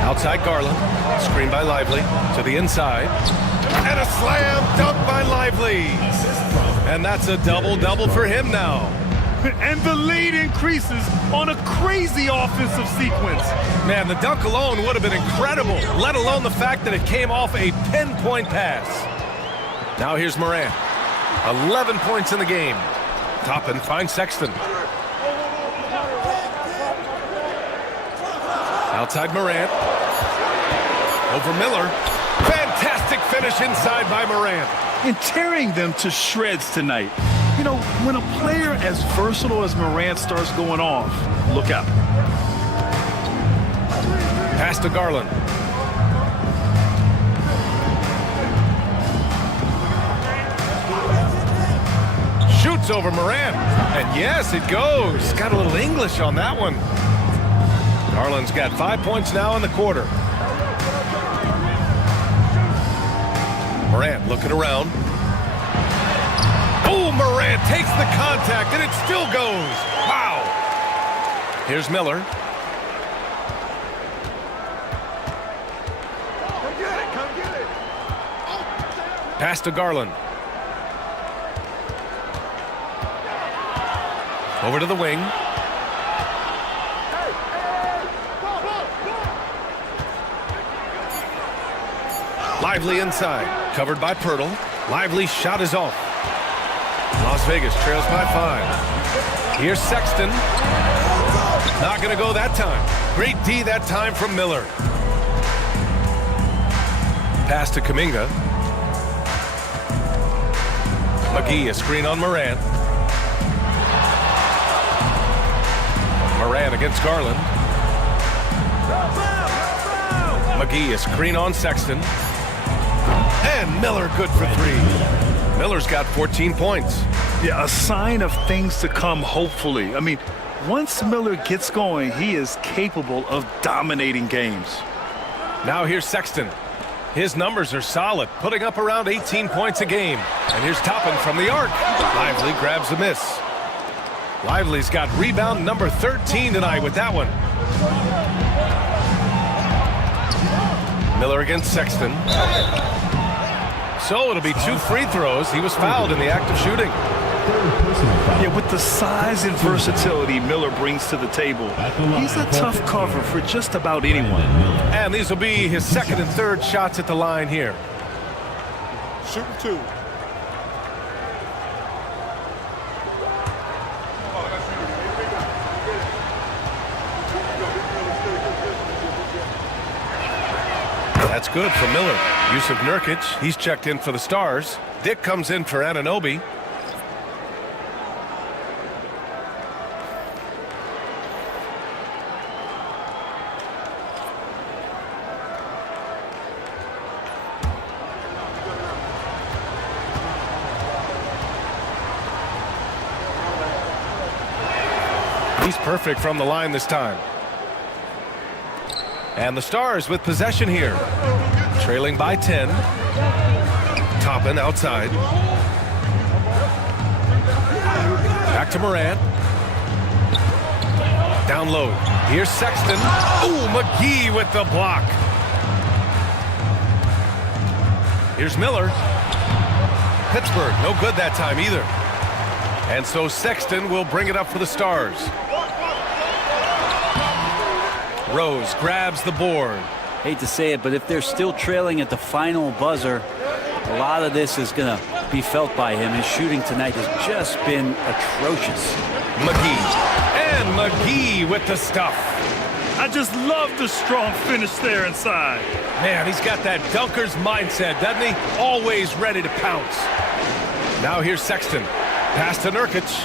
Outside Garland, screen by Lively, to the inside. And a slam dunk by Lively. And that's a double-double for him now. And the lead increases on a crazy offensive sequence. Man, the dunk alone would have been incredible, let alone the fact that it came off a pinpoint pass. Now here's Morant. 11 points in the game. Toppin finds Sexton. Outside Morant. Over Miller. Fantastic finish inside by Morant. And tearing them to shreds tonight. You know, when a player as versatile as Morant starts going off, look out. Pass to Garland. Shoots over Morant. And yes, it goes. Got a little English on that one. Garland's got 5 points now in the quarter. Morant looking around. Oh, Morant takes the contact, and it still goes. Wow. Here's Miller. Come get it, come get it. Pass to Garland. Over to the wing. Lively inside. Covered by Pirtle. Lively's shot is off. Las Vegas trails by 5. Here's Sexton. Not going to go that time. Great D that time from Miller. Pass to Kuminga. McGee, a screen on Morant. Morant against Garland. McGee, a screen on Sexton. And Miller good for 3. Miller's got 14 points. Yeah, a sign of things to come, hopefully. I mean, once Miller gets going, he is capable of dominating games. Now here's Sexton. His numbers are solid, putting up around 18 points a game. And here's Toppin from the arc. Lively grabs the miss. Lively's got rebound number 13 tonight with that one. Miller against Sexton. So it'll be 2 free throws. He was fouled in the act of shooting. Yeah, with the size and versatility Miller brings to the table, he's a tough cover for just about anyone. And these will be his second and third shots at the line here. Shooting 2. That's good for Miller. Yusuf Nurkic, he's checked in for the Stars. Dick comes in for Anunoby. He's perfect from the line this time. And the Stars with possession here. Trailing by 10. Toppin outside. Back to Morant. Down low. Here's Sexton. Ooh, McGee with the block. Here's Miller. Pittsburgh, no good that time either. And so Sexton will bring it up for the Stars. Rose grabs the board. Hate to say it, but if they're still trailing at the final buzzer, a lot of this is going to be felt by him. His shooting tonight has just been atrocious. McGee. And McGee with the stuff. I just love the strong finish there inside. Man, he's got that dunker's mindset, doesn't he? Always ready to pounce. Now here's Sexton. Pass to Nurkic.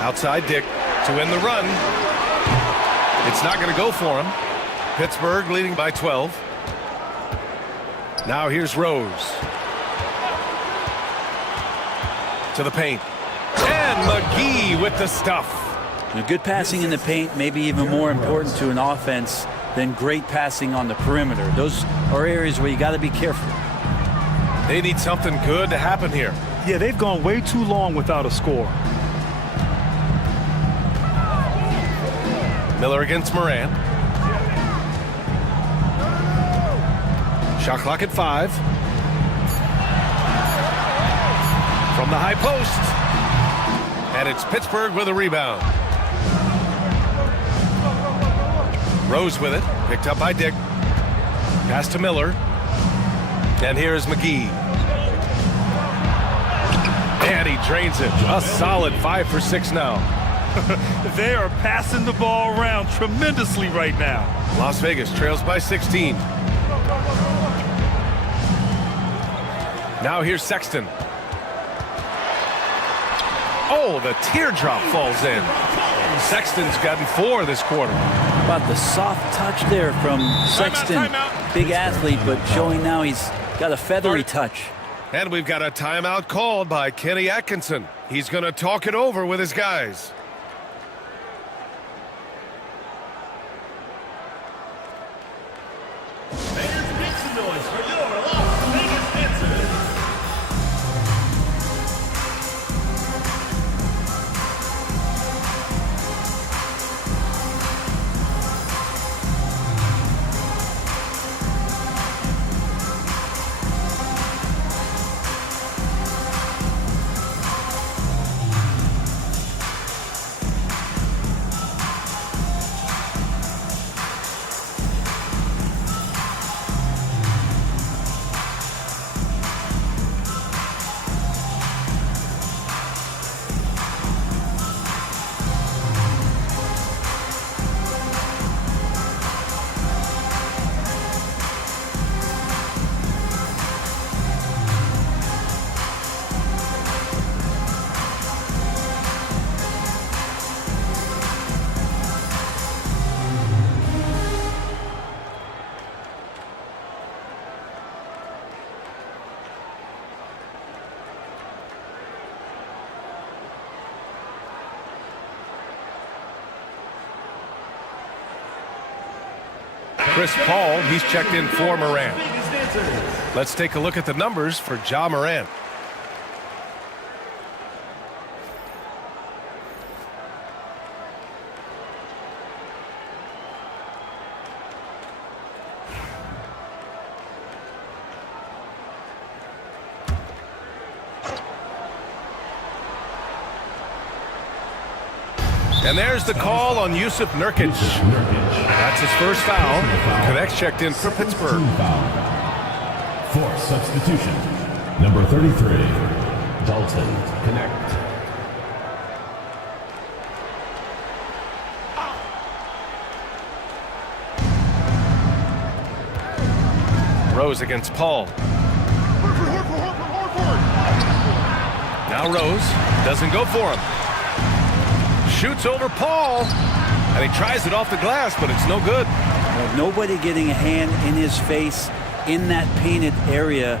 Outside Dick to win the run. It's not going to go for him. Pittsburgh leading by 12. Now here's Rose. To the paint. And McGee with the stuff. Good passing in the paint may be even more important to an offense than great passing on the perimeter. Those are areas where you got to be careful. They need something good to happen here. Yeah, they've gone way too long without a score. Miller against Morant. Shot clock at 5. From the high post. And it's Pittsburgh with a rebound. Rose with it. Picked up by Dick. Pass to Miller. And here's McGee. And he drains it. A solid 5 for 6 now. They are passing the ball around tremendously right now. Las Vegas trails by 16. Now here's Sexton. Oh, the teardrop falls in. Sexton's gotten 4 this quarter. About the soft touch there from Sexton. Big athlete, but showing now he's got a feathery touch. And we've got a timeout called by Kenny Atkinson. He's going to talk it over with his guys. Make some noise for your Las Vegas dancers. Chris Paul, he's checked in for Morant. Let's take a look at the numbers for Ja Morant. And there's the call on Yusuf Nurkic. That's his first foul. Connects checked in for Pittsburgh. For substitution, number 33, Dalton Connect. Rose against Paul. Now Rose doesn't go for him. Shoots over Paul, and he tries it off the glass, but it's no good. Well, nobody getting a hand in his face in that painted area.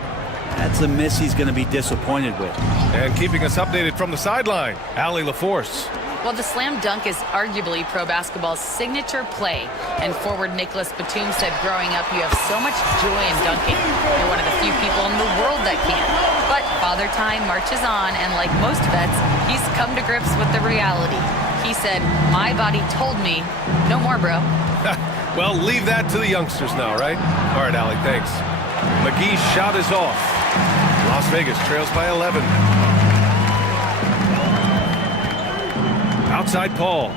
That's a miss he's going to be disappointed with. And keeping us updated from the sideline, Allie LaForce. Well, the slam dunk is arguably pro basketball's signature play. And forward Nicholas Batum said growing up, you have so much joy in dunking. You're one of the few people in the world that can. But Father Time marches on, and like most vets, he's come to grips with the reality. He said, my body told me, no more, bro. Well, leave that to the youngsters now, right? All right, Allie, thanks. McGee's shot is off. Las Vegas trails by 11. Outside Paul.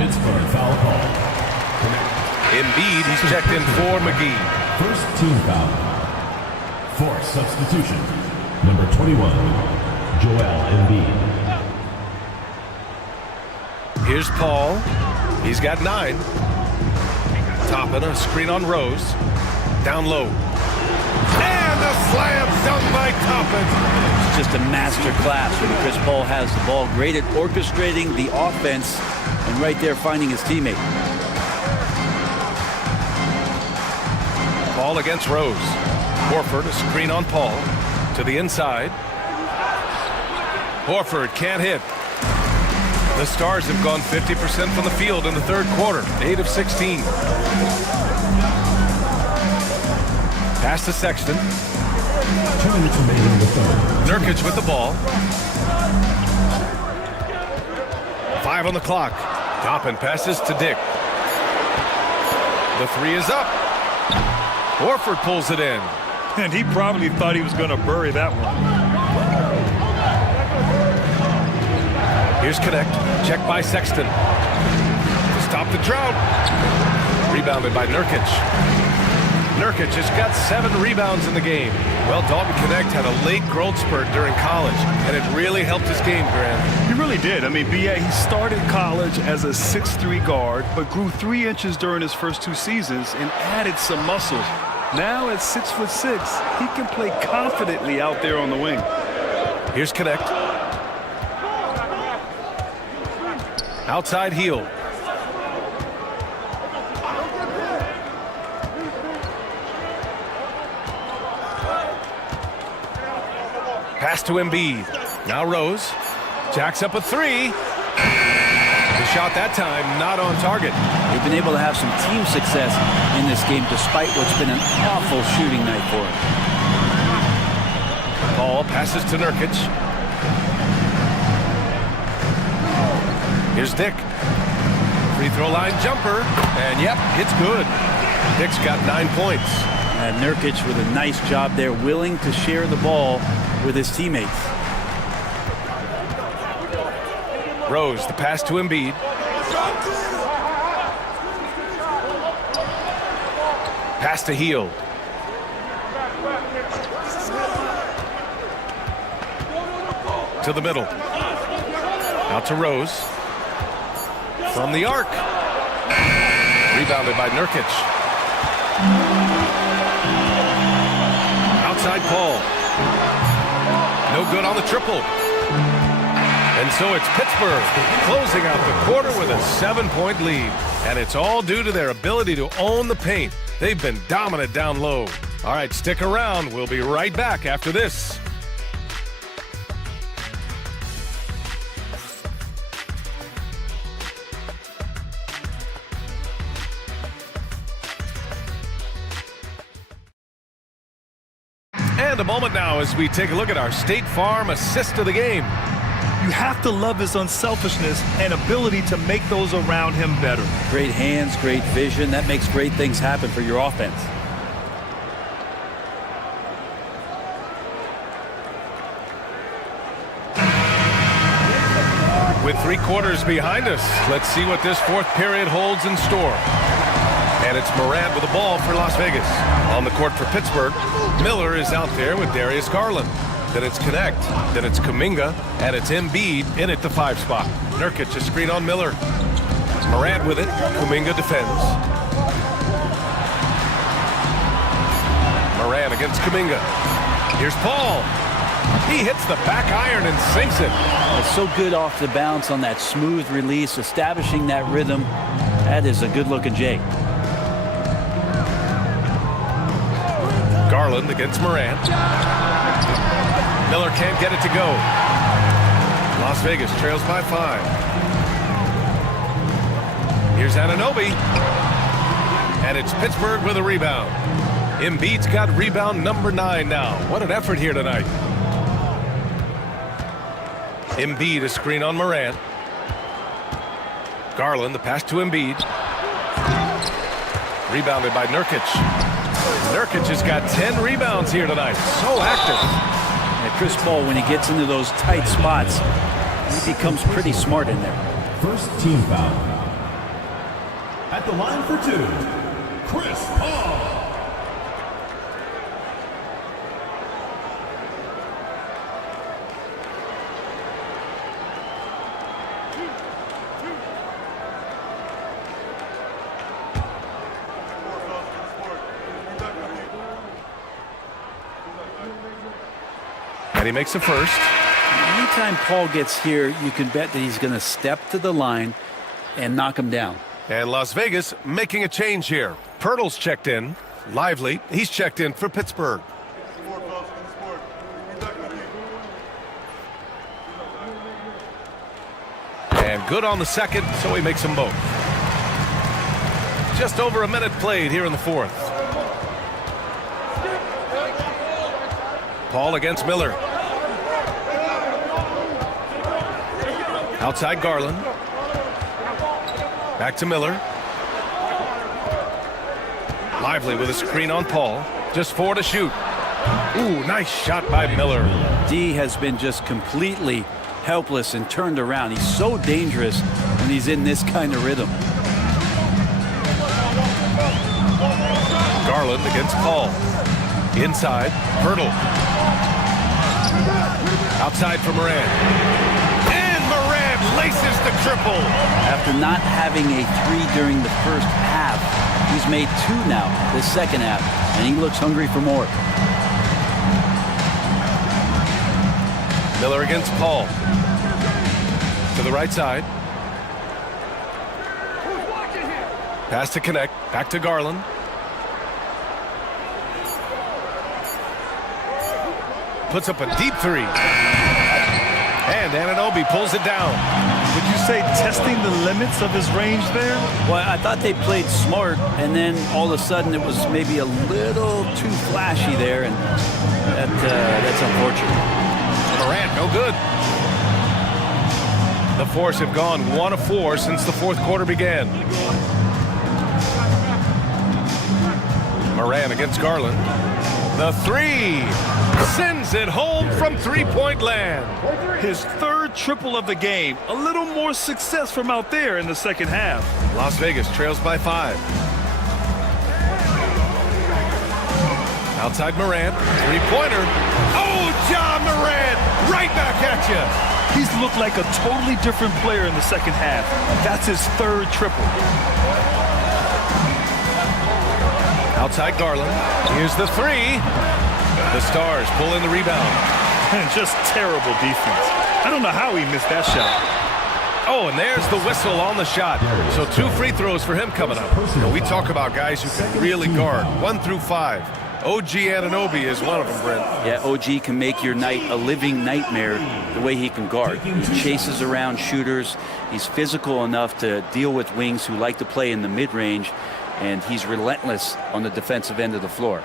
Pittsburgh foul call. Embiid, he's checked in for McGee. First team foul. For substitution, number 21, Joel Embiid. Here's Paul. He's got 9. Toppin, a screen on Rose. Down low. And a slam dunk by Toppin. It's just a master class when Chris Paul has the ball. Great at orchestrating the offense and right there finding his teammate. Paul against Rose. Horford, a screen on Paul. To the inside. Horford can't hit. The Stars have gone 50% from the field in the third quarter. 8 of 16. Pass to Sexton. 2 minutes remaining in the third. Nurkic with the ball. 5 on the clock. Toppin passes to Dick. The 3 is up. Horford pulls it in. And he probably thought he was going to bury that one. Here's Connect. Check by Sexton. To stop the drought. Rebounded by Nurkic. Nurkic has got 7 rebounds in the game. Well, Dalton Connect had a late growth spurt during college, and it really helped his game, Grant. He really did. I mean, B.A., he started college as a 6'3" guard, but grew 3 inches during his first 2 seasons and added some muscles. Now at 6'6", he can play confidently out there on the wing. Here's Connect. Outside heel. Pass to Embiid. Now Rose. Jacks up a 3. The shot that time not on target. They've been able to have some team success in this game despite what's been an awful shooting night for him. Paul passes to Nurkic. Here's Dick. Free throw line jumper. And yep, it's good. Dick's got 9 points. And Nurkic with a nice job there, willing to share the ball with his teammates. Rose, the pass to Embiid. Pass to Hield. To the middle. Out to Rose. From the arc. Rebounded by Nurkic. Outside Paul. No good on the triple. And so it's Pittsburgh closing out the quarter with a 7-point lead. And it's all due to their ability to own the paint. They've been dominant down low. All right, stick around. We'll be right back after this. And a moment now as we take a look at our State Farm assist of the game. You have to love his unselfishness and ability to make those around him better. Great hands, great vision. That makes great things happen for your offense. With 3 quarters behind us, let's see what this 4th period holds in store. And it's Morant with the ball for Las Vegas. On the court for Pittsburgh, Miller is out there with Darius Garland. Then it's Connect, then it's Kuminga, and it's Embiid in at the 5 spot. Nurkic a screen on Miller. Morant with it, Kuminga defends. Morant against Kuminga. Here's Paul. He hits the back iron and sinks it. It's so good off the bounce on that smooth release, establishing that rhythm. That is a good-looking J. Garland against Morant. Miller can't get it to go. Las Vegas trails by 5. Here's Anunoby. And it's Pittsburgh with a rebound. Embiid's got rebound number 9 now. What an effort here tonight. Embiid a screen on Morant. Garland the pass to Embiid. Rebounded by Nurkic. Nurkic has got 10 rebounds here tonight. So active. And Chris Paul, when he gets into those tight spots, he becomes pretty smart in there. First team foul. At the line for 2, Chris Paul. And he makes a first. Anytime Paul gets here, you can bet that he's going to step to the line and knock him down. And Las Vegas making a change here. Pirtle's checked in. Lively, he's checked in for Pittsburgh. And good on the second, so he makes them both. Just over a minute played here in the 4th. Paul against Miller. Outside Garland. Back to Miller. Lively with a screen on Paul. Just 4 to shoot. Ooh, nice shot by Miller. D has been just completely helpless and turned around. He's so dangerous when he's in this kind of rhythm. Garland against Paul. Inside, Hurdle. Outside for Moran. And Moran laces the triple. After not having a 3 during the first half, he's made 2 now this second half, and he looks hungry for more. Miller against Paul. To the right side. Pass to connect. Back to Garland. Puts up a deep 3. And Anunoby pulls it down. Would you say testing the limits of his range there? Well, I thought they played smart, and then all of a sudden it was maybe a little too flashy there, and that's unfortunate. Morant, no good. The Force have gone 1 of 4 since the fourth quarter began. Moran against Garland. The 3 sends it home from three-point land. His 3rd triple of the game. A little more success from out there in the second half. Las Vegas trails by 5. Outside Morant, 3-pointer. Oh, John Morant, right back at you. He's looked like a totally different player in the second half. That's his 3rd triple. Outside Garland. Here's the 3. The Stars pull in the rebound. And just terrible defense. I don't know how he missed that shot. Oh, and there's the whistle on the shot. So 2 free throws for him coming up. And we talk about guys who can really guard 1 through 5. OG Anunoby is one of them, Brent. Yeah, OG can make your night a living nightmare the way he can guard. He chases around shooters. He's physical enough to deal with wings who like to play in the mid-range, and he's relentless on the defensive end of the floor.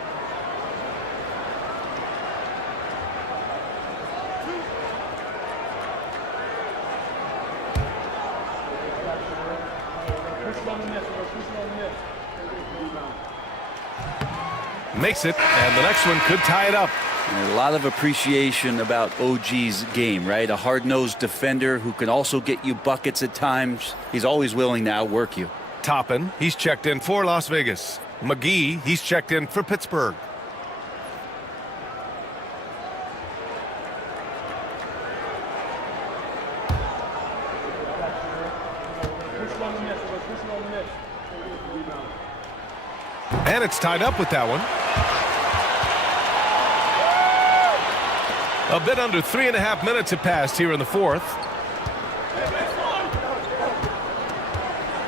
Makes it, and the next one could tie it up. And a lot of appreciation about OG's game, right? A hard-nosed defender who can also get you buckets at times. He's always willing to outwork you. Toppin, he's checked in for Las Vegas. McGee, he's checked in for Pittsburgh. And it's tied up with that one. A bit under 3.5 minutes have passed here in the fourth.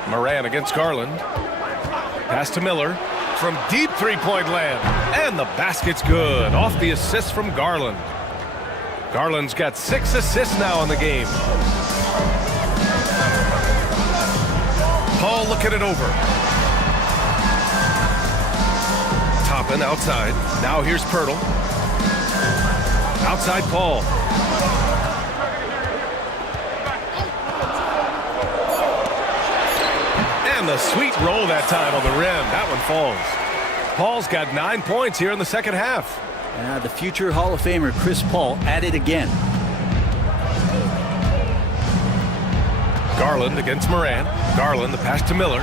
Moran against Garland. Pass to Miller from deep three-point land. And the basket's good off the assist from Garland. Garland's got 6 assists now in the game. Paul looking it over. Toppin outside. Now here's Pirtle. Outside Paul. And the sweet roll that time on the rim. That one falls. Paul's got 9 points here in the second half. The future Hall of Famer Chris Paul at it again. Garland against Moran. Garland, the pass to Miller.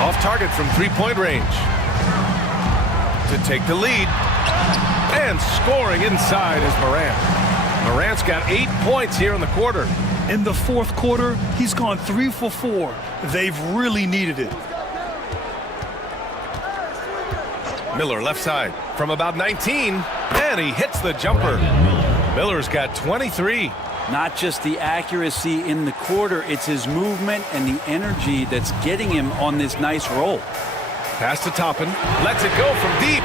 Off target from three-point range. To take the lead. And scoring inside is Moran. Morant's got 8 points here in the quarter. In the fourth quarter, he's gone 3 for 4. They've really needed it. Miller left side from about 19. And he hits the jumper. Miller's got 23. Not just the accuracy in the quarter, it's his movement and the energy that's getting him on this nice roll. Pass to Toppin. Lets it go from deep.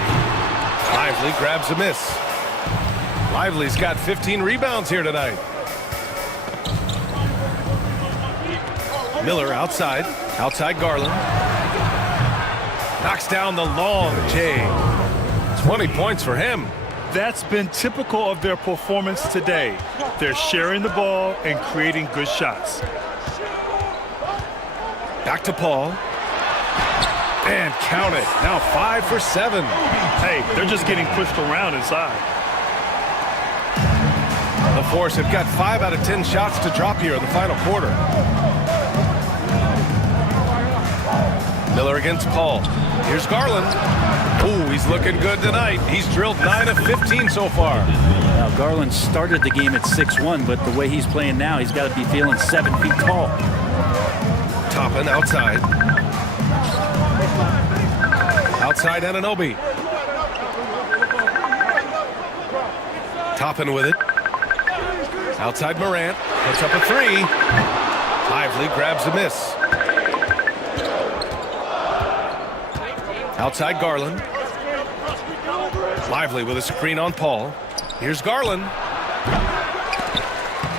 Lively grabs a miss. Lively's got 15 rebounds here tonight. Miller outside. Outside Garland. Knocks down the long J. 20 points for him. That's been typical of their performance today. They're sharing the ball and creating good shots. Back to Paul. And count it. Now 5 for 7. Hey, they're just getting pushed around inside. The Force have got 5 out of 10 shots to drop here in the final quarter. Miller against Paul. Here's Garland. Ooh, he's looking good tonight. He's drilled 9 of 15 so far. Now, Garland started the game at 6'1", but the way he's playing now, he's got to be feeling 7 feet tall. Toppin outside. Outside Anunoby. Toppin with it. Outside Morant. Puts up a 3. Lively grabs a miss. Outside Garland. Lively with a screen on Paul. Here's Garland.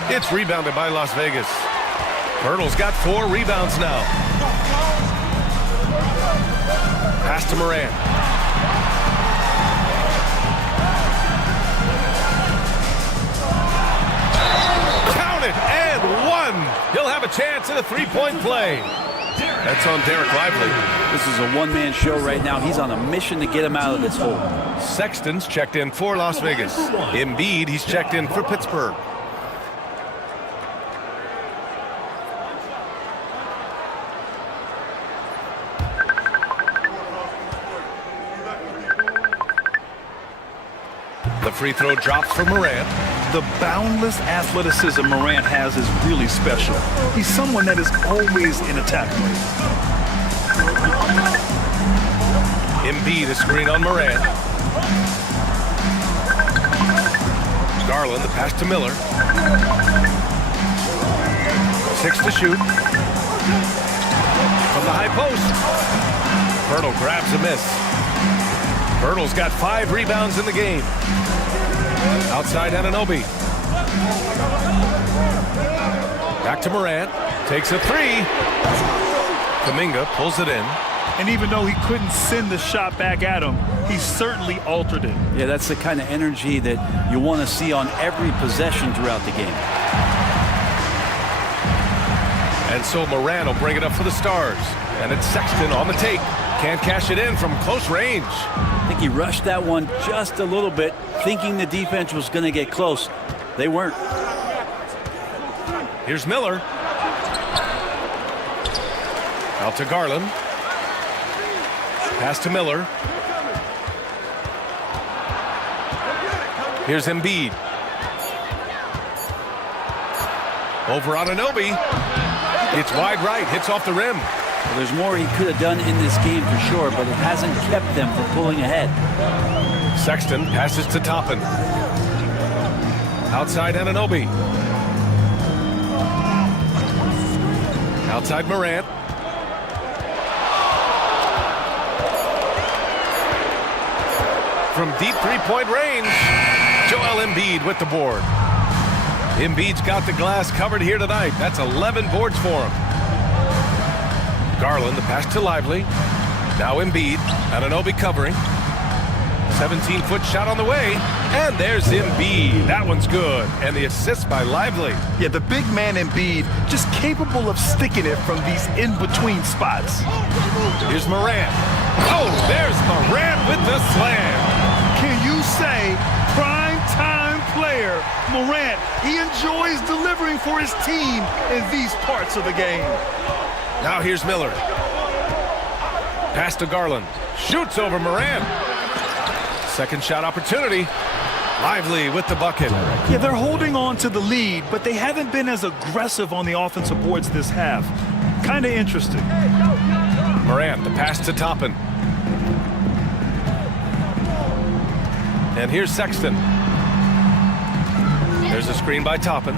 It's rebounded by Las Vegas. Pirtle's got 4 rebounds now. Pass to Morant. Count it, and 1. He'll have a chance at a 3-point play. That's on Derek Lively. This is a one-man show right now. He's on a mission to get him out of this hole. Sexton's checked in for Las Vegas. Embiid, he's checked in for Pittsburgh. The free throw drops for Morant. The boundless athleticism Morant has is really special. He's someone that is always in attack mode. Embiid, a screen on Morant. Garland, the pass to Miller. 6 to shoot. From the high post. Pirtle grabs a miss. Pirtle's got 5 rebounds in the game. Outside Anunoby. Back to Morant. Takes a 3. Kuminga pulls it in. And even though he couldn't send the shot back at him, he certainly altered it. Yeah, that's the kind of energy that you want to see on every possession throughout the game. And so Morant will bring it up for the Stars. And it's Sexton on the take. Can't cash it in from close range. I think he rushed that one just a little bit, thinking the defense was going to get close. They weren't. Here's Miller. Out to Garland. Pass to Miller. Here's Embiid. Over Anunoby. It's wide right. Hits off the rim. Well, there's more he could have done in this game for sure, but it hasn't kept them from pulling ahead. Sexton passes to Toppin. Outside Anunoby. Outside Morant. From deep 3-point range, Joel Embiid with the board. Embiid's got the glass covered here tonight. That's 11 boards for him. Garland, the pass to Lively. Now Embiid. Anunoby covering. 17-foot shot on the way. And there's Embiid. That one's good. And the assist by Lively. Yeah, the big man Embiid just capable of sticking it from these in-between spots. Here's Morant. Oh, there's Morant with the slam. Can you say prime time player Morant? He enjoys delivering for his team in these parts of the game. Now here's Miller. Pass to Garland. Shoots over Morant. Second shot opportunity. Lively with the bucket. Yeah, they're holding on to the lead, but they haven't been as aggressive on the offensive boards this half. Kind of interesting. Morant, the pass to Toppin. And here's Sexton. There's a screen by Toppin.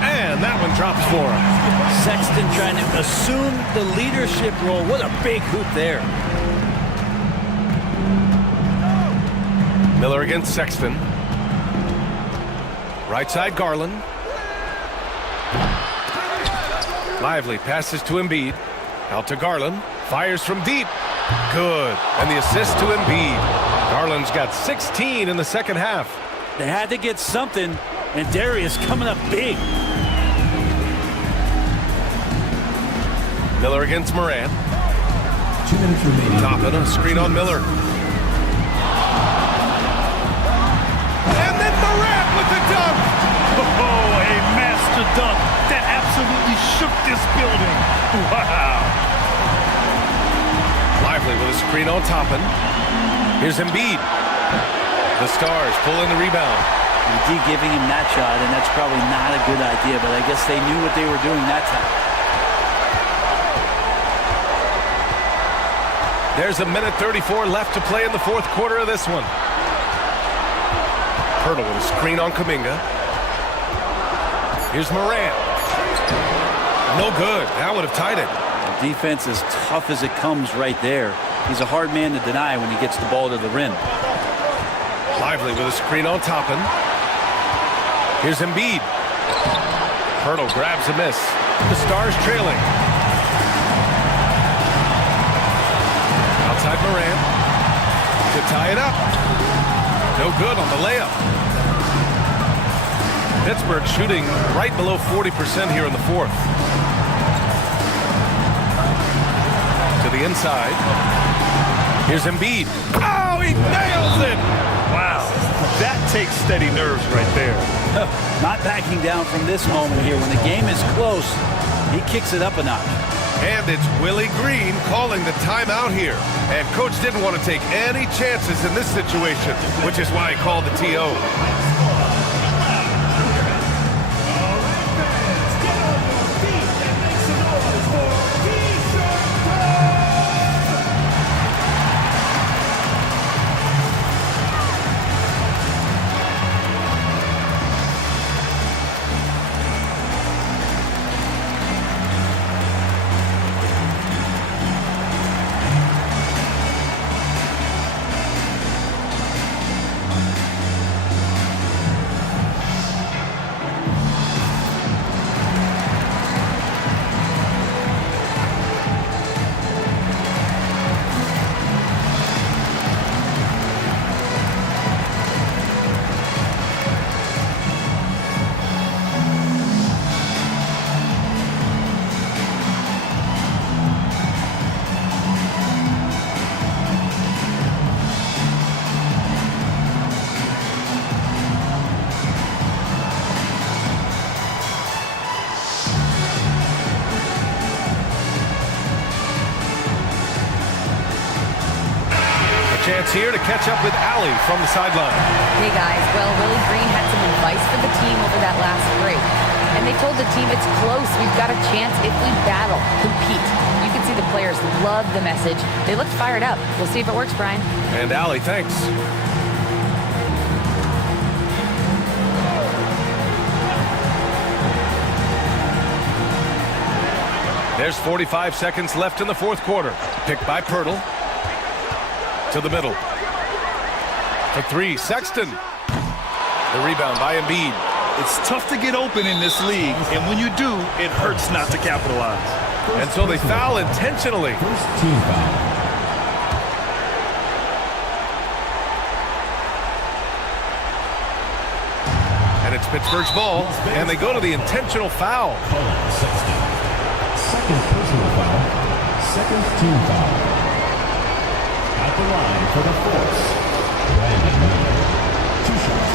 And that one drops for him. Sexton trying to assume the leadership role. What a big hoop there. Miller against Sexton. Right side Garland. Lively passes to Embiid. Out to Garland. Fires from deep. Good. And the assist to Embiid. Garland's got 16 in the second half. They had to get something, and Darius coming up big. Miller against Morant. 2 minutes remaining. Toppin, a screen on Miller. And then Morant with the dunk. Oh, a master dunk that absolutely shook shook this building. Wow. Lively with a screen on Toppin. Here's Embiid. The Stars pull in the rebound. You keep giving him that shot, and that's probably not a good idea, but I guess they knew what they were doing that time. There's 1:34 left to play in the fourth quarter of this one. Pirtle with a screen on Kuminga. Here's Morant. No good. That would have tied it. The defense is tough as it comes right there. He's a hard man to deny when he gets the ball to the rim. Lively with a screen on Toppin. Here's Embiid. Pirtle grabs a miss. The Stars trailing. Outside Morant to tie it up. No good on the layup. Pittsburgh shooting right below 40% here in the fourth. To the inside. Here's Embiid. Oh, he nails it! Wow. That takes steady nerves right there. Not backing down from this moment here. When the game is close, he kicks it up a notch. And it's Willie Green calling the timeout here. And coach didn't want to take any chances in this situation, which is why he called the TO. Chance here to catch up with Allie from the sideline. Hey guys, well, Willie Green had some advice for the team over that last break. And they told the team it's close. We've got a chance if we battle, compete. You can see the players love the message. They looked fired up. We'll see if it works, Brian. And Allie, thanks. There's 45 seconds left in the fourth quarter. Picked by Pirtle. To the middle. For three, Sexton. The rebound by Embiid. It's tough to get open in this league, and when you do, it hurts not to capitalize. And so they foul intentionally. First team foul. And it's Pittsburgh's ball, and they go to the intentional foul. Colin Sexton. Second personal foul. Second team foul. At the line for the force, Brandon Miller. 2 shots.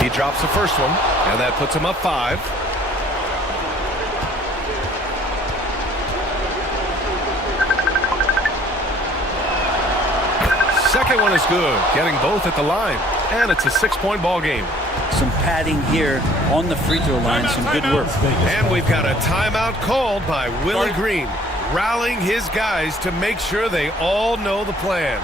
He drops the first one, and that puts him up 5. Second one is good, getting both at the line, and it's a 6-point ball game. Some padding here on the free throw line, some good work. And we've got a timeout called by Willie Green, rallying his guys to make sure they all know the plan.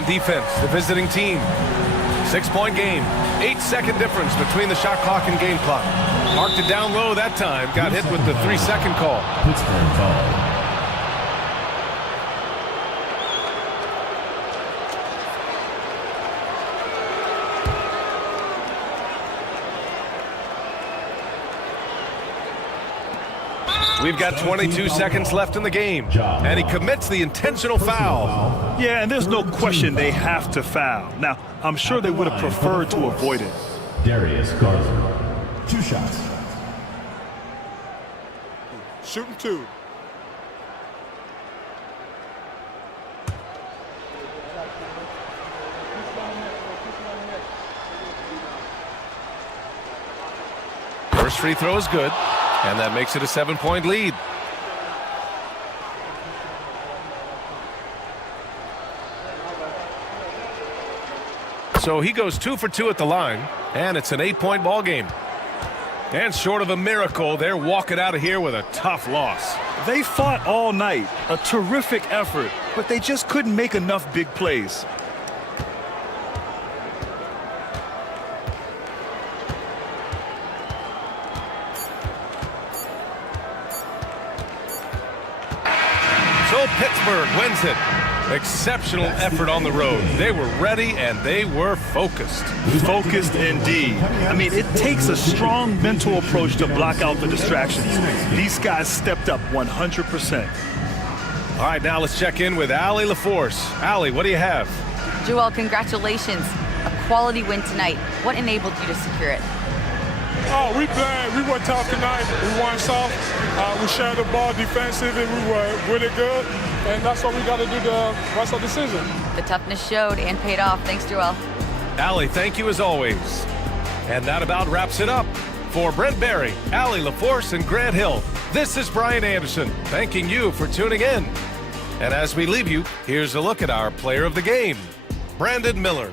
on defense, the visiting team. 6-point game. 8-second difference between the shot clock and game clock. Marked it down low that time. Got hit with the 3-second call. Pittsburgh foul. We've got 22 seconds left in the game, and he commits the intentional foul. Yeah, and there's no question they have to foul. Now, I'm sure they would have preferred to avoid it. Darius Garza. 2 shots. Shooting 2. First free throw is good, and that makes it a 7-point lead. So he goes 2 for 2 at the line, and it's an 8-point ball game. And short of a miracle, they're walking out of here with a tough loss. They fought all night, a terrific effort, but they just couldn't make enough big plays. So Pittsburgh wins it. Exceptional effort on the road. They were ready and they were focused. Focused indeed. I mean, it takes a strong mental approach to block out the distractions. These guys stepped up 100%. All right, now let's check in with Allie LaForce. Allie, what do you have? Joel, congratulations. A quality win tonight. What enabled you to secure it? Oh, we played. We were tough tonight. We won soft. We shared the ball defensively. We were really good. And that's what we got to do the rest of the season. The toughness showed and paid off. Thanks, Joel. Allie, thank you as always. And that about wraps it up. For Brent Barry, Allie LaForce, and Grant Hill, this is Brian Anderson, thanking you for tuning in. And as we leave you, here's a look at our player of the game, Brandon Miller.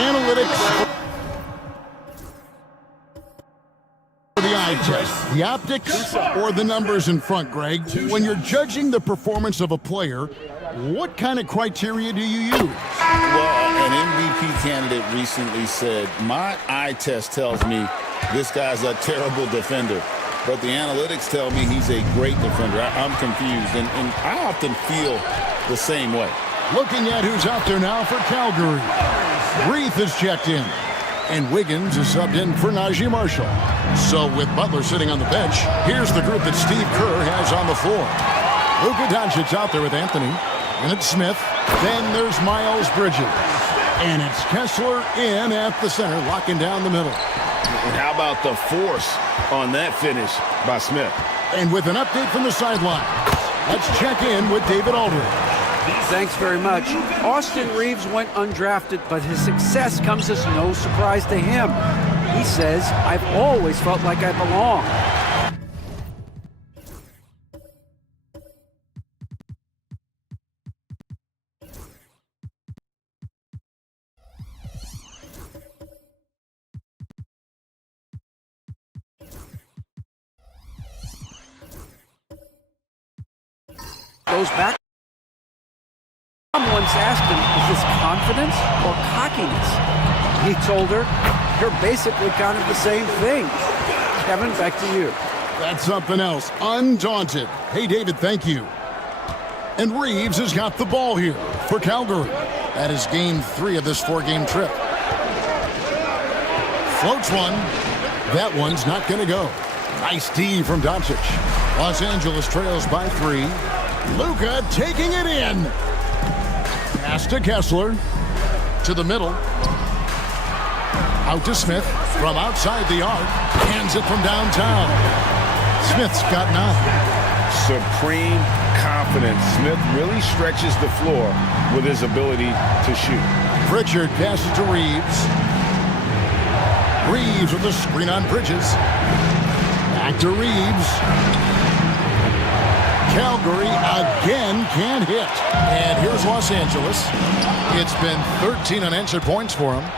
Analytics for the eye test. The optics or the numbers in front, Greg? When you're judging the performance of a player, what kind of criteria do you use? Well, an MVP candidate recently said, my eye test tells me this guy's a terrible defender, but the analytics tell me he's a great defender. I'm confused, and I often feel the same way. Looking at who's out there now for Calgary. Reith is checked in, and Wiggins is subbed in for Najee Marshall. So with Butler sitting on the bench, here's the group that Steve Kerr has on the floor. Luka Doncic's out there with Anthony, and it's Smith. Then there's Miles Bridges, and it's Kessler in at the center, locking down the middle. And how about the force on that finish by Smith? And with an update from the sideline, let's check in with David Aldridge. Thanks very much. Austin Reeves went undrafted, but his success comes as no surprise to him. He says, I've always felt like I belong. Goes back. Once asked him, is this confidence or cockiness? He told her, you're basically kind of the same thing. Kevin, back to you. That's something else. Undaunted. Hey, David, thank you. And Reeves has got the ball here for Calgary. That is game 3 of this 4-game trip. Floats one. That one's not going to go. Nice D from Doncic. Los Angeles trails by 3. Luka taking it in. Pass to Kessler. To the middle. Out to Smith from outside the arc. Hands it from downtown. Smith's got 9. Supreme confidence. Smith really stretches the floor with his ability to shoot. Pritchard passes to Reeves. Reeves with the screen on Bridges. Back to Reeves. Calgary again can't hit. And here's Los Angeles. It's been 13 unanswered points for him.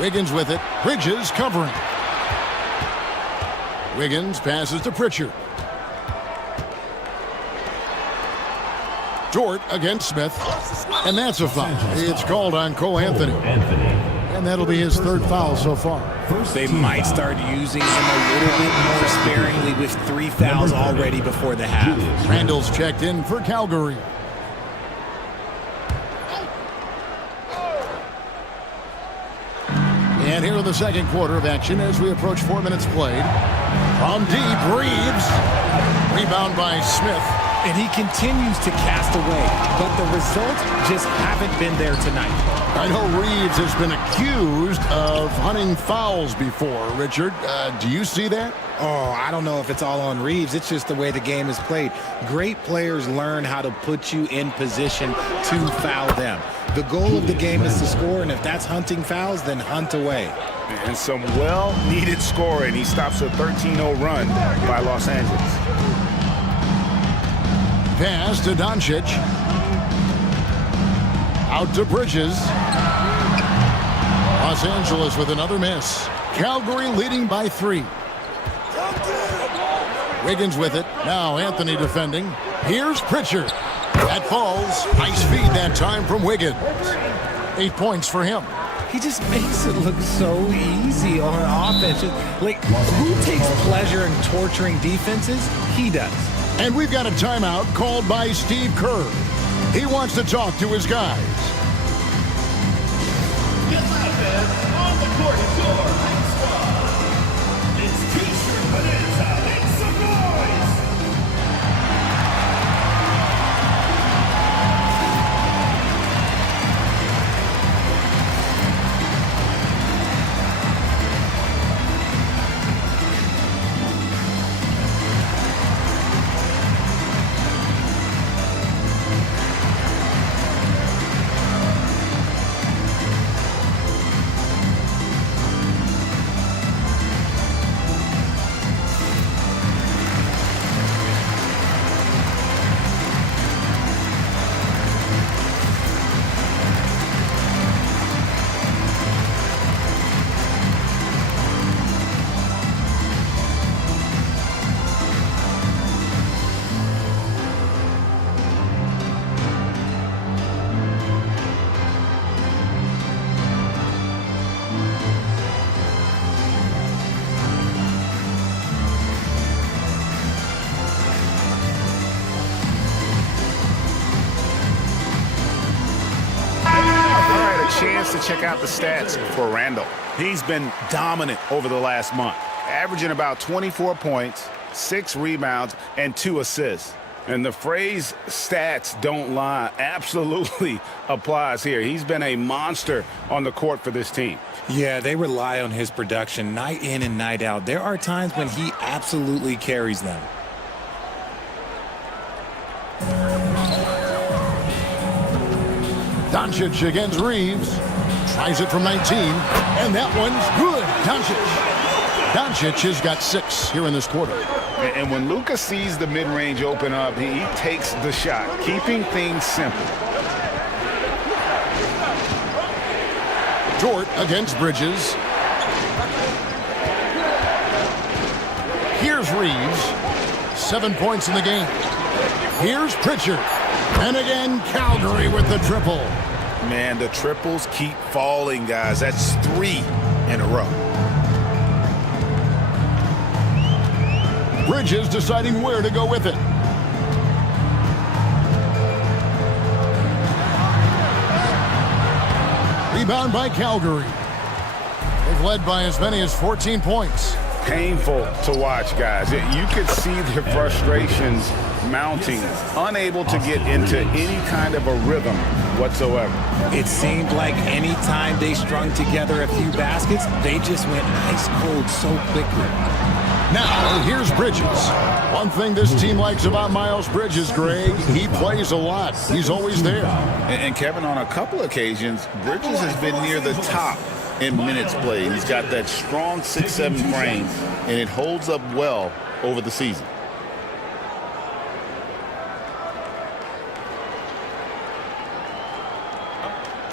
Wiggins with it. Bridges covering. Wiggins passes to Pritchard. Dort against Smith. And that's a foul. It's called on Cole Anthony. And that'll be his 3rd foul so far. They might start using him a little bit more sparingly with 3 fouls already before the half. Randall's checked in for Calgary. And here in the second quarter of action as we approach 4 minutes played. From deep, Reeves. Rebound by Smith. And he continues to cast away, but the results just haven't been there tonight. I know Reeves has been accused of hunting fouls before. Richard, do you see that? Oh, I don't know if it's all on Reeves. It's just the way the game is played. Great players learn how to put you in position to foul them. The goal of the game is to score, and if that's hunting fouls, then hunt away. And some well-needed scoring. He stops a 13-0 run by Los Angeles. Pass to Doncic. Out to Bridges. Los Angeles with another miss. Calgary leading by 3. Wiggins with it. Now Anthony defending. Here's Pritchard. That falls. Nice feed that time from Wiggins. 8 points for him. He just makes it look so easy on offense. Like, who takes pleasure in torturing defenses? He does. And we've got a timeout called by Steve Kerr. He wants to talk to his guys. Get loud, on the court is your home squad. It's T-shirt Bonanza. Make some noise. Chance to check out the stats for Randall. He's been dominant over the last month, averaging about 24 points, 6 rebounds, and 2 assists. And the phrase stats don't lie absolutely applies here. He's been a monster on the court for this team. Yeah, they rely on his production night in and night out. There are times when he absolutely carries them. Doncic against Reeves. Tries it from 19. And that one's good. Doncic has got 6 here in this quarter. And when Luka sees the mid-range open up, he takes the shot, keeping things simple. Dort against Bridges. Here's Reeves. 7 points in the game. Here's Pritchard. And again, Calgary with the triple. Man, the triples keep falling, guys. That's 3 in a row. Bridges deciding where to go with it. Rebound by Calgary. They've led by as many as 14 points. Painful to watch, guys. You could see the frustrations mounting, unable to get into any kind of a rhythm whatsoever. It seemed like any time they strung together a few baskets, they just went ice cold so quickly. Now, here's Bridges. One thing this team likes about Miles Bridges, Greg, he plays a lot. He's always there. And Kevin, on a couple occasions, Bridges has been near the top in minutes played. He's got that strong 6'7" frame, and it holds up well over the season.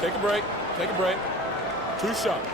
Take a break. Take a break. 2 shots.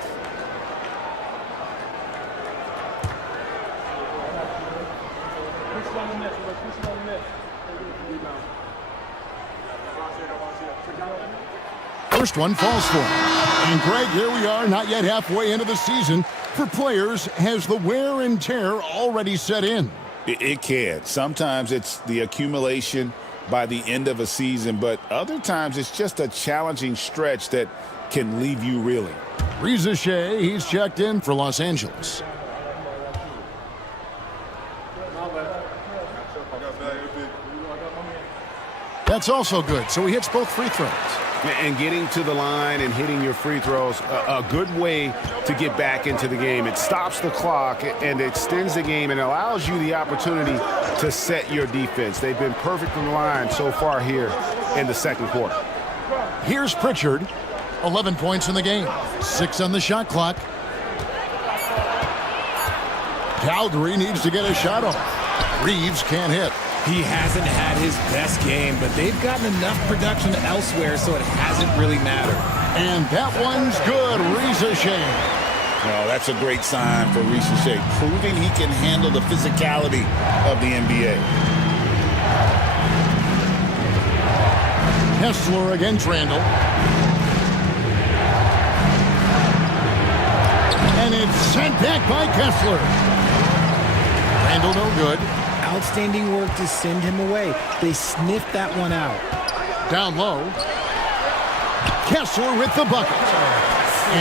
First one falls for him. And Greg, here we are, not yet halfway into the season. For players, has the wear and tear already set in? It can. Sometimes it's the accumulation by the end of a season, but other times it's just a challenging stretch that can leave you reeling. Reza Shea, he's checked in for Los Angeles. That's also good, so he hits both free throws. And getting to the line and hitting your free throws, a good way to get back into the game. It stops the clock and extends the game and allows you the opportunity to set your defense. They've been perfect from the line so far here in the second quarter. Here's Pritchard, 11 points in the game, 6 on the shot clock. Calgary needs to get a shot off. Reeves can't hit. He hasn't had his best game, but they've gotten enough production elsewhere, so it hasn't really mattered. And that one's good, Reza Shea. Well, that's a great sign for Reza Shea, proving he can handle the physicality of the NBA. Kessler against Randall. And it's sent back by Kessler. Randall no good. Outstanding work to send him away. They sniffed that one out. Down low. Kessler with the bucket.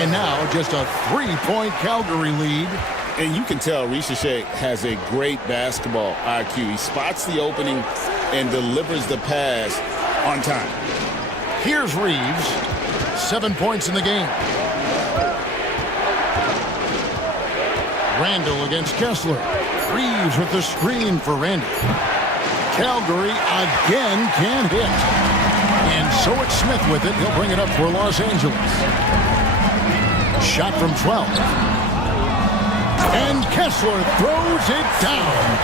And now just a 3-point Calgary lead. And you can tell Reza Shea has a great basketball IQ. He spots the opening and delivers the pass on time. Here's Reeves. 7 points in the game. Randall against Kessler. Reeves with the screen for Randall. Calgary again can't hit. And so it's Smith with it. He'll bring it up for Los Angeles. Shot from 12. And Kessler throws it down.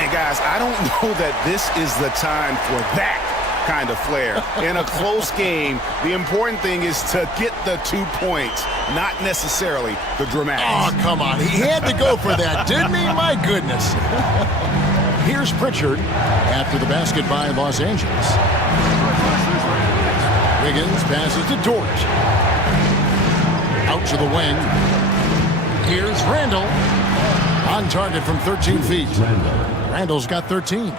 And guys, I don't know that this is the time for that kind of flair. In a close game, the important thing is to get the 2 points, not necessarily the dramatics. Oh, come on. He had to go for that, didn't he? My goodness. Here's Pritchard after the basket by Los Angeles. Wiggins passes to Dort. Out to the wing. Here's Randall. On target from 13 feet. Randall's got 13.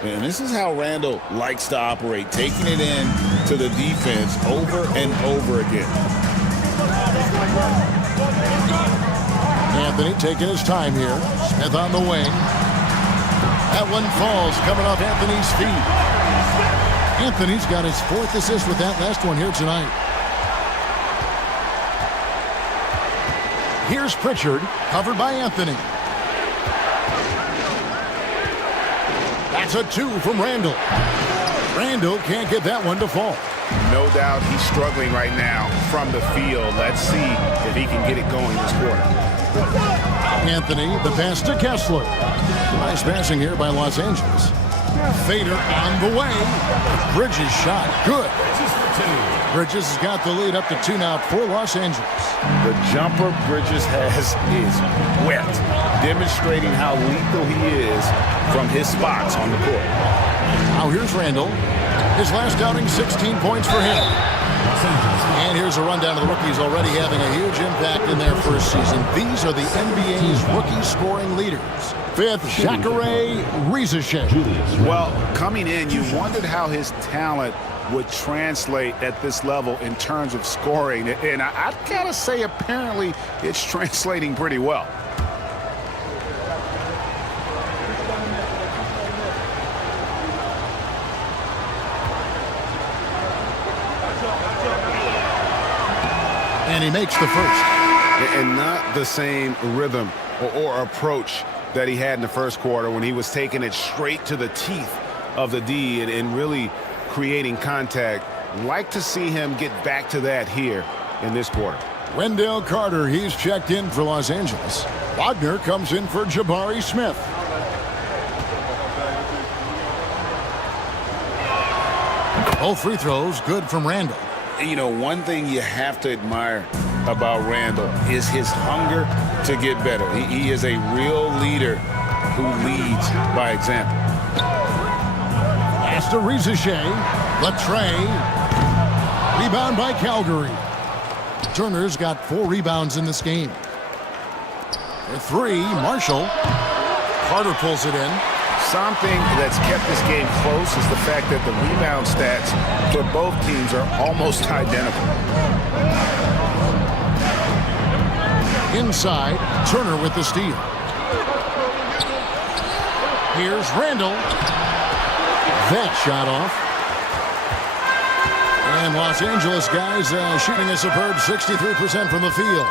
And this is how Randall likes to operate, taking it in to the defense over and over again. Anthony taking his time here. Smith on the wing. That one falls coming off Anthony's feet. Anthony's got his 4th assist with that last one here tonight. Here's Pritchard, covered by Anthony. That's a 2 from Randall. Randall can't get that one to fall. No doubt he's struggling right now from the field. Let's see if he can get it going this quarter. Anthony, the pass to Kessler. Nice passing here by Los Angeles. Fader on the way. Bridges shot. Good. Bridges has got the lead up to 2 now for Los Angeles. The jumper Bridges has is wet, demonstrating how lethal he is from his spots on the court. Now here's Randall. His last outing, 16 points for him. And here's a rundown of the rookies already having a huge impact in their first season. These are the NBA's rookie scoring leaders. 5th, Jacare Reza-Shea. Well, coming in, you wondered how his talent would translate at this level in terms of scoring. And I'd gotta say, apparently, it's translating pretty well. And he makes the first. And not the same rhythm or approach that he had in the first quarter when he was taking it straight to the teeth of the D and really creating contact. Like to see him get back to that here in this quarter. Wendell Carter, he's checked in for Los Angeles. Wagner comes in for Jabari Smith. Both free throws good from Randall. You know, one thing you have to admire about Randall is his hunger to get better. He is a real leader who leads by example. Pass to Rizeshe. Latre. Rebound by Calgary. Turner's got 4 rebounds in this game. For 3, Marshall. Carter pulls it in. Something that's kept this game close is the fact that the rebound stats for both teams are almost identical. Inside, Turner with the steal. Here's Randall. That shot off. And Los Angeles guys shooting a superb 63% from the field.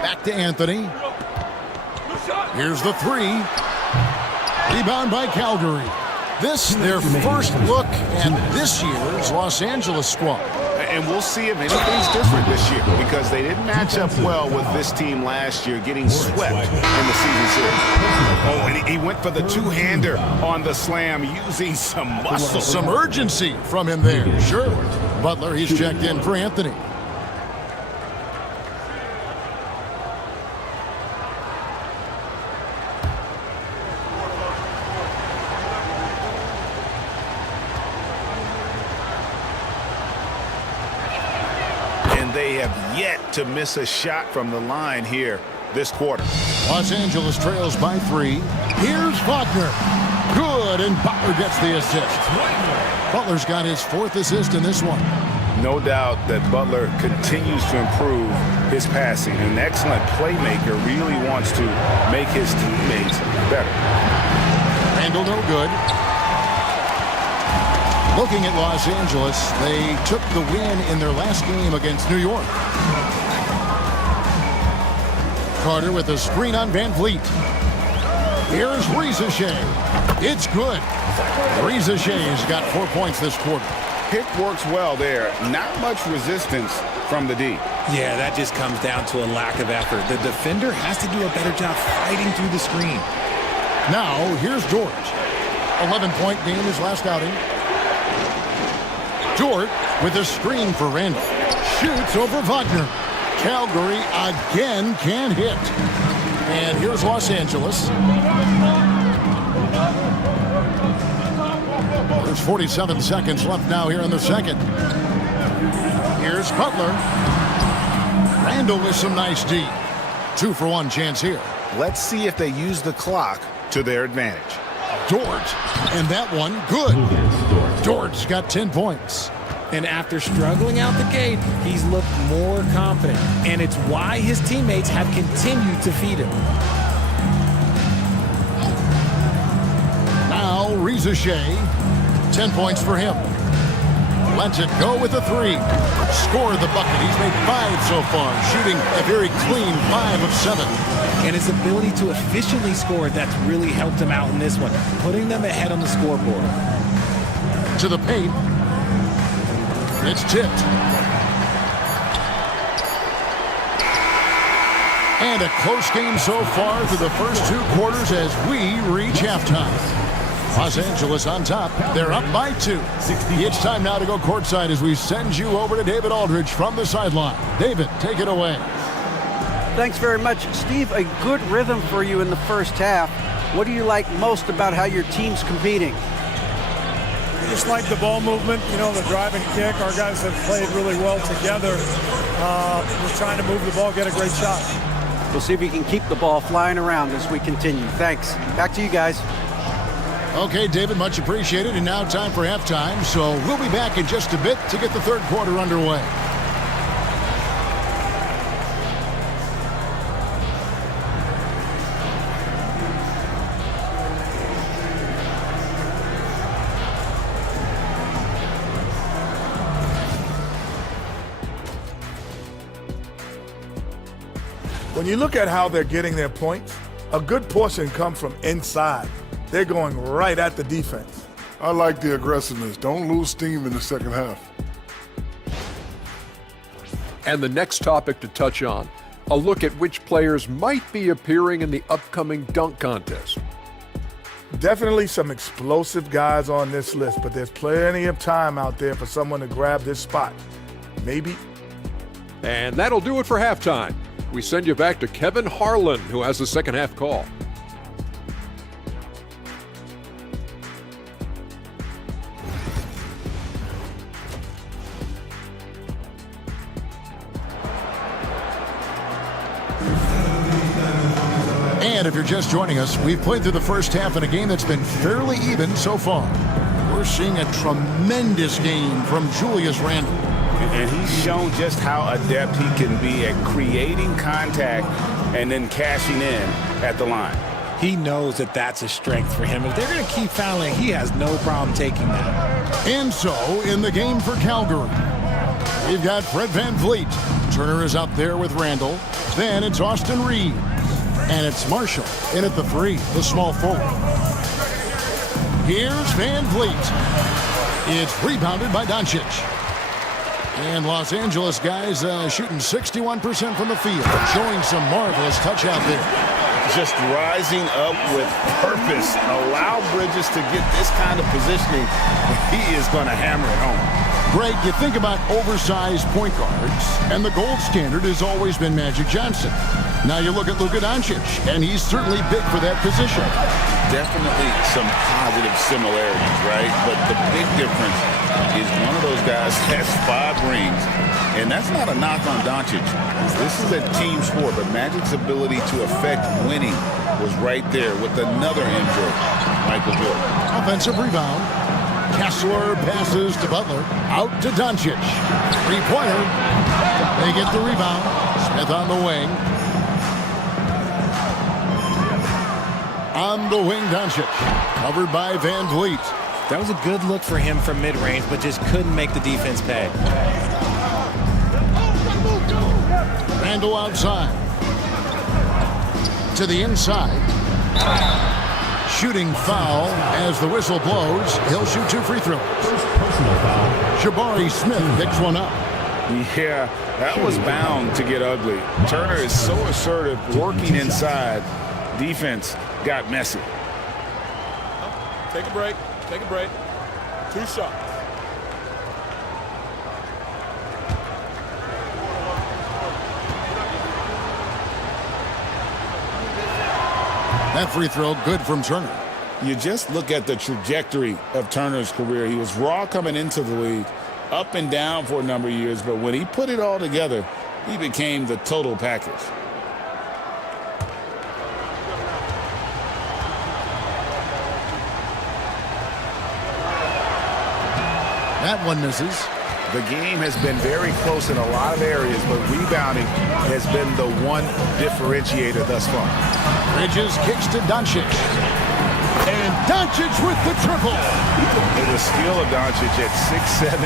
Back to Anthony. Here's the 3. Rebound by Calgary. This their first look at this year's Los Angeles squad. And we'll see if anything's different this year because they didn't match up well with this team last year, getting swept in the season series. Oh, and he went for the two-hander on the slam, using some muscle. Some urgency from him there. Sure. Butler, he's checked in for Anthony. They have yet to miss a shot from the line here this quarter. Los Angeles trails by 3. Here's Wagner. Good, and Butler gets the assist. Butler's got his 4th assist in this one. No doubt that Butler continues to improve his passing. An excellent playmaker, really wants to make his teammates better. Randall no good. Looking at Los Angeles, they took the win in their last game against New York. Carter with a screen on Van Vliet. Here's Rizeshe. It's good. Rizeshe's got 4 points this quarter. Pick works well there. Not much resistance from the D. Yeah, that just comes down to a lack of effort. The defender has to do a better job fighting through the screen. Now, here's George. 11-point game his last outing. Dort with a screen for Randall. Shoots over Wagner. Calgary again can't hit. And here's Los Angeles. There's 47 seconds left now here in the second. Here's Butler. Randall with some nice D. 2-for-1 chance here. Let's see if they use the clock to their advantage. Dort, and that one good. Dort's got 10 points. And after struggling out the gate, he's looked more confident. And it's why his teammates have continued to feed him. Now, Rizeshe, 10 points for him. Lets it go with a 3. Score the bucket. He's made 5 so far, shooting a very clean 5 of 7. And his ability to efficiently score, that's really helped him out in this one, putting them ahead on the scoreboard. To the paint. It's tipped. And a close game so far through the first 2 quarters as we reach halftime. Los Angeles on top. They're up by 2. It's time now to go courtside as we send you over to David Aldridge from the sideline. David, take it away. Thanks very much, Steve. A good rhythm for you in the first half. What do you like most about how your team's competing? Just like the ball movement, you know, the drive and kick. Our guys have played really well together. Just trying to move the ball, get a great shot. We'll see if we can keep the ball flying around as we continue. Thanks. Back to you guys. Okay, David, much appreciated. And now time for halftime. So we'll be back in just a bit to get the third quarter underway. When you look at how they're getting their points, a good portion comes from inside. They're going right at the defense. I like the aggressiveness. Don't lose steam in the second half. And the next topic to touch on, a look at which players might be appearing in the upcoming dunk contest. Definitely some explosive guys on this list, but there's plenty of time out there for someone to grab this spot. Maybe. And that'll do it for halftime. We send you back to Kevin Harlan, who has the second half call. And if you're just joining us, we've played through the first half in a game that's been fairly even so far. We're seeing a tremendous game from Julius Randle. And he's shown just how adept he can be at creating contact and then cashing in at the line. He knows that that's a strength for him. If they're going to keep fouling, he has no problem taking that. And so, in the game for Calgary, we've got Fred VanVleet. Turner is out there with Randall. Then it's Austin Reeves. And it's Marshall in at the 3, the small forward. Here's VanVleet. It's rebounded by Doncic. And Los Angeles guys shooting 61% from the field, showing some marvelous touch out there. Just rising up with purpose. Allow Bridges to get this kind of positioning. He is going to hammer it home. Greg, you think about oversized point guards, and the gold standard has always been Magic Johnson. Now you look at Luka Doncic, and he's certainly big for that position. Definitely some positive similarities, right? But the big difference is one of those guys has 5 rings, and that's not a knock on Doncic. This is a team sport, but Magic's ability to affect winning was right there with another MJ, Michael Jordan. Offensive rebound. Kessler passes to Butler. Out to Doncic. Three-pointer. They get the rebound. Smith on the wing. On the wing, Doncic. Covered by VanVleet. That was a good look for him from mid-range, but just couldn't make the defense pay. Randall outside. To the inside. Shooting foul as the whistle blows. He'll shoot 2 free throws. Personal foul. Jabari Smith picks one up. Yeah, that was bound to get ugly. Turner is so assertive, working inside. Defense got messy. Take a break. Take a break. 2 shots. That free throw good from Turner. You just look at the trajectory of Turner's career. He was raw coming into the league, up and down for a number of years, but when he put it all together, he became the total package. That one misses. The game has been very close in a lot of areas, but rebounding has been the one differentiator thus far. Bridges kicks to Doncic. And Doncic with the triple. The skill of Doncic at 6'7",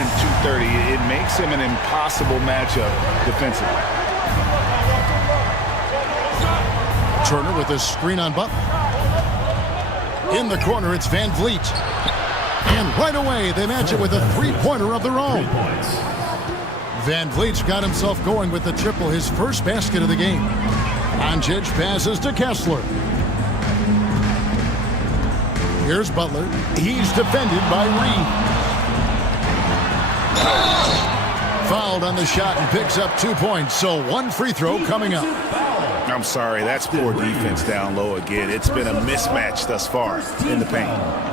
230, it makes him an impossible matchup defensively. Turner with a screen on Butler. In the corner, it's VanVleet. And right away, they match it with a three-pointer of their own. VanVleet's got himself going with the triple, his first basket of the game. Doncic passes to Kessler. Here's Butler. He's defended by Reed. Fouled on the shot and picks up 2 points. So 1 free throw coming up. I'm sorry, that's poor defense down low again. It's been a mismatch thus far in the paint.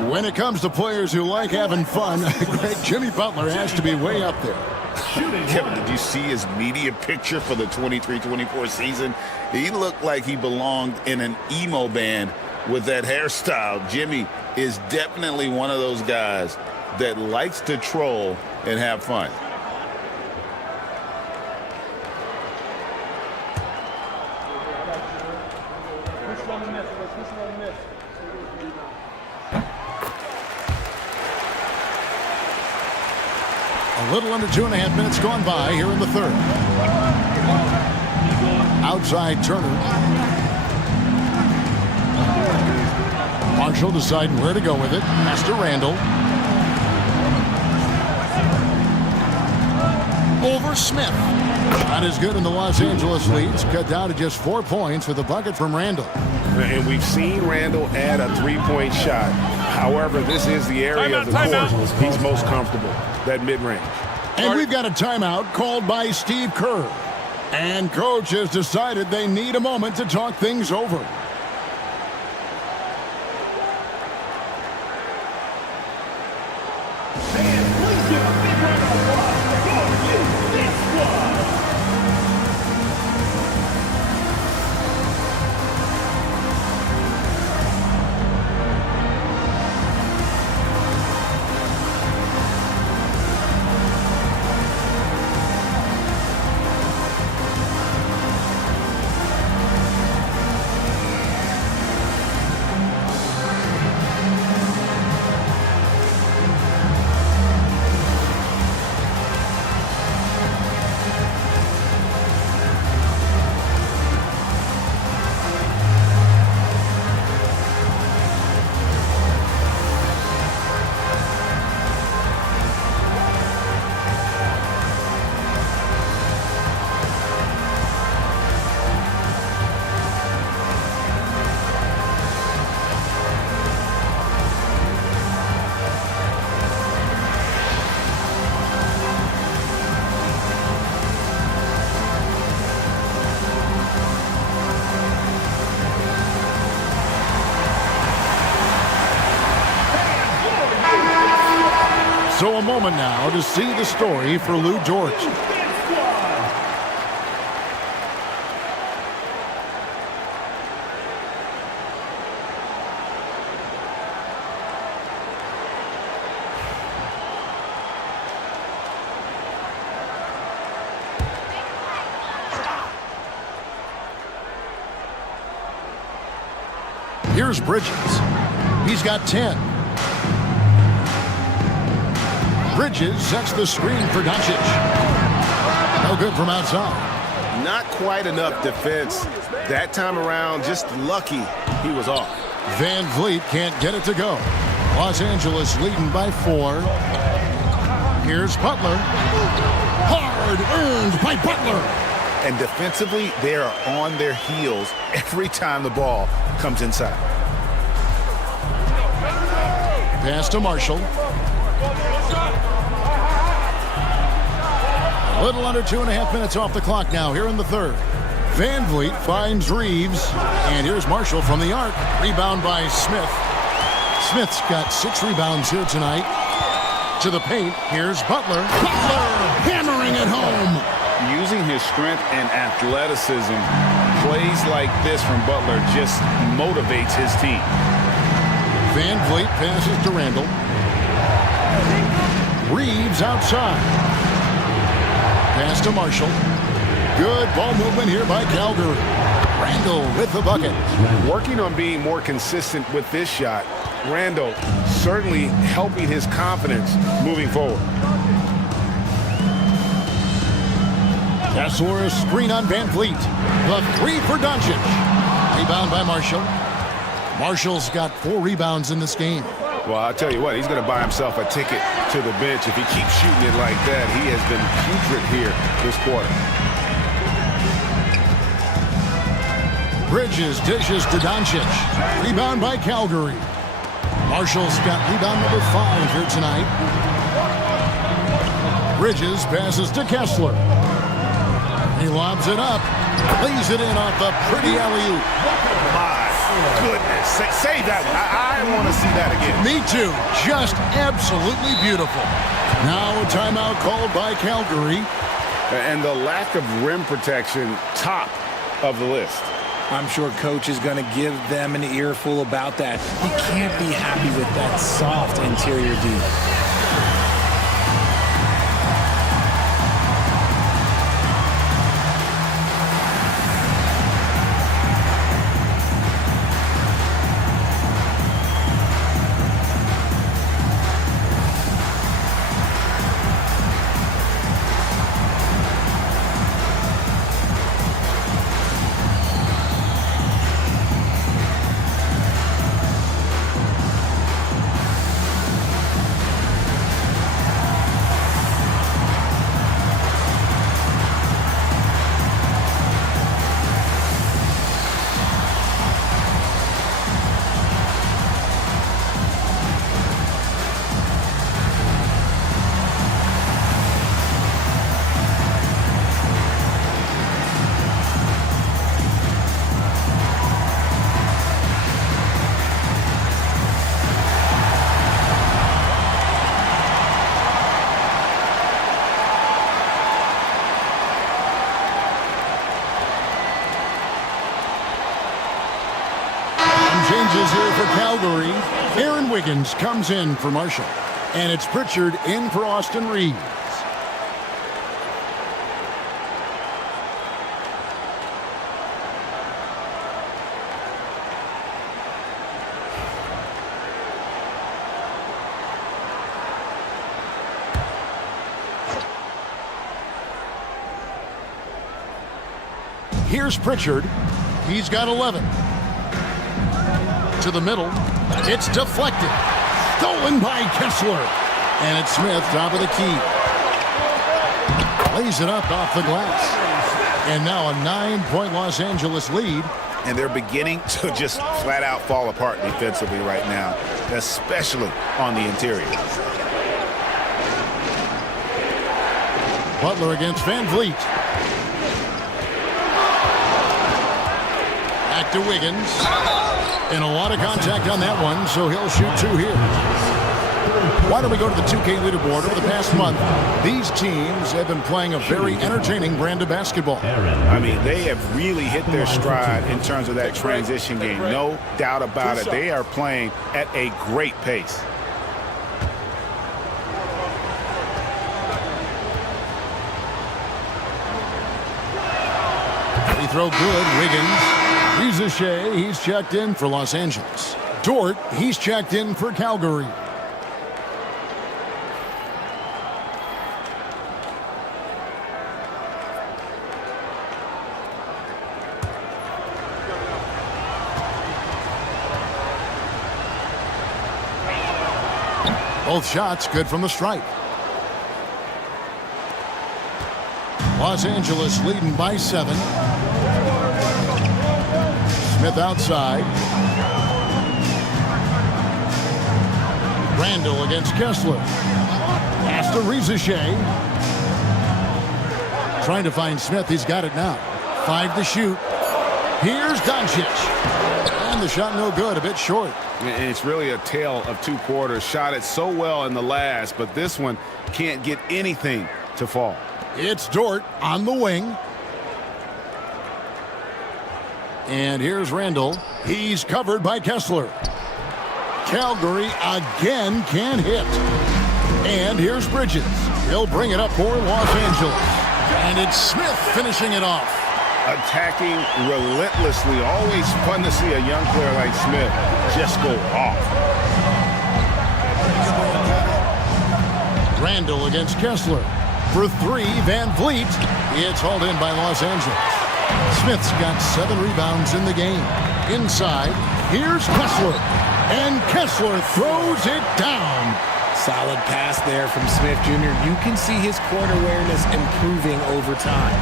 When it comes to players who like having fun, Greg, Jimmy Butler has to be way up there. Kevin, did you see his media picture for the 23-24 season? He looked like he belonged in an emo band with that hairstyle. Jimmy is definitely one of those guys that likes to troll and have fun. A little under 2.5 minutes gone by here in the third. Out outside Turner. Marshall deciding where to go with it. Pass to Randall. Over Smith. Not as good in the Los Angeles leads. Cut down to just 4 points with a bucket from Randall. And we've seen Randall add a three-point shot. However, this is the area of the court he's most comfortable, that mid-range. And we've got a timeout called by Steve Kerr. And coach has decided they need a moment to talk things over. So a moment now to see the story for Lou George. Here's Bridges. He's got 10. Bridges sets the screen for Doncic. No good from outside. Not quite enough defense. That time around, just lucky he was off. Van Vliet can't get it to go. Los Angeles leading by 4. Here's Butler. Hard earned by Butler. And defensively, they are on their heels every time the ball comes inside. Pass to Marshall. A little under 2.5 minutes off the clock now here in the third. Van Vliet finds Reeves. And here's Marshall from the arc. Rebound by Smith. Smith's got 6 rebounds here tonight. To the paint, here's Butler. Butler hammering it home. Using his strength and athleticism, plays like this from Butler just motivates his team. Van Vliet passes to Randall. Reeves outside. Pass to Marshall. Good ball movement here by Calgary. Randall with the bucket. Working on being more consistent with this shot. Randall certainly helping his confidence moving forward. Kessler, a screen on Van Vliet. The 3 for Doncic. Rebound by Marshall. Marshall's got 4 rebounds in this game. Well, I'll tell you what, he's going to buy himself a ticket to the bench if he keeps shooting it like that. He has been putrid here this quarter. Bridges dishes to Doncic. Rebound by Calgary. Marshall's got rebound number 5 here tonight. Bridges passes to Kessler. He lobs it up. Lays it in off the pretty alley-oop. My goodness. Save that one. I want to see that again. Me too. Just absolutely beautiful. Now a timeout called by Calgary. And the lack of rim protection, top of the list. I'm sure coach is going to give them an earful about that. He can't be happy with that soft interior D. changes here for Calgary. Aaron Wiggins comes in for Marshall. And it's Pritchard in for Austin Reeves. Here's Pritchard. He's got 11. To the middle. It's deflected. Stolen by Kessler. And it's Smith, top of the key. Lays it up off the glass. And now a 9-point Los Angeles lead. And they're beginning to just flat out fall apart defensively right now, especially on the interior. Butler against Van Vliet. Back to Wiggins. And a lot of contact on that one, so he'll shoot 2 here. Why don't we go to the 2K leaderboard? Over the past month, these teams have been playing a very entertaining brand of basketball. I mean, they have really hit their stride in terms of that transition game. No doubt about it. They are playing at a great pace. Free throw good. Wiggins. Rizachet, he's checked in for Los Angeles. Dort, he's checked in for Calgary. Both shots good from the stripe. Los Angeles leading by 7. Smith outside. Randall against Kessler. Pass to Rizachet. Trying to find Smith. He's got it now. 5 to shoot. Here's Doncic. And the shot no good. A bit short. It's really a tale of 2 quarters. Shot it so well in the last, but this one can't get anything to fall. It's Dort on the wing. And here's Randall. He's covered by Kessler. Calgary again can't hit. And here's Bridges. He'll bring it up for Los Angeles. And it's Smith finishing it off. Attacking relentlessly. Always fun to see a young player like Smith just go off. Randall against Kessler. For 3, Van Vliet. It's hauled in by Los Angeles. Smith's got 7 rebounds in the game. Inside, here's Kessler. And Kessler throws it down. Solid pass there from Smith Jr. You can see his court awareness improving over time.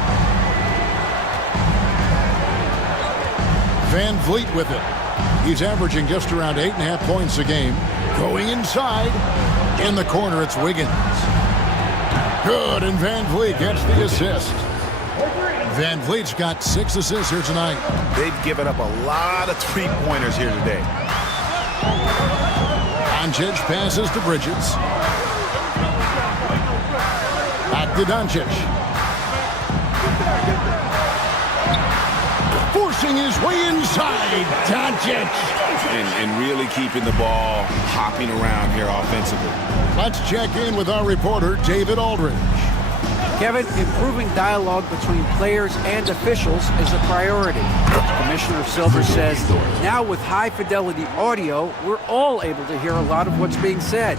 Van Vliet with it. He's averaging just around 8.5 points a game. Going inside. In the corner, it's Wiggins. Good, and Van Vliet gets the assist. Van Vliet's got 6 assists here tonight. They've given up a lot of 3-pointers here today. Doncic passes to Bridges. Back to Doncic. Forcing his way inside. Doncic. And really keeping the ball hopping around here offensively. Let's check in with our reporter, David Aldridge. Kevin, improving dialogue between players and officials is a priority. Commissioner Silver says, now with high-fidelity audio, we're all able to hear a lot of what's being said.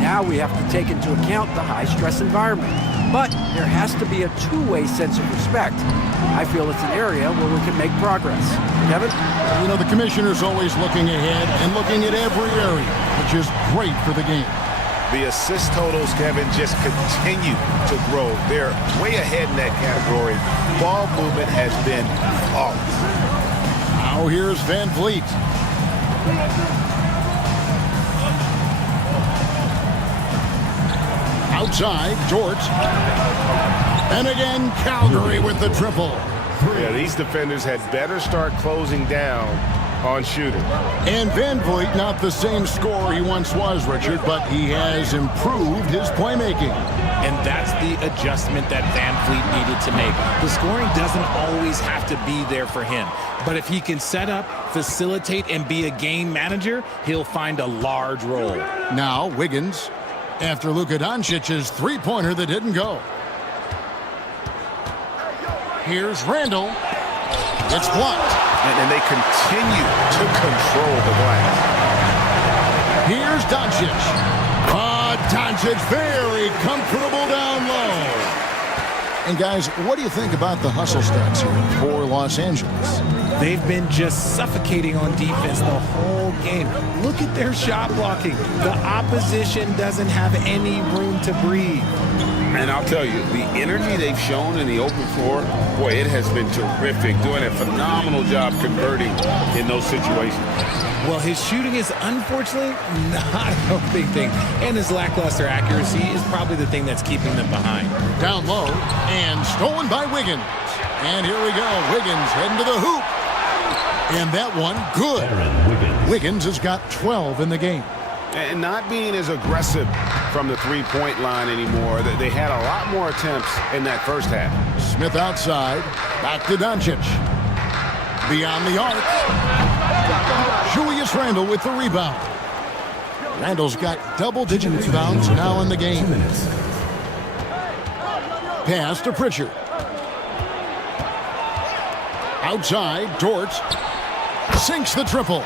Now we have to take into account the high-stress environment. But there has to be a two-way sense of respect. I feel it's an area where we can make progress. Kevin? You know, the commissioner's always looking ahead and looking at every area, which is great for the game. The assist totals, Kevin, just continue to grow. They're way ahead in that category. Ball movement has been flawless. Now here's Van Vliet. Outside, Dort. And again, Calgary with the triple. Yeah, these defenders had better start closing down on shooting. And Van Vliet, not the same scorer he once was, Richard, but he has improved his playmaking. And that's the adjustment that Van Vliet needed to make. The scoring doesn't always have to be there for him. But if he can set up, facilitate, and be a game manager, he'll find a large role. Now, Wiggins, after Luka Doncic's three-pointer that didn't go. Here's Randall. It's blocked. And they continue to control the glass. Here's Doncic. Doncic very comfortable down low. And guys, what do you think about the hustle stats here for Los Angeles? They've been just suffocating on defense the whole game. Look at their shot blocking. The opposition doesn't have any room to breathe. And I'll tell you, the energy they've shown in the open floor, boy, it has been terrific. Doing a phenomenal job converting in those situations. Well, his shooting is unfortunately not a big thing. And his lackluster accuracy is probably the thing that's keeping them behind. Down low and stolen by Wiggins. And here we go. Wiggins heading to the hoop. And that one, good. Wiggins has got 12 in the game. And not being as aggressive from the three-point line anymore. They had a lot more attempts in that first half. Smith outside. Back to Doncic. Beyond the arc. Julius Randle with the rebound. Randle's got double-digit rebounds now in the game. Pass to Pritchard. Outside, Dort sinks the triple.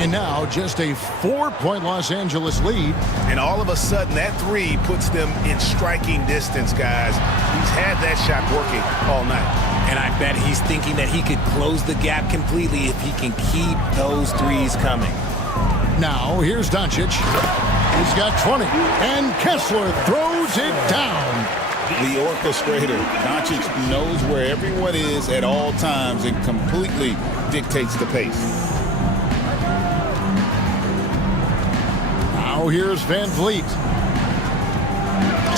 And now just a 4-point Los Angeles lead. And all of a sudden, that three puts them in striking distance, guys. He's had that shot working all night. And I bet he's thinking that he could close the gap completely if he can keep those threes coming. Now, here's Doncic. He's got 20. And Kessler throws it down. The orchestrator, Doncic, knows where everyone is at all times and completely dictates the pace. Now here's Van Vliet.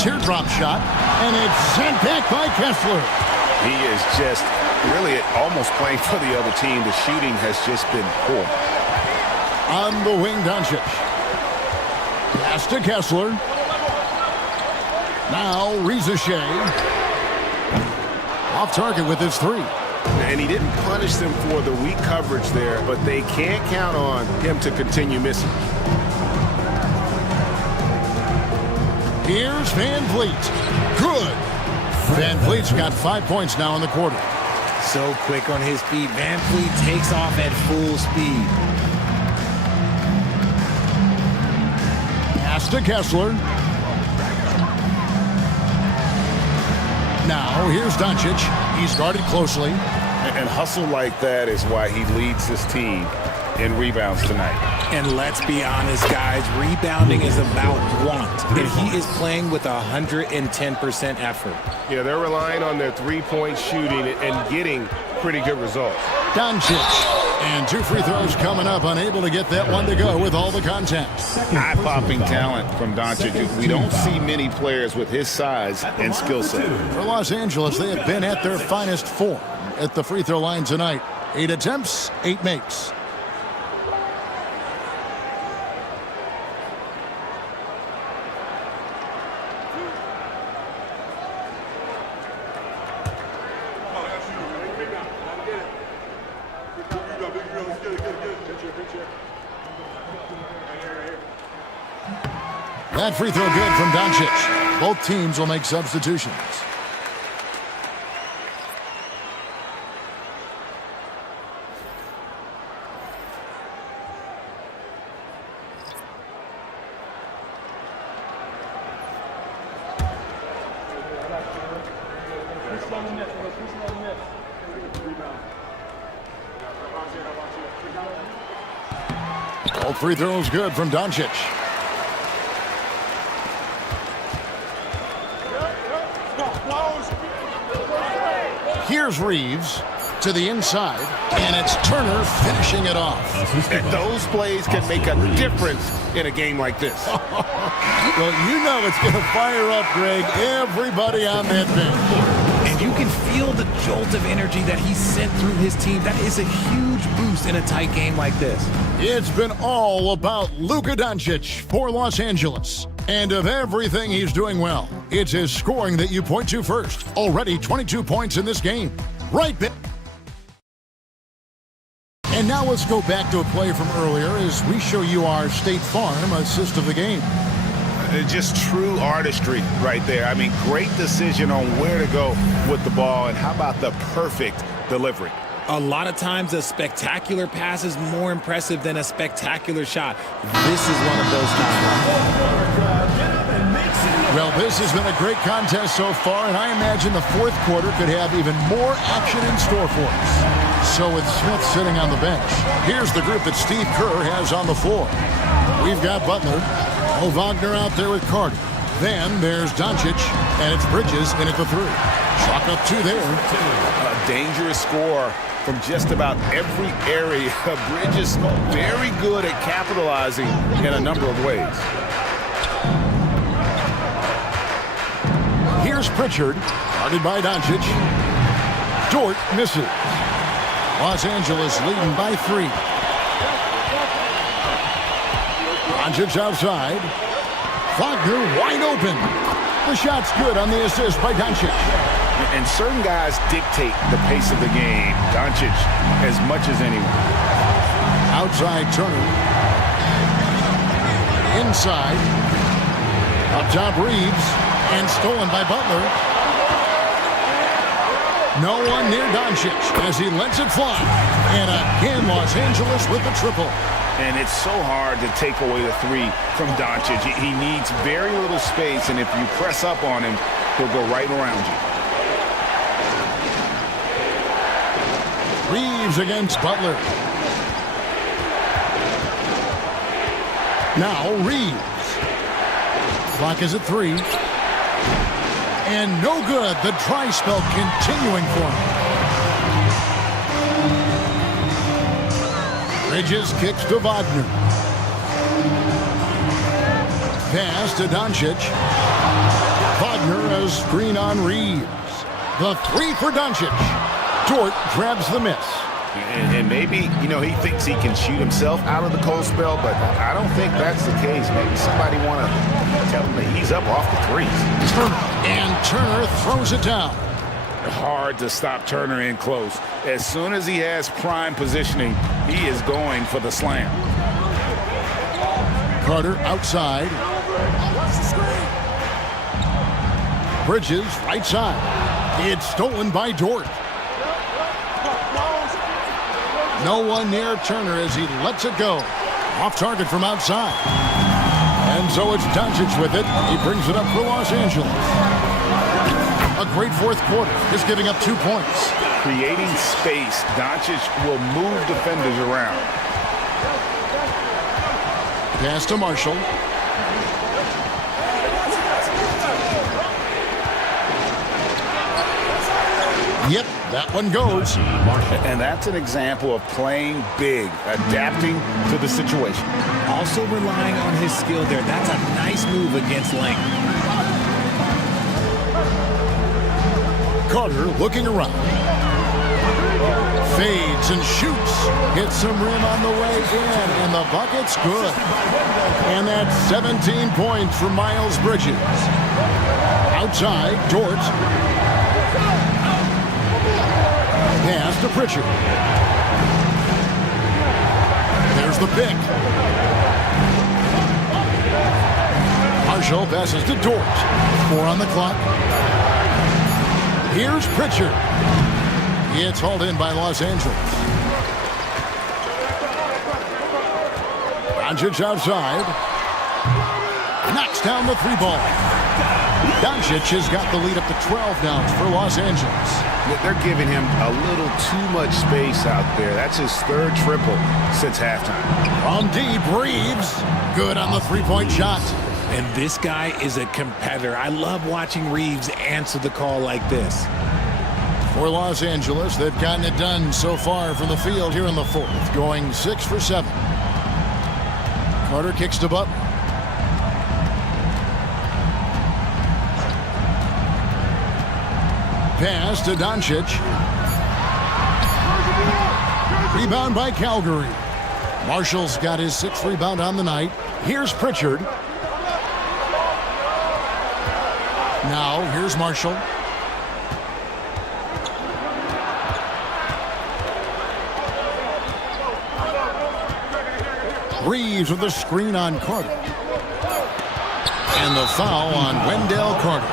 Teardrop shot, and it's sent back by Kessler. He is just really almost playing for the other team. The shooting has just been poor. On the wing, Doncic. Pass to Kessler. Now, Rizachet. Off target with his three. And he didn't punish them for the weak coverage there, but they can't count on him to continue missing. Here's Van Vliet. Good. Van Vliet's got 5 points now in the quarter. So quick on his feet. Van Vliet takes off at full speed. Pass to Kessler. Now, here's Doncic. He's guarded closely. And hustle like that is why he leads his team in rebounds tonight. And let's be honest, guys, rebounding is about want. And he is playing with 110% effort. Yeah, they're relying on their three-point shooting and getting pretty good results. Doncic. And 2 free throws coming up, unable to get that one to go with all the contact. Eye-popping talent from Doncic. We don't see many players with his size and skill set. For Los Angeles, they have been at their finest form at the free throw line tonight. 8 attempts, 8 makes. That free throw good from Doncic. Both teams will make substitutions. Both free throws good from Doncic. Here's Reeves to the inside, and it's Turner finishing it off. And those plays can make a difference in a game like this. Well, you know it's going to fire up, Greg, everybody on that bench. And you you can feel the jolt of energy that he sent through his team. That is a huge boost in a tight game like this. It's been all about Luka Doncic for Los Angeles. And of everything he's doing well, it's his scoring that you point to first. Already 22 points in this game. Right back. And now let's go back to a play from earlier as we show you our State Farm assist of the game. Just true artistry right there. I mean, great decision on where to go with the ball, and how about the perfect delivery? A lot of times a spectacular pass is more impressive than a spectacular shot. This is one of those times. Well, this has been a great contest so far, and I imagine the fourth quarter could have even more action in store for us. So with Smith sitting on the bench, here's the group that Steve Kerr has on the floor. We've got Butler, Wagner out there with Carter. Then there's Doncic, and it's Bridges in at the three. Chalk up two there. A dangerous score from just about every area. Bridges very good at capitalizing in a number of ways. Here's Pritchard, guarded by Doncic. Dort misses. Los Angeles leading by 3. Doncic outside. Wagner wide open. The shot's good on the assist by Doncic. And certain guys dictate the pace of the game. Doncic as much as anyone. Outside Turner. Inside. Up top Reeves. And stolen by Butler. No one near Doncic as he lets it fly. And again, Los Angeles with the triple. And it's so hard to take away the three from Doncic. He needs very little space, and if you press up on him, he'll go right around you. Reeves against Butler. Now Reeves. Clock is at 3. And no good. The dry spell continuing for him. Bridges kicks to Wagner. Pass to Doncic. Wagner a screen on Reeves. The three for Doncic. Dort grabs the miss. And maybe, he thinks he can shoot himself out of the cold spell, but I don't think that's the case. Maybe somebody want to tell him to ease up off the threes. Turner throws it down. Hard to stop Turner in close. As soon as he has prime positioning, he is going for the slam. Carter outside. Bridges right side. It's stolen by Dort. No one near Turner as he lets it go. Off target from outside. And so it's Doncic with it. He brings it up for Los Angeles. A great fourth quarter. Just giving up 2 points. Creating space. Doncic will move defenders around. Pass to Marshall. Yep, that one goes. And that's an example of playing big, adapting to the situation. Also relying on his skill there. That's a nice move against length. Carter looking around. Fades and shoots. Hits some rim on the way in, and the bucket's good. And that's 17 points for Miles Bridges. Outside, Dort. Pass to Pritchard. There's the pick. Marshall passes to Dort. 4 on the clock. Here's Pritchard. It's hauled in by Los Angeles. Doncic outside. Knocks down the 3 ball. Doncic has got the lead up to 12 now for Los Angeles. They're giving him a little too much space out there. That's his 3rd triple since halftime. From deep, Reeves. Good on the 3-point shot. And this guy is a competitor. I love watching Reeves answer the call like this. For Los Angeles, they've gotten it done so far from the field here in the 4th, going 6 for 7. Carter kicks to Butler. pass to Doncic. Rebound by Calgary. Marshall's got his 6th rebound on the night. Here's Pritchard. Now, here's Marshall. Reeves with the screen on Carter. And the foul on Wendell Carter.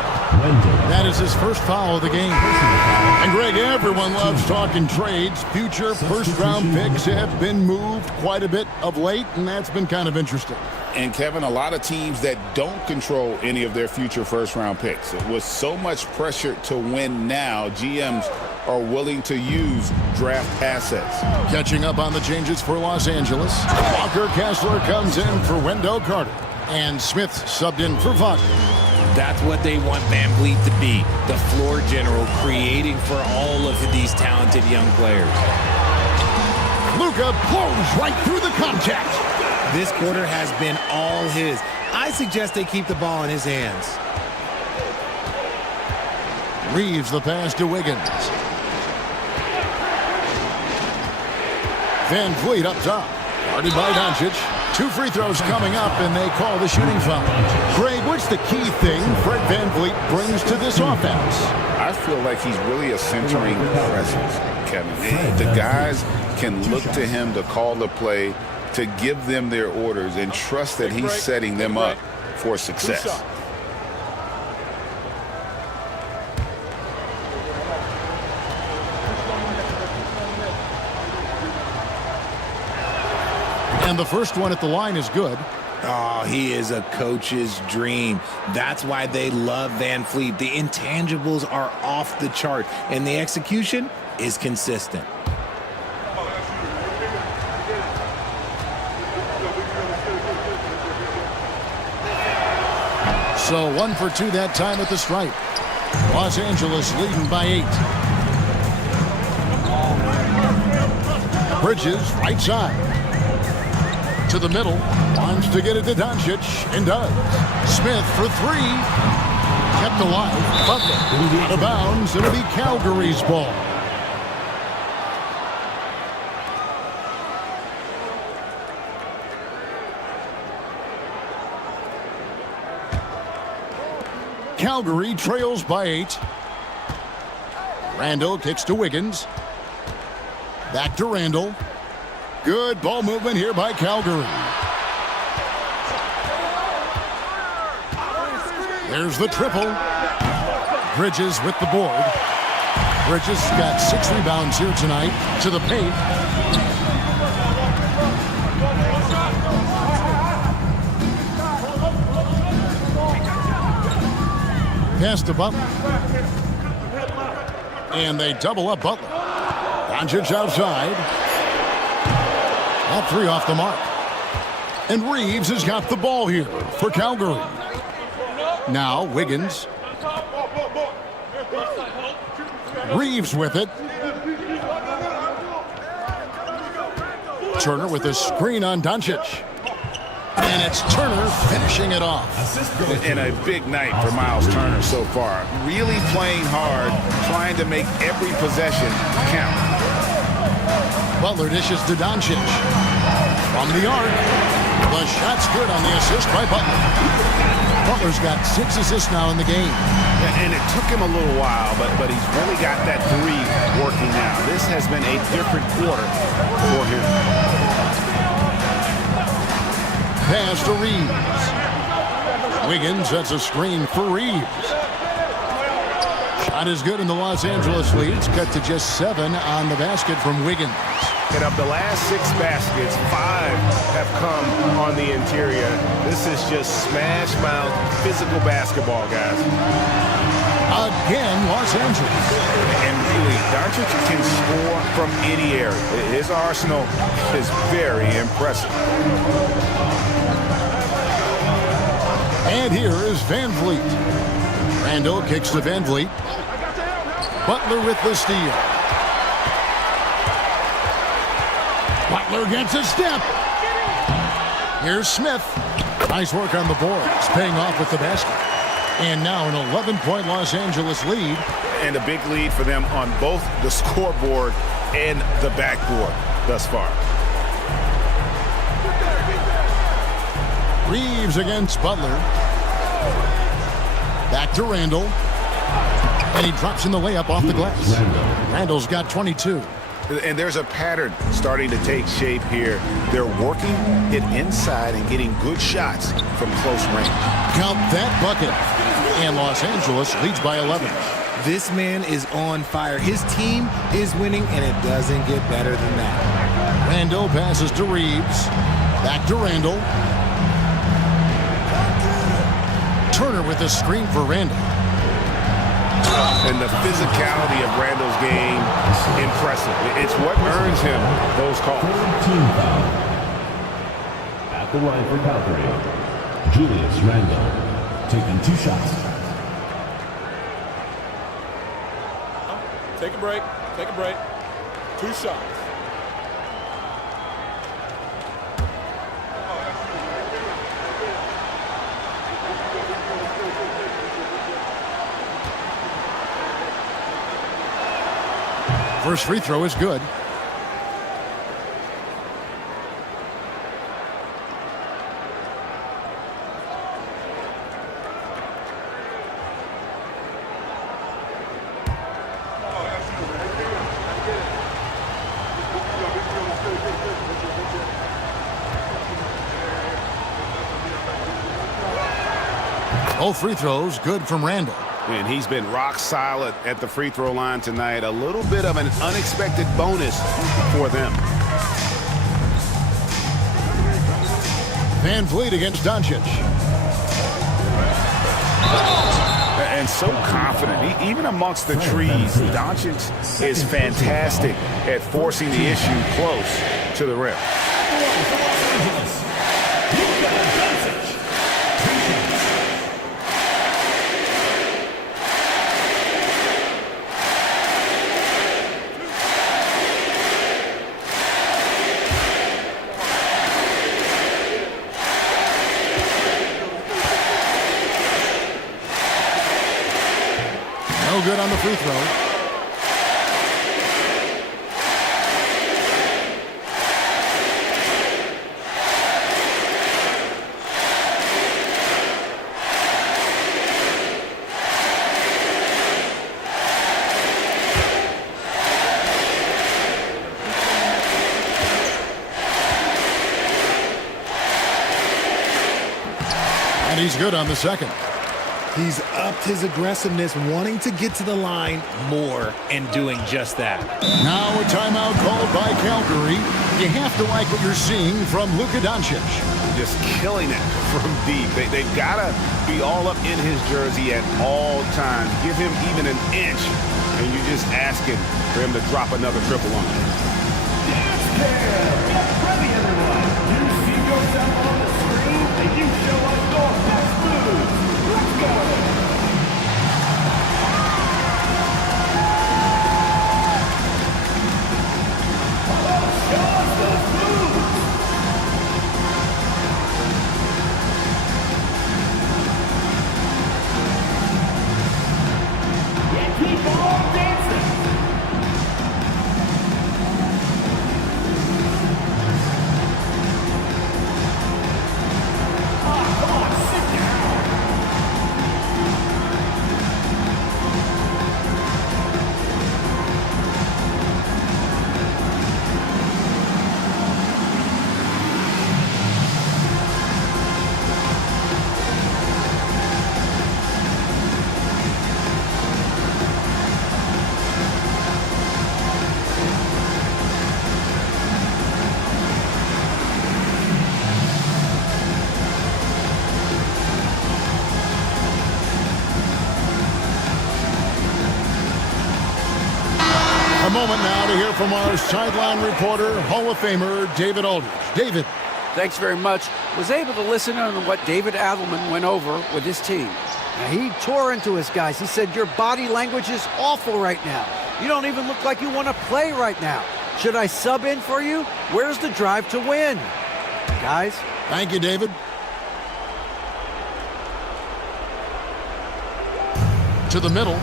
That is his first foul of the game. And Greg, everyone loves talking trades. Future first-round picks have been moved quite a bit of late, and that's been kind of interesting. And Kevin, a lot of teams that don't control any of their future first-round picks. With so much pressure to win now, GMs are willing to use draft assets. Catching up on the changes for Los Angeles. Walker Kessler comes in for Wendell Carter. And Smith subbed in for Wagner. That's what they want Van Vliet to be, the floor general, creating for all of these talented young players. Luka blows right through the contact. This quarter has been all his. I suggest they keep the ball in his hands. Reeves the pass to Wiggins. Van Vliet up top. Guarded by Doncic. 2 free throws coming up, and they call the shooting foul. Greg, what's the key thing Fred Van Vliet brings to this offense? I feel like he's really a centering presence, Kevin. The guys can look to him to call the play, to give them their orders, and trust that he's setting them up for success. And the first one at the line is good. Oh, he is a coach's dream. That's why they love Van Vliet. The intangibles are off the chart, and the execution is consistent. So 1 for 2 that time at the stripe. Los Angeles leading by 8. Bridges, right side. To the middle, wants to get it to Doncic, and does. Smith for 3. Kept alive. Butler out of bounds. It'll be Calgary's ball. Calgary trails by 8. Randall kicks to Wiggins. Back to Randall. Good ball movement here by Calgary. There's the triple. Bridges with the board. Bridges got 6 rebounds here tonight to the paint. Pass to Butler. And they double up Butler. Doncic outside. All 3 off the mark. And Reeves has got the ball here for Calgary. Now Wiggins. Reeves with it. Turner with a screen on Doncic. And it's Turner finishing it off. And a big night for Miles Turner so far. Really playing hard, trying to make every possession count. Butler dishes to Doncic. From the arc. The shot's good on the assist by Butler. Butler's got 6 assists now in the game. And it took him a little while, but he's really got that 3 working now. This has been a different quarter for him. Pass to Reeves. Wiggins sets a screen for Reeves. Shot is good, and the Los Angeles leads cut to just 7 on the basket from Wiggins. And of the last 6 baskets, 5 have come on the interior. This is just smash mouth physical basketball, guys. Again, Los Angeles. And really, Doncic can score from any area. His arsenal is very impressive. And here is Van Vliet. Randall kicks to Van Vliet. Butler with the steal. Butler gets a step. Here's Smith. Nice work on the boards, paying off with the basket. And now an 11-point Los Angeles lead. And a big lead for them on both the scoreboard and the backboard thus far. Reeves against Butler. Back to Randall. And he drops in the layup off the glass. Randall's got 22. And there's a pattern starting to take shape here. They're working it inside and getting good shots from close range. Count that bucket. And Los Angeles leads by 11. This man is on fire. His team is winning, and it doesn't get better than that. Randall passes to Reeves. Back to Randall. Turner with a screen for Randall. And the physicality of Randall's game, impressive. It's what earns him those calls. Team foul. At the line for Calgary, Julius Randle, taking 2 shots. Take a break. Take a break. 2 shots. First free throw is good. Both free throws good from Randall. And he's been rock solid at the free throw line tonight. A little bit of an unexpected bonus for them. Van Vliet against Doncic. And so confident. Even amongst the trees, Doncic is fantastic at forcing the issue close to the rim. No good on the free throw. And he's good on the second. He's upped his aggressiveness, wanting to get to the line more and doing just that. Now a timeout called by Calgary. You have to like what you're seeing from Luka Doncic. Just killing it from deep. They've got to be all up in his jersey at all times. Give him even an inch, and you're just asking for him to drop another triple on you. Get ready, everyone. You see yourself on the screen, and you show us your best moves. Let's go. A moment now to hear from our sideline reporter, Hall of Famer David Aldridge. David. Thanks very much. Was able to listen in on what David Adelman went over with his team. Now, he tore into his guys. He said, your body language is awful right now. You don't even look like you want to play right now. Should I sub in for you? Where's the drive to win? Guys? Thank you, David. to the middle.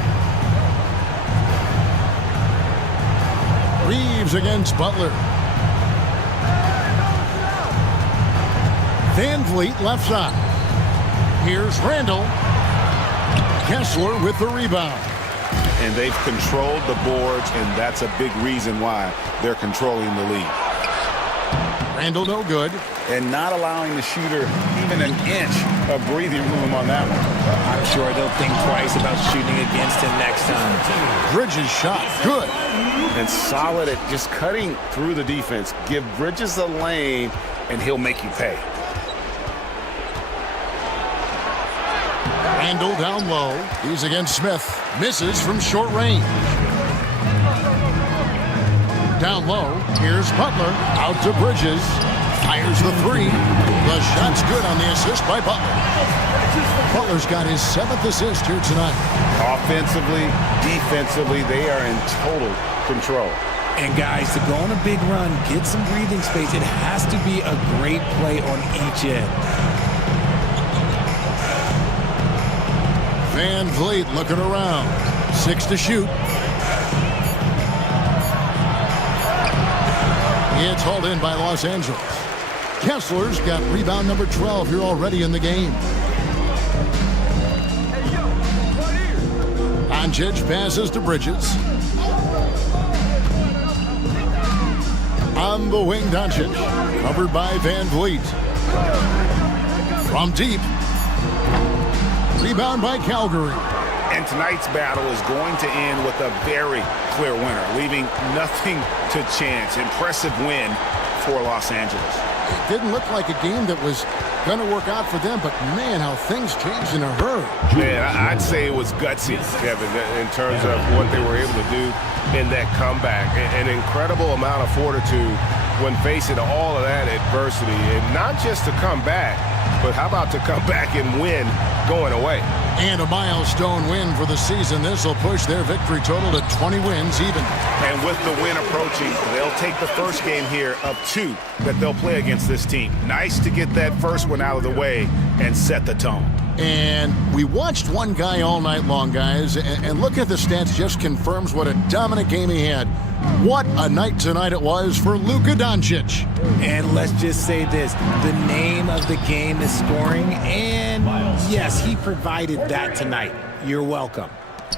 Reeves against Butler. Van Vliet left side. Here's Randall. Kessler with the rebound. And they've controlled the boards, and that's a big reason why they're controlling the lead. Randall no good. And not allowing the shooter even an inch of breathing room on that one. I'm sure they'll think twice about shooting against him next time. Bridges shot good. And solid at just cutting through the defense. Give Bridges a lane, and he'll make you pay. Randall down low. He's against Smith. Misses from short range. Down low. Here's Butler. Out to Bridges. Fires the three. The shot's good on the assist by Butler. Butler's got his 7th assist here tonight. Offensively, defensively, they are in total control. And guys, to go on a big run, get some breathing space, it has to be a great play on each end. Van Vliet looking around. 6 to shoot. It's hauled in by Los Angeles. Kessler's got rebound number 12 here already in the game. Doncic passes to Bridges. On the wing, Doncic. Covered by Van Vliet. From deep. Rebound by Calgary. And tonight's battle is going to end with a very clear winner, leaving nothing to chance. Impressive win for Los Angeles. It didn't look like a game that was going to work out for them, but man, how things changed in a hurry. Man, I'd say it was gutsy, Kevin, in terms of what they were able to do in that comeback. An incredible amount of fortitude when facing all of that adversity. And not just to come back, but how about to come back and win going away? And a milestone win for the season. This will push their victory total to 20 wins even. And with the win approaching, they'll take the first game here of 2 that they'll play against this team. Nice to get that first one out of the way and set the tone. And we watched one guy all night long, guys, and look at the stats, just confirms what a dominant game he had. What a night tonight it was for Luka Doncic. And let's just say this, the name of the game is scoring, and yes, he provided that tonight. You're welcome.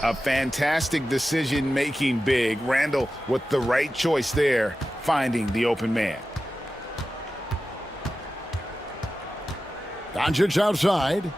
A fantastic decision-making big. Randall with the right choice there, finding the open man. Doncic outside.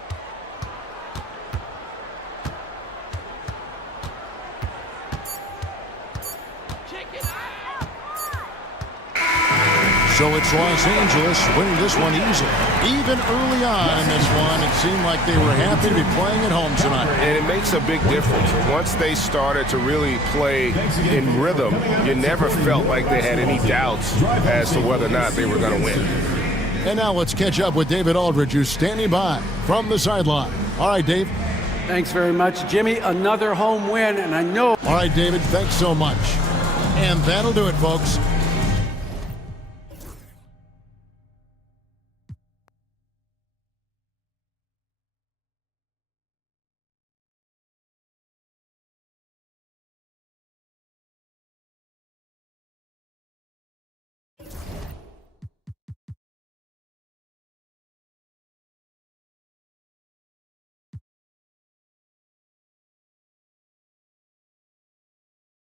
So it's Los Angeles winning this one easily. Even early on in this one, it seemed like they were happy to be playing at home tonight. And it makes a big difference. Once they started to really play in rhythm, you never felt like they had any doubts as to whether or not they were going to win. And now let's catch up with David Aldridge, who's standing by from the sideline. All right, Dave. Thanks very much, Jimmy. Another home win, and I know. All right, David, thanks so much. And that'll do it, folks.